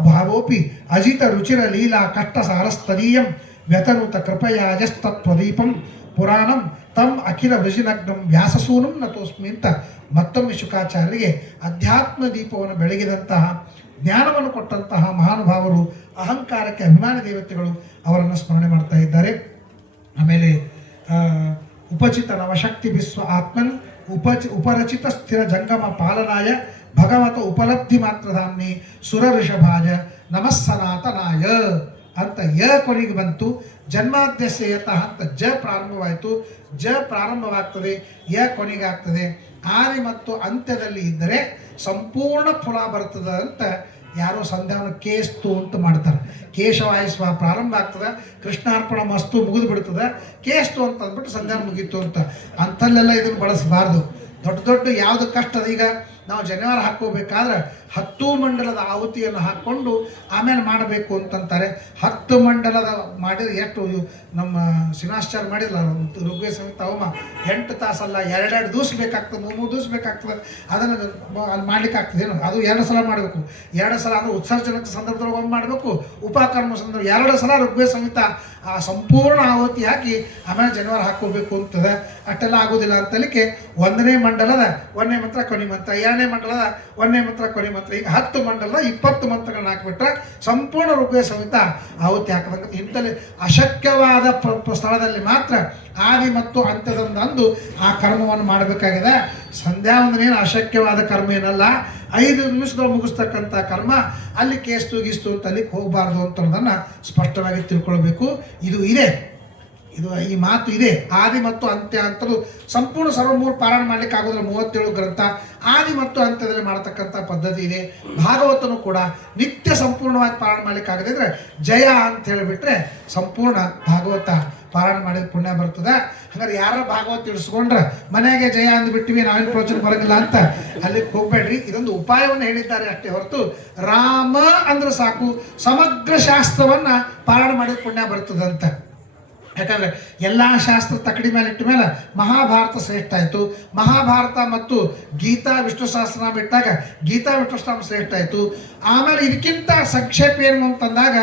ಭಾವೋಪಿ ಅಜಿತ ರುಚಿರ ಲೀಲಾ ಕಷ್ಟ ಸಾರಸ್ತರೀಯಂ ವ್ಯತನುತ ಕೃಪಯಾ ಯಸ್ತತ್ವದೀಪಂ ಪುರಾಣಂ ತಮ್ ಅಖಿಲ ವೃಜಿನಗ್ನಂ ವ್ಯಾಸಸೂನಂ ನತೋಸ್ಮಿ ಅಂತ ಮತ್ತೊಮ್ಮೆ ಶುಕಾಚಾರ್ಯರಿಗೆ ಅಧ್ಯಾತ್ಮ ದೀಪವನ್ನು ಬೆಳಗಿದಂತಹ ಜ್ಞಾನವನ್ನು ಕೊಟ್ಟಂತಹ ಮಹಾನುಭಾವರು, ಅಹಂಕಾರಕ್ಕೆ ಅಭಿಮಾನಿ ದೇವತೆಗಳು ಅವರನ್ನು ಸ್ಮರಣೆ ಮಾಡ್ತಾ ಇದ್ದಾರೆ. ಆಮೇಲೆ ಉಪಚಿತ ನವಶಕ್ತಿ ವಿಶ್ವ ಆತ್ಮನ್ ಉಪರಚಿತ ಸ್ಥಿರ ಜಂಗಮ ಪಾಲನಾಯ ಭಗವತ ಉಪಲಬ್ಧಿ ಮಾತ್ರಧಾಮ್ನಿ ಸುರ ಋಷಭಾಜ ನಮಸ್ಸನಾತನಾಯ ಅಂತ ಕೊನೆಗೆ ಬಂತು. ಜನ್ಮಾದ್ಯಸ್ಯ ಯತಃ ಅಂತ ಪ್ರಾರಂಭವಾಯಿತು. ಪ್ರಾರಂಭವಾಗ್ತದೆ, ಕೊನೆಗಾಗ್ತದೆ. ಆದಿ ಮತ್ತು ಅಂತ್ಯದಲ್ಲಿ ಇದ್ದರೆ ಸಂಪೂರ್ಣ ಫಲ ಬರ್ತದೆ ಅಂತ ಯಾರೋ ಸಂಧ್ಯಾವನ್ನು ಕೇಸ್ತು ಅಂತ ಮಾಡ್ತಾರೆ. ಕೇಶವಾಯಿಸ್ವ ಪ್ರಾರಂಭ ಆಗ್ತದೆ, ಕೃಷ್ಣಾರ್ಪಣ ಮಸ್ತು ಮುಗಿದು ಬಿಡ್ತದೆ, ಕೇಸ್ತು ಅಂತ ಅಂದ್ಬಿಟ್ಟು ಸಂಧ್ಯಾನ ಮುಗೀತು ಅಂತ. ಅಂಥಲ್ಲೆಲ್ಲ ಇದನ್ನು ಬಳಸಬಾರ್ದು. ದೊಡ್ಡ ಯಾವುದು ಕಷ್ಟದ, ಈಗ ನಾವು ಜನಿವಾರ ಹಾಕೋಬೇಕಾದ್ರೆ 10 ಮಂಡಲದ ಆಹುತಿಯನ್ನು ಹಾಕ್ಕೊಂಡು ಆಮೇಲೆ ಮಾಡಬೇಕು ಅಂತಂತಾರೆ. 10 ಮಂಡಲದ ಮಾಡಿದ್ರೆ ಎಷ್ಟು ನಮ್ಮ ಶ್ರೀನಾಶ್ಚಾರ್ಯ ಮಾಡಿಲ್ಲ ಋಗ್ವೇದ ಸಂಹಿತ ಅವಮ 8 ತಾಸಲ್ಲ, 2 ದಿವಸ ಬೇಕಾಗ್ತದೆ, 3 ದಿವಸ ಬೇಕಾಗ್ತದೆ. ಅದನ್ನು ಅಲ್ಲಿ ಮಾಡ್ಲಿಕ್ಕೆ ಆಗ್ತದೇನು? ಅದು 2 ಸಲ ಮಾಡಬೇಕು. 2 ಸಲ ಅಂದರೆ ಉತ್ಸರ್ಜನಕ ಸಂದರ್ಭದೊಳಗೆ ಒಮ್ಮೆ ಮಾಡಬೇಕು, ಉಪಕರ್ಮ ಸಂದರ್ಭ 2 ಸಲ ಋಗ್ವೇದ ಸಂಹಿತ ಆ ಸಂಪೂರ್ಣ ಆಹುತಿ ಹಾಕಿ ಆಮೇಲೆ ಜನಿವಾರ ಹಾಕೋಬೇಕು ಅಂತದೆ. ಅಷ್ಟೆಲ್ಲ ಆಗೋದಿಲ್ಲ ಅಂತಲಿಕ್ಕೆ 1ನೇ ಮಂಡಲದ 1ನೇ ಮಂತ್ರ ಕೊನೆ ಮಂತ್ರ, 2ನೇ ಮಂಡಲದ 1ನೇ ಮಂತ್ರ ಕೊನೆ ಮಂತ್ರ, ಈಗ 10 ಮಂಡಲದ 20 ಮಂತ್ರಗಳನ್ನ ಹಾಕಿಬಿಟ್ರೆ ಸಂಪೂರ್ಣ ಋಗ್ವೇದ ಸಂಹಿತ ಆಹುತಿ ಹಾಕದಂಗೆ. ಇಂಥಲ್ಲಿ ಅಶಕ್ಯವಾದ ಸ್ಥಳದಲ್ಲಿ ಮಾತ್ರ ಆದಿ ಮತ್ತು ಅಂತ್ಯದಂದು ಆ ಕರ್ಮವನ್ನು ಮಾಡಬೇಕಾಗಿದೆ. ಸಂಧ್ಯಾ ಒಂದನೇನು ಅಶಕ್ಯವಾದ ಕರ್ಮ ಏನಲ್ಲ, 5 ನಿಮಿಷದೊಳಗೆ ಮುಗಿಸ್ತಕ್ಕಂಥ ಕರ್ಮ. ಅಲ್ಲಿ ಕೇಸ್ತು ಗೀಸ್ತು ಅಂತ ಅಲ್ಲಿಗೆ ಹೋಗಬಾರ್ದು ಅಂತನ್ನೋದನ್ನು ಸ್ಪಷ್ಟವಾಗಿ ತಿಳ್ಕೊಳ್ಬೇಕು. ಇದು ಈ ಮಾತು ಇದೆ. ಆದಿ ಮತ್ತು ಅಂತ್ಯ ಅಂತದ್ದು ಸಂಪೂರ್ಣ ಸರ್ವಮೂಲ ಪಾರಾಯಣ ಮಾಡಲಿಕ್ಕೆ ಆಗೋದಿಲ್ಲ. 37 ಗ್ರಂಥ ಆದಿ ಮತ್ತು ಅಂತ್ಯದಲ್ಲಿ ಮಾಡತಕ್ಕಂಥ ಪದ್ಧತಿ ಇದೆ. ಭಾಗವತನು ಕೂಡ ನಿತ್ಯ ಸಂಪೂರ್ಣವಾಗಿ ಪಾರಾಯಣ ಮಾಡಲಿಕ್ಕೆ ಆಗದಿದ್ರೆ ಜಯ ಅಂತ ಹೇಳಿಬಿಟ್ರೆ ಸಂಪೂರ್ಣ ಭಾಗವತ ಪಾರಾಯಣ ಮಾಡಿದ ಪುಣ್ಯ ಬರ್ತದೆ. ಹಾಗಾದ್ರೆ ಯಾರ ಭಾಗವತ ಇಳಿಸ್ಕೊಂಡ್ರೆ ಮನೆಗೆ ಜಯ ಅಂದ್ಬಿಟ್ಟಿವಿ, ನಾವೇನು ಪ್ರವಚನ ಬರೋದಿಲ್ಲ ಅಂತ ಅಲ್ಲಿಗೆ ಹೋಗ್ಬೇಡ್ರಿ. ಇದೊಂದು ಉಪಾಯವನ್ನು ಹೇಳಿದ್ದಾರೆ ಅಷ್ಟೇ ಹೊರತು ರಾಮ ಅಂದ್ರೆ ಸಾಕು ಸಮಗ್ರ ಶಾಸ್ತ್ರವನ್ನು ಪಾರಾಯಣ ಮಾಡಿದ ಪುಣ್ಯ ಬರ್ತದಂತ. ಯಾಕಂದರೆ ಎಲ್ಲ ಶಾಸ್ತ್ರ ತಕಡಿ ಮೇಲೆ ಇಟ್ಟ ಮೇಲೆ ಮಹಾಭಾರತ ಶ್ರೇಷ್ಠ ಆಯಿತು. ಮಹಾಭಾರತ ಮತ್ತು ಗೀತಾ ವಿಷ್ಣು ಸಹಸ್ರನಾಮ ಇಟ್ಟಾಗ ಗೀತಾ ವಿಷ್ಣು ಸಹಸ್ರನಾಮ ಶ್ರೇಷ್ಠ ಆಯಿತು. ಆಮೇಲೆ ಇದಕ್ಕಿಂತ ಸಂಕ್ಷೇಪ ಏನು ಅಂತಂದಾಗ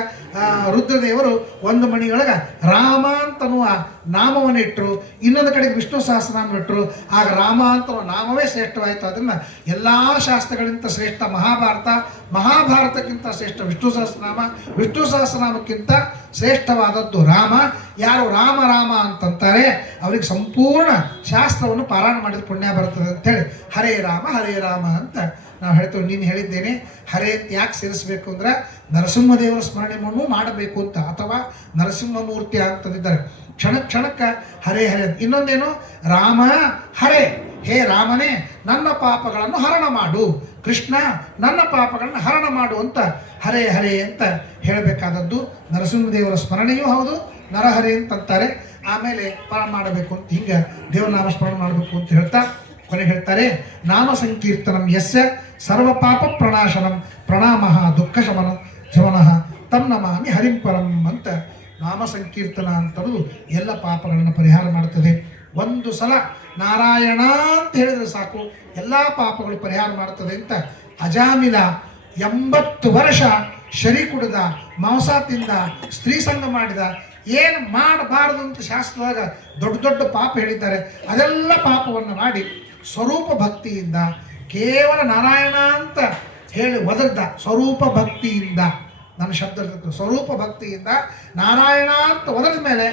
ರುದ್ರದೇವರು ಒಂದು ಮಣಿಯೊಳಗೆ ರಾಮ ಅಂತನ್ನುವ ನಾಮವನ್ನು ಇಟ್ಟರು, ಇನ್ನೊಂದು ಕಡೆಗೆ ವಿಷ್ಣು ಸಹಸ್ರನಾಮ ಇಟ್ಟರು. ಆಗ ರಾಮ ಅಂತನ್ನುವ ನಾಮವೇ ಶ್ರೇಷ್ಠವಾಯಿತು. ಅದನ್ನು ಎಲ್ಲ ಶಾಸ್ತ್ರಗಳಿಂತ ಶ್ರೇಷ್ಠ ಮಹಾಭಾರತ, ಮಹಾಭಾರತಕ್ಕಿಂತ ಶ್ರೇಷ್ಠ ವಿಷ್ಣು ಸಹಸ್ರನಾಮ, ವಿಷ್ಣು ಸಹಸ್ರನಾಮಕ್ಕಿಂತ ಶ್ರೇಷ್ಠವಾದದ್ದು ರಾಮ. ಯಾರು ರಾಮ ರಾಮ ಅಂತಂತಾರೆ ಅವ್ರಿಗೆ ಸಂಪೂರ್ಣ ಶಾಸ್ತ್ರವನ್ನು ಪಾರಾಯಣ ಮಾಡಿದ ಪುಣ್ಯ ಬರ್ತದೆ ಅಂಥೇಳಿ ಹರೇ ರಾಮ ಅಂತ ನಾವು ಹೇಳ್ತೇವೆ. ನೀನು ಹೇಳಿದ್ದೇನೆ ಹರೇ ಯಾಕೆ ಸೇರಿಸಬೇಕು ಅಂದ್ರೆ ನರಸಿಂಹದೇವರ ಸ್ಮರಣೆಯನ್ನು ಮಾಡಬೇಕು ಅಂತ, ಅಥವಾ ನರಸಿಂಹಮೂರ್ತಿ ಅಂತಂದಿದ್ದಾರೆ. ಕ್ಷಣಕ್ಕೆ ಹರೇ ಹರೇ. ಇನ್ನೊಂದೇನು ರಾಮ ಹರೇ, ಹೇ ರಾಮನೇ ನನ್ನ ಪಾಪಗಳನ್ನು ಹರಣ ಮಾಡು, ಕೃಷ್ಣ ನನ್ನ ಪಾಪಗಳನ್ನು ಹರಣ ಮಾಡು ಅಂತ ಹರೇ ಹರೇ ಅಂತ ಹೇಳಬೇಕಾದದ್ದು. ನರಸಿಂಹದೇವರ ಸ್ಮರಣೆಯೂ ಹೌದು, ನರಹರಿ ಅಂತಂತಾರೆ. ಆಮೇಲೆ ಪಾರ ಮಾಡಬೇಕು ಅಂತ ಹಿಂಗೆ ದೇವನಾಮ ಸ್ಮರಣೆ ಮಾಡಬೇಕು ಅಂತ ಹೇಳ್ತಾ ಕೊನೆಗೆ ಹೇಳ್ತಾರೆ, ನಾಮ ಸಂಕೀರ್ತನಂ ಯಸ್ಯ ಸರ್ವ ಪಾಪ ಪ್ರಣಾಶನಂ ಪ್ರಣಾಮಃ ದುಃಖ ಶಮನಃ ತಂ ನಮಾಮಿ ಹರಿಂಪರಂ ಅಂತ. ನಾಮ ಸಂಕೀರ್ತನ ಅಂತದ್ದು ಎಲ್ಲ ಪಾಪಗಳನ್ನು ಪರಿಹಾರ ಮಾಡುತ್ತದೆ. ಒಂದು ಸಲ ನಾರಾಯಣ ಅಂತ ಹೇಳಿದರೆ ಸಾಕು, ಎಲ್ಲ ಪಾಪಗಳು ಪರಿಹಾರ ಮಾಡುತ್ತದೆ ಅಂತ ಅಜಾಮಿಲ 80 ವರ್ಷ ಶರಿ ಕುಡಿದ, ಮಾಂಸ ತಿಂದ, ಸ್ತ್ರೀ ಸಂಘ ಮಾಡಿದ, ಏನು ಮಾಡಬಾರದು ಅಂತ ಶಾಸ್ತ್ರದಾಗ ದೊಡ್ಡ ದೊಡ್ಡ ಪಾಪ ಹೇಳಿದ್ದಾರೆ. ಅದೆಲ್ಲ ಪಾಪವನ್ನು ಮಾಡಿ ಸ್ವರೂಪ ಭಕ್ತಿಯಿಂದ ಕೇವಲ ನಾರಾಯಣ ಅಂತ ಹೇಳಿ ಒದರ್ದ. ಸ್ವರೂಪ ಭಕ್ತಿಯಿಂದ, ನನ್ನ ಶಬ್ದ ಸ್ವರೂಪ ಭಕ್ತಿಯಿಂದ ನಾರಾಯಣ ಅಂತ ಒದರಿದ ಮೇಲೆ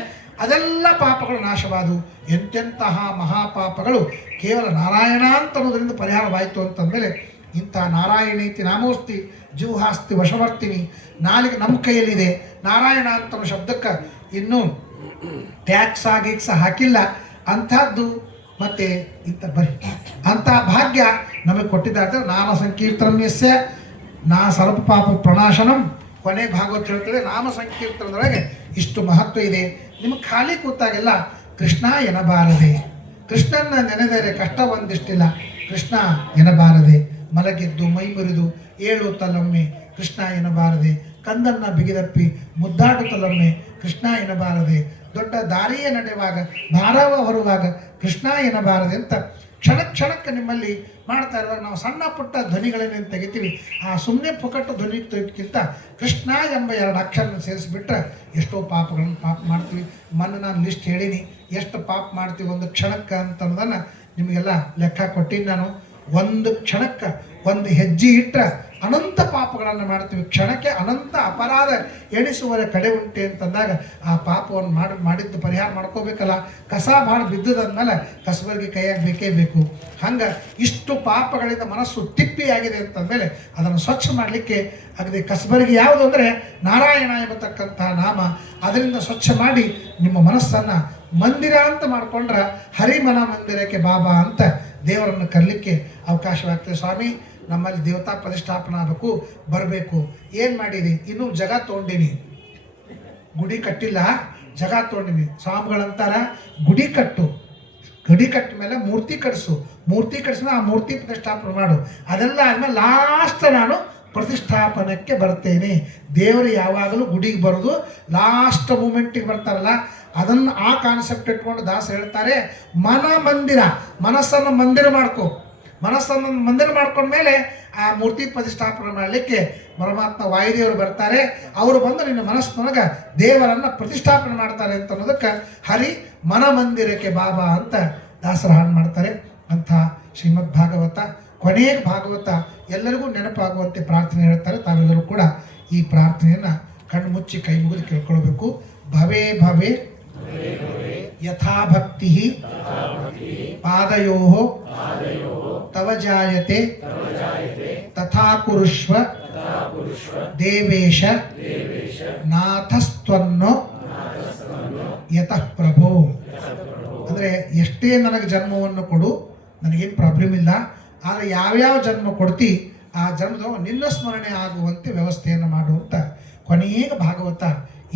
ಅದೆಲ್ಲ ಪಾಪಗಳು ನಾಶವಾದವು. ಎಂತೆಂತಹ ಮಹಾಪಾಪಗಳು ಕೇವಲ ನಾರಾಯಣ ಅಂತ ಅನ್ನೋದರಿಂದ ಪರಿಹಾರವಾಯಿತು ಅಂತಂದಮೇಲೆ ಇಂಥ ನಾರಾಯಣೀತಿ ನಾಮೋಸ್ತಿ ಜೀವಹಾಸ್ತಿ ವಶವರ್ತಿನಿ, ನಾಲಿಗೆ ನಮ್ಮ ಕೈಯಲ್ಲಿದೆ. ನಾರಾಯಣ ಅಂತ ಶಬ್ದಕ್ಕೆ ಇನ್ನೂ ಟ್ಯಾಕ್ಸ್ ಗೀಕ್ಸ್ ಹಾಕಿಲ್ಲ ಅಂಥದ್ದು. ಮತ್ತು ಇಂಥ ಅಂಥ ಭಾಗ್ಯ ನಮಗೆ ಕೊಟ್ಟಿದ್ದಾರೆ. ನಾಮ ಸಂಕೀರ್ತನಸ್ಯ ನಾ ಸರ್ವ ಪಾಪ ಪ್ರಣಾಶನಂ. ಕೊನೆ ಭಾಗವತ ಹೇಳ್ತದೆ ನಾಮ ಸಂಕೀರ್ತನದೊಳಗೆ ಇಷ್ಟು ಮಹತ್ವ ಇದೆ. ನಿಮಗೆ ಖಾಲಿ ಕೂತಾಗೆಲ್ಲ ಕೃಷ್ಣ ಎನ್ನಬಾರದೆ, ಕೃಷ್ಣನ ನೆನೆದರೆ ಕಷ್ಟ ಒಂದಿಷ್ಟಿಲ್ಲ, ಕೃಷ್ಣ ಎನ್ನಬಾರದೆ. ಮಲಗಿದ್ದು ಮೈ ಮುರಿದು ಏಳುತ್ತಲೊಮ್ಮೆ ಕೃಷ್ಣ ಎನ್ನಬಾರದೆ, ಕಂದನ್ನ ಬಿಗಿದಪ್ಪಿ ಮುದ್ದಾಡುತ್ತಲೊಮ್ಮೆ ಕೃಷ್ಣ ಎನ್ನಬಾರದೆ, ದೊಡ್ಡ ದಾರಿಯ ನಡೆಯುವಾಗ ಭಾರವ ಹೊರುವಾಗ ಕೃಷ್ಣ ಎನ್ನಬಾರದೆ ಅಂತ ಕ್ಷಣ ಕ್ಷಣಕ್ಕೆ ನಿಮ್ಮಲ್ಲಿ ಮಾಡ್ತಾ ಇರುವಾಗ ನಾವು ಸಣ್ಣ ಪುಟ್ಟ ಧ್ವನಿಗಳನ್ನೇನು ತೆಗಿತೀವಿ, ಆ ಸುಮ್ಮನೆ ಪುಕಟ್ಟು ಧ್ವನಿ ತೆಗಿಕ್ಕಿಂತ ಕೃಷ್ಣ ಎಂಬ 2 ಅಕ್ಷರನ ಸೇರಿಸ್ಬಿಟ್ರೆ ಎಷ್ಟೋ ಪಾಪಗಳನ್ನು ಪಾಪ ಮಾಡ್ತೀವಿ. ಮೊನ್ನೆ ನಾನು ಲಿಸ್ಟ್ ಹೇಳೀನಿ ಎಷ್ಟು ಪಾಪ ಮಾಡ್ತೀವಿ ಒಂದು ಕ್ಷಣಕ್ಕೆ ಅಂತನ್ನೋದನ್ನು ನಿಮಗೆಲ್ಲ ಲೆಕ್ಕ ಕೊಟ್ಟಿನಿ ನಾನು. ಒಂದು ಕ್ಷಣಕ್ಕೆ ಒಂದು ಹೆಜ್ಜೆ ಇಟ್ಟರೆ ಅನಂತ ಪಾಪಗಳನ್ನು ಮಾಡ್ತೀವಿ. ಕ್ಷಣಕ್ಕೆ ಅನಂತ ಅಪರಾಧ ಎಣಿಸುವರ ಕಡೆ ಉಂಟೆ ಅಂತಂದಾಗ ಆ ಪಾಪವನ್ನು ಮಾಡಿದ್ದು ಪರಿಹಾರ ಮಾಡ್ಕೋಬೇಕಲ್ಲ. ಕಸ ಭಾಳ ಬಿದ್ದದಂದ್ಮೇಲೆ ಕಸಬರಿಗೆ ಕೈಯಾಗಿ ಬೇಕೇ ಬೇಕು. ಹಂಗೆ ಇಷ್ಟು ಪಾಪಗಳಿಂದ ಮನಸ್ಸು ತಿಪ್ಪಿಯಾಗಿದೆ ಅಂತಂದಮೇಲೆ ಅದನ್ನು ಸ್ವಚ್ಛ ಮಾಡಲಿಕ್ಕೆ ಅಗದಿ ಕಸಬರಿಗೆ ಯಾವುದು ಅಂದರೆ ನಾರಾಯಣ ಎಂಬತಕ್ಕಂಥ ನಾಮ. ಅದರಿಂದ ಸ್ವಚ್ಛ ಮಾಡಿ ನಿಮ್ಮ ಮನಸ್ಸನ್ನು ಮಂದಿರ ಅಂತ ಮಾಡಿಕೊಂಡ್ರೆ ಹರಿಮನ ಮಂದಿರಕ್ಕೆ ಬಾಬಾ ಅಂತ ದೇವರನ್ನು ಕರಲಿಕ್ಕೆ ಅವಕಾಶವಾಗ್ತದೆ. ಸ್ವಾಮಿ ನಮ್ಮಲ್ಲಿ ದೇವತಾ ಪ್ರತಿಷ್ಠಾಪನೆ ಆಗಬೇಕು, ಬರಬೇಕು. ಏನು ಮಾಡೀನಿ? ಇನ್ನೂ ಜಾಗ ತೊಗೊಂಡಿನಿ, ಗುಡಿ ಕಟ್ಟಿಲ್ಲ, ಜಾಗ ತೊಗೊಂಡಿನಿ. ಸ್ವಾಮಿಗಳಂತಾರ ಗುಡಿ ಕಟ್ಟು, ಗುಡಿ ಕಟ್ಟ ಮೇಲೆ ಮೂರ್ತಿ ಕಟ್ಸು, ಮೂರ್ತಿ ಕಟ್ಸಿದ್ರೆ ಆ ಮೂರ್ತಿ ಪ್ರತಿಷ್ಠಾಪನೆ ಮಾಡು. ಅದೆಲ್ಲ ಆದಮೇಲೆ ಲಾಸ್ಟ್ ನಾನು ಪ್ರತಿಷ್ಠಾಪನಕ್ಕೆ ಬರ್ತೇನೆ. ದೇವರು ಯಾವಾಗಲೂ ಗುಡಿಗೆ ಬರೋದು ಲಾಸ್ಟ್ ಮೂಮೆಂಟಿಗೆ ಬರ್ತಾರಲ್ಲ, ಅದನ್ನು ಆ ಕಾನ್ಸೆಪ್ಟ್ ಇಟ್ಕೊಂಡು ದಾಸ ಹೇಳ್ತಾರೆ ಮನ ಮಂದಿರ. ಮನಸ್ಸನ್ನು ಮಂದಿರ ಮಾಡ್ಕೊ, ಮನಸ್ಸನ್ನು ಮಂದಿರ ಮಾಡ್ಕೊಂಡ್ಮೇಲೆ ಆ ಮೂರ್ತಿ ಪ್ರತಿಷ್ಠಾಪನೆ ಮಾಡಲಿಕ್ಕೆ ಪರಮಾತ್ಮ ವಾಯುದೇವರು ಬರ್ತಾರೆ. ಅವರು ಬಂದು ನಿನ್ನ ಮನಸ್ಸಿನೊಳಗೆ ದೇವರನ್ನು ಪ್ರತಿಷ್ಠಾಪನೆ ಮಾಡ್ತಾರೆ ಅಂತ ಅನ್ನೋದಕ್ಕೆ ಹರಿ ಮನ ಮಂದಿರಕ್ಕೆ ಬಾಬಾ ಅಂತ ದಾಸರ ಹಾಡು ಮಾಡ್ತಾರೆ. ಅಂಥ ಶ್ರೀಮದ್ ಭಾಗವತ ಕೊನೆಯ ಭಾಗವತ ಎಲ್ಲರಿಗೂ ನೆನಪಾಗುವಂತೆ ಪ್ರಾರ್ಥನೆ ಹೇಳ್ತಾರೆ. ತಾವೆಲ್ಲರೂ ಕೂಡ ಈ ಪ್ರಾರ್ಥನೆಯನ್ನು ಕಣ್ಣು ಮುಚ್ಚಿ ಕೈ ಮುಗಿದು ಕೇಳ್ಕೊಳ್ಬೇಕು. ಭವೇ ಭವೇ ಯಥಾಭಕ್ತಿ ಪಾದಯೋ ತವ ಜಾಯತೆ ತಥಾ ಕುರುಷ್ವ ದೇವೇಶ ನಾಥಸ್ತ್ವನ್ನೋ ಯತಃ ಪ್ರಭೋ. ಅಂದರೆ ಎಷ್ಟೇ ನನಗೆ ಜನ್ಮವನ್ನು ಕೊಡು, ನನಗೇನು ಪ್ರಾಬ್ಲಮ್ ಇಲ್ಲ, ಆದರೆ ಯಾವ್ಯಾವ ಜನ್ಮ ಕೊಡ್ತಿ ಆ ಜನ್ಮದ ನಿನ್ನ ಸ್ಮರಣೆ ಆಗುವಂತೆ ವ್ಯವಸ್ಥೆಯನ್ನು ಮಾಡುವಂಥ ಕೊನೆಯ ಭಾಗವತ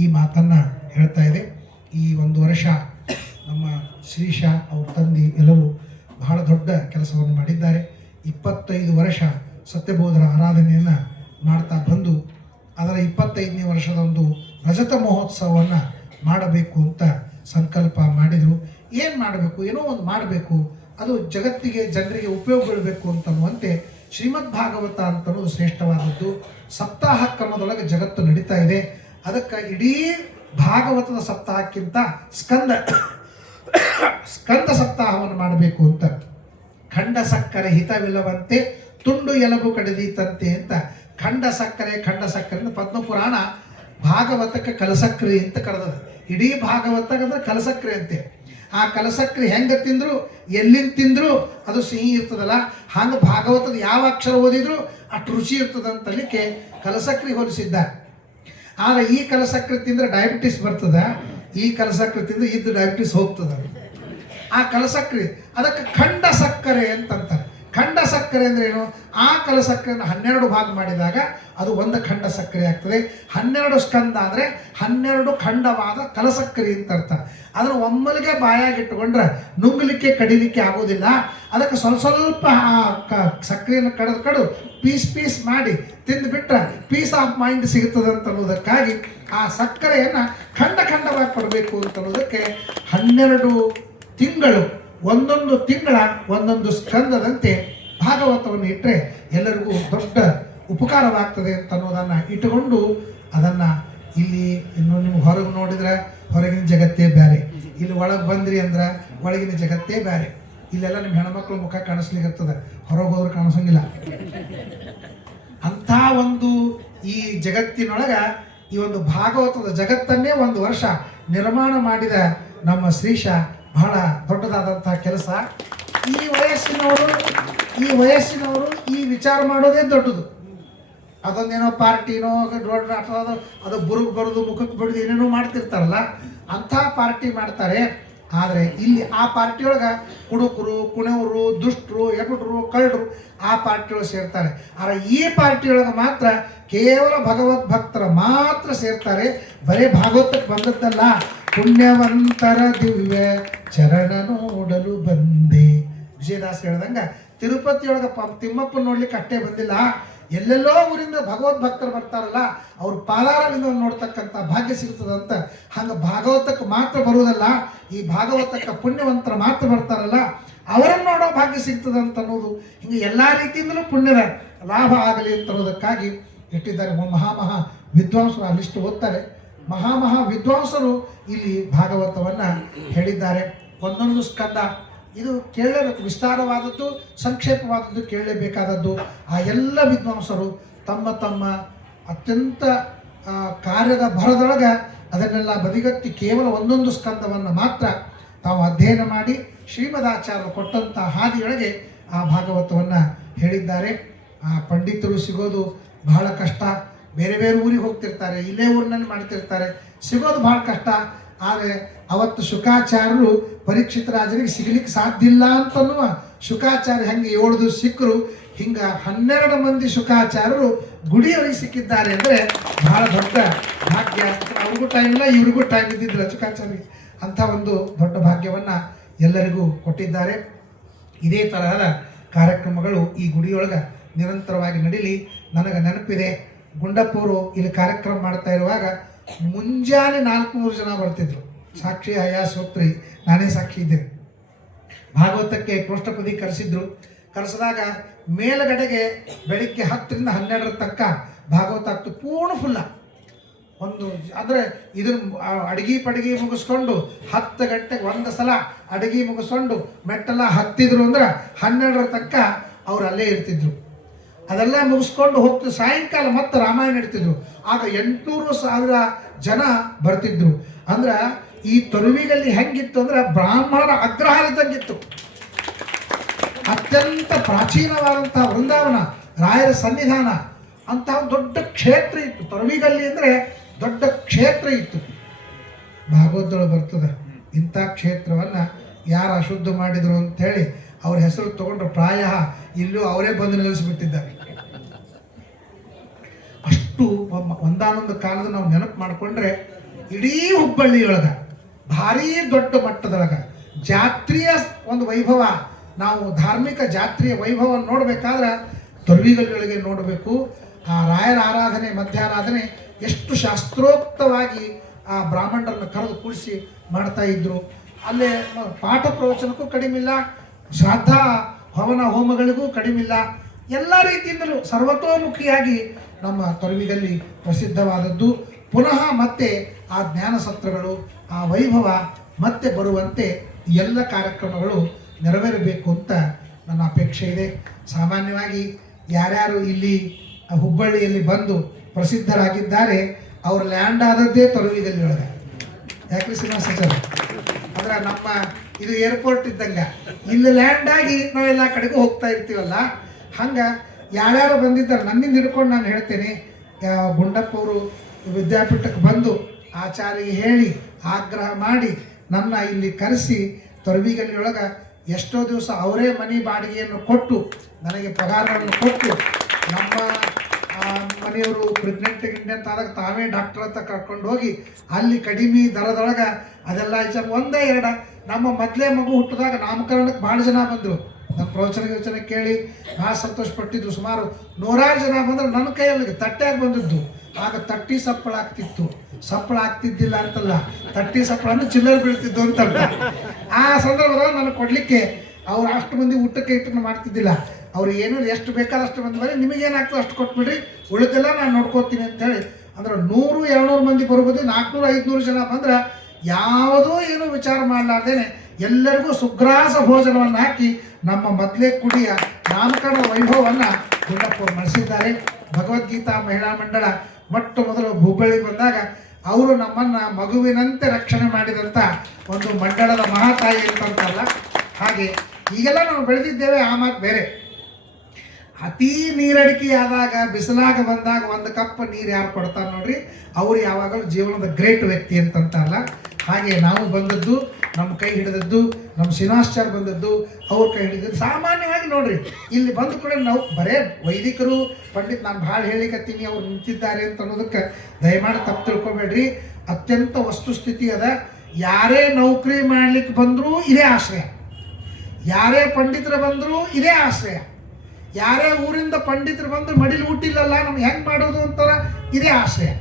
ಈ ಮಾತನ್ನು ಹೇಳ್ತಾ ಇದೆ. ಈ 1 ವರ್ಷ ನಮ್ಮ ಶ್ರೀಶ ಅವ್ರ ತಂದೆ ಎಲ್ಲರೂ ಬಹಳ ದೊಡ್ಡ ಕೆಲಸವನ್ನು ಮಾಡಿದ್ದಾರೆ. 25 ವರ್ಷ ಸತ್ಯಬೋಧರ ಆರಾಧನೆಯನ್ನು ಮಾಡ್ತಾ ಬಂದು ಅದರ 25ನೇ ವರ್ಷದ ಒಂದು ರಜತ ಮಹೋತ್ಸವವನ್ನು ಮಾಡಬೇಕು ಅಂತ ಸಂಕಲ್ಪ ಮಾಡಿದರು. ಏನು ಮಾಡಬೇಕು, ಏನೋ ಒಂದು ಮಾಡಬೇಕು, ಅದು ಜಗತ್ತಿಗೆ ಜನರಿಗೆ ಉಪಯೋಗ ಬೀಳಬೇಕು ಅಂತನ್ನುವಂತೆ ಶ್ರೀಮದ್ ಭಾಗವತ ಅಂತನ್ನೋದು ಶ್ರೇಷ್ಠವಾದದ್ದು. ಸಪ್ತಾಹ ಕ್ರಮದೊಳಗೆ ಜಗತ್ತು ನಡೀತಾ ಇದೆ. ಅದಕ್ಕೆ ಇಡೀ ಭಾಗವತದ ಸಪ್ತಾಹಕ್ಕಿಂತ ಸ್ಕಂದ ಸಪ್ತಾಹವನ್ನು ಮಾಡಬೇಕು ಅಂತ. ಖಂಡ ಸಕ್ಕರೆ ಹಿತವಿಲ್ಲವಂತೆ ತುಂಡು ಎಲಬು ಕಡಿದೀತಂತೆ ಅಂತ ಖಂಡ ಸಕ್ಕರೆ ಅಂತ ಪದ್ಮಪುರಾಣ ಭಾಗವತಕ್ಕೆ ಕಲಸಕ್ರಿ ಅಂತ ಕರೆದದ. ಇಡೀ ಭಾಗವತಕ್ಕೆ ಕಲಸಕ್ರಿ ಅಂತೆ. ಆ ಕಲಸಕ್ರಿ ಹೆಂಗೆ ತಿಂದ್ರು ಎಲ್ಲಿಂದ ತಿಂದ್ರು ಅದು ಸಿಹಿ ಇರ್ತದಲ್ಲ, ಹಂಗೆ ಭಾಗವತದ ಯಾವ ಅಕ್ಷರ ಓದಿದ್ರು ಅಷ್ಟು ರುಚಿ ಇರ್ತದಂತಲಿಕ್ಕೆ ಕಲಸಕ್ರಿ ಹೋಲಿಸಿದ್ದಾರೆ. ಆದರೆ ಈ ಕಲಸಕ್ರಿ ತಿಂದರೆ ಡಯಾಬಿಟಿಸ್ ಬರ್ತದ, ಈ ಕಲಸಕ್ರಿ ತಿಂದರೆ ಇದ್ದು ಡಯಾಬಿಟಿಸ್ ಹೋಗ್ತದ. ಆ ಕಲಸಕ್ರಿ ಅದಕ್ಕೆ ಖಂಡ ಸಕ್ಕರೆ ಅಂತಂತಾರೆ. ಕಲಸಕ್ಕರೆ ಅಂದ್ರೆ ಏನು? ಆ ಕಲಸಕ್ಕರೆಯನ್ನು 12 ಭಾಗ ಮಾಡಿದಾಗ ಅದು ಒಂದು ಖಂಡ ಸಕ್ಕರೆ ಆಗ್ತದೆ. 12 ಸ್ಕಂದ ಅಂದರೆ 12 ಖಂಡವಾದ ಕಲಸಕ್ಕರೆ ಅಂತ ಅರ್ಥ. ಅದನ್ನು ಒಮ್ಮೆಲೆಗೆ ಬಾಯಾಗಿಟ್ಟುಕೊಂಡ್ರೆ ನುಂಗಲಿಕ್ಕೆ ಕಡಿಲಿಕ್ಕೆ ಆಗೋದಿಲ್ಲ. ಅದಕ್ಕೆ ಸ್ವಲ್ಪ ಸಕ್ಕರೆಯನ್ನು ಕಡಿದು ಪೀಸ್ ಮಾಡಿ ತಿಂದುಬಿಟ್ರೆ ಪೀಸ್ ಆಫ್ ಮೈಂಡ್ ಸಿಗುತ್ತದೆ ಅಂತ ಅನ್ನೋದಕ್ಕಾಗಿ ಆ ಸಕ್ಕರೆಯನ್ನು ಖಂಡವಾಗಿ ಕೊಡಬೇಕು ಅಂತ ಅನ್ನೋದಕ್ಕೆ 12 ತಿಂಗಳು ಒಂದೊಂದು ತಿಂಗಳ ಒಂದೊಂದು ಸ್ಕಂದದಂತೆ ಭಾಗವತವನ್ನು ಇಟ್ಟರೆ ಎಲ್ಲರಿಗೂ ದೊಡ್ಡ ಉಪಕಾರವಾಗ್ತದೆ ಅಂತ ಅನ್ನೋದನ್ನು ಇಟ್ಟುಕೊಂಡು ಅದನ್ನು ಇಲ್ಲಿ ಇನ್ನು ನೀವು ಹೊರಗೆ ನೋಡಿದ್ರೆ ಹೊರಗಿನ ಜಗತ್ತೇ ಬೇರೆ, ಇಲ್ಲಿ ಒಳಗೆ ಬಂದ್ರಿ ಅಂದ್ರೆ ಒಳಗಿನ ಜಗತ್ತೇ ಬೇರೆ. ಇಲ್ಲೆಲ್ಲ ನಿಮ್ಮ ಹೆಣ್ಮಕ್ಳು ಮುಖ ಕಾಣಿಸ್ಲಿಕ್ಕತ್ತದ, ಹೊರಗೆ ಹೋದ್ರೆ ಕಾಣಿಸಂಗಿಲ್ಲ. ಅಂಥ ಒಂದು ಈ ಜಗತ್ತಿನೊಳಗೆ ಈ ಒಂದು ಭಾಗವತದ ಜಗತ್ತನ್ನೇ 1 ವರ್ಷ ನಿರ್ಮಾಣ ಮಾಡಿದ ನಮ್ಮ ಶ್ರೀಶ ಬಹಳ ದೊಡ್ಡದಾದಂಥ ಕೆಲಸ. ಈ ವಯಸ್ಸಿನವರು ಈ ವಿಚಾರ ಮಾಡೋದೇ ದೊಡ್ಡದು. ಅದೊಂದೇನೋ ಪಾರ್ಟಿನೋ ಅದು ಬುರುಗ್ ಬರೋದು ಮುಖಕ್ಕೆ ಬಡಿದು ಏನೇನೋ ಮಾಡ್ತಿರ್ತಾರಲ್ಲ, ಅಂಥ ಪಾರ್ಟಿ ಮಾಡ್ತಾರೆ. ಆದರೆ ಇಲ್ಲಿ ಆ ಪಾರ್ಟಿಯೊಳಗೆ ಕುಡುಕರು, ಕುಣೆವರು, ದುಷ್ಟರು, ಎಬಡ್ರು, ಕಳ್ಳರು ಆ ಪಾರ್ಟಿಯೊಳಗೆ ಸೇರ್ತಾರೆ. ಆದರೆ ಈ ಪಾರ್ಟಿಯೊಳಗೆ ಮಾತ್ರ ಕೇವಲ ಭಗವದ್ ಭಕ್ತರ ಮಾತ್ರ ಸೇರ್ತಾರೆ. ಬರೀ ಭಾಗವತಕ್ಕೆ ಬಂದದ್ದಲ್ಲ, ಪುಣ್ಯವಂತರ ದಿವ್ಯ ಚರಣ ನೋಡಲು ಬಂದೆ. ವಿಜಯದಾಸ್ ಹೇಳ್ದಂಗೆ ತಿರುಪತಿಯೊಳಗೆ ತಿಮ್ಮಪ್ಪನ ನೋಡ್ಲಿಕ್ಕೆ ಅಷ್ಟೇ ಬಂದಿಲ್ಲ, ಎಲ್ಲೆಲ್ಲೋ ಊರಿಂದ ಭಗವದ್ ಭಕ್ತರು ಬರ್ತಾರಲ್ಲ ಅವ್ರ ಪಾದಾರವಿಂದ ನೋಡ್ತಕ್ಕಂಥ ಭಾಗ್ಯ ಸಿಗ್ತದಂತ. ಹಂಗೆ ಭಾಗವತಕ್ಕೆ ಮಾತ್ರ ಬರುವುದಲ್ಲ, ಈ ಭಾಗವತಕ್ಕೆ ಪುಣ್ಯವಂತರ ಮಾತ್ರ ಬರ್ತಾರಲ್ಲ ಅವರನ್ನು ನೋಡೋ ಭಾಗ್ಯ ಸಿಗ್ತದಂತ ಅನ್ನೋದು. ಹಿಂಗೆ ಎಲ್ಲ ರೀತಿಯಿಂದಲೂ ಪುಣ್ಯದ ಲಾಭ ಆಗಲಿ ಅಂತ ಅನ್ನೋದಕ್ಕಾಗಿ ಇಟ್ಟಿದ್ದಾರೆ. ಮಹಾ ವಿದ್ವಾಂಸರು ಆ ಲಿಸ್ಟ್ ಓದ್ತಾರೆ. ಮಹಾ ವಿದ್ವಾಂಸರು ಇಲ್ಲಿ ಭಾಗವತವನ್ನು ಹೇಳಿದ್ದಾರೆ. ಒಂದೊಂದು ಸ್ಕಂದ ಇದು ಕೇಳಲೇಬೇಕು, ವಿಸ್ತಾರವಾದದ್ದು ಸಂಕ್ಷೇಪವಾದದ್ದು ಕೇಳಲೇಬೇಕಾದದ್ದು. ಆ ಎಲ್ಲ ವಿದ್ವಾಂಸರು ತಮ್ಮ ಅತ್ಯಂತ ಕಾರ್ಯದ ಭರದೊಳಗೆ ಅದನ್ನೆಲ್ಲ ಬದಿಗಟ್ಟಿ ಕೇವಲ ಒಂದೊಂದು ಸ್ಕಂದವನ್ನು ಮಾತ್ರ ತಾವು ಅಧ್ಯಯನ ಮಾಡಿ ಶ್ರೀಮದಾಚಾರ್ಯರು ಕೊಟ್ಟಂಥ ಹಾದಿಯೊಳಗೆ ಆ ಭಾಗವತವನ್ನು ಹೇಳಿದ್ದಾರೆ. ಆ ಪಂಡಿತರು ಸಿಗೋದು ಬಹಳ ಕಷ್ಟ. ಬೇರೆ ಊರಿಗೆ ಹೋಗ್ತಿರ್ತಾರೆ, ಇಲ್ಲೇ ಊರಿನಲ್ಲಿ ಮಾಡ್ತಿರ್ತಾರೆ, ಸಿಗೋದು ಬಹಳ ಕಷ್ಟ. ಆದರೆ ಅವತ್ತು ಶುಕಾಚಾರ್ಯರು ಪರೀಕ್ಷಿತ ರಾಜನಿಗೆ ಸಿಗಲಿಕ್ಕೆ ಸಾಧ್ಯ ಇಲ್ಲ ಅಂತನ್ನುವ ಶುಕಾಚಾರ್ಯ ಹೆಂಗೆ 7 ದಿವಸ ಸಿಕ್ಕರು, ಹಿಂಗೆ 12 ಮಂದಿ ಶುಕಾಚಾರ್ಯರು ಗುಡಿಯವರಿಗೆ ಸಿಕ್ಕಿದ್ದಾರೆ ಅಂದರೆ ಬಹಳ ದೊಡ್ಡ ಭಾಗ್ಯ. ಅವ್ರಿಗೂ ಟೈಮ್ ಇಲ್ಲ, ಇವ್ರಿಗೂ ಟೈಮ್ ಇದ್ದಿದ್ದಿಲ್ಲ ಶುಕಾಚಾರ್ಯರಿಗೆ. ಅಂಥ ಒಂದು ದೊಡ್ಡ ಭಾಗ್ಯವನ್ನು ಎಲ್ಲರಿಗೂ ಕೊಟ್ಟಿದ್ದಾರೆ. ಇದೇ ತರಹದ ಕಾರ್ಯಕ್ರಮಗಳು ಈ ಗುಡಿಯೊಳಗೆ ನಿರಂತರವಾಗಿ ನಡೀಲಿ. ನನಗೆ ನೆನಪಿದೆ, ಗುಂಡಪ್ಪವರು ಇಲ್ಲಿ ಕಾರ್ಯಕ್ರಮ ಮಾಡ್ತಾ ಇರುವಾಗ ಮುಂಜಾನೆ 400 ಜನ ಬರ್ತಿದ್ರು. ಸಾಕ್ಷಿ ಹಯಾಸೋತ್ರಿ, ನಾನೇ ಸಾಕ್ಷಿ ಇದ್ದೇನೆ. ಭಾಗವತಕ್ಕೆ ಕೋಷ್ಟಪದಿ ಕರೆಸಿದಾಗ ಮೇಲುಗಡೆಗೆ ಬೆಳಿಗ್ಗೆ 10 ರಿಂದ 12 ತನಕ ಭಾಗವತ ಆಗ್ತು ಪೂರ್ಣ ಫುಲ್ಲ. ಒಂದು ಅಂದರೆ ಇದನ್ನು ಅಡಿಗೆ ಮುಗಿಸ್ಕೊಂಡು 10 ಗಂಟೆಗೆ ಒಂದು ಸಲ ಅಡಿಗೆ ಮುಗಿಸ್ಕೊಂಡು ಮೆಟ್ಟೆಲ್ಲ ಹತ್ತಿದ್ರು ಅಂದ್ರೆ 12 ತನಕ ಅವ್ರು ಅಲ್ಲೇ ಇರ್ತಿದ್ರು. ಅದೆಲ್ಲ ಮುಗಿಸ್ಕೊಂಡು ಹೋಗ್ತಿದ್ರು. ಸಾಯಂಕಾಲ ಮತ್ತೆ ರಾಮಾಯಣ ಇಡ್ತಿದ್ರು. ಆಗ 800,000 ಜನ ಬರ್ತಿದ್ರು. ಅಂದ್ರೆ ಈ ತೊರುವಿಗಲ್ಲಿ ಹೆಂಗಿತ್ತು ಅಂದ್ರೆ ಬ್ರಾಹ್ಮಣರ ಅಗ್ರಹಾರ ಇದ್ದಂಗಿತ್ತು. ಅತ್ಯಂತ ಪ್ರಾಚೀನವಾದಂಥ ವೃಂದಾವನ, ರಾಯರ ಸನ್ನಿಧಾನ ಅಂತ ದೊಡ್ಡ ಕ್ಷೇತ್ರ ಇತ್ತು. ತೊರುವಿಗಲ್ಲಿ ಅಂದರೆ ದೊಡ್ಡ ಕ್ಷೇತ್ರ ಇತ್ತು. ಭಾಗವತದೊಳಗೆ ಬರ್ತದೆ, ಇಂಥ ಕ್ಷೇತ್ರವನ್ನು ಯಾರು ಅಶುದ್ಧ ಮಾಡಿದರು ಅಂಥೇಳಿ ಅವ್ರ ಹೆಸರು ತಗೊಂಡ್ರು. ಪ್ರಾಯ ಇಲ್ಲೂ ಅವರೇ ಬಂದು ನಿಲ್ಲಿಸಿಬಿಟ್ಟಿದ್ದಾರೆ. ಅಷ್ಟು ಒಂದಾನೊಂದು ಕಾಲದ ನಾವು ನೆನಪು ಮಾಡಿಕೊಂಡ್ರೆ ಇಡೀ ಹುಬ್ಬಳ್ಳಿಯೊಳಗೆ ಭಾರೀ ದೊಡ್ಡ ಮಟ್ಟದೊಳಗೆ ಜಾತ್ರೆಯ ಒಂದು ವೈಭವ, ನಾವು ಧಾರ್ಮಿಕ ಜಾತ್ರೆಯ ವೈಭವ ನೋಡಬೇಕಾದ್ರೆ ತೊರವಿಗಲ್ಲಿಯೊಳಗೆ ನೋಡಬೇಕು. ಆ ರಾಯರ ಆರಾಧನೆ, ಮಧ್ಯಾರಾಧನೆ ಎಷ್ಟು ಶಾಸ್ತ್ರೋಕ್ತವಾಗಿ ಆ ಬ್ರಾಹ್ಮಣರನ್ನು ಕರೆದು ಕೂಡಿಸಿ ಮಾಡ್ತಾ ಇದ್ರು. ಅಲ್ಲೇ ಪಾಠ ಪ್ರವಚನಕ್ಕೂ ಕಡಿಮಿಲ್ಲ, ಶ್ರಾದ್ದ ಹವನ ಹೋಮಗಳಿಗೂ ಕಡಿಮಿಲ್ಲ. ಎಲ್ಲ ರೀತಿಯಿಂದಲೂ ಸರ್ವತೋಮುಖಿಯಾಗಿ ನಮ್ಮ ತೊರವಿಗಲ್ಲಿ ಪ್ರಸಿದ್ಧವಾದದ್ದು. ಪುನಃ ಮತ್ತೆ ಆ ಜ್ಞಾನ ಸತ್ರಗಳು, ಆ ವೈಭವ ಮತ್ತೆ ಬರುವಂತೆ ಎಲ್ಲ ಕಾರ್ಯಕ್ರಮಗಳು ನೆರವೇರಬೇಕು ಅಂತ ನನ್ನ ಅಪೇಕ್ಷೆ ಇದೆ. ಸಾಮಾನ್ಯವಾಗಿ ಯಾರ್ಯಾರು ಇಲ್ಲಿ ಹುಬ್ಬಳ್ಳಿಯಲ್ಲಿ ಬಂದು ಪ್ರಸಿದ್ಧರಾಗಿದ್ದಾರೆ ಅವ್ರ ಲ್ಯಾಂಡ್ ಆದದ್ದೇ ತೊರವಿಗಲ್ಲಿ ಒಳಗೆ. ಯಾಕೆ ಶ್ರೀನಿವಾಸಾಚಾರ್ಯ ಅಂದ್ರೆ ನಮ್ಮ ಇದು ಏರ್ಪೋರ್ಟ್ ಇದ್ದಂಗೆ ಇಲ್ಲಿ ಲ್ಯಾಂಡ್ ಆಗಿ ನಾವೆಲ್ಲ ಕಡೆಗೂ ಹೋಗ್ತಾ ಇರ್ತೀವಲ್ಲ, ಹಂಗೆ ಯಾರ್ಯಾರು ಬಂದಿದ್ದಾರೆ ನನ್ನಿಂದ ಹಿಡ್ಕೊಂಡು ನಾನು ಹೇಳ್ತೇನೆ. ಗುಂಡಪ್ಪ ಅವರು ವಿದ್ಯಾಪೀಠಕ್ಕೆ ಬಂದು ಆಚಾರ್ಯ ಹೇಳಿ ಆಗ್ರಹ ಮಾಡಿ ನನ್ನ ಇಲ್ಲಿ ಕರೆಸಿ ತೊರವಿಗಲ್ಲಿಯೊಳಗೆ ಎಷ್ಟೋ ದಿವಸ ಅವರೇ ಮನೆ ಬಾಡಿಗೆಯನ್ನು ಕೊಟ್ಟು ನನಗೆ ಪಗಾರಗಳನ್ನು ಕೊಟ್ಟು ನಮ್ಮ ಮನೆಯವರು ಪ್ರೆಗ್ನೆಂಟ್ ಆದಾಗ ತಾವೇ ಡಾಕ್ಟರ್ ಹತ್ರ ಕರ್ಕೊಂಡು ಹೋಗಿ ಅಲ್ಲಿ ಕಡಿಮೆ ದರದೊಳಗೆ ಅದೆಲ್ಲ ಒಂದೇ ಎರಡು ನಮ್ಮ ಮೊದಲೇ ಮಗು ಹುಟ್ಟಿದಾಗ ನಾಮಕರಣಕ್ಕೆ ಭಾಳ ಜನ ಬಂದರು. ನನ್ನ ಪ್ರವಚನ ಕೇಳಿ ಭಾಳ ಸಂತೋಷಪಟ್ಟಿದ್ದು. ಸುಮಾರು 100 ಜನ ಬಂದರೆ ನನ್ನ ಕೈಯಲ್ಲಿ ತಟ್ಟೆಯಾಗಿ ಬಂದಿದ್ದು. ಆಗ ತಟ್ಟಿ ಸಪ್ಪಳ ಆಗ್ತಿತ್ತು, ಸಪ್ಪಳ ಆಗ್ತಿದ್ದಿಲ್ಲ ಅಂತಲ್ಲ, ತಟ್ಟಿ ಸಪ್ಪಳನ್ನು ಚಿಲ್ಲರ್ ಬೀಳ್ತಿದ್ದು ಅಂತಲ್ಲ. ಆ ಸಂದರ್ಭದಲ್ಲಿ ನನಗೆ ಕೊಡಲಿಕ್ಕೆ ಅವ್ರು ಅಷ್ಟು ಮಂದಿ ಊಟಕ್ಕೆ ಇಟ್ಟನ್ನು ಮಾಡ್ತಿದ್ದಿಲ್ಲ. ಅವ್ರು ಏನು ಎಷ್ಟು ಬೇಕಾದಷ್ಟು ಮಂದಿ ಬರೀ ನಿಮಗೇನಾಗ್ತದೆ ಅಷ್ಟು ಕೊಟ್ಬಿಡ್ರಿ, ಉಳಿದೆಲ್ಲ ನಾನು ನೋಡ್ಕೋತೀನಿ ಅಂತೇಳಿ. ಅಂದ್ರೆ 100-200 ಮಂದಿ ಬರ್ಬೋದು, 400-500 ಜನ ಬಂದ್ರೆ ಯಾವುದೋ ಏನೂ ವಿಚಾರ ಮಾಡಲಾರ್ದೇನೆ ಎಲ್ಲರಿಗೂ ಸುಗ್ರಾಸ ಭೋಜನವನ್ನು ಹಾಕಿ ನಮ್ಮ ಮೊದಲೇ ಕುಡಿಯ ನಾಮಕರಣ ವೈಭವವನ್ನು ಗುಂಡಪ್ಪವ್ರು ನಡೆಸಿದ್ದಾರೆ. ಭಗವದ್ಗೀತಾ ಮಹಿಳಾ ಮಂಡಳ ಮೊಟ್ಟ ಮೊದಲು ಹುಬ್ಬಳ್ಳಿಗೆ ಬಂದಾಗ ಅವರು ನಮ್ಮನ್ನು ಮಗುವಿನಂತೆ ರಕ್ಷಣೆ ಮಾಡಿದಂಥ ಒಂದು ಮಂಡಳದ ಮಹಾತಾಯಿ ಅಂತಲ್ಲ. ಹಾಗೆ ಈಗೆಲ್ಲ ನಾವು ಬೆಳೆದಿದ್ದೇವೆ. ಆ ಮಾತು ಬೇರೆ. ಅತೀ ನೀರಡಿಕೆ ಆದಾಗ, ಬಿಸಿಲಾಗ ಬಂದಾಗ ಒಂದು ಕಪ್ ನೀರು ಯಾರು ಕೊಡ್ತಾರೆ ನೋಡ್ರಿ, ಅವ್ರು ಯಾವಾಗಲೂ ಜೀವನದ ಗ್ರೇಟ್ ವ್ಯಕ್ತಿ ಅಂತಂತಲ್ಲ. ಹಾಗೆ ನಾವು ಬಂದದ್ದು, ನಮ್ಮ ಕೈ ಹಿಡಿದದ್ದು, ನಮ್ಮ ಶ್ರೀನಿವಾಸಾಚಾರ್ಯ ಬಂದದ್ದು, ಅವ್ರ ಕೈ ಹಿಡಿದದ್ದು ಸಾಮಾನ್ಯವಾಗಿ ನೋಡ್ರಿ. ಇಲ್ಲಿ ಬಂದ ಕೂಡ ನಾವು ಬರೇ ವೈದಿಕರು ಪಂಡಿತ್ ನಾನು ಭಾಳ ಹೇಳಿಕತ್ತೀನಿ ಅವ್ರು ನಿಂತಿದ್ದಾರೆ ಅಂತ ಅನ್ನೋದಕ್ಕೆ ದಯಮಾಡಿ ತಪ್ಪು ತಿಳ್ಕೊಬೇಡ್ರಿ. ಅತ್ಯಂತ ವಸ್ತುಸ್ಥಿತಿ ಅದ. ಯಾರೇ ನೌಕರಿ ಮಾಡ್ಲಿಕ್ಕೆ ಬಂದರೂ ಇದೇ ಆಶ್ರಯ, ಯಾರೇ ಪಂಡಿತರು ಬಂದರೂ ಇದೇ ಆಶ್ರಯ, ಯಾರೇ ಊರಿಂದ ಪಂಡಿತರು ಬಂದು ಮಡಿಲು ಊಟಿಲ್ಲಲ್ಲ ನಮ್ಗೆ ಹೆಂಗೆ ಮಾಡೋದು ಅಂತಾರ ಇದೇ ಆಶ್ರಯ.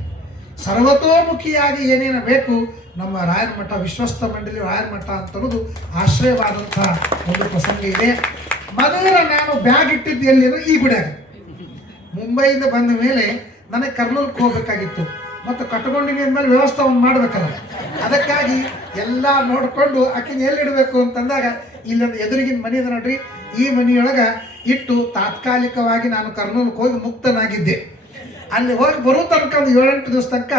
ಸರ್ವತೋಮುಖಿಯಾಗಿ ಏನೇನು ಬೇಕು ನಮ್ಮ ರಾಯರ ಮಠ, ವಿಶ್ವಸ್ತ ಮಂಡಳಿ ರಾಯರ ಮಠ ಅಂತನ್ನೋದು ಆಶ್ರಯವಾದಂಥ ಒಂದು ಪ್ರಸಂಗ ಇದೆ. ಮೊದಲ ನಾನು ಬ್ಯಾಗ್ ಇಟ್ಟಿದ್ದು ಎಲ್ಲಿ ಅಂದರೆ ಈ ಗುಡಿಯಾಗ. ಮುಂಬೈಯಿಂದ ಬಂದ ಮೇಲೆ ನನಗೆ ಕರ್ನೂಲ್ಗೆ ಹೋಗಬೇಕಾಗಿತ್ತು, ಮತ್ತು ಕಟ್ಕೊಂಡಿನ ಮೇಲೆ ವ್ಯವಸ್ಥೆ ಒಂದು ಮಾಡಬೇಕಲ್ಲ. ಅದಕ್ಕಾಗಿ ಎಲ್ಲ ನೋಡಿಕೊಂಡು ಆಕಿನ ಎಲ್ಲಿಡಬೇಕು ಅಂತಂದಾಗ ಇಲ್ಲೊಂದು ಎದುರಿಗಿನ ಮನೆ ಇದೆ ನೋಡ್ರಿ, ಈ ಮನೆಯೊಳಗೆ ಇಟ್ಟು ತಾತ್ಕಾಲಿಕವಾಗಿ ನಾನು ಕರ್ನೂಲ್ಗೆ ಹೋಗಿ ಮುಕ್ತನಾಗಿದ್ದೆ. ಅಲ್ಲಿ ಹೋಗಿ ಬರೋ ತನಕ ಒಂದು 7-8 ದಿವಸ ತನಕ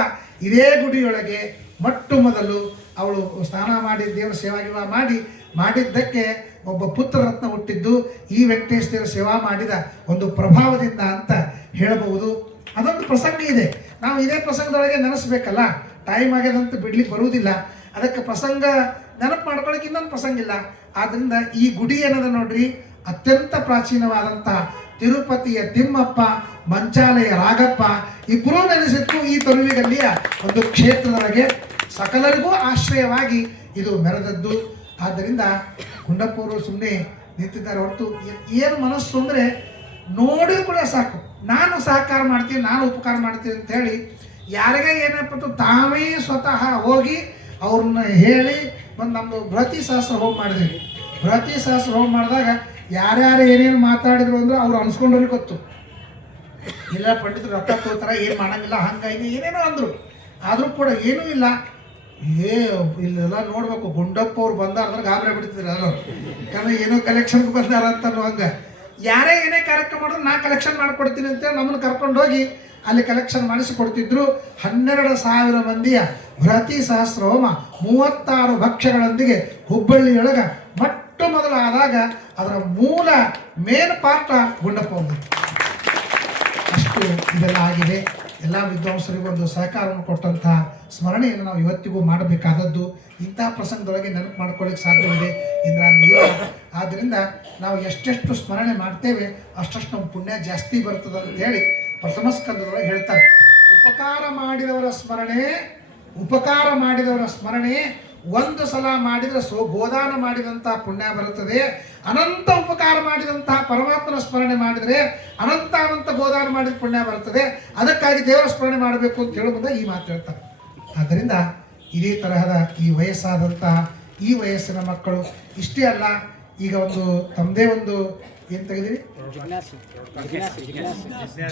ಇದೇ ಗುಡಿಯೊಳಗೆ ಮೊಟ್ಟ ಮೊದಲು ಅವಳು ಸ್ನಾನ ಮಾಡಿ ದೇವರ ಸೇವಾ ಮಾಡಿದ್ದಕ್ಕೆ ಒಬ್ಬ ಪುತ್ರ ರತ್ನ ಹುಟ್ಟಿದ್ದು ಈ ವೆಂಕಟೇಶ ದೇವರ ಸೇವಾ ಮಾಡಿದ ಒಂದು ಪ್ರಭಾವದಿಂದ ಅಂತ ಹೇಳಬಹುದು. ಅದೊಂದು ಪ್ರಸಂಗ ಇದೆ. ನಾವು ಇದೇ ಪ್ರಸಂಗದೊಳಗೆ ನೆನೆಸ್ಬೇಕಲ್ಲ, ಟೈಮ್ ಆಗ್ಯದಂತ ಬಿಡ್ಲಿಕ್ಕೆ ಬರುವುದಿಲ್ಲ. ಅದಕ್ಕೆ ಪ್ರಸಂಗ ನೆನಪು ಮಾಡ್ಕೊಳ್ಳೋಕೆ ಇನ್ನೊಂದು ಪ್ರಸಂಗ ಇಲ್ಲ. ಆದ್ದರಿಂದ ಈ ಗುಡಿ ಏನದ ನೋಡ್ರಿ, ಅತ್ಯಂತ ಪ್ರಾಚೀನವಾದಂಥ ತಿರುಪತಿಯ ತಿಮ್ಮಪ್ಪ, ಮಂಚಾಲೆಯ ರಾಗಪ್ಪ ಇಬ್ಬರೂ ನೆನೆಸಿದ್ದು ಈ ತರುವಿಗಲ್ಲಿಯ ಒಂದು ಕ್ಷೇತ್ರದೊಳಗೆ ಸಕಲರಿಗೂ ಆಶ್ರಯವಾಗಿ ಇದು ಮೆರೆದದ್ದು. ಆದ್ದರಿಂದ ಗುಂಡಪ್ಪವರು ಸುಮ್ಮನೆ ನಿಂತಿದ್ದಾರೆ ಹೊರತು ಏನು ಮನಸ್ಸು ಅಂದರೆ ನೋಡಿದ ಕೂಡ ಸಾಕು, ನಾನು ಸಹಕಾರ ಮಾಡ್ತೀನಿ, ನಾನು ಉಪಕಾರ ಮಾಡ್ತೀನಿ ಅಂತ ಹೇಳಿ ಯಾರಿಗೇ ಏನಪ್ಪ ತಾವೇ ಸ್ವತಃ ಹೋಗಿ ಅವ್ರನ್ನ ಹೇಳಿ ಒಂದು ನಮ್ಮದು ಬೃಹತಿ ಸಹಸ್ರ ಹೋಮ ಮಾಡಿದ್ವಿ. ಬೃಹತಿ ಸಹಸ್ರ ಹೋಮ ಮಾಡಿದಾಗ ಯಾರ್ಯಾರು ಏನೇನು ಮಾತಾಡಿದ್ರು ಅಂದ್ರೆ ಅವ್ರು ಅನ್ಸ್ಕೊಂಡವ್ರಿಗೆ ಗೊತ್ತು. ಇಲ್ಲ ಪಂಡಿತರು ರೊಕ್ಕ ತಗೋತಾರೆ, ಏನು ಮಾಡೋಂಗಿಲ್ಲ, ಹಂಗಾಗಿ ಏನೇನೋ ಅಂದರು. ಆದರೂ ಕೂಡ ಏನೂ ಇಲ್ಲ. ಇಲ್ಲೆಲ್ಲ ನೋಡ್ಬೇಕು, ಗುಂಡಪ್ಪ ಅವ್ರು ಬಂದಾರ ಅಂದ್ರೆ ಗಾಬರಿ ಬಿಡ್ತಿದ್ರು ಎಲ್ಲರೂ, ಯಾಕಂದ್ರೆ ಏನೋ ಕಲೆಕ್ಷನ್ಗೆ ಬಂದಾರ ಅಂತ ಹಂಗೆ. ಯಾರೇ ಏನೇ ಕಾರ್ಯಕ್ರಮ ಮಾಡಿದ್ರು ನಾ ಕಲೆಕ್ಷನ್ ಮಾಡಿಕೊಡ್ತೀನಿ ಅಂತೇಳಿ ನಮ್ಮನ್ನು ಕರ್ಕೊಂಡೋಗಿ ಅಲ್ಲಿ ಕಲೆಕ್ಷನ್ ಮಾಡಿಸಿಕೊಡ್ತಿದ್ರು. 12,000 ಮಂದಿಯ ಬೃಹತಿ ಸಹಸ್ರ ಹೋಮ 36 ಭಕ್ಷ್ಯಗಳೊಂದಿಗೆ ಹುಬ್ಬಳ್ಳಿಯೊಳಗೆ ಮೊಟ್ಟ ಮೊದಲಾದಾಗ ಅದರ ಮೂಲ ಮೇನ್ ಪಾರ್ಟ ಗುಂಡಪ್ಪ ಒಂದು. ಅಷ್ಟು ಇದೆಲ್ಲ ಆಗಿದೆ. ಎಲ್ಲ ವಿದ್ವಾಂಸರಿಗೂ ಒಂದು ಸಹಕಾರವನ್ನು ಕೊಟ್ಟಂಥ ಸ್ಮರಣೆಯನ್ನು ನಾವು ಇವತ್ತಿಗೂ ಮಾಡಬೇಕಾದದ್ದು. ಇಂಥ ಪ್ರಸಂಗದೊಳಗೆ ನೆನಪು ಮಾಡ್ಕೊಳ್ಳಿಕ್ಕೆ ಸಾಧ್ಯವಿದೆ ಇಂದ್ರ. ಆದ್ದರಿಂದ ನಾವು ಎಷ್ಟೆಷ್ಟು ಸ್ಮರಣೆ ಮಾಡ್ತೇವೆ ಅಷ್ಟಷ್ಟು ನಮ್ಮ ಪುಣ್ಯ ಜಾಸ್ತಿ ಬರ್ತದೆ ಅಂತ ಹೇಳಿ ಪ್ರಥಮ ಸ್ಕಂದದೊಳಗೆ ಹೇಳ್ತಾರೆ. ಉಪಕಾರ ಮಾಡಿದವರ ಸ್ಮರಣೆ ಒಂದು ಸಲ ಮಾಡಿದರೆ ಗೋದಾನ ಮಾಡಿದಂಥ ಪುಣ್ಯ ಬರುತ್ತದೆ. ಅನಂತ ಉಪಕಾರ ಮಾಡಿದಂತಹ ಪರಮಾತ್ಮನ ಸ್ಮರಣೆ ಮಾಡಿದರೆ ಅನಂತ ಗೋದಾನ ಮಾಡಿದ ಪುಣ್ಯ ಬರುತ್ತದೆ. ಅದಕ್ಕಾಗಿ ದೇವರ ಸ್ಮರಣೆ ಮಾಡಬೇಕು ಅಂತ ಹೇಳುವುದ ಈ ಮಾತು ಹೇಳ್ತಾರೆ. ಆದ್ದರಿಂದ ಇದೇ ತರಹದ ಈ ವಯಸ್ಸಾದಂತಹ ಈ ವಯಸ್ಸಿನ ಮಕ್ಕಳು ಇಷ್ಟೇ ಅಲ್ಲ, ಈಗ ಒಂದು ತಮ್ಮದೇ ಒಂದು ಏನು ತೆಗೆದಿರಿ,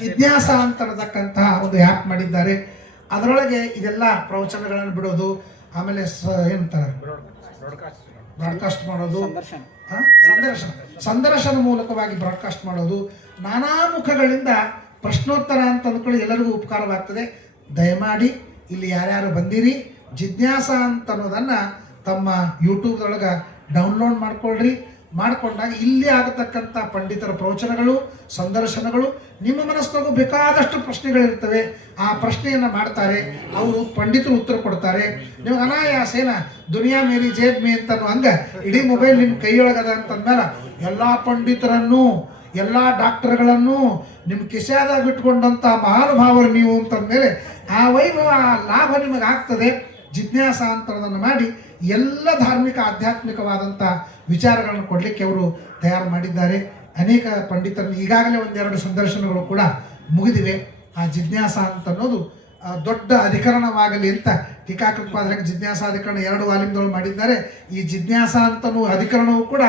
ಜಿಜ್ಞಾಸ ಅಂತಕ್ಕಂತಹ ಒಂದು ಆ್ಯಪ್ ಮಾಡಿದ್ದಾರೆ. ಅದರೊಳಗೆ ಇದೆಲ್ಲ ಪ್ರವಚನಗಳನ್ನು ಬಿಡೋದು, ಆಮೇಲೆ ಏನಂತಾರೆ ಬ್ರಾಡ್ಕಾಸ್ಟ್ ಮಾಡೋದು, ಸಂದರ್ಶನ ಮೂಲಕವಾಗಿ ಬ್ರಾಡ್ಕಾಸ್ಟ್ ಮಾಡೋದು, ನಾನಾ ಮುಖಗಳಿಂದ ಪ್ರಶ್ನೋತ್ತರ ಅಂತ ಅಂದ್ಕೊಳ್ಳಿ ಎಲ್ಲರಿಗೂ ಉಪಕಾರವಾಗ್ತದೆ. ದಯಮಾಡಿ ಇಲ್ಲಿ ಯಾರ್ಯಾರು ಬಂದಿರಿ ಜಿಜ್ಞಾಸ ಅಂತ ಅನ್ನೋದನ್ನು ತಮ್ಮ ಯೂಟ್ಯೂಬ್ದೊಳಗೆ ಡೌನ್ಲೋಡ್ ಮಾಡ್ಕೊಳ್ರಿ. ಮಾಡಿಕೊಂಡಾಗ ಇಲ್ಲಿ ಆಗತಕ್ಕಂಥ ಪಂಡಿತರ ಪ್ರವಚನಗಳು, ಸಂದರ್ಶನಗಳು, ನಿಮ್ಮ ಮನಸ್ಸಿನಾಗೂ ಬೇಕಾದಷ್ಟು ಪ್ರಶ್ನೆಗಳಿರ್ತವೆ. ಆ ಪ್ರಶ್ನೆಯನ್ನು ಮಾಡ್ತಾರೆ, ಅವರು ಪಂಡಿತರು ಉತ್ತರ ಕೊಡ್ತಾರೆ. ನಿಮ್ಗೆ ಅನಾಯಾಸೇನ ದುನಿಯಾ ಮೇರಿ ಜೇಬ್ ಮೇ ಅಂತನೋ ಹಂಗೆ ಇಡೀ ಮೊಬೈಲ್ ನಿಮ್ಮ ಕೈಯೊಳಗದ ಅಂತಂದ್ಮೇಲೆ ಎಲ್ಲ ಪಂಡಿತರನ್ನು, ಎಲ್ಲ ಡಾಕ್ಟರ್ಗಳನ್ನು ನಿಮ್ಮ ಕಿಸೆದಾಗ ಇಟ್ಕೊಂಡಂಥ ಮಹಾನುಭಾವರು ನೀವು ಅಂತಂದಮೇಲೆ ಆ ವೈಭವ, ಆ ಲಾಭ ನಿಮಗೆ ಆಗ್ತದೆ. ಜಿಜ್ಞಾಸ ಅಂತದನ್ನು ಮಾಡಿ ಎಲ್ಲ ಧಾರ್ಮಿಕ ಆಧ್ಯಾತ್ಮಿಕವಾದಂಥ ವಿಚಾರಗಳನ್ನು ಕೊಡಲಿಕ್ಕೆ ಅವರು ತಯಾರು ಮಾಡಿದ್ದಾರೆ. ಅನೇಕ ಪಂಡಿತರನ್ನು ಈಗಾಗಲೇ ಒಂದೆರಡು ಸಂದರ್ಶನಗಳು ಕೂಡ ಮುಗಿದಿವೆ. ಆ ಜಿಜ್ಞಾಸ ಅಂತ ಅನ್ನೋದು ದೊಡ್ಡ ಅಧಿಕರಣವಾಗಲಿ ಅಂತ ಟೀಕಾಕೃತ್ಪಾದರಿಗೆ ಜಿಜ್ಞಾಸಾಧಿಕರಣ 2 ವಾಲ್ಯೂಮ್ಗಳು ಮಾಡಿದ್ದಾರೆ. ಈ ಜಿಜ್ಞಾಸ ಅಂತನೂ ಅಧಿಕರಣವೂ ಕೂಡ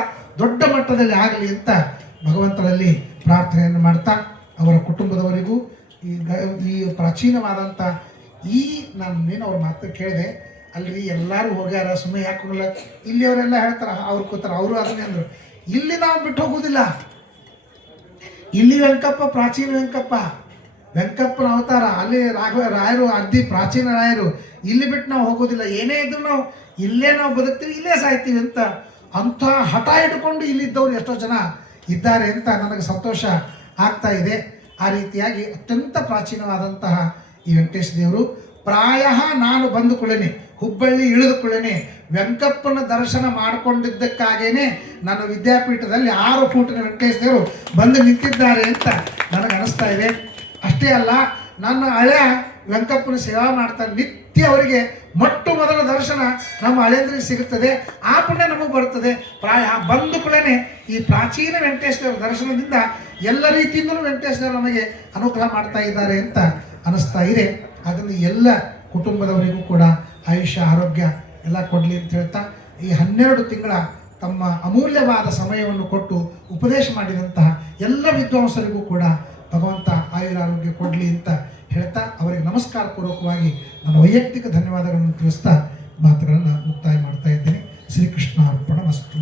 ದೊಡ್ಡ ಮಟ್ಟದಲ್ಲಿ ಆಗಲಿ ಅಂತ ಭಗವಂತನಲ್ಲಿ ಪ್ರಾರ್ಥನೆಯನ್ನು ಮಾಡ್ತಾ, ಅವರ ಕುಟುಂಬದವರಿಗೂ ಈ ಪ್ರಾಚೀನವಾದಂಥ ನಾನು ಅವ್ರ ಮಾತು ಕೇಳಿದೆ, ಅಲ್ರಿ ಎಲ್ಲರೂ ಹೋಗ್ಯಾರ, ಸುಮ್ಮನೆ ಯಾಕೆ ಹೋಗಲ್ಲ, ಇಲ್ಲಿ ಅವರೆಲ್ಲ ಹೇಳ್ತಾರೆ, ಅವ್ರು ಕೂತಾರೆ, ಅವರು ಅದನ್ನೇ ಅಂದರು. ಇಲ್ಲಿ ನಾವು ಬಿಟ್ಟು ಹೋಗೋದಿಲ್ಲ. ಇಲ್ಲಿ ವೆಂಕಪ್ಪ ಪ್ರಾಚೀನ ವೆಂಕಪ್ಪನ ಅವತಾರ, ಅಲ್ಲಿ ರಾಯರು ಅದ್ದಿ ಪ್ರಾಚೀನ ರಾಯರು. ಇಲ್ಲಿ ಬಿಟ್ಟು ನಾವು ಹೋಗೋದಿಲ್ಲ. ಏನೇ ಇದ್ರು ನಾವು ಇಲ್ಲೇ ನಾವು ಬದುಕ್ತೀವಿ, ಇಲ್ಲೇ ಸಾಯ್ತೀವಿ ಅಂಥ ಹಠ ಇಟ್ಕೊಂಡು ಇಲ್ಲಿದ್ದವ್ರು ಎಷ್ಟೋ ಜನ ಇದ್ದಾರೆ ಅಂತ ನನಗೆ ಸಂತೋಷ ಆಗ್ತಾ ಇದೆ. ಆ ರೀತಿಯಾಗಿ ಅತ್ಯಂತ ಪ್ರಾಚೀನವಾದಂತಹ ಈ ವೆಂಕಟೇಶ ದೇವರು ಪ್ರಾಯ ನಾನು ಬಂದು ಕೂಡಲೇ ಹುಬ್ಬಳ್ಳಿ ಇಳಿದ ಕೂಡಲೇ ವೆಂಕಪ್ಪನ ದರ್ಶನ ಮಾಡಿಕೊಂಡಿದ್ದಕ್ಕಾಗೇನೆ ನನ್ನ ವಿದ್ಯಾಪೀಠದಲ್ಲಿ 6 ಫೂಟಿನ ವೆಂಕಟೇಶ ದೇವರು ಬಂದು ನಿಂತಿದ್ದಾರೆ ಅಂತ ನನಗೆ ಅನಿಸ್ತಾ ಇದೆ. ಅಷ್ಟೇ ಅಲ್ಲ, ನನ್ನ ಹಳೆಯ ವೆಂಕಪ್ಪನ ಸೇವಾ ಮಾಡ್ತಾರೆ. ನಿತ್ಯ ಅವರಿಗೆ ಮೊಟ್ಟ ಮೊದಲ ದರ್ಶನ ನಮ್ಮ ಹಳೆಯಂದ್ರಿಗೆ ಸಿಗುತ್ತದೆ. ಆ ಪುಣ್ಯ ನಮಗೆ ಬರ್ತದೆ. ಪ್ರಾಯ ಬಂದು ಕೂಡಲೇ ಈ ಪ್ರಾಚೀನ ವೆಂಕಟೇಶ ದೇವರ ದರ್ಶನದಿಂದ ಎಲ್ಲ ರೀತಿಯಿಂದಲೂ ವೆಂಕಟೇಶ ದೇವರು ನಮಗೆ ಅನುಗ್ರಹ ಮಾಡ್ತಾ ಇದ್ದಾರೆ ಅಂತ ಅನಿಸ್ತಾ ಇದೆ. ಅದನ್ನು ಎಲ್ಲ ಕುಟುಂಬದವರಿಗೂ ಕೂಡ ಆಯುಷ್ಯ, ಆರೋಗ್ಯ ಎಲ್ಲ ಕೊಡಲಿ ಅಂತ ಹೇಳ್ತಾ, ಈ 12 ತಿಂಗಳ ತಮ್ಮ ಅಮೂಲ್ಯವಾದ ಸಮಯವನ್ನು ಕೊಟ್ಟು ಉಪದೇಶ ಮಾಡಿದಂತಹ ಎಲ್ಲ ವಿದ್ವಾಂಸರಿಗೂ ಕೂಡ ಭಗವಂತ ಆಯುರಾರೋಗ್ಯ ಕೊಡಲಿ ಅಂತ ಹೇಳ್ತಾ, ಅವರಿಗೆ ನಮಸ್ಕಾರ ಪೂರ್ವಕವಾಗಿ ನನ್ನ ವೈಯಕ್ತಿಕ ಧನ್ಯವಾದಗಳನ್ನು ತಿಳಿಸ್ತಾ ಮಾತುಗಳನ್ನು ಮುಕ್ತಾಯ ಮಾಡ್ತಾ ಇದ್ದೇನೆ. ಶ್ರೀಕೃಷ್ಣ ಅರ್ಪಣ ಮಸ್ತು.